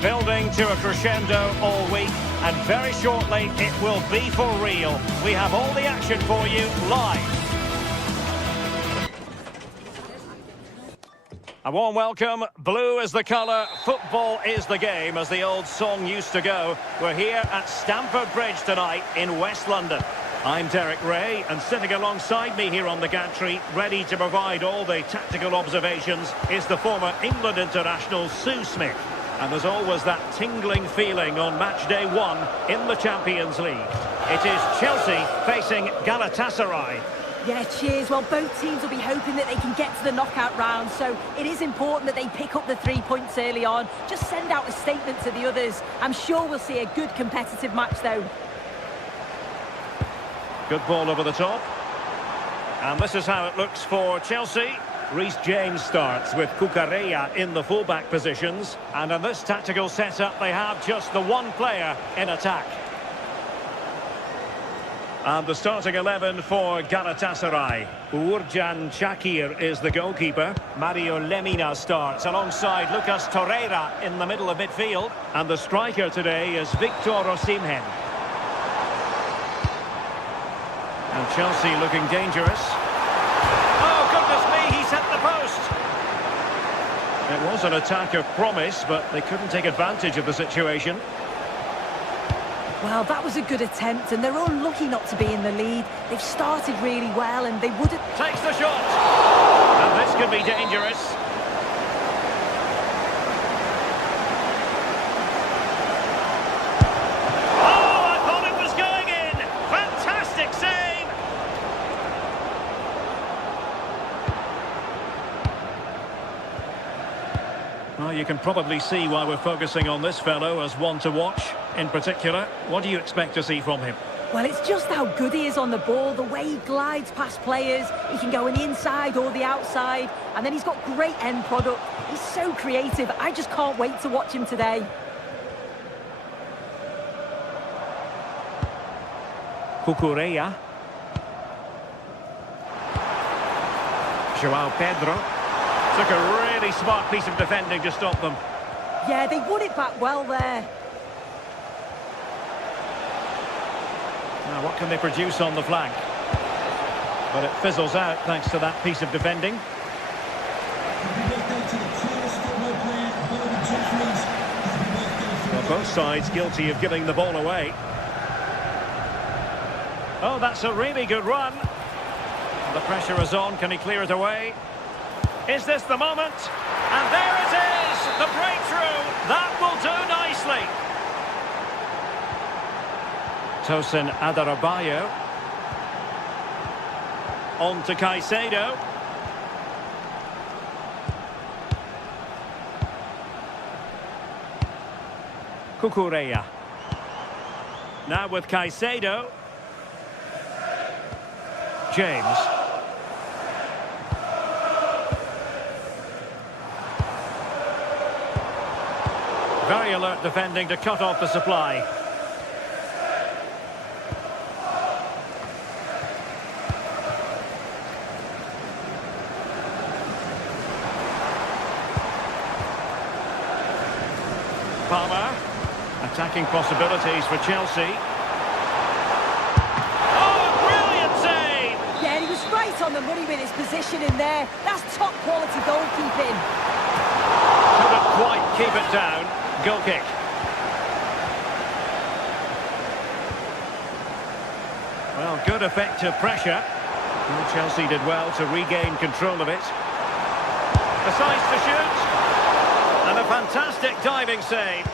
Building to a crescendo all week, and very shortly it will be for real. We have all the action for you live. A warm welcome. Blue is the colour, football is the game, as the old song used to go. We're here at Stamford Bridge tonight in West London. I'm Derek Ray, and sitting alongside me here on the gantry, ready to provide all the tactical observations, is the former England international Sue Smith. And there's always that tingling feeling on match day 1 in the Champions League. It is Chelsea facing Galatasaray. Yeah, cheers. Well, both teams will be hoping that they can get to the knockout round, so it is important that they pick up the 3 points early on. Just send out a statement to the others. I'm sure we'll see a good competitive match, though. Good ball over the top. And this is how it looks for Chelsea. Reece James starts with Cucurella in the fullback positions. And in this tactical setup, they have just the one player in attack. And the starting 11 for Galatasaray. Uğurcan Çakır is the goalkeeper. Mario Lemina starts alongside Lucas Torreira in the middle of midfield. And the striker today is Victor Osimhen. And Chelsea looking dangerous. Oh, goodness me, he's hit the post. It was an attack of promise, but they couldn't take advantage of the situation. Well, that was a good attempt, and they're unlucky not to be in the lead. They've started really well, and they wouldn't... Takes the shot! And this could be dangerous. Oh, I thought it was going in! Fantastic save! Well, you can probably see why we're focusing on this fellow as one to watch. In particular, what do you expect to see from him? Well, it's just how good he is on the ball, the way he glides past players. He can go on the inside or the outside, and then he's got great end product. He's so creative. I just can't wait to watch him today. Cucurella. João Pedro. Took a really smart piece of defending to stop them. Yeah, they won it back well there. Now, what can they produce on the flank? But it fizzles out thanks to that piece of defending. Well, both sides guilty of giving the ball away. Oh, that's a really good run. The pressure is on. Can he clear it away? Is this the moment? And there it is! The breakthrough! That will do nicely! Tosin Adarabioyo. On to Caicedo. Cucurella. Now with Caicedo. James. Very alert defending to cut off the supply. Palmer. Attacking possibilities for Chelsea. Oh, brilliant save! Yeah, he was right on the money with his position in there. That's top quality goalkeeping. Couldn't quite keep it down. Goal kick. Well, good effective pressure. And Chelsea did well to regain control of it. Decides to shoot. And a fantastic diving save.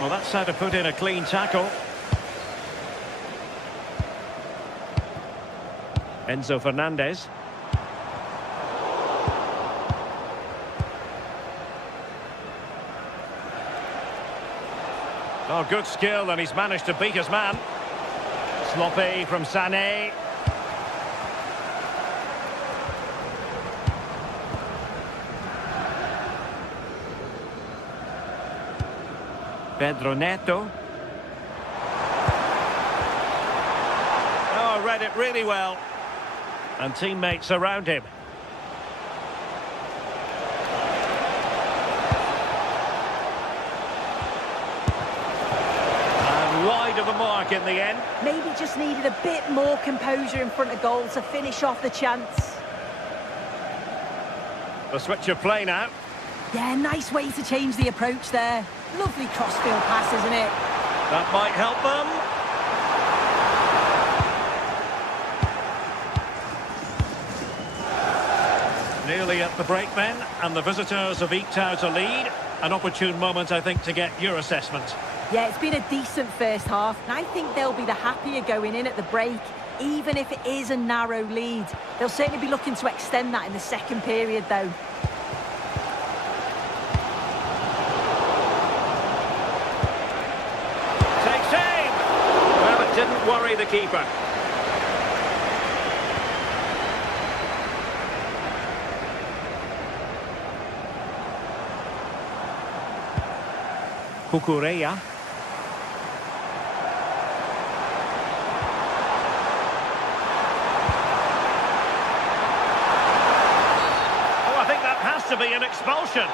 Well, that's how to put in a clean tackle. Enzo Fernandez. Oh, good skill, and he's managed to beat his man. Sloppy from Sané. Pedro Neto. Oh, read it really well. And teammates around him. And wide of the mark in the end. Maybe just needed a bit more composure in front of goal to finish off the chance. The switch of play now. Yeah, nice way to change the approach there. Lovely crossfield pass, isn't it? That might help them. Nearly at the break then, and the visitors have eked out a lead. An opportune moment, I think, to get your assessment. Yeah, it's been a decent first half, and I think they'll be the happier going in at the break, even if it is a narrow lead. They'll certainly be looking to extend that in the second period, though. worry the keeper. Cucurella. Oh, I think that has to be an expulsion.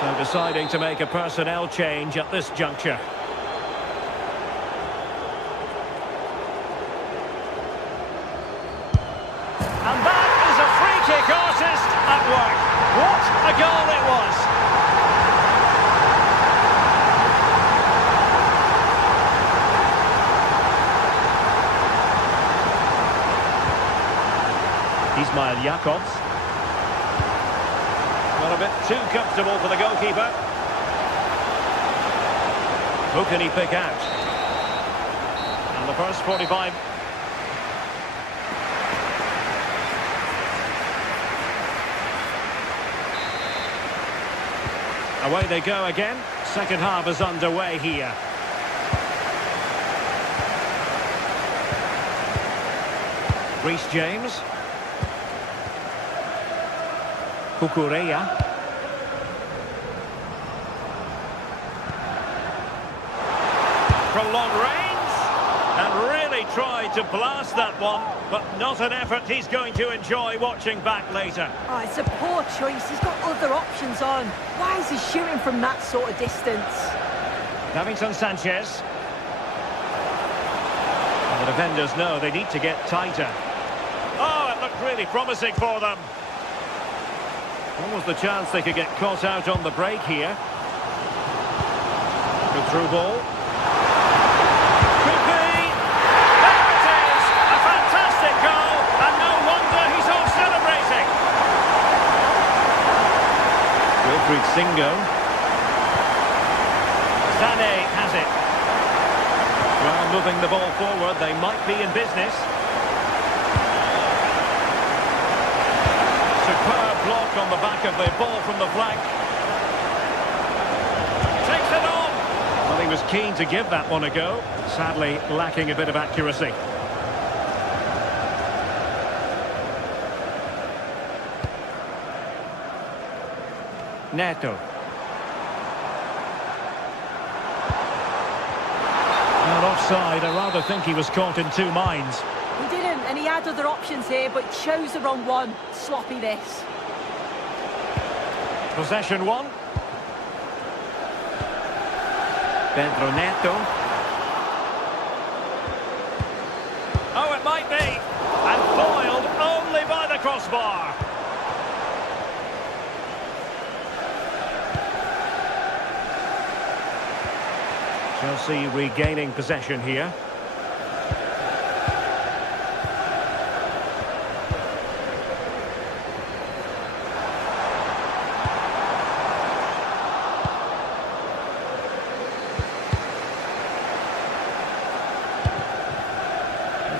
So deciding to make a personnel change at this juncture. And that is a free kick artist at work. What a goal it was! Ismail Jakobs. Got a bit too comfortable for the goalkeeper. Who can he pick out? And the first 45. Away they go again. Second half is underway here. Reece James. Cucurella. From long range, and really tried to blast that one, but not an effort he's going to enjoy watching back later. Oh, it's a poor choice. He's got other options on. Why is he shooting from that sort of distance? Davinson Sanchez. And the defenders know they need to get tighter. Oh, it looked really promising for them. What was the chance they could get caught out on the break here? Good through ball. Could be! There it is! A fantastic goal, and no wonder he's off celebrating. Wilfried Singo. Sané has it. Well, moving the ball forward, they might be in business. Superb block on the back of the ball from the flank. Takes it on! Well, he was keen to give that one a go. Sadly, lacking a bit of accuracy. Neto. Not offside. I rather think he was caught in two minds. He didn't, and he had other options here, but chose the wrong one. Sloppy this. Possession one. Pedro Neto. Oh, it might be. And foiled only by the crossbar. Chelsea regaining possession here.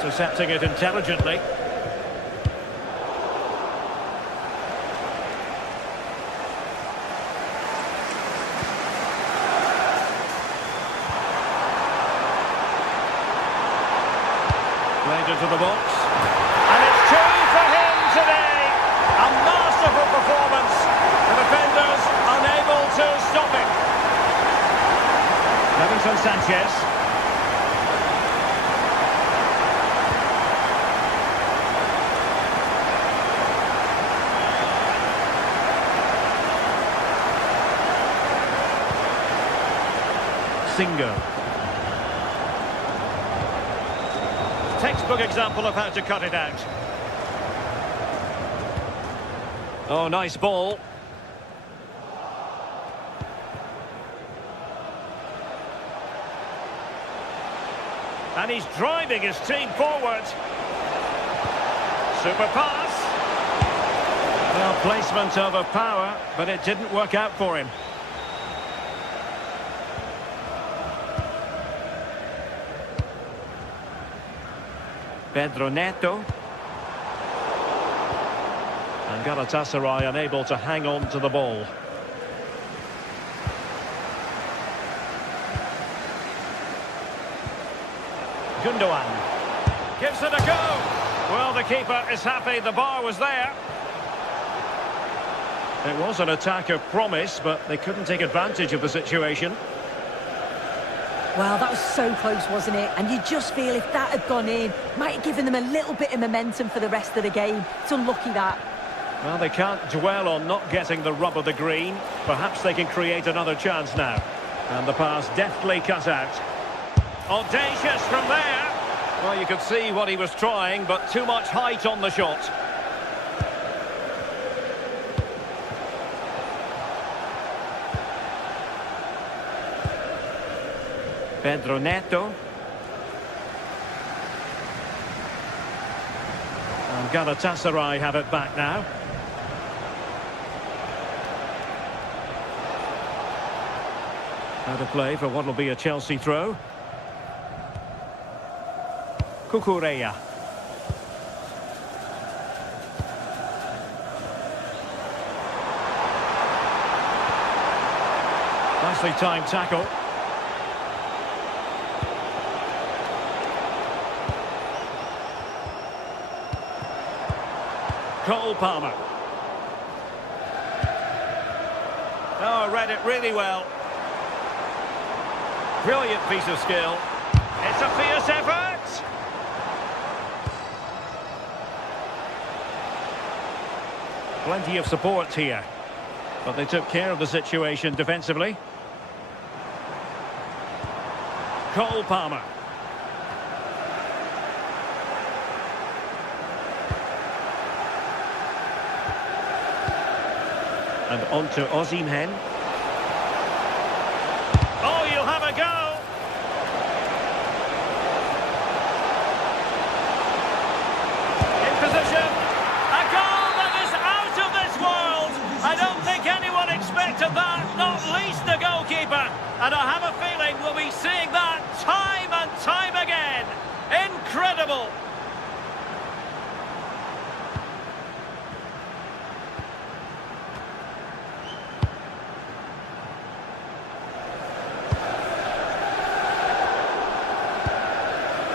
Intercepting it intelligently. Played into the box. And it's two for him today. A masterful performance. The defenders unable to stop it. Davinson Sanchez. Singo. Textbook example of how to cut it out. Oh, nice ball. And he's driving his team forward. Super pass. Well, placement over power, but it didn't work out for him. Pedro Neto. And Galatasaray unable to hang on to the ball. Gundogan gives it a go. Well, the keeper is happy the bar was there. It was an attack of promise, but they couldn't take advantage of the situation. Well, that was so close, wasn't it? And you just feel if that had gone in, might have given them a little bit of momentum for the rest of the game. It's unlucky that. Well, they can't dwell on not getting the rub of the green. Perhaps they can create another chance now. And the pass deftly cut out. Audacious from there. Well, you could see what he was trying, but too much height on the shot. Pedro Neto. And Galatasaray have it back now. Out of play for what will be a Chelsea throw. Cucurella. Nicely timed tackle. Cole Palmer. Oh, read it really well. Brilliant piece of skill. It's a fierce effort. Plenty of support here. But they took care of the situation defensively. Cole Palmer. And on to Osimhen. Oh, you'll have a go! In position. A goal that is out of this world! I don't think anyone expected that, not least the goalkeeper. And I have a feeling we'll be seeing that time and time again. Incredible!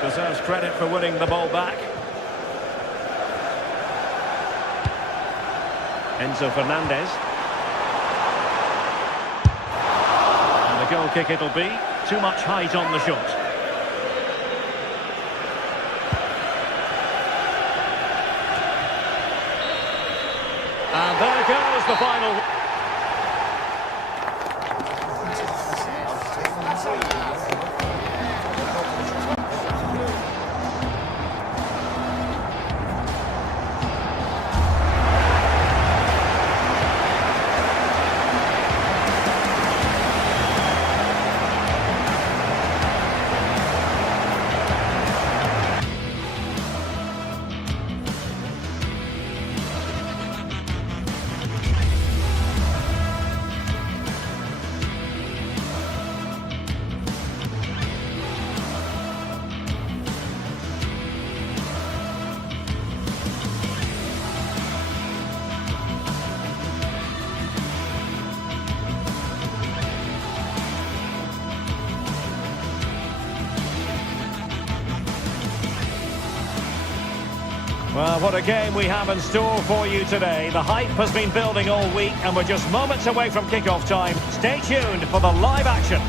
Deserves credit for winning the ball back. Enzo Fernandez. And the goal kick it'll be. Too much height on the shot. And there goes the final. Well, what a game we have in store for you today. The hype has been building all week and we're just moments away from kick-off time. Stay tuned for the live action.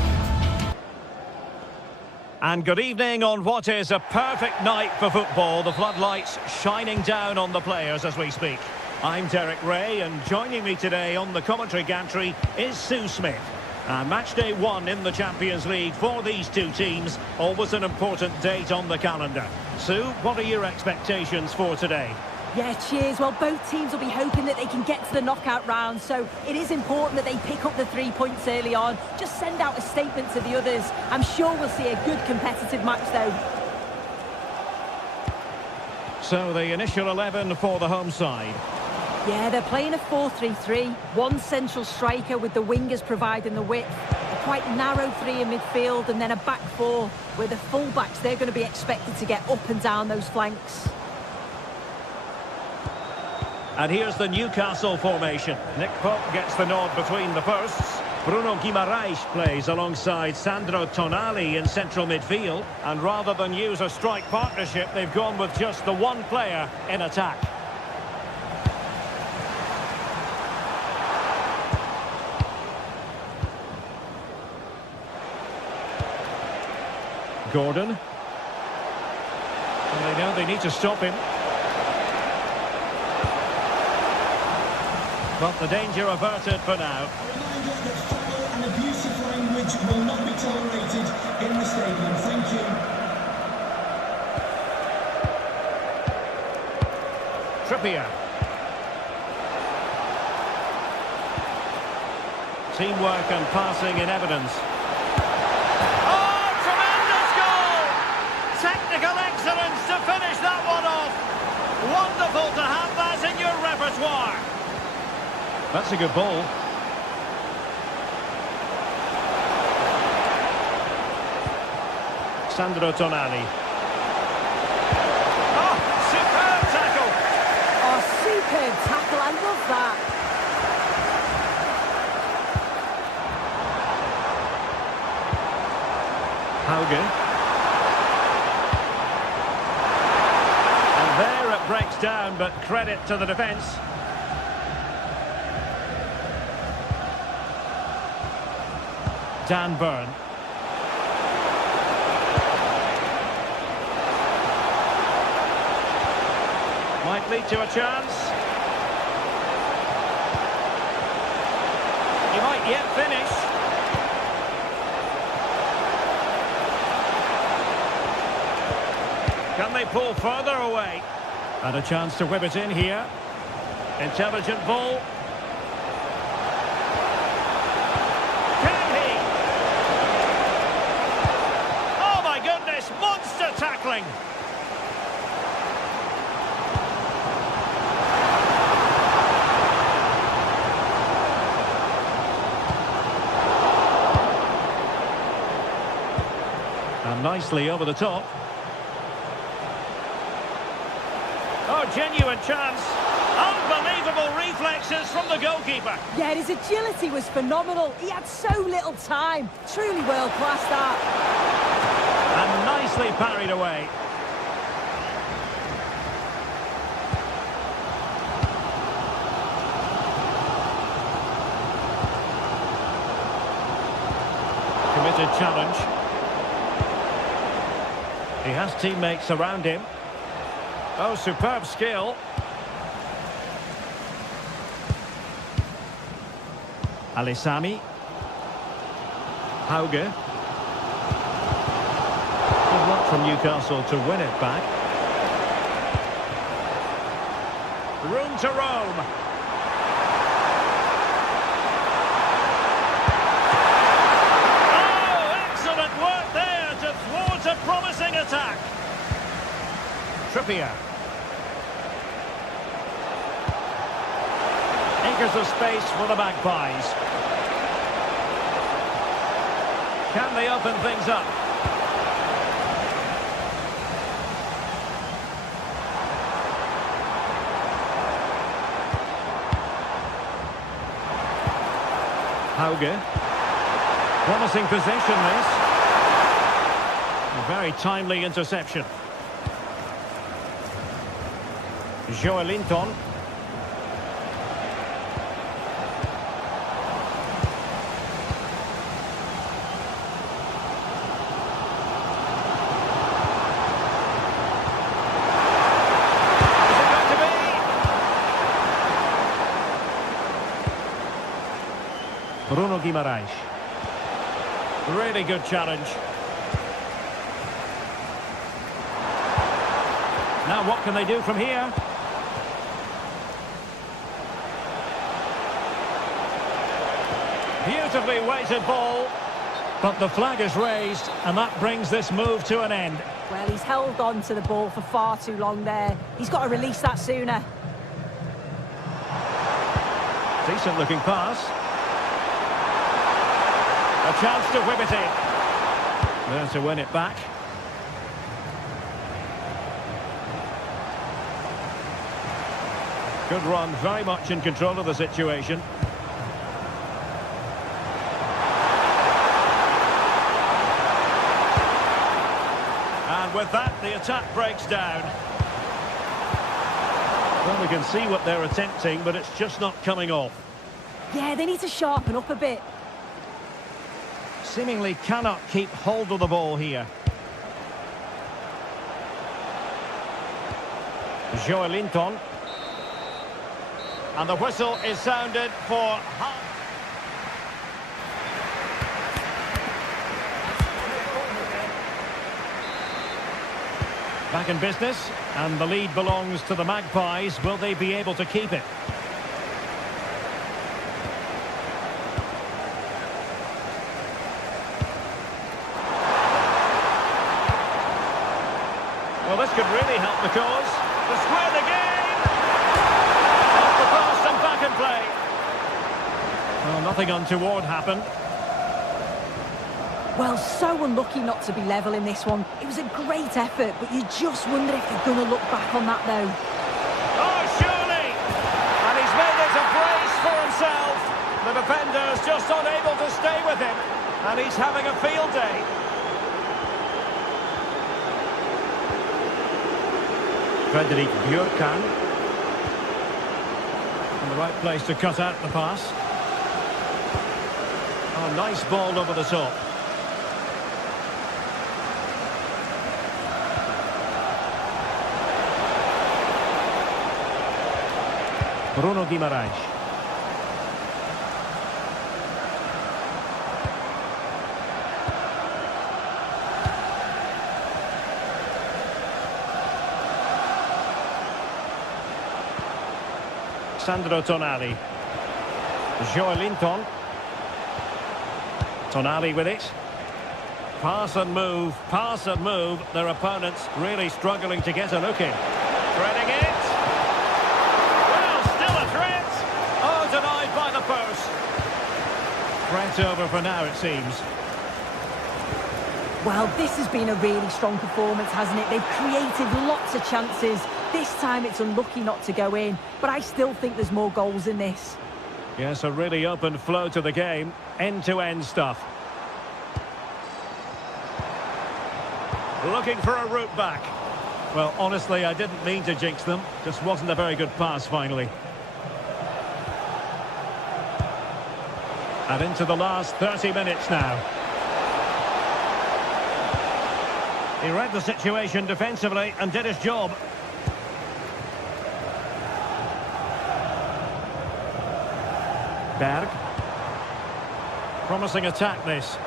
And good evening on what is a perfect night for football. The floodlights shining down on the players as we speak. I'm Derek Ray and joining me today on the commentary gantry is Sue Smith. Match day 1 in the Champions League for these two teams. Always an important date on the calendar. Sue, what are your expectations for today? Yeah, cheers. Well, both teams will be hoping that they can get to the knockout round, so it is important that they pick up the 3 points early on. Just send out a statement to the others. I'm sure we'll see a good competitive match, though. So the initial 11 for the home side. Yeah, they're playing a 4-3-3. One central striker with the wingers providing the width. A quite narrow three in midfield and then a back four where the full-backs, they're going to be expected to get up and down those flanks. And here's the Newcastle formation. Nick Pope gets the nod between the posts. Bruno Guimaraes plays alongside Sandro Tonali in central midfield. And rather than use a strike partnership, they've gone with just the one player in attack. Gordon. And they know they need to stop him. But the danger averted for now. A reminder that foul and abusive language will not be tolerated in the stadium. Thank you. Trippier. Teamwork and passing in evidence. Oh, tremendous goal! Technical excellence to finish that one off. Wonderful to have that in your repertoire. That's a good ball. Sandro Tonali. Oh, superb tackle! Oh, superb tackle, I love that. Hauge. And there it breaks down, but credit to the defence. Dan Burn. Might lead to a chance. He might yet finish. Can they pull further away? And a chance to whip it in here. Intelligent ball. Monster tackling. And nicely over the top. Oh, genuine chance. Unbelievable reflexes from the goalkeeper. Yeah, his agility was phenomenal. He had so little time. Truly world-class that. And nicely parried away. Committed challenge. He has teammates around him. Oh, superb skill. Alisami. Hauge. Good luck from Newcastle to win it back. Room to roam. Oh, excellent work there to thwart a promising attack. Trippier. Acres of space for the Magpies. Can they open things up? Hauge. Promising possession, this. A very timely interception. Joelinton. Bruno Guimaraes. Really good challenge. Now what can they do from here? Beautifully weighted ball. But the flag is raised, and that brings this move to an end. Well, he's held on to the ball for far too long there. He's got to release that sooner. Decent looking pass. A chance to whip it in. There to win it back. Good run, very much in control of the situation. And with that, the attack breaks down. Well, we can see what they're attempting, but it's just not coming off. Yeah, they need to sharpen up a bit. Seemingly cannot keep hold of the ball here. Joelinton. And the whistle is sounded for half. Back in business, and the lead belongs to the Magpies. Will they be able to keep it? Well, this could really help the cause. The square the game! Off the pass and back in play. Well, nothing untoward happened. Well, so unlucky not to be level in this one. It was a great effort, but you just wonder if they're going to look back on that, though. Oh, surely! And he's made it a brace for himself. The defender's just unable to stay with him, and he's having a field day. Frederick Björkan. In the right place to cut out the pass. Oh, nice ball over the top. Bruno Guimaraes. Sandro Tonali. Joelinton. Tonali with it. Pass and move, pass and move. Their opponents really struggling to get a look in. Threading it. Well, still a threat. Oh, denied by the post. Threat over for now, it seems. Well, this has been a really strong performance, hasn't it? They've created lots of chances. This time it's unlucky not to go in, but I still think there's more goals in this. Yes, a really open flow to the game. End-to-end stuff. Looking for a route back. Well, honestly, I didn't mean to jinx them. Just wasn't a very good pass, finally. And into the last 30 minutes now. He read the situation defensively and did his job. Berg. Promising attack, this.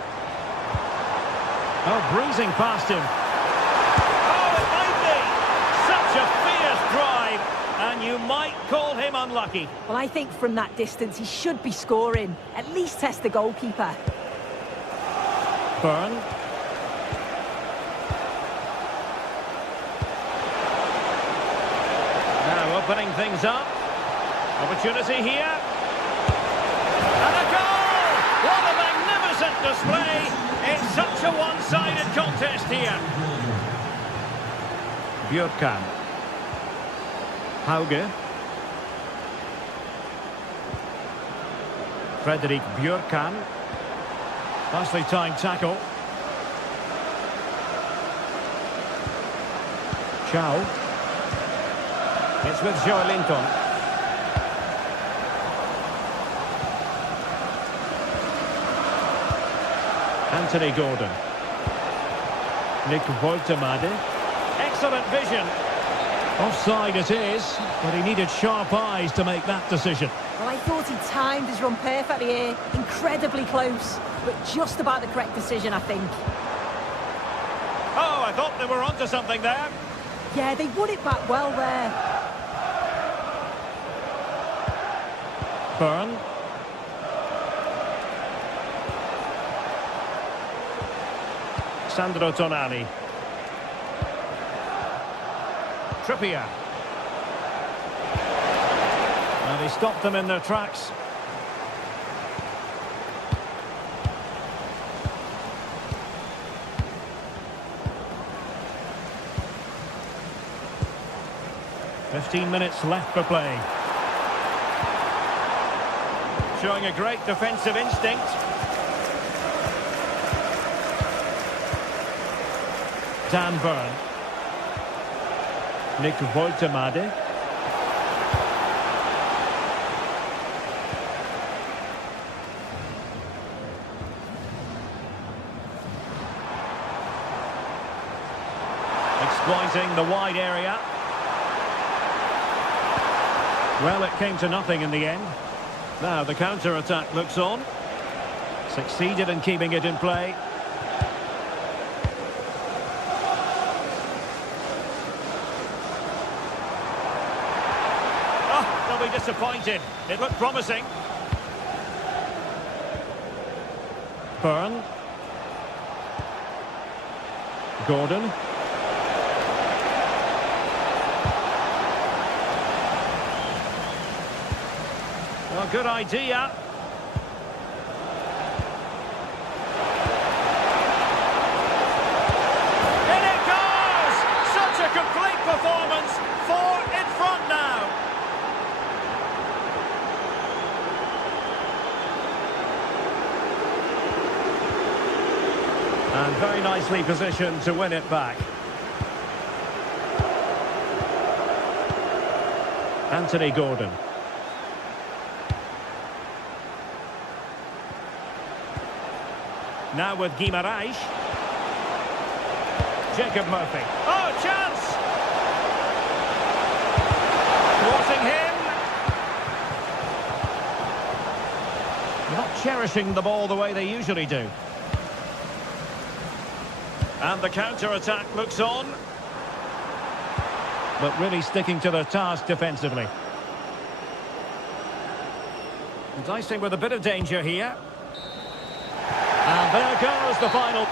Oh, breezing past him. Oh, it might be! Such a fierce drive, and you might call him unlucky. Well, I think from that distance he should be scoring. At least test the goalkeeper. Byrne. Now opening things up. Opportunity here. And a goal! What a magnificent display! It's such a one-sided contest here. Björkan. Hauge. Frederick Björkan. Nicely timed tackle. Chow. It's with Joelinton. Anthony Gordon. Nick Woltemade. Excellent vision. Offside it is, but he needed sharp eyes to make that decision. Well, I thought he timed his run perfectly here. Incredibly close, but just about the correct decision, I think. Oh, I thought they were onto something there. Yeah, they won it back well there. Byrne. Sandro Tonali. Trippier. And he stopped them in their tracks. 15 minutes left for play. Showing a great defensive instinct. Dan Burn. Nick Woltemade. Exploiting the wide area. Well, it came to nothing in the end. Now the counter-attack looks on. Succeeded in keeping it in play. Oh, they'll be disappointed. It looked promising. Byrne. Gordon. Well, good idea. In it goes! Such a complete performance. 4 in front now. And very nicely positioned to win it back. Anthony Gordon. Now with Guimaraes. Jacob Murphy. Oh, chance! Thwarting him. Not cherishing the ball the way they usually do. And the counter-attack looks on. But really sticking to their task defensively. Dicing with a bit of danger here. And there goes the final.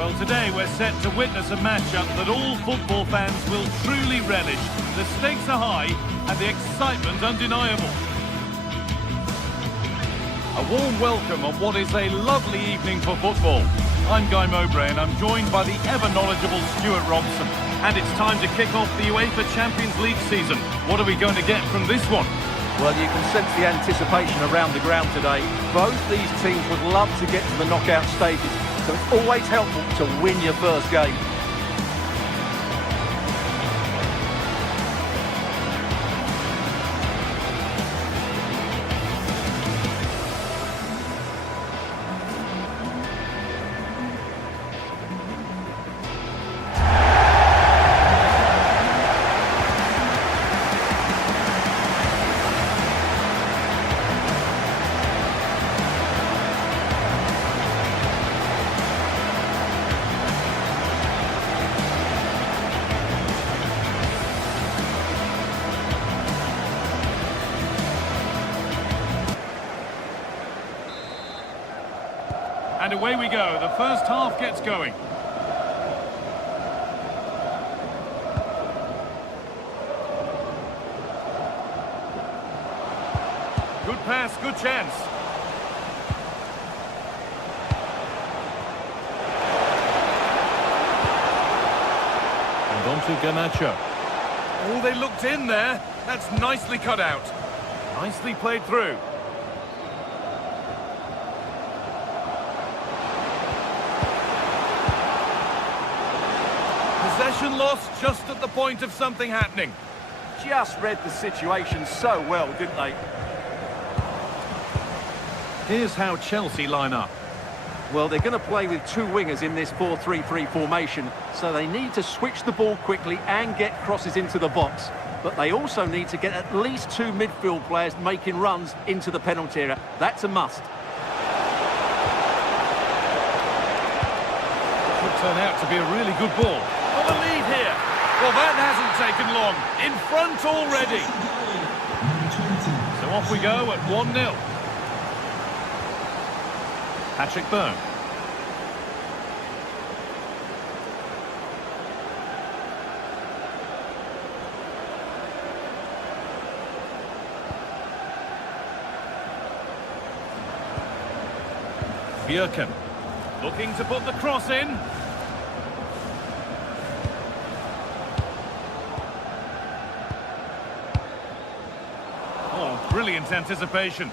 Well, today we're set to witness a matchup that all football fans will truly relish. The stakes are high and the excitement undeniable. A warm welcome on what is a lovely evening for football. I'm Guy Mowbray and I'm joined by the ever-knowledgeable Stuart Robson. And it's time to kick off the UEFA Champions League season. What are we going to get from this one? Well, you can sense the anticipation around the ground today. Both these teams would love to get to the knockout stages, so it's always helpful to win your first game. And away we go. The first half gets going. Good pass, good chance. And on to Garnacho. Oh, they looked in there. That's nicely cut out. Nicely played through. Possession lost just at the point of something happening. Just read the situation so well, didn't they? Here's how Chelsea line up. Well, they're going to play with two wingers in this 4-3-3 formation, so they need to switch the ball quickly and get crosses into the box. But they also need to get at least two midfield players making runs into the penalty area. That's a must. Could turn out to be a really good ball. On the lead here. Well, that hasn't taken long. In front already. So off we go at 1-0. Patrick Berg. Bjerken looking to put the cross in. Oh, brilliant anticipation.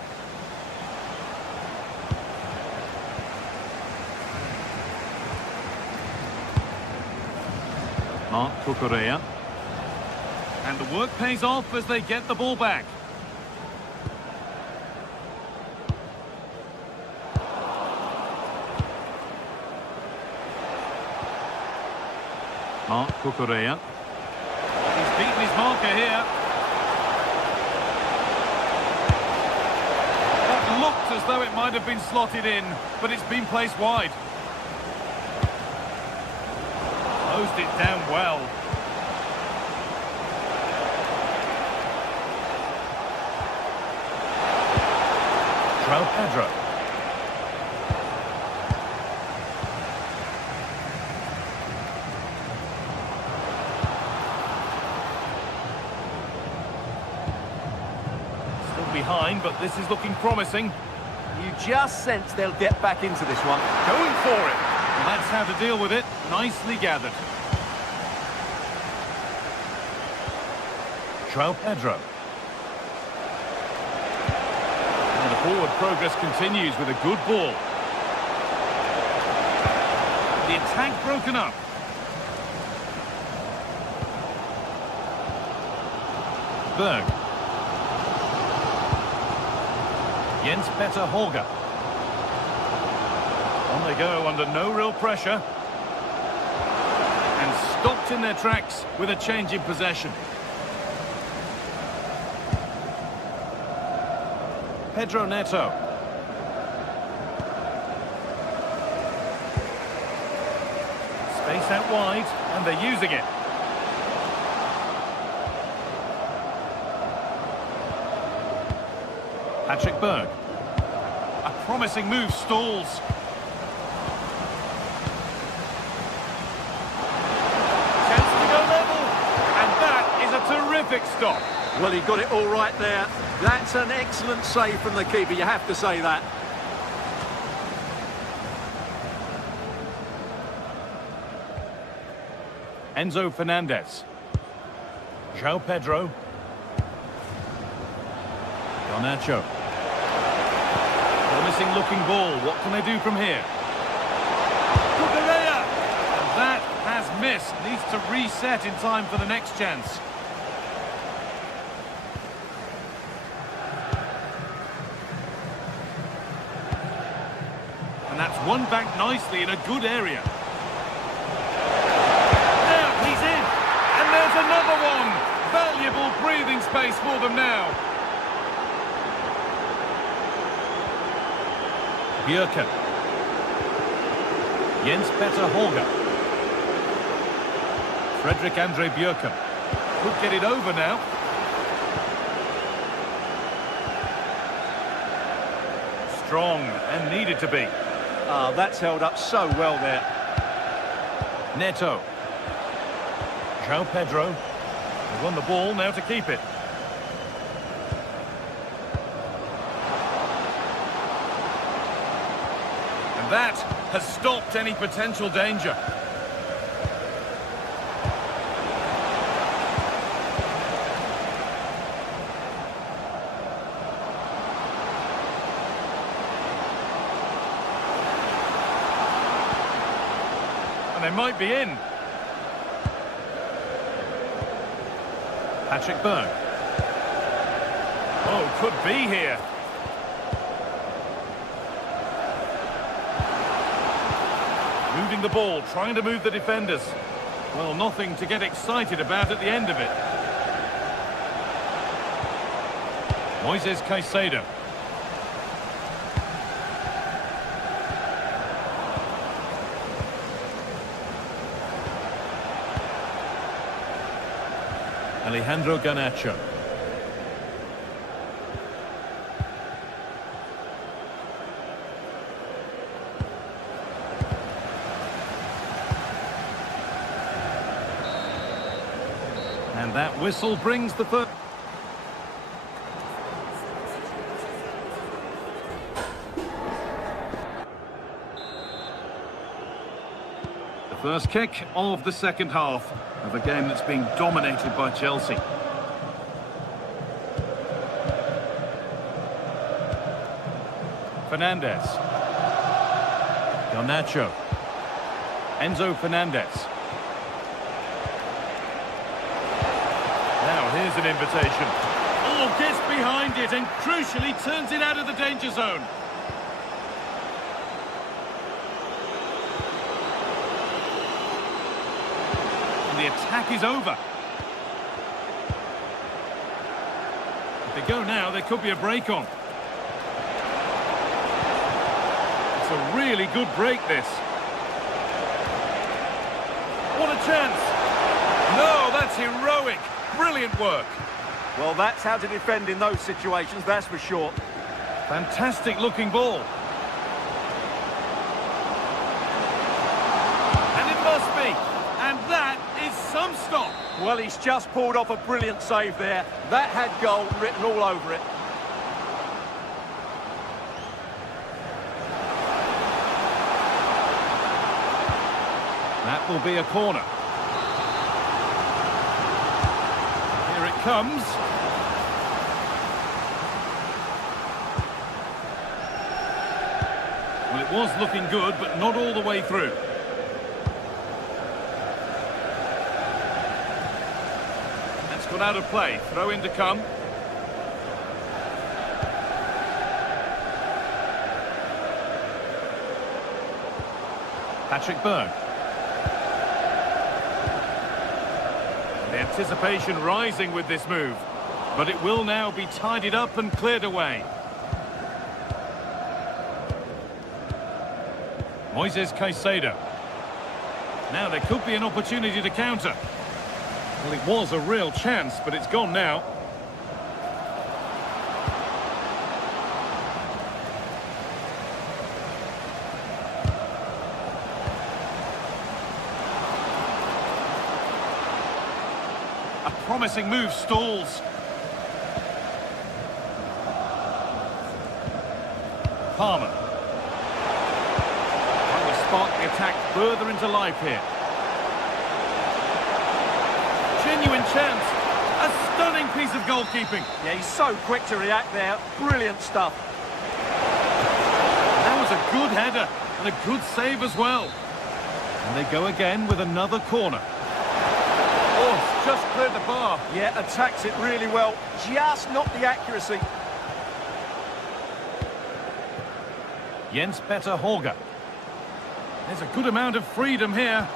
Mark Cucurella. And the work pays off as they get the ball back. Mark Cucurella. He's beaten his marker here. That looked as though it might have been slotted in, but it's been placed wide. Closed it down well. Pedro. Behind, but this is looking promising. You just sense they'll get back into this one. Going for it. And that's how to deal with it. Nicely gathered. Pedro. And the forward progress continues with a good ball. The attack broken up. Berg. Jens-Peter Holger. On they go under no real pressure. And stopped in their tracks with a change in possession. Pedro Neto. Space out wide, and they're using it. Patrick Berg. A promising move stalls. Chance to go level. And that is a terrific stop. Well, he got it all right there. That's an excellent save from the keeper, you have to say that. Enzo Fernandez. João Pedro. Garnacho. Promising looking ball. What can they do from here? Cucurella! And that has missed. Needs to reset in time for the next chance. And that's won back nicely in a good area. Now he's in. And there's another one. Valuable breathing space for them now. Bjerken. Jens-Peter Holger. Fredrik Andre Bjerken. Could get it over now. Strong and needed to be. Ah, that's held up so well there. Neto. João Pedro. They won the ball, now to keep it. And that has stopped any potential danger. And they might be in. Patrick Berg. Oh, could be here. losing the ball, trying to move the defenders. Well, nothing to get excited about at the end of it. Moises Caicedo. Alejandro Garnacho. And that whistle brings the first. The first kick of the second half of a game that's being dominated by Chelsea. Fernandez. Garnacho. Enzo Fernandez. Now here's an invitation. Oh, gets behind it and crucially turns it out of the danger zone. And the attack is over. If they go now, there could be a break on. It's a really good break, this. What a chance. No, that's heroic. Brilliant work. Well, that's how to defend in those situations, that's for sure. Fantastic looking ball. And it must be. And that is some stop. Well, he's just pulled off a brilliant save there. That had goal written all over it. That will be a corner. Here it comes. Well, it was looking good, but not all the way through. That's gone out of play. Throw in to come. Patrick Berg. The anticipation rising with this move, but it will now be tidied up and cleared away. Moises Caicedo. Now there could be an opportunity to counter. Well, it was a real chance, but it's gone now. A promising move stalls. Palmer. Trying to spark the attack further into life here. Genuine chance. A stunning piece of goalkeeping. Yeah, he's so quick to react there. Brilliant stuff. That was a good header and a good save as well. And they go again with another corner. Oh, it's just cleared the bar. Yeah, attacks it really well. Just not the accuracy. Jens Petter Horga. There's a good amount of freedom here.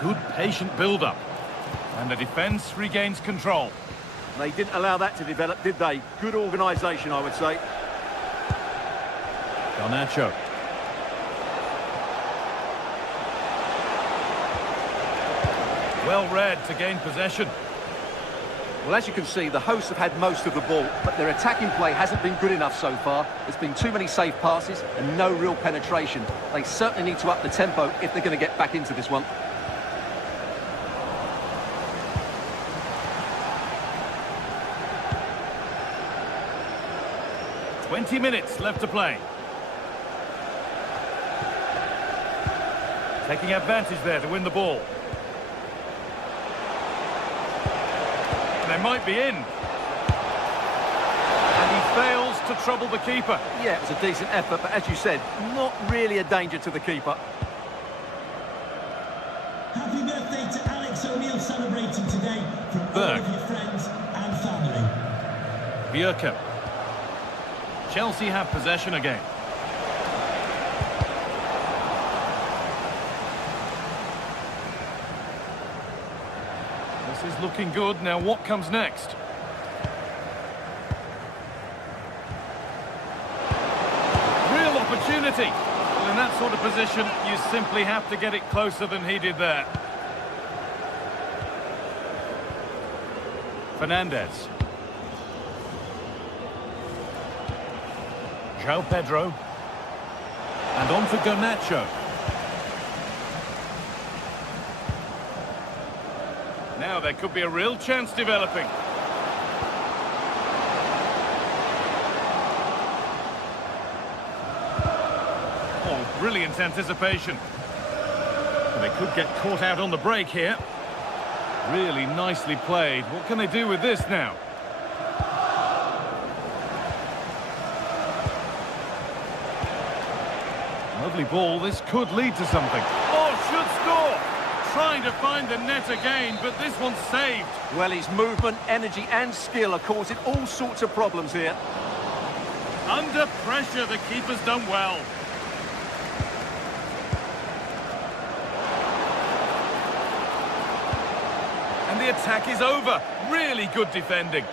Good patient build-up. And the defence regains control. They didn't allow that to develop, did they? Good organisation, I would say. Garnacho. Well read to gain possession. Well, as you can see, the hosts have had most of the ball, but their attacking play hasn't been good enough so far. There's been too many safe passes and no real penetration. They certainly need to up the tempo if they're going to get back into this one. "20 minutes left to play. Taking advantage there to win the ball. They might be in. And he fails to trouble the keeper. Yeah, it was a decent effort, but as you said, not really a danger to the keeper. Happy birthday to Alex O'Neill celebrating today from all Berg. of your friends and family. Bjerke. Chelsea have possession again. This is looking good. Now what comes next? Real opportunity. Well, in that sort of position, you simply have to get it closer than he did there. Fernandez. João Pedro. And on to Garnacho. Now there could be a real chance developing. Oh, brilliant anticipation. And they could get caught out on the break here. Really nicely played. What can they do with this now? Lovely ball. This could lead to something. Oh, should score! Trying to find the net again, but this one's saved. Well, his movement, energy and skill are causing all sorts of problems here. Under pressure, the keeper's done well. And the attack is over. Really good defending.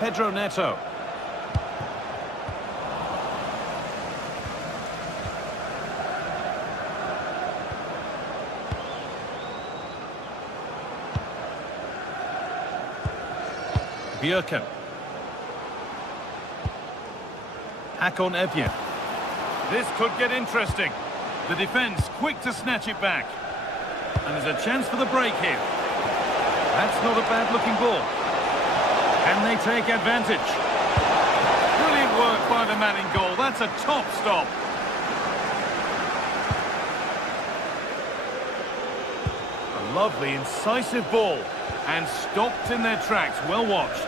Pedro Neto. Björken. Akon Evjen. This could get interesting. The defence quick to snatch it back. And there's a chance for the break here. That's not a bad-looking ball. Can they take advantage? Brilliant work by the man in goal. That's a top stop. A lovely, incisive ball. And stopped in their tracks. Well watched.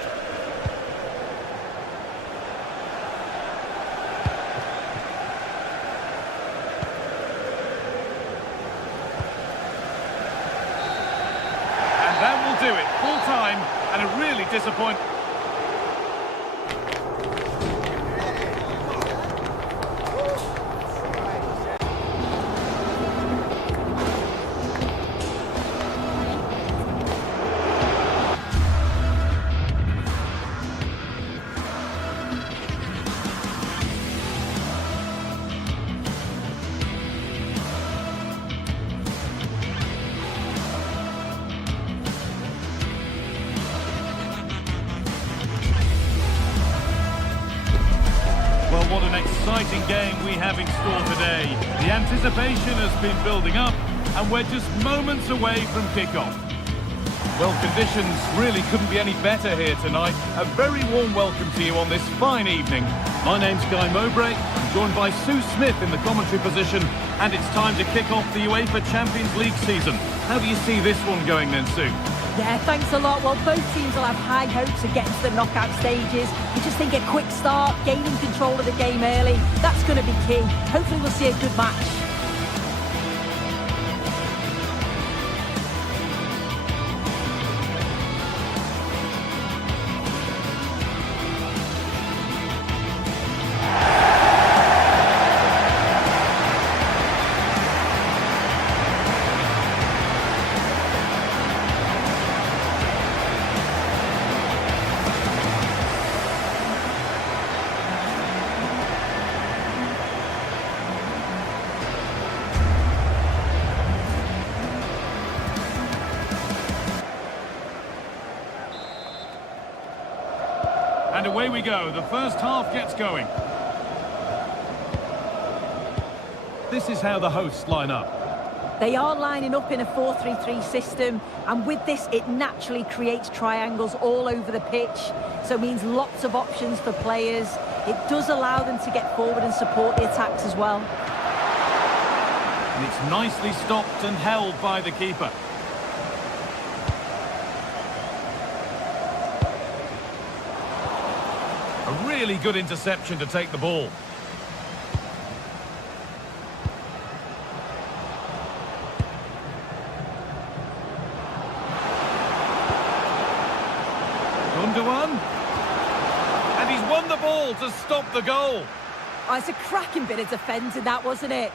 Do it full time, and a really disappointing. What an exciting game we have in store today. The anticipation has been building up, and we're just moments away from kickoff. Well, conditions really couldn't be any better here tonight. A very warm welcome to you on this fine evening. My name's Guy Mowbray. I'm joined by Sue Smith in the commentary position, and it's time to kick off the UEFA Champions League season. How do you see this one going then, Sue? Yeah, thanks a lot. Well, both teams will have high hopes of getting to the knockout stages. You just think a quick start, gaining control of the game early, that's going to be key. Hopefully we'll see a good match. And away we go. The first half gets going. This is how the hosts line up. They are lining up in a 4-3-3 system, and with this it naturally creates triangles all over the pitch, so it means lots of options for players. It does allow them to get forward and support the attacks as well. And it's nicely stopped and held by the keeper. A really good interception to take the ball. Gundogan. won the ball to stop the goal. Oh, it's a cracking bit of defending, that, wasn't it?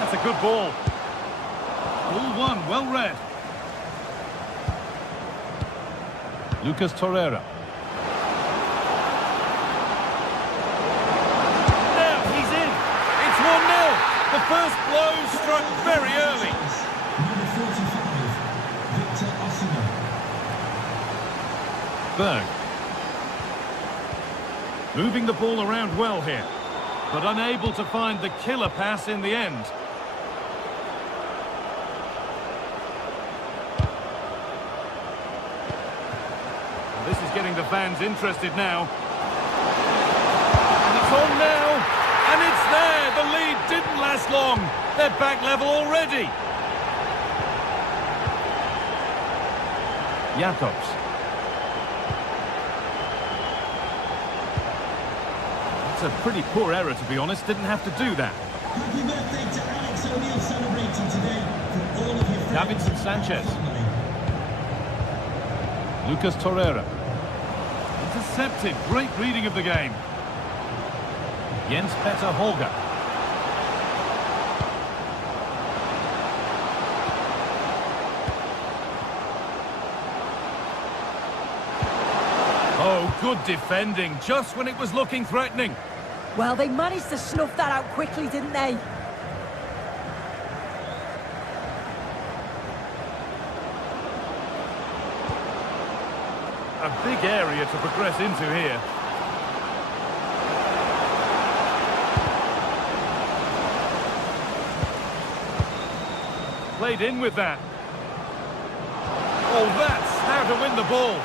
That's a good ball. All one, well read. Lucas Torreira. Now he's in. It's 1-0. The first blow struck very early. Number 45, Victor Osimhen. Berg. Moving the ball around well here, but unable to find the killer pass in the end. This is getting the fans interested now. And it's on now, and it's there. The lead didn't last long. They're back level already. Jacobs. That's a pretty poor error, to be honest. Didn't have to do that. Happy birthday to Alex O'Neill celebrating today from all of your friends. Davinson Sanchez. and family. Lucas Torreira. Intercepted. Great reading of the game. Jens Petter Holger. Oh, good defending, just when it was looking threatening. Well, they managed to snuff that out quickly, didn't they? A big area to progress into here. Played in with that. Oh, that's how to win the ball.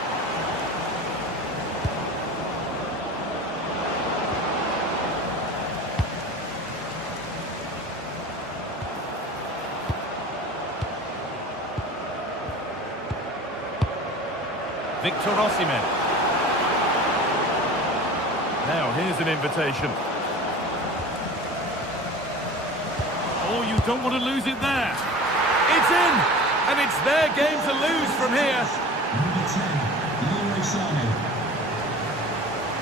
Victor Osimhen. Now here's an invitation. Oh, you don't want to lose it there. It's in, and it's their game to lose from here. Number 10, Leroy Sané.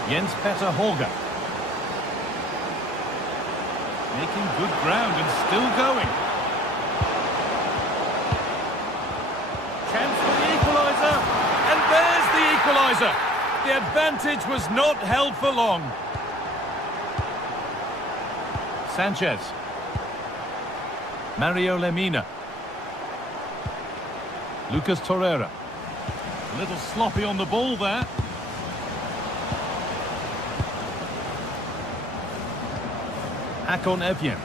Jens Petter Holger. Making good ground and still going. Chance for the equaliser. And there's the equaliser. The advantage was not held for long. Sanchez. Mario Lemina. Lucas Torreira. A little sloppy on the ball there. Hakon Evjen.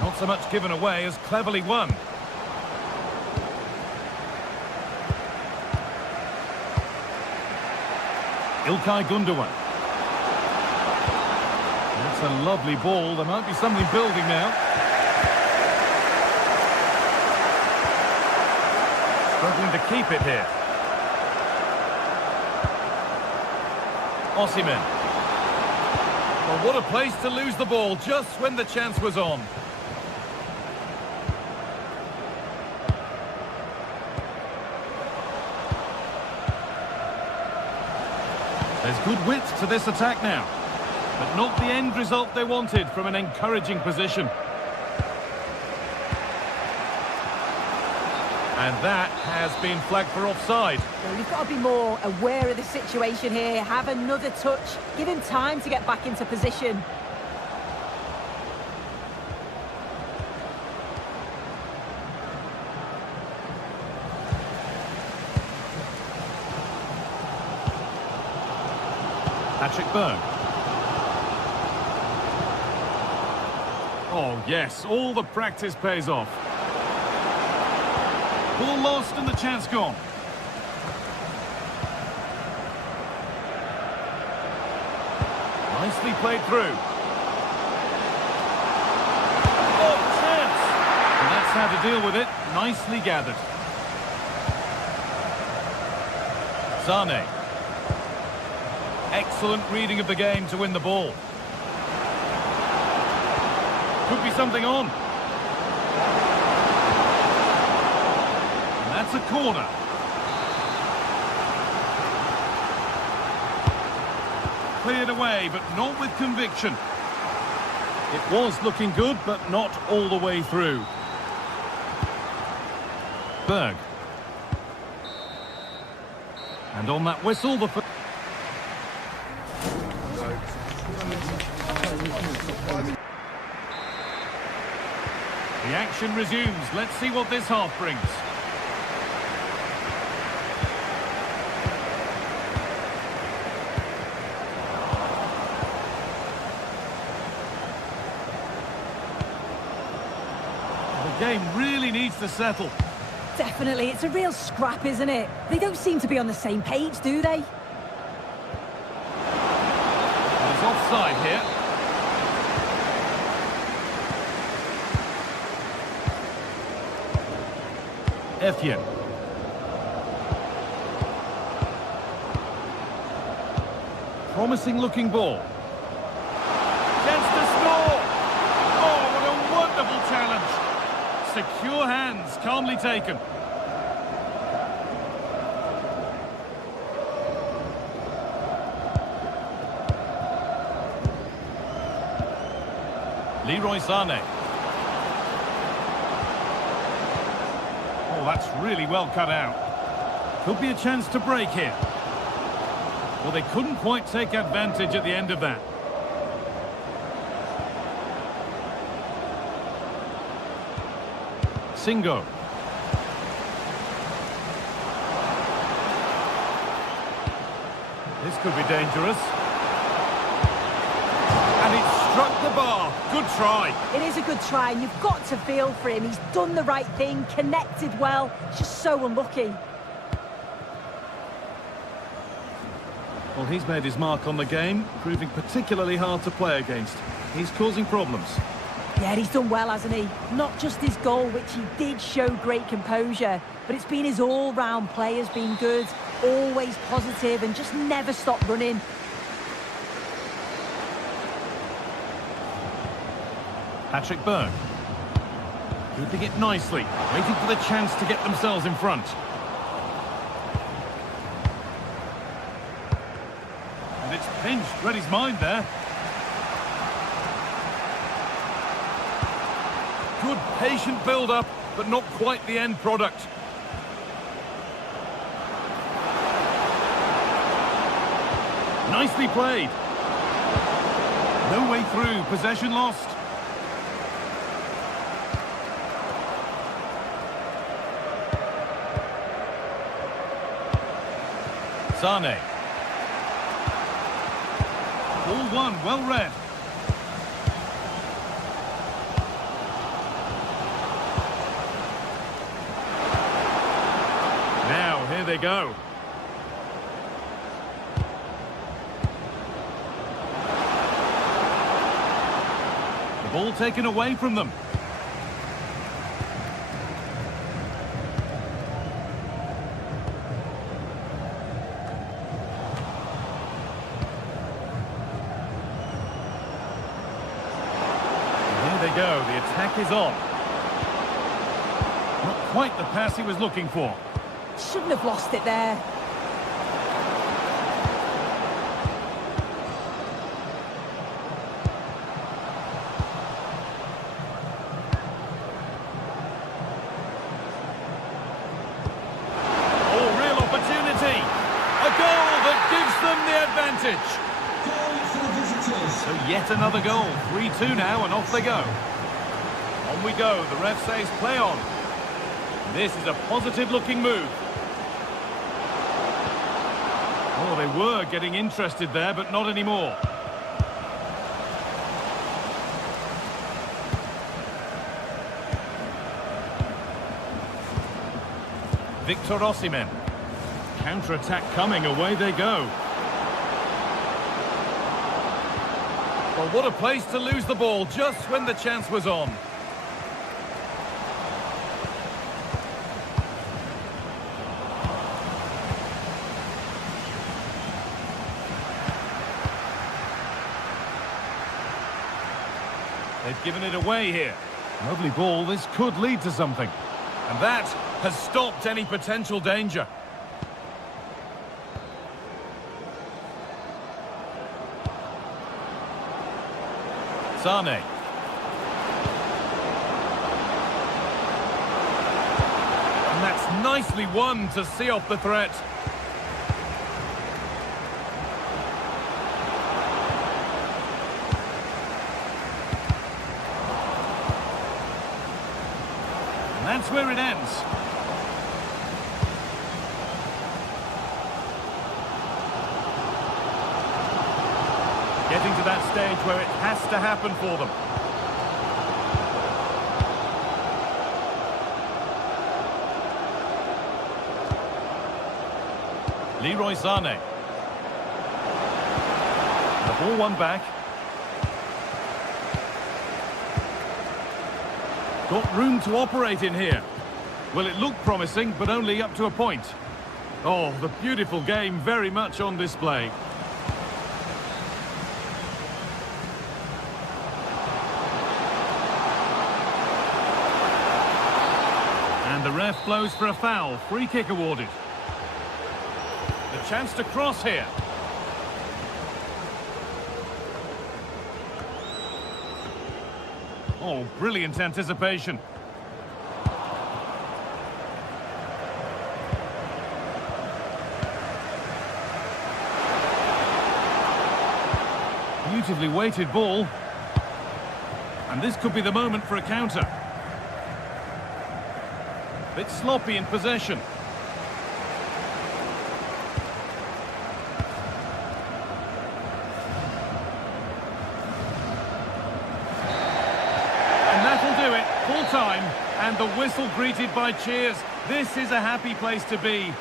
Not so much given away as cleverly won. İlkay Gundogan. That's a lovely ball. There might be something building now. Struggling to keep it here. Osimhen. Well, what a place to lose the ball just when the chance was on. There's good width to this attack now, but not the end result they wanted from an encouraging position. And that has been flagged for offside. Well, you've got to be more aware of the situation here. Have another touch. Give him time to get back into position. Patrick Berg. Oh, yes, all the practice pays off. Ball lost and the chance gone. Nicely played through. Oh, chance! how to deal with it. Nicely gathered. Sane. Excellent reading of the game to win the ball. Could be something on. And that's a corner. Cleared away, but not with conviction. It was looking good, but not all the way through. Berg. And on that whistle, the action resumes. Let's see what this half brings. The game really needs to settle. Definitely, it's a real scrap, isn't it? They don't seem to be on the same page, do they? It's offside here. Etienne. Promising looking ball. Chance to score! Oh, what a wonderful challenge! Secure hands, calmly taken. Leroy Sane. Oh, that's really well cut out. Could be a chance to break here. Well, they couldn't quite take advantage at the end of that. Singo. This could be dangerous. And it struck the bar. Good try. It is a good try, and you've got to feel for him. He's done the right thing, connected well. Just so unlucky. Well, he's made his mark on the game, proving particularly hard to play against. He's causing problems. Yeah, he's done well, hasn't he? Not just his goal, which he did show great composure, but it's been his all-round play has been good, always positive, and just never stopped running. Patrick Berg. Keeping it nicely, waiting for the chance to get themselves in front. And it's pinched, read his mind there. Good patient build-up, but not quite the end product. Nicely played. No way through, possession lost. Sane. Ball one, well read. Now, here they go. The ball taken away from them. There they go, the attack is on. Not quite the pass he was looking for. Shouldn't have lost it there. Oh, real opportunity. A goal that gives them the advantage. Goal for the visitors. So yet another goal. 3-2 now, and off they go. On we go. The ref says play on. This is a positive-looking move. Oh, they were getting interested there, but not anymore. Victor Osimhen. Counter-attack coming. Away they go. Well, what a place to lose the ball just when the chance was on. They've given it away here. Lovely ball, this could lead to something. And that has stopped any potential danger. Sane. And that's nicely won to see off the threat. And that's where it ends. Getting to that stage where it has to happen for them. Leroy Sane. The ball won back. Got room to operate in here. Well, it looked promising, but only up to a point. Oh, the beautiful game very much on display. And the ref blows for a foul. Free kick awarded. The chance to cross here. Oh, brilliant anticipation. Beautifully weighted ball. And this could be the moment for a counter. Bit sloppy in possession. And that'll do it. Full time. And the whistle greeted by cheers. This is a happy place to be.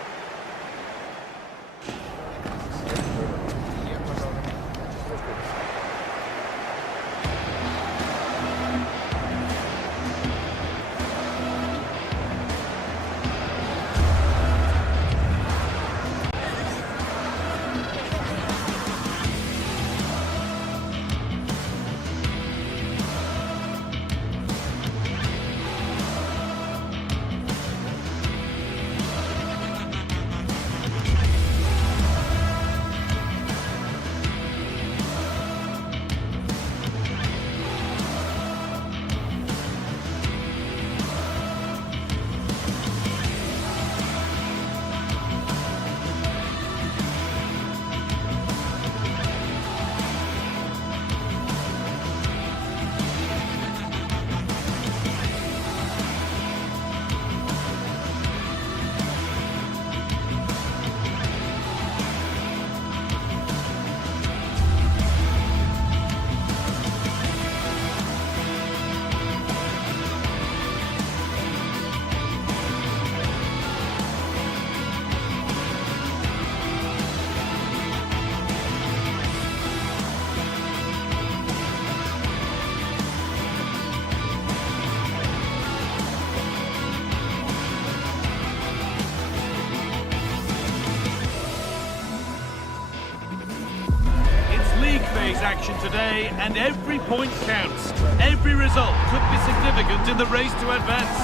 Action today, and every point counts. Every result could be significant in the race to advance.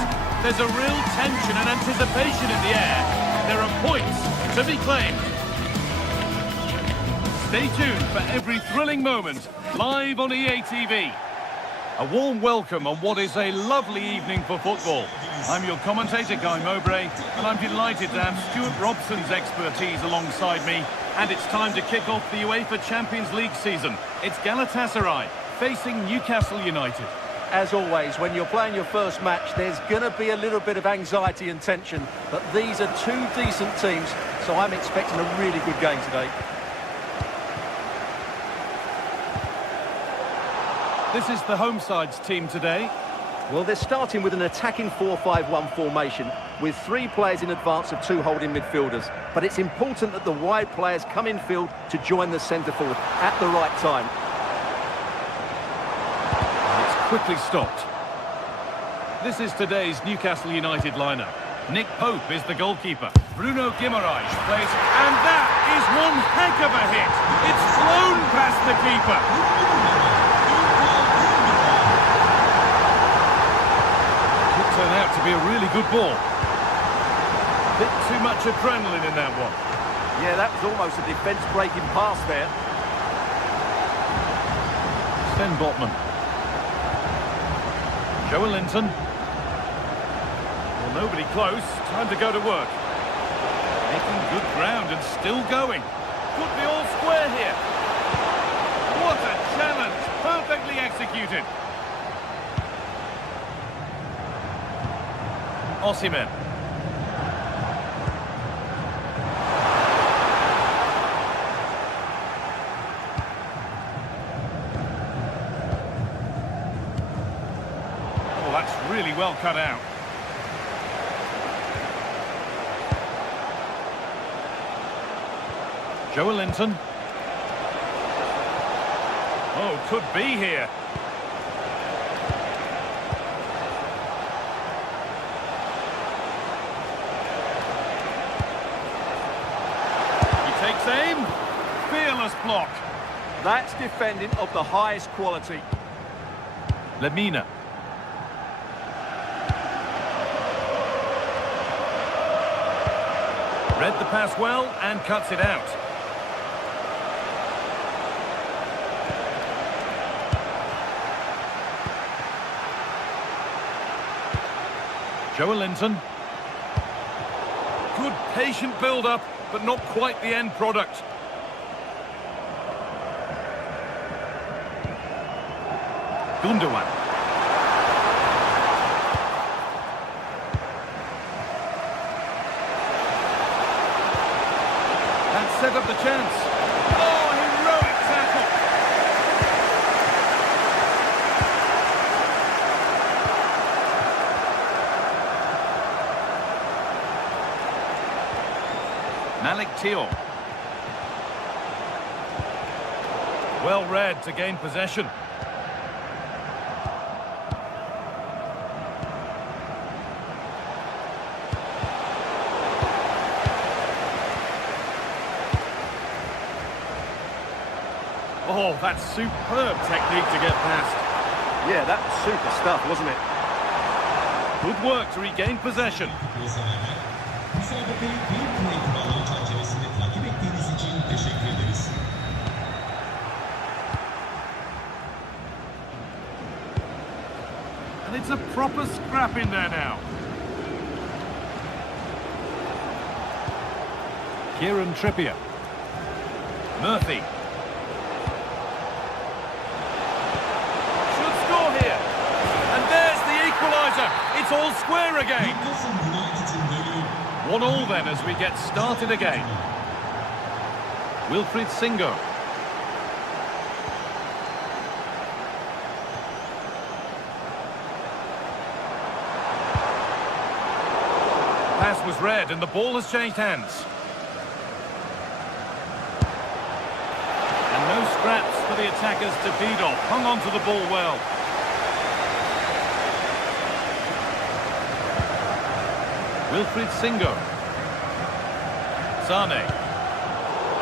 There's a real tension and anticipation in the air. There are points to be claimed. Stay tuned for every thrilling moment, live on EA TV. A warm welcome on what is a lovely evening for football. I'm your commentator, Guy Mowbray, and I'm delighted to have Stuart Robson's expertise alongside me. And it's time to kick off the UEFA Champions League season. It's Galatasaray facing Newcastle United. As always, when you're playing your first match, there's going to be a little bit of anxiety and tension. But these are two decent teams, so I'm expecting a really good game today. This is the home side's team today. Well, they're starting with an attacking 4-5-1 formation with 3 players in advance of 2 holding midfielders. But it's important that the wide players come in field to join the centre forward at the right time. And it's quickly stopped. This is today's Newcastle United lineup. Nick Pope is the goalkeeper. Bruno Guimaraes plays, and that is one heck of a hit. It's flown past the keeper. to be a really good ball. Bit too much adrenaline in that one. Yeah, that was almost a defence-breaking pass there. Sven Botman. Joe Linton. Well, nobody close. Time to go to work. Making good ground and still going. Could be all square here. What a challenge. Perfectly executed. Osimhen. Oh, that's really well cut out. Joe Linton. Oh, could be here. He takes aim. Fearless block. That's defending of the highest quality. Lemina. Read the pass well and cuts it out. Joe Linton. Good patient build-up, but not quite the end product. Gundogan. That set up the chance. Oh, heroic tackle. Malik Thiaw. Well read to gain possession. Oh, that's superb technique to get past. Yeah, that was super stuff, wasn't it? Good work to regain possession. Müsabakayı bir play kuralı çerçevesinde takip ettiğiniz için teşekkür ederiz. And it's a proper scrap in there now. Kieran Trippier. Murphy. Should score here. And there's the equaliser. It's all square again. Newcastle United'ın golü 1-1 then as we get started again. Wilfried Singo. Pass was read and the ball has changed hands. And no scraps for the attackers to feed off. Hung on to the ball well. Wilfried Singo. Sane.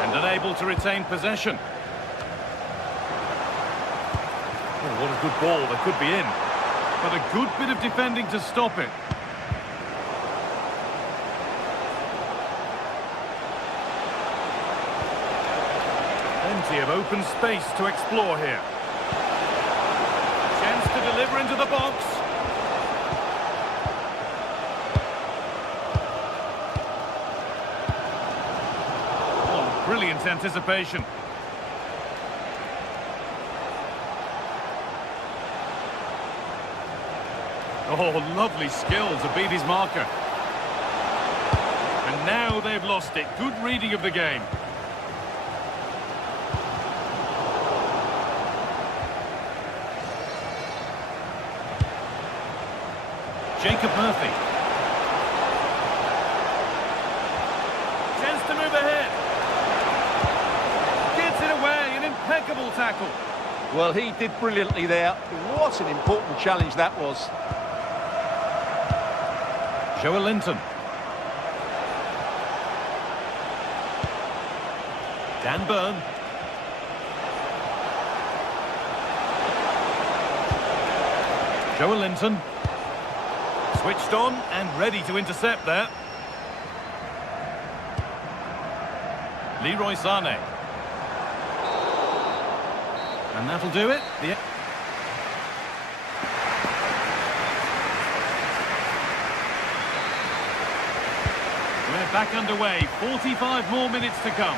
And unable to retain possession. Oh, what a good ball. That could be in. But a good bit of defending to stop it. Plenty of open space to explore here. Chance to deliver into the box. Oh, brilliant anticipation. Oh, lovely skill to beat his marker. And now they've lost it. Good reading of the game. Jacob Murphy. Chance to move ahead. Gets it away, an impeccable tackle. Well, he did brilliantly there. What an important challenge that was. Joe Linton. Dan Burn. Joe Linton. Switched on and ready to intercept there. Leroy Sané. And that'll do it. We're back underway. 45 more minutes to come.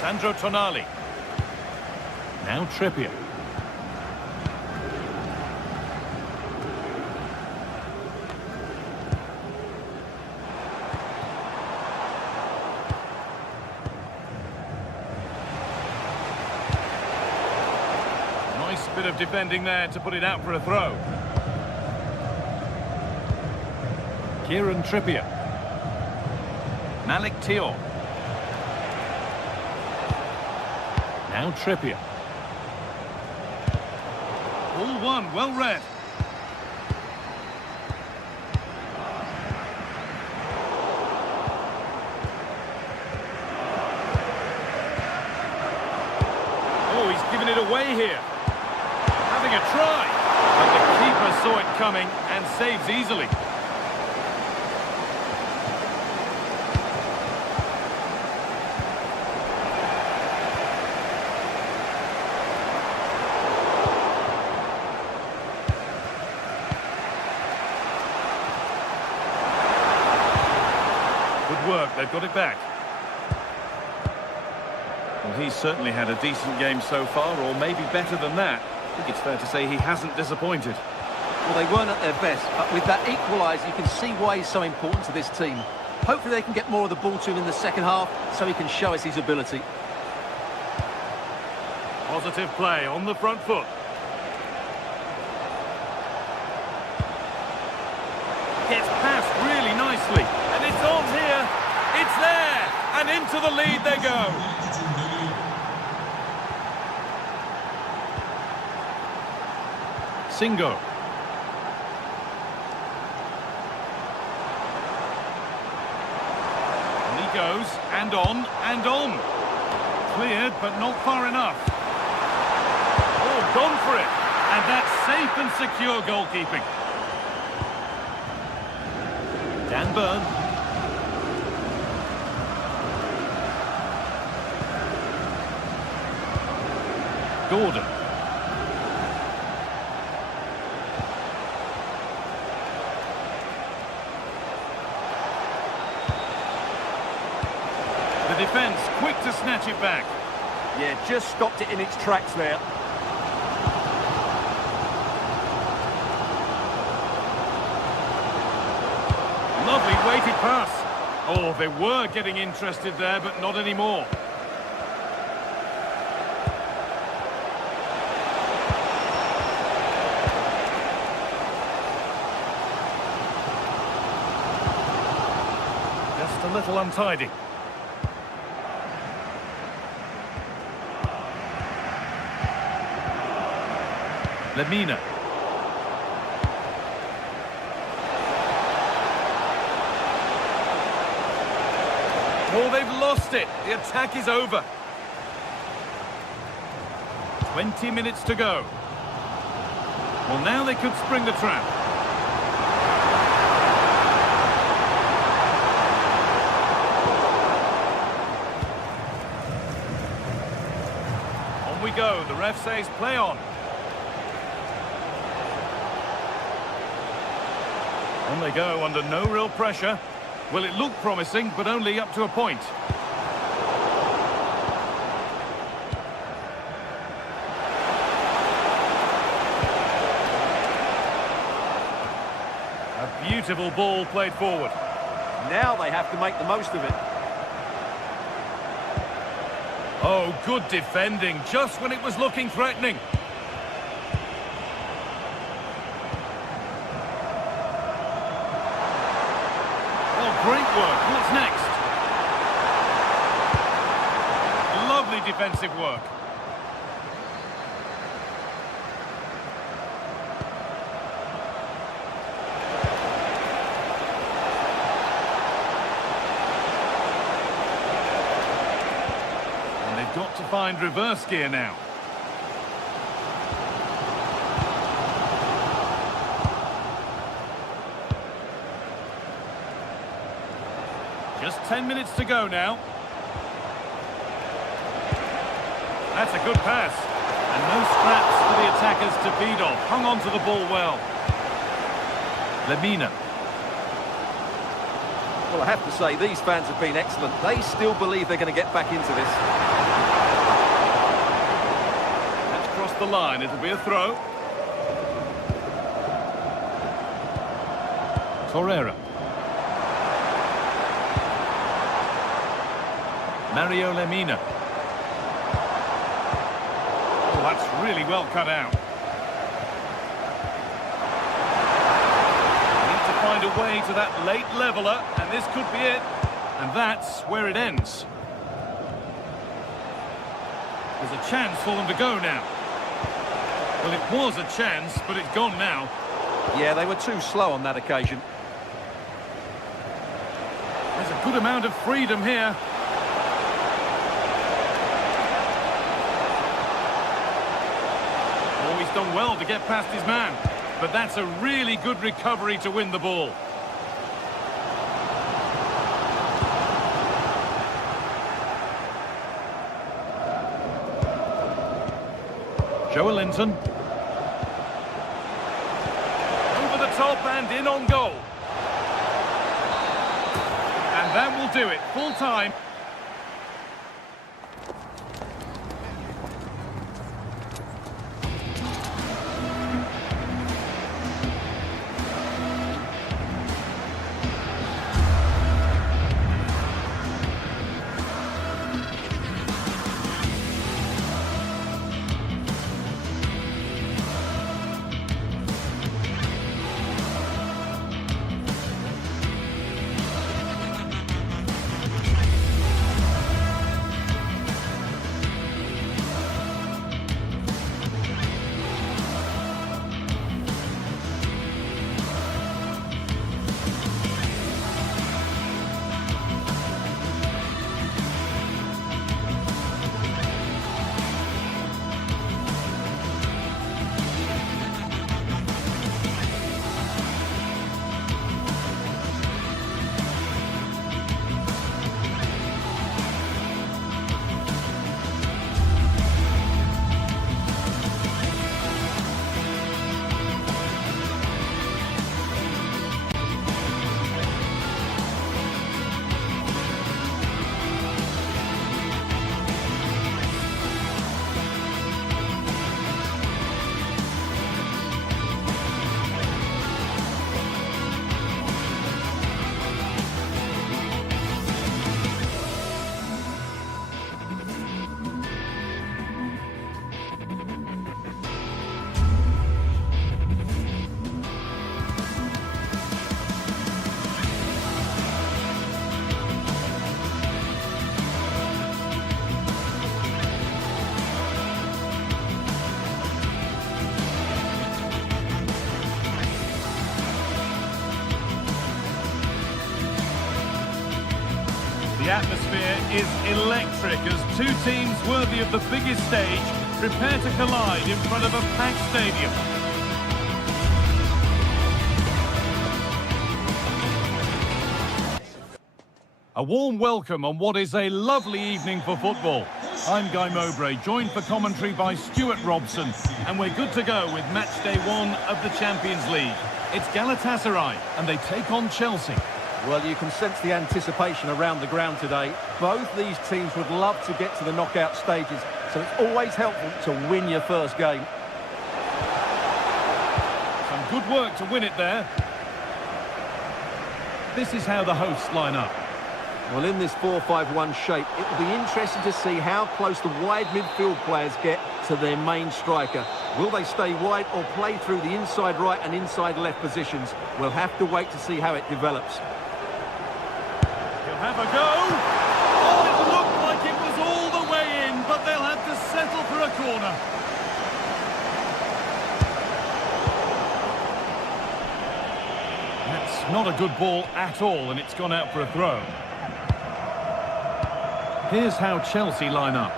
Sandro Tonali. Now Trippier. Nice bit of defending there to put it out for a throw. Kieran Trippier. Malik Thiaw. Now Trippier. All one, well read. Oh, he's giving it away here. Having a try. But the keeper saw it coming and saves easily. Work, they've got it back. Well, he's certainly had a decent game so far, or maybe better than that. I think it's fair to say he hasn't disappointed. Well, they weren't at their best, but with that equaliser, you can see why he's so important to this team. Hopefully they can get more of the ball to him in the second half, so he can show us his ability. Positive play on the front foot. Gets past really nicely, and it's on here. It's there, and into the lead they go. Singo. And he goes, and on, and on. Cleared, but not far enough. Oh, gone for it. And that's safe and secure goalkeeping. Dan Burn. Gordon. The defence quick to snatch it back. Yeah, just stopped it in its tracks there. Lovely weighted pass. Oh, they were getting interested there, but not anymore. Just a little untidy. Lemina. Oh, they've lost it. The attack is over. 20 minutes to go. Well, now they could spring the trap. On we go. The ref says play on. On they go under no real pressure. Well, it looked promising, but only up to a point. A beautiful ball played forward. Now they have to make the most of it. Oh, good defending, just when it was looking threatening. Great work. What's next? Lovely defensive work. got to find reverse gear now. Just 10 minutes to go now. That's a good pass. And no scraps for the attackers to feed off. Hung on to the ball well. Lemina. Well, I have to say, these fans have been excellent. They still believe they're going to get back into this. Let's cross the line. It'll be a throw. Torreira. Mario Lemina. Oh, that's really well cut out. Need to find a way to that late leveller, and this could be it. And that's where it ends. There's a chance for them to go now. Well, it was a chance, but it's gone now. Yeah, they were too slow on that occasion. There's a good amount of freedom here. Oh, he's done well to get past his man. But that's a really good recovery to win the ball. Joelinton. Over the top and in on goal. And that will do it. Full time. The atmosphere is electric as two teams worthy of the biggest stage prepare to collide in front of a packed stadium. A warm welcome on what is a lovely evening for football. I'm Guy Mowbray, joined for commentary by Stuart Robson, and we're good to go with match day 1 of the Champions League. It's Galatasaray, and they take on Chelsea. Well, you can sense the anticipation around the ground today. Both these teams would love to get to the knockout stages, so it's always helpful to win your first game. Some good work to win it there. This is how the hosts line up. Well, in this 4-5-1 shape, it will be interesting to see how close the wide midfield players get to their main striker. Will they stay wide or play through the inside right and inside left positions? We'll have to wait to see how it develops. He'll have a go. Oh, it looked like it was all the way in, but they'll have to settle for a corner. That's not a good ball at all, and it's gone out for a throw. Here's how Chelsea line up.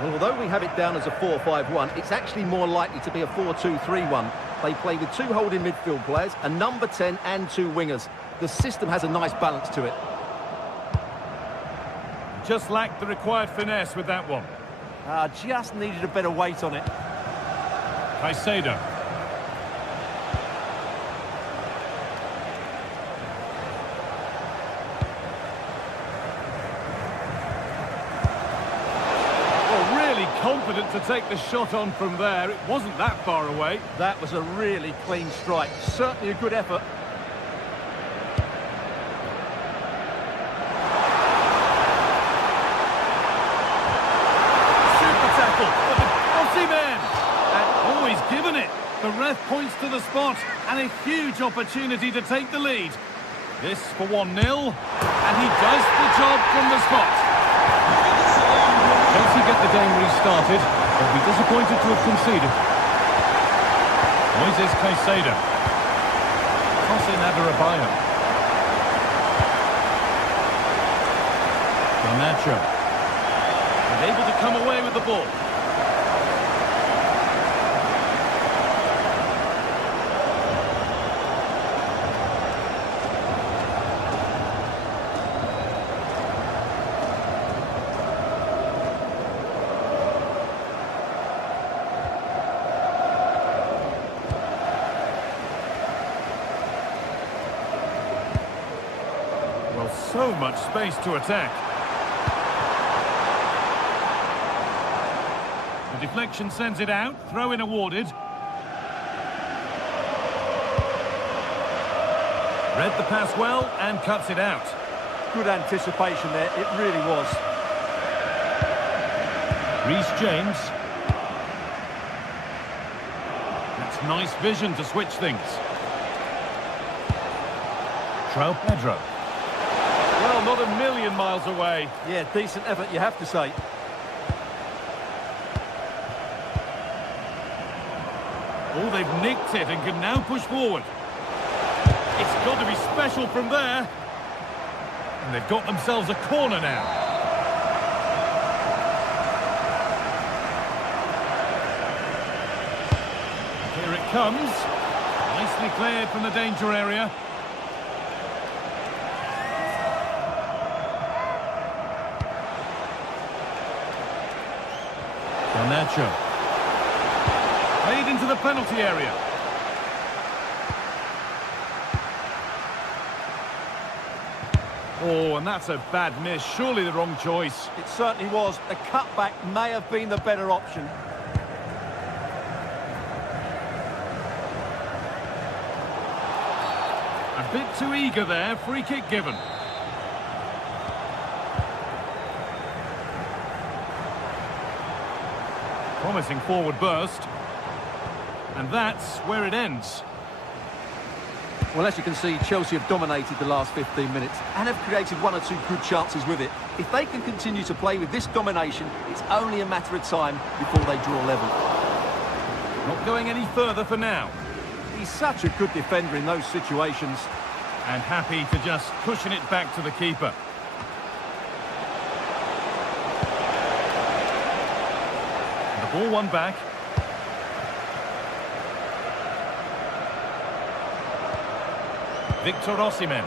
Well, although we have it down as a 4-5-1, it's actually more likely to be a 4-2-3-1. They play with two holding midfield players, a number 10 and two wingers. The system has a nice balance to it. Just lacked the required finesse with that one. Just needed a better weight on it. Caicedo. Well, really confident to take the shot on from there. It wasn't that far away. That was a really clean strike. Certainly a good effort. Given it. The ref points to the spot and a huge opportunity to take the lead. This for 1-0, and he does the job from the spot. Chelsea get the game restarted. They'll be disappointed to have conceded. Moises Caicedo. Tosin Adarabioyo. Garnacho. And able to come away with the ball. So much space to attack. The deflection sends it out. Throw-in awarded. Read the pass well and cuts it out. Good anticipation there. It really was. Reece James. That's nice vision to switch things. João Pedro. Well, not a million miles away. Yeah, decent effort, you have to say. Oh, they've nicked it and can now push forward. It's got to be special from there. And they've got themselves a corner now. Here it comes. Nicely cleared from the danger area. Garnacho. Played into the penalty area. Oh, and that's a bad miss. Surely the wrong choice. It certainly was. A cutback may have been the better option. A bit too eager there. Free kick given. Promising forward burst. And that's where it ends. Well, as you can see, Chelsea have dominated the last 15 minutes and have created one or two good chances with it. If they can continue to play with this domination, it's only a matter of time before they draw level. Not going any further for now. He's such a good defender in those situations. And happy to just cushion it back to the keeper. The ball won back. Victor Osimhen.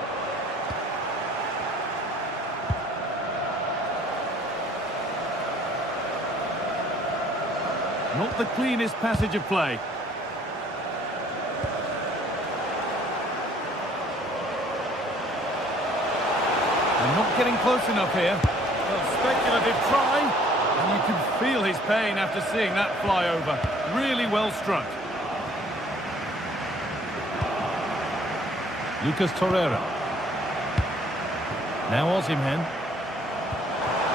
Not the cleanest passage of play. They're not getting close enough here. Well, speculative try. And you can feel his pain after seeing that fly over. Really well struck. Lucas Torreira. Now Osimhen.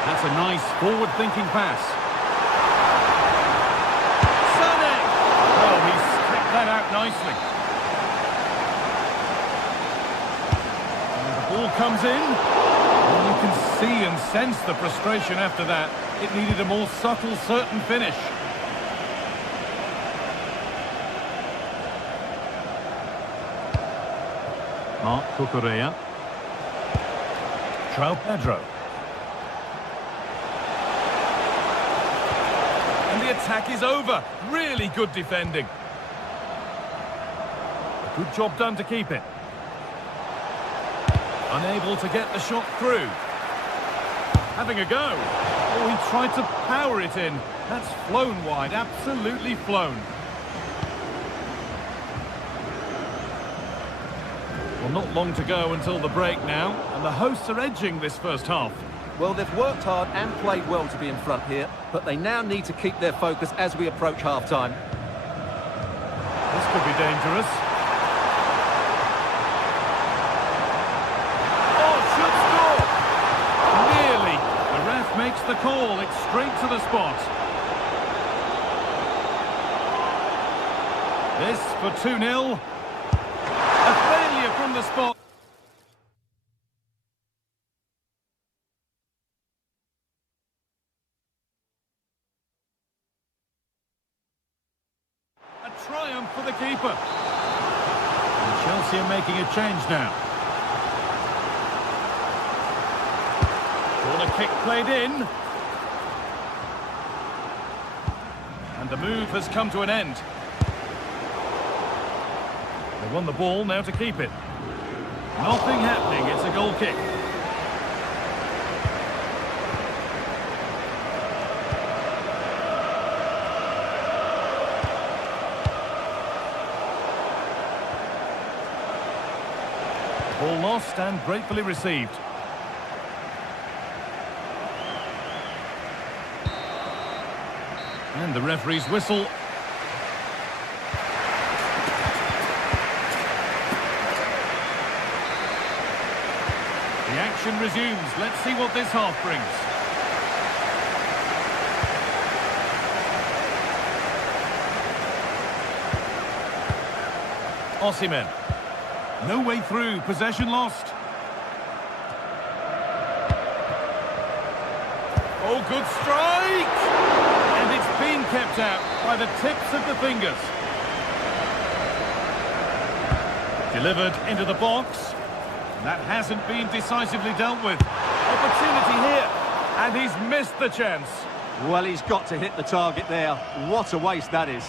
That's a nice forward-thinking pass. Sané! Oh, he's kicked that out nicely. And the ball comes in. And you can see and sense the frustration after that. It needed a more subtle, certain finish. Marc Cucurella. João Pedro. attack is over. Really good defending. A good job done to keep it. Unable to get the shot through. Having a go. Oh, he tried to power it in. That's flown wide, absolutely flown. Well, not long to go until the break now, and the hosts are edging this first half. Well, they've worked hard and played well to be in front here, but they now need to keep their focus as we approach half-time. This could be dangerous. Oh, should score! Nearly. The ref makes the call. It's straight to the spot. This for 2-0. A failure from the spot. A triumph for the keeper. And Chelsea are making a change now. Corner kick played in. And the move has come to an end. They won the ball, now to keep it. Nothing happening, it's a goal kick. Ball lost and gratefully received. And the referee's whistle. The action resumes. Let's see what this half brings. Osimhen. No way through. Possession lost. Oh, good strike! And it's been kept out by the tips of the fingers. Delivered into the box. That hasn't been decisively dealt with. Opportunity here, and he's missed the chance. Well, he's got to hit the target there. What a waste that is.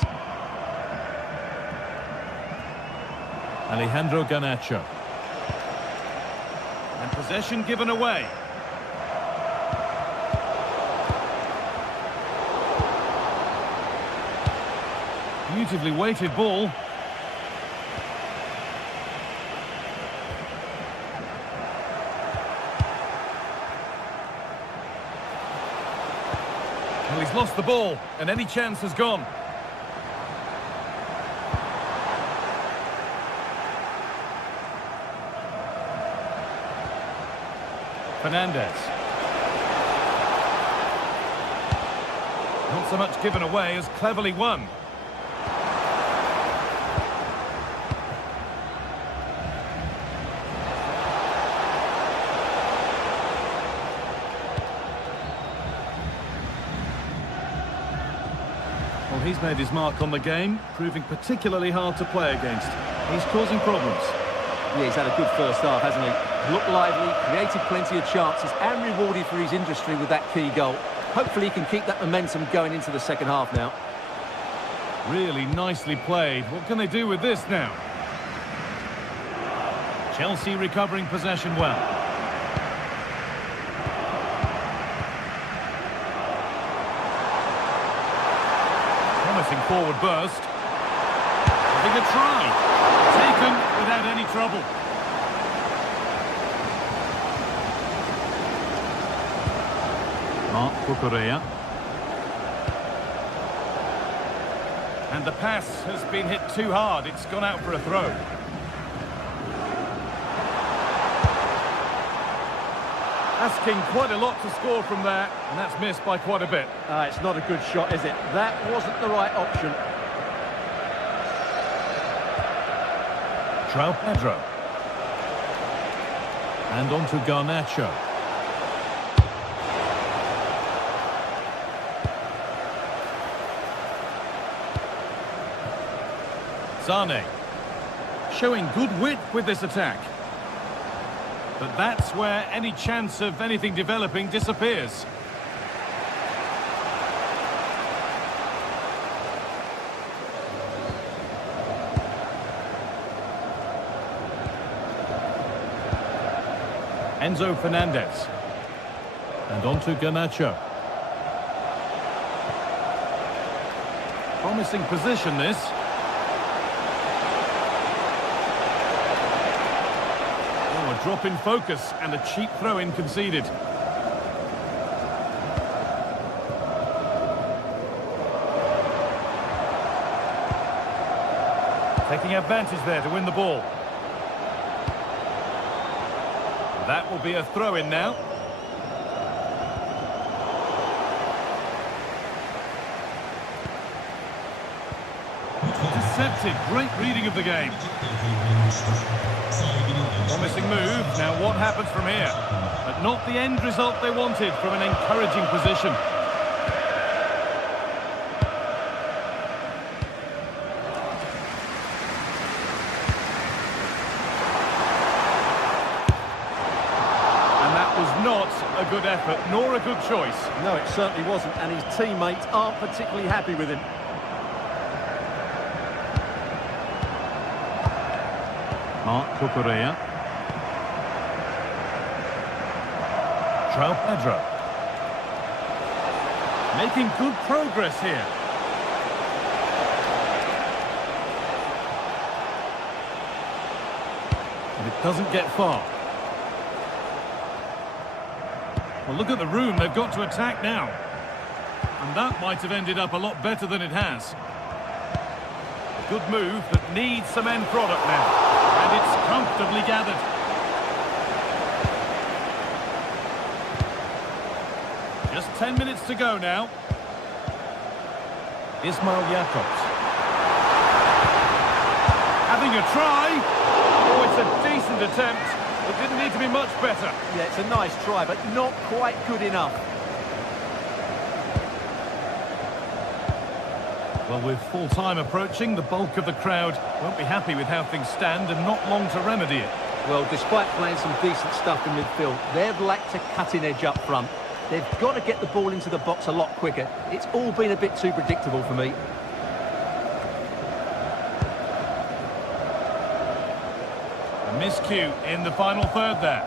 Alejandro Garnacho. And possession given away. Beautifully weighted ball. Well, he's lost the ball, and any chance has gone. Fernandez. Not so much given away as cleverly won. Well, he's made his mark on the game, proving particularly hard to play against. He's causing problems. Yeah, he's had a good first half, hasn't he? Looked lively, created plenty of chances and rewarded for his industry with that key goal. Hopefully he can keep that momentum going into the second half now. Really nicely played. What can they do with this now? Chelsea recovering possession well. Promising forward burst. Having a try. Taken without any trouble. Marc Cucurella. And the pass has been hit too hard. It's gone out for a throw. Asking quite a lot to score from there, and that's missed by quite a bit. It's not a good shot, is it? That wasn't the right option. João Pedro. And on to Garnacho. Sane. Showing good wit with this attack. But that's where any chance of anything developing disappears. Enzo Fernandez. And on to Garnacho. Promising position, this. Oh, a drop in focus and a cheap throw-in conceded. Taking advantage there to win the ball. That will be a throw-in now. Intercepted. Great reading of the game. Promising move. Now what happens from here? But not the end result they wanted from an encouraging position. And that was not a good effort, nor a good choice. No, it certainly wasn't, and his teammates aren't particularly happy with him. Marc Cucurella. João Pedro. Making good progress here. But it doesn't get far. Well, look at the room they've got to attack now. And that might have ended up a lot better than it has. A good move that needs some end product now. And it's comfortably gathered. Just 10 minutes to go now. Ismail Jakobs. Having a try. Oh, it's a decent attempt. It didn't need to be much better. Yeah, it's a nice try, but not quite good enough. Well, with full time approaching, the bulk of the crowd won't be happy with how things stand and not long to remedy it. Well, despite playing some decent stuff in midfield, they've lacked a cutting edge up front. They've got to get the ball into the box a lot quicker. It's all been a bit too predictable for me. A miscue in the final third there.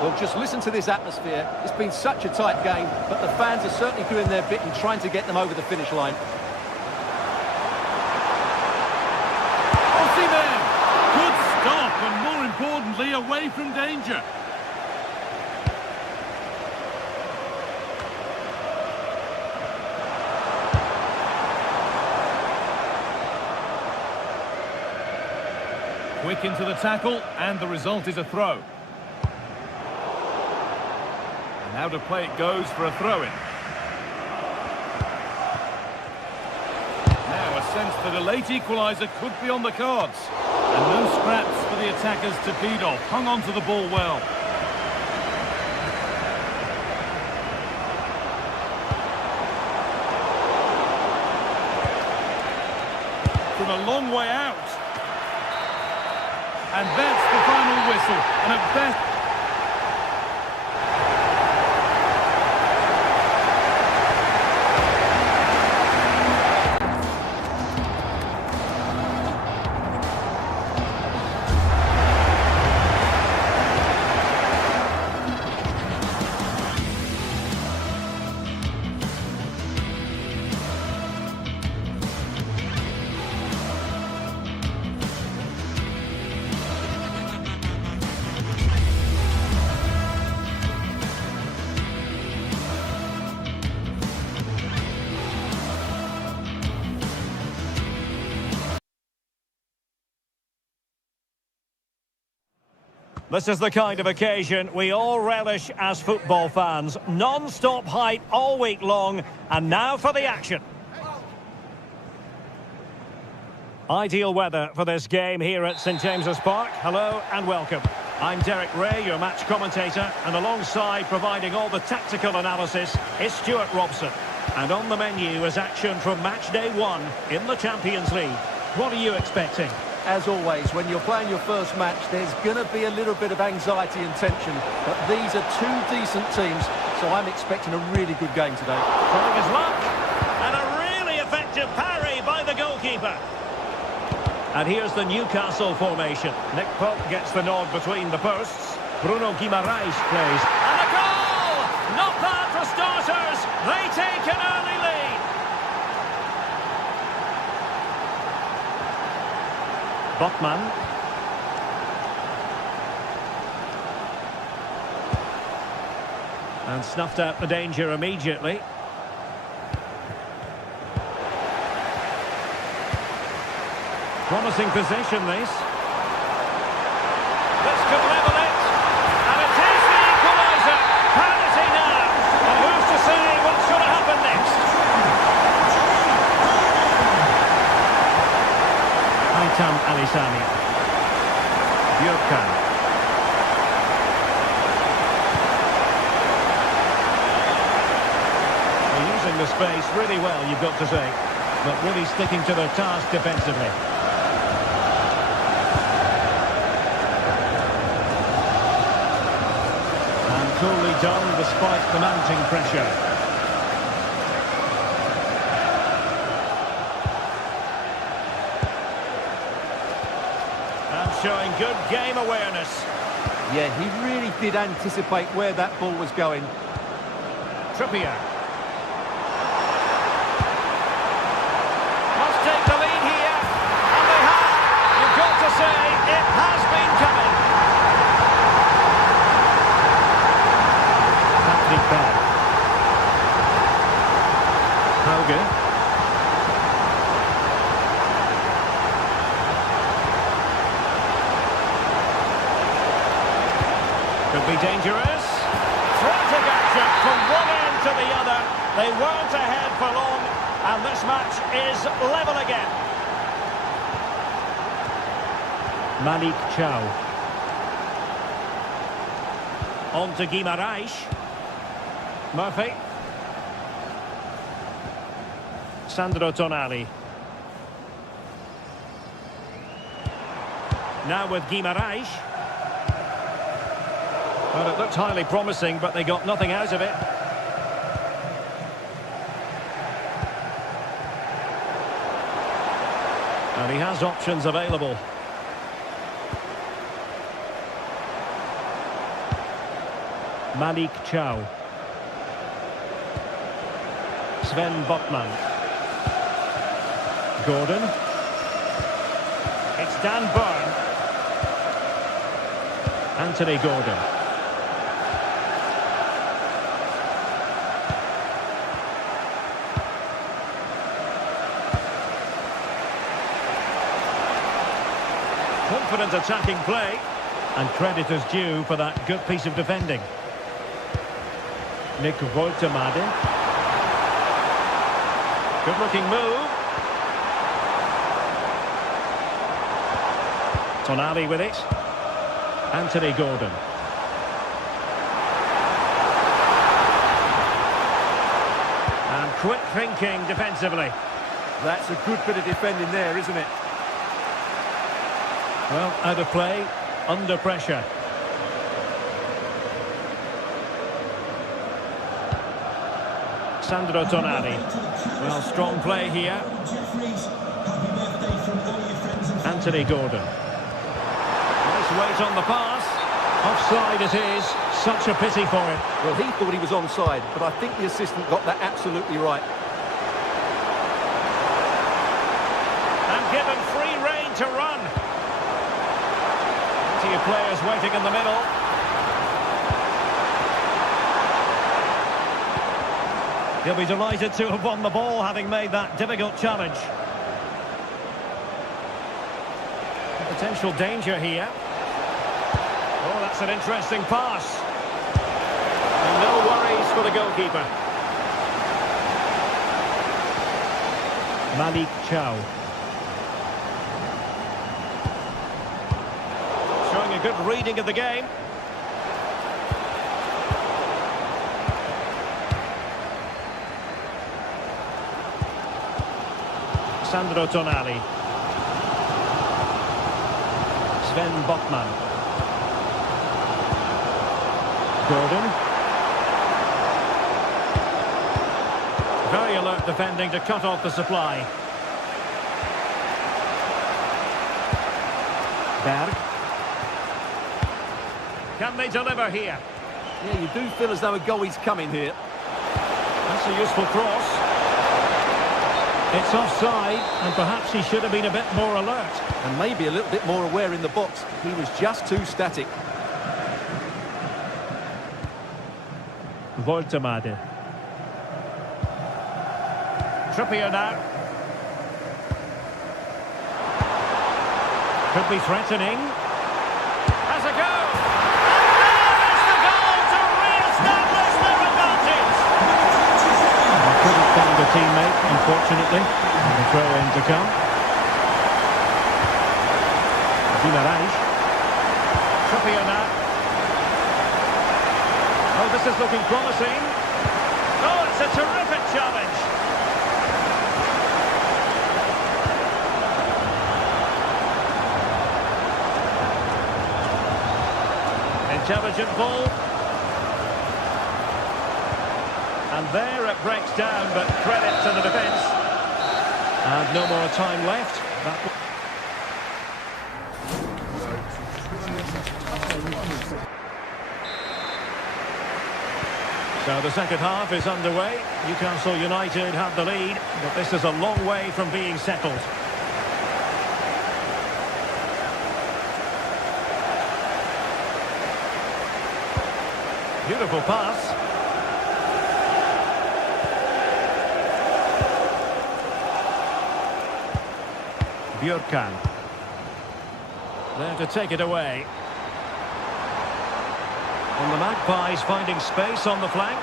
Well, just listen to this atmosphere. It's been such a tight game, but the fans are certainly doing their bit in trying to get them over the finish line. Osimhen! Good stop, and more importantly, away from danger. Quick into the tackle, and the result is a throw. Now to play it goes for a throw-in. Now a sense that a late equaliser could be on the cards. And no scraps for the attackers to feed off. Hung on to the ball well. From a long way out. And that's the final whistle. And at best... This is the kind of occasion we all relish as football fans. Non-stop hype all week long, and now for the action. Ideal weather for this game here at St James's Park. Hello and welcome. I'm Derek Ray, your match commentator, and alongside providing all the tactical analysis is Stuart Robson. And on the menu is action from match day 1 in the Champions League. What are you expecting? As always, when you're playing your first match, there's going to be a little bit of anxiety and tension. But these are two decent teams, so I'm expecting a really good game today. Trying his luck, and a really effective parry by the goalkeeper. And here's the Newcastle formation. Nick Pope gets the nod between the posts. Bruno Guimaraes plays. And a goal! Not bad for starters. They take an early lead. Botman. And snuffed out the danger immediately. Promising possession, this. This could level it. And it is the equaliser. Penalty now. And who's to say what's going to happen next? Aitam Alisani. Björkan. They're using the space really well, you've got to say. But really sticking to their task defensively. Coolly done despite the mounting pressure. And showing good game awareness. Yeah, he really did anticipate where that ball was going. Trippier. Must take the lead here. And they have. You've got to say, it has been coming. Hauge. Could be dangerous. Frantic action from one end to the other. They weren't ahead for long, and this match is level again. Malik Chow. On to Guimaraes. Murphy. Sandro Tonali. Now with Guimaraes. Well, it looked highly promising, but they got nothing out of it. And he has options available. Malik Chow. Sven Botman. Gordon. It's Dan Burn. Anthony Gordon. Confident attacking play. And credit is due for that good piece of defending. Nick Woltemade. Good looking move. Tonali with it. Anthony Gordon. And quick thinking defensively. That's a good bit of defending there, isn't it? Well, out of play, under pressure. Sandro Tonali. Well, strong play here. Anthony Gordon. Nice weight on the pass. Offside it is. Such a pity for him. Well, he thought he was onside, but I think the assistant got that absolutely right. And given free rein to run. Plenty of players waiting in the middle. He'll be delighted to have won the ball, having made that difficult challenge. Potential danger here. Oh, that's an interesting pass. And no worries for the goalkeeper. Malik Chow. Showing a good reading of the game. Sandro Tonali. Sven Botman. Gordon. Very alert defending to cut off the supply. Berg. Can they deliver here? Yeah, you do feel as though a goal is coming here. That's a useful cross. It's offside, and perhaps he should have been a bit more alert. And maybe a little bit more aware in the box. He was just too static. Voltemade. Trippier now. Could be threatening. Has a go! And there's the goal to re-establish their advantage! Couldn't find a teammate, unfortunately. And the throw-in to come. Guimaraes. Trippier now. Oh, this is looking promising. Oh, it's a terrific challenge. Intelligent ball. And there it breaks down, but credit to the defence. And no more time left. So the second half is underway. Newcastle United have the lead, but this is a long way from being settled. Beautiful pass. Björkan. There to take it away. And the Magpies finding space on the flank.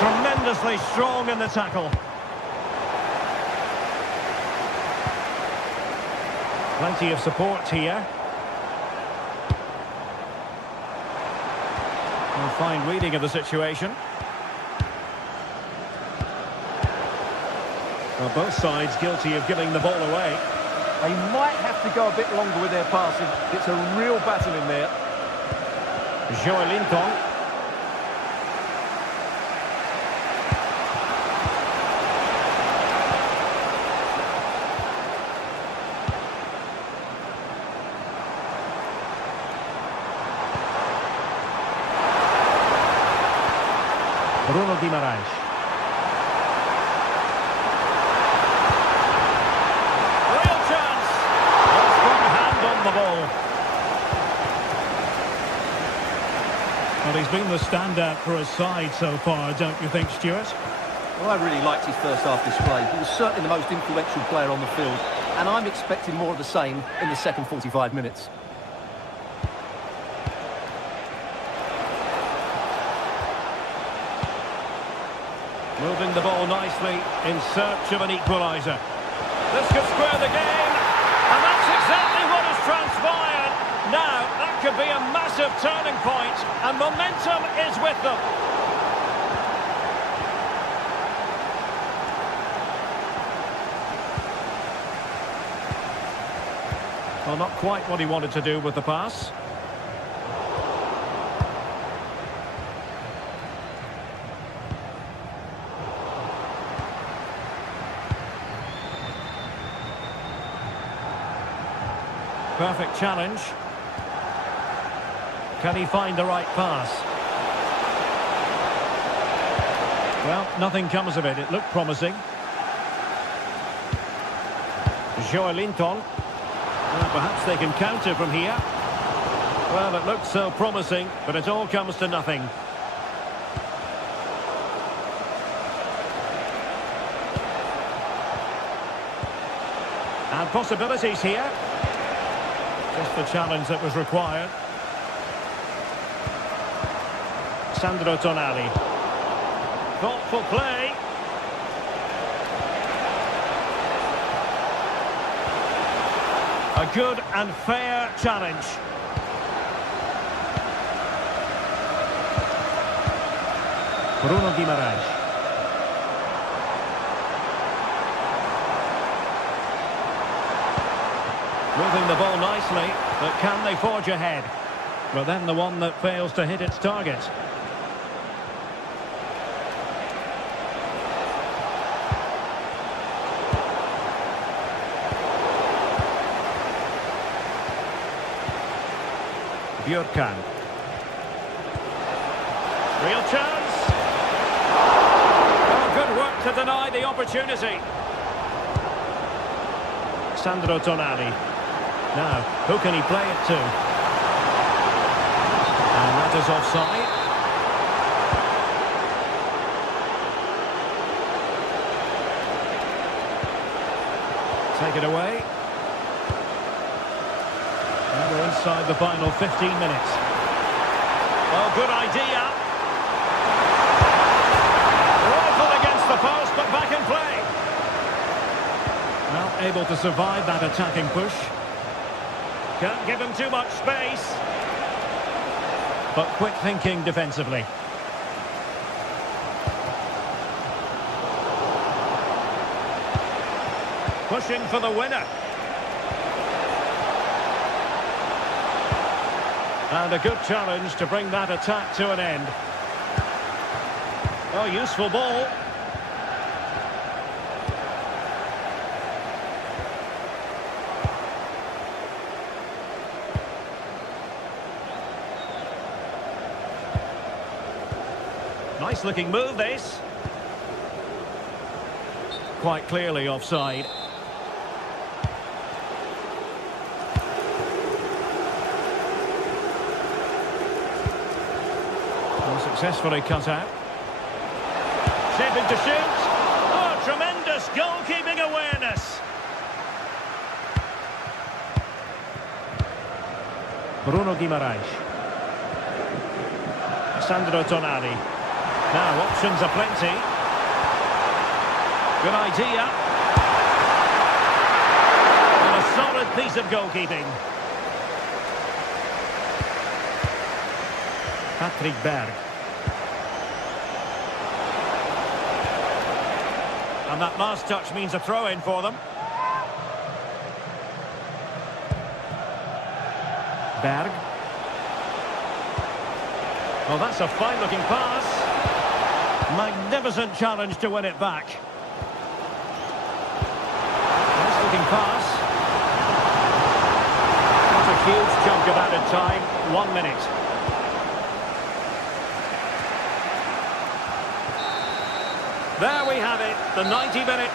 Tremendously strong in the tackle. Plenty of support here. A fine reading of the situation. Well, both sides guilty of giving the ball away. They might have to go a bit longer with their passing. It's a real battle in there. Joelinton. Bruno Guimaraes. Well, he's been the standout for his side so far, don't you think, Stuart? Well, I really liked his first half display. He was certainly the most influential player on the field, and I'm expecting more of the same in the second 45 minutes. Moving the ball nicely in search of an equaliser. This could square the game, and that's exactly what has transpired. Now, that could be a massive turning point, and momentum is with them. Well, not quite what he wanted to do with the pass. Perfect challenge. Can he find the right pass? Well, nothing comes of it. It looked promising. Joelinton. Well, perhaps they can counter from here. Well, it looked so promising, but it all comes to nothing. And possibilities here. Just the challenge that was required. Sandro Tonali. Thoughtful play. A good and fair challenge. Bruno Guimaraes. Moving the ball nicely, but can they forge ahead? But then the one that fails to hit its target. Björkan. Real chance. Oh, good work to deny the opportunity. Sandro Tonali. Now, who can he play it to? And that is offside. Take it away. And we're inside the final 15 minutes. Oh, good idea. Rifled against the post, but back in play. Well, able to survive that attacking push. Can't give him too much space. But quick thinking defensively. Pushing for the winner. And a good challenge to bring that attack to an end. Oh, useful ball. Nice looking move, this. Quite clearly offside. Successfully cut out. Shaping to shoot. Oh, tremendous goalkeeping awareness. Bruno Guimaraes. Sandro Tonali. Now options are plenty. Good idea. And a solid piece of goalkeeping. Patrick Berg. And that last touch means a throw-in for them. Berg. Oh, that's a fine-looking pass. Magnificent challenge to win it back. Nice-looking pass. Not a huge chunk of added time. 1 minute. There we have it, the 90-minute.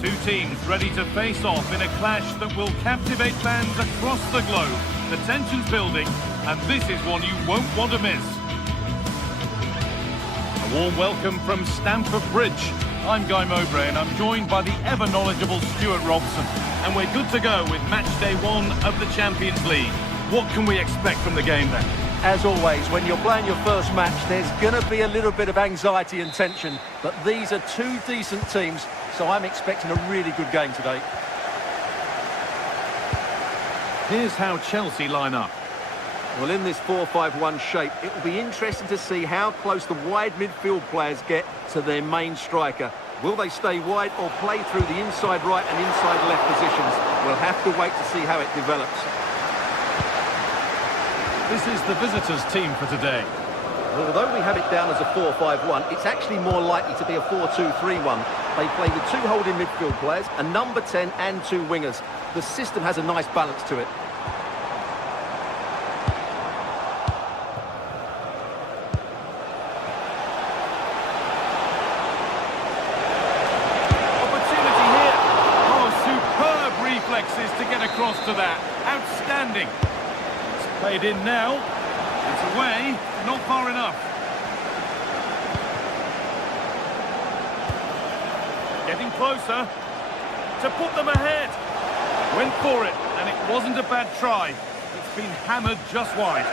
Two teams ready to face off in a clash that will captivate fans across the globe. The tension's building, and this is one you won't want to miss. A warm welcome from Stamford Bridge. I'm Guy Mowbray, and I'm joined by the ever-knowledgeable Stuart Robson. And we're good to go with match day 1 of the Champions League. What can we expect from the game then? As always, when you're playing your first match, there's going to be a little bit of anxiety and tension. But these are two decent teams, so I'm expecting a really good game today. Here's how Chelsea line up. Well, in this 4-5-1 shape, it will be interesting to see how close the wide midfield players get to their main striker. Will they stay wide or play through the inside right and inside left positions? We'll have to wait to see how it develops. This is the visitors' team for today. Well, although we have it down as a 4-5-1, it's actually more likely to be a 4-2-3-1. They play with 2 holding midfield players, a number 10 and 2 wingers. The system has a nice balance to it. Opportunity here. Oh, superb reflexes to get across to that. Outstanding. Played in now. It's away, not far enough. Getting closer to put them ahead. Went for it, and it wasn't a bad try. It's been hammered just wide.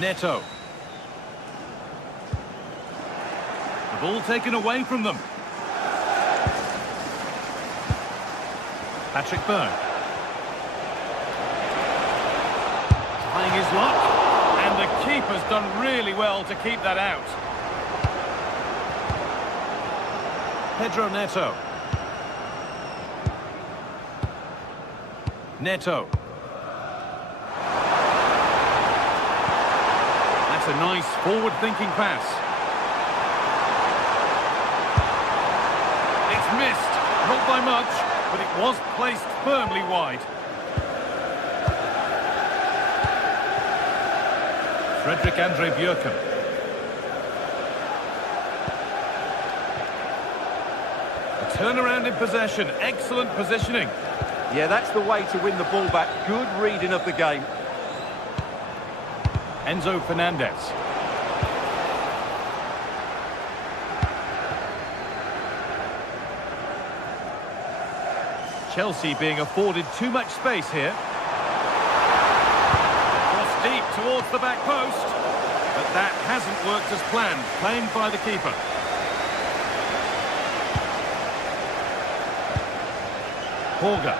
Neto. Ball taken away from them. Patrick Byrne. Trying his luck. And the keeper's done really well to keep that out. Pedro Neto. Neto. That's a nice forward-thinking pass. It's missed. Not by much, but it was placed firmly wide. Frederick Andre Björken. A turnaround in possession. Excellent positioning. Yeah, that's the way to win the ball back. Good reading of the game. Enzo Fernandez. Chelsea being afforded too much space here. Cross deep towards the back post. But that hasn't worked as planned. Claimed by the keeper. Horga.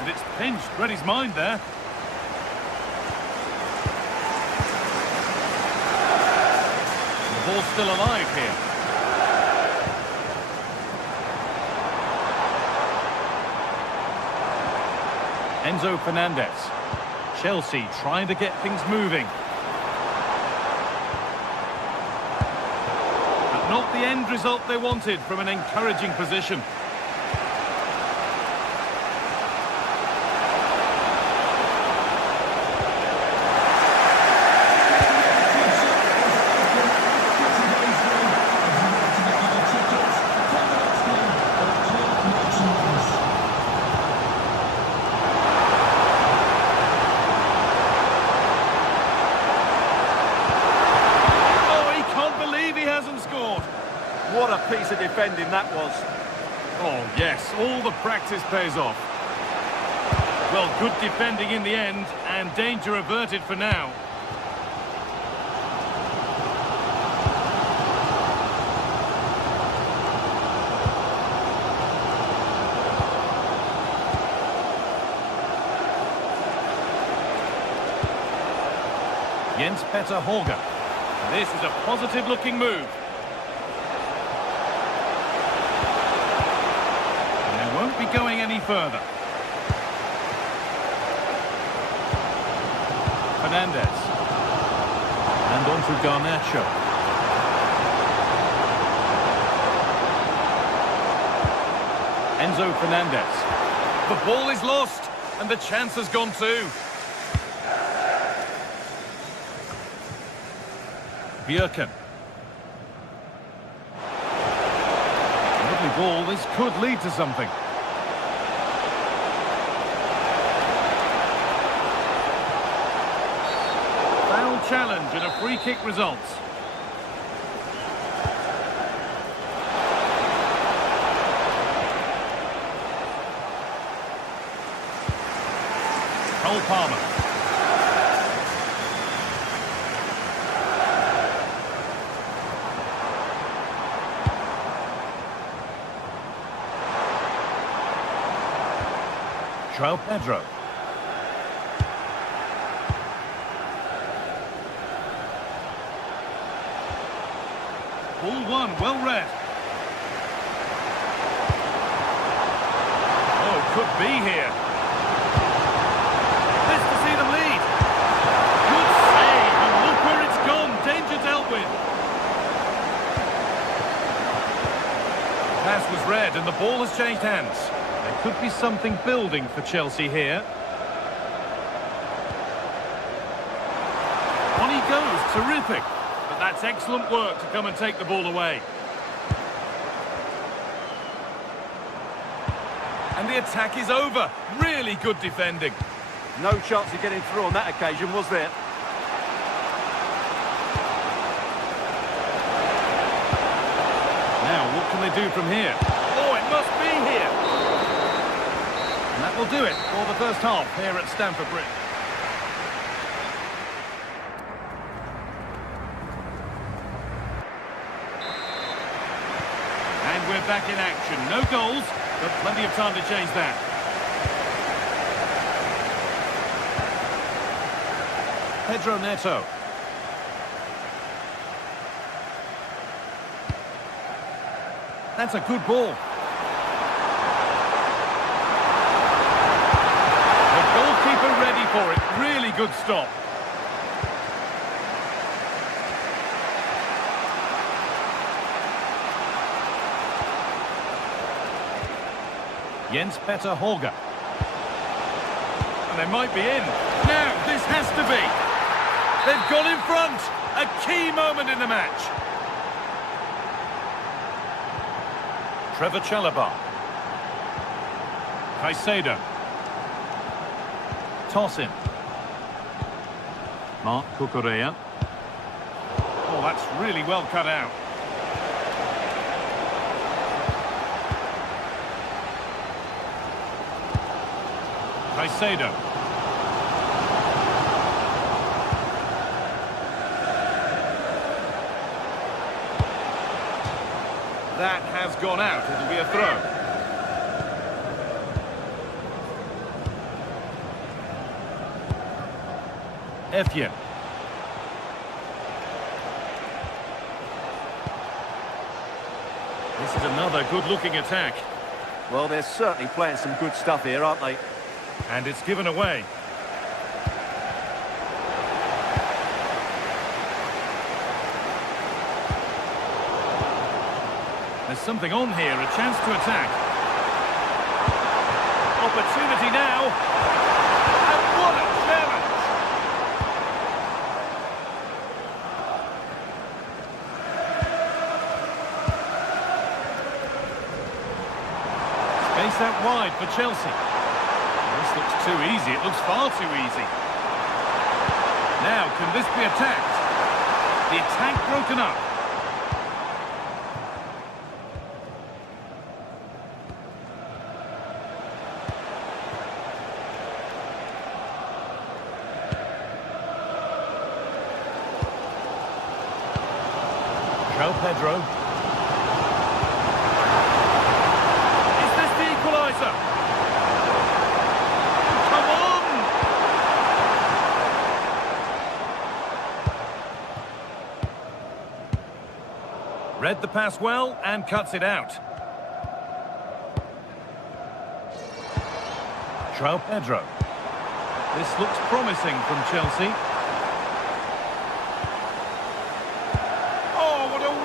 And it's pinched. Read his mind there. The ball's still alive here. Enzo Fernandez. Chelsea trying to get things moving. But not the end result they wanted from an encouraging position. What a piece of defending that was. Oh, yes, all the practice pays off. Well, good defending in the end, and danger averted for now. Jens-Peter Horga. This is a positive-looking move. Won't be going any further. Fernandez. And on to Garnacho. Enzo Fernandez. The ball is lost, and the chance has gone too. Björken. Lovely ball. This could lead to something. Challenge and a free kick results. Cole Palmer. João Pedro. Ball one, well read. Oh, could be here. This to see them lead. Good save, and look where it's gone. Danger dealt with. Pass was read, and the ball has changed hands. There could be something building for Chelsea here. On he goes, terrific. But that's excellent work to come and take the ball away. And the attack is over. Really good defending. No chance of getting through on that occasion, was there? Now, what can they do from here? Oh, it must be here. And that will will do it for the first half here at Stamford Bridge. And we're back in action. No goals, but plenty of time to change that. Pedro Neto. That's a good ball. The goalkeeper ready for it. Really good stop. Jens Petter Holger. And they might be in. Now, this has to be. They've gone in front. A key moment in the match. Trevor Chalobah. Caicedo. Toss in. Mark Cucurella. Oh, that's really well cut out. Caicedo. That has gone out. It'll be a throw. Effian. This is another good-looking attack. Well, they're certainly playing some good stuff here, aren't they? And it's given away. There's something on here, a chance to attack. Opportunity now. And what a challenge! Space out wide for Chelsea. This looks too easy. It looks far too easy. Now, can this be attacked? The attack broken up. Pedro. Is this the equaliser? Come on! Read the pass well and cuts it out. João Pedro. This looks promising from Chelsea.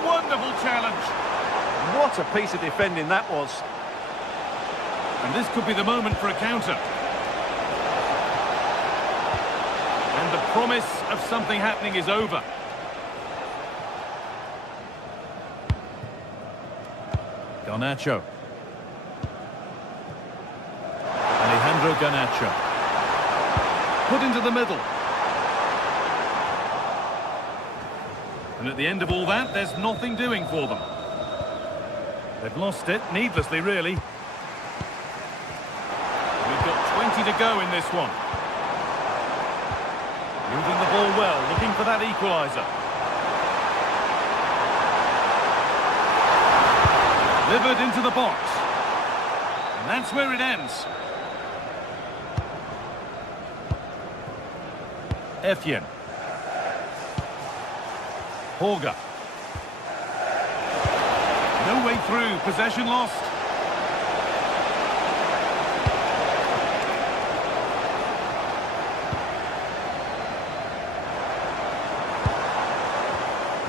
Wonderful challenge. What a piece of defending that was. And this could be the moment for a counter. And the promise of something happening is over. Garnacho. Alejandro Garnacho. Put into the middle. And at the end of all that, there's nothing doing for them. They've lost it, needlessly, really. We've got 20 to go in this one. Moving the ball well, looking for that equaliser. Delivered into the box. And that's where it ends. Effian. Holger. No way through, possession lost.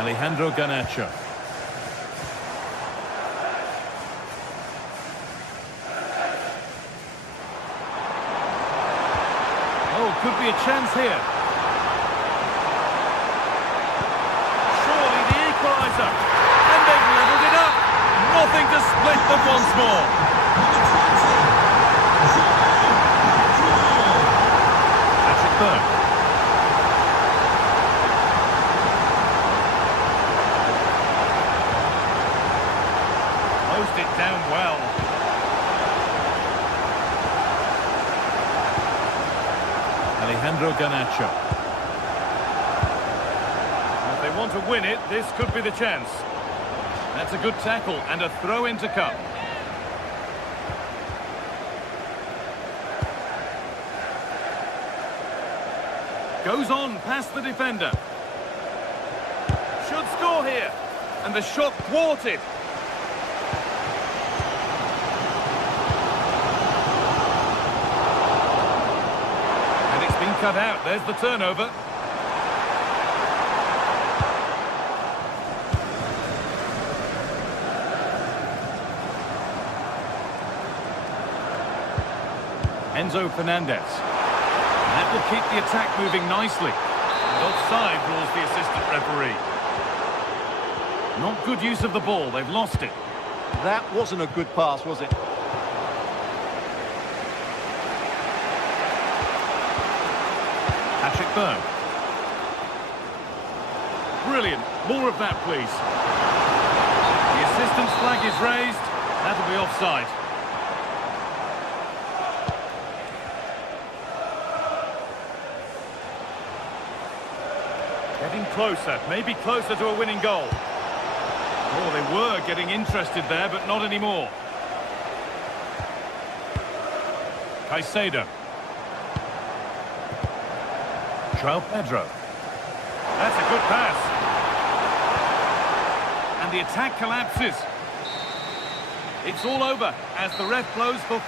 Alejandro Garnacho. Oh, could be a chance here. And they've levelled it up. Nothing to split them once more. Patrick Burke. Closed it down well. Alejandro Garnacho. If they want to win it, this could be the chance. That's a good tackle and a throw in to come. Goes on past the defender. Should score here. And the shot thwarted. And it's been cut out. There's the turnover. Enzo Fernandez. That will keep the attack moving nicely. And offside rules the assistant referee. Not good use of the ball, they've lost it. That wasn't a good pass, was it? Patrick Byrne. Brilliant. More of that, please. The assistant's flag is raised. That'll be offside. Getting closer, maybe closer to a winning goal. Oh, they were getting interested there, but not anymore. Caicedo. João Pedro. That's a good pass. And the attack collapses. It's all over as the ref blows for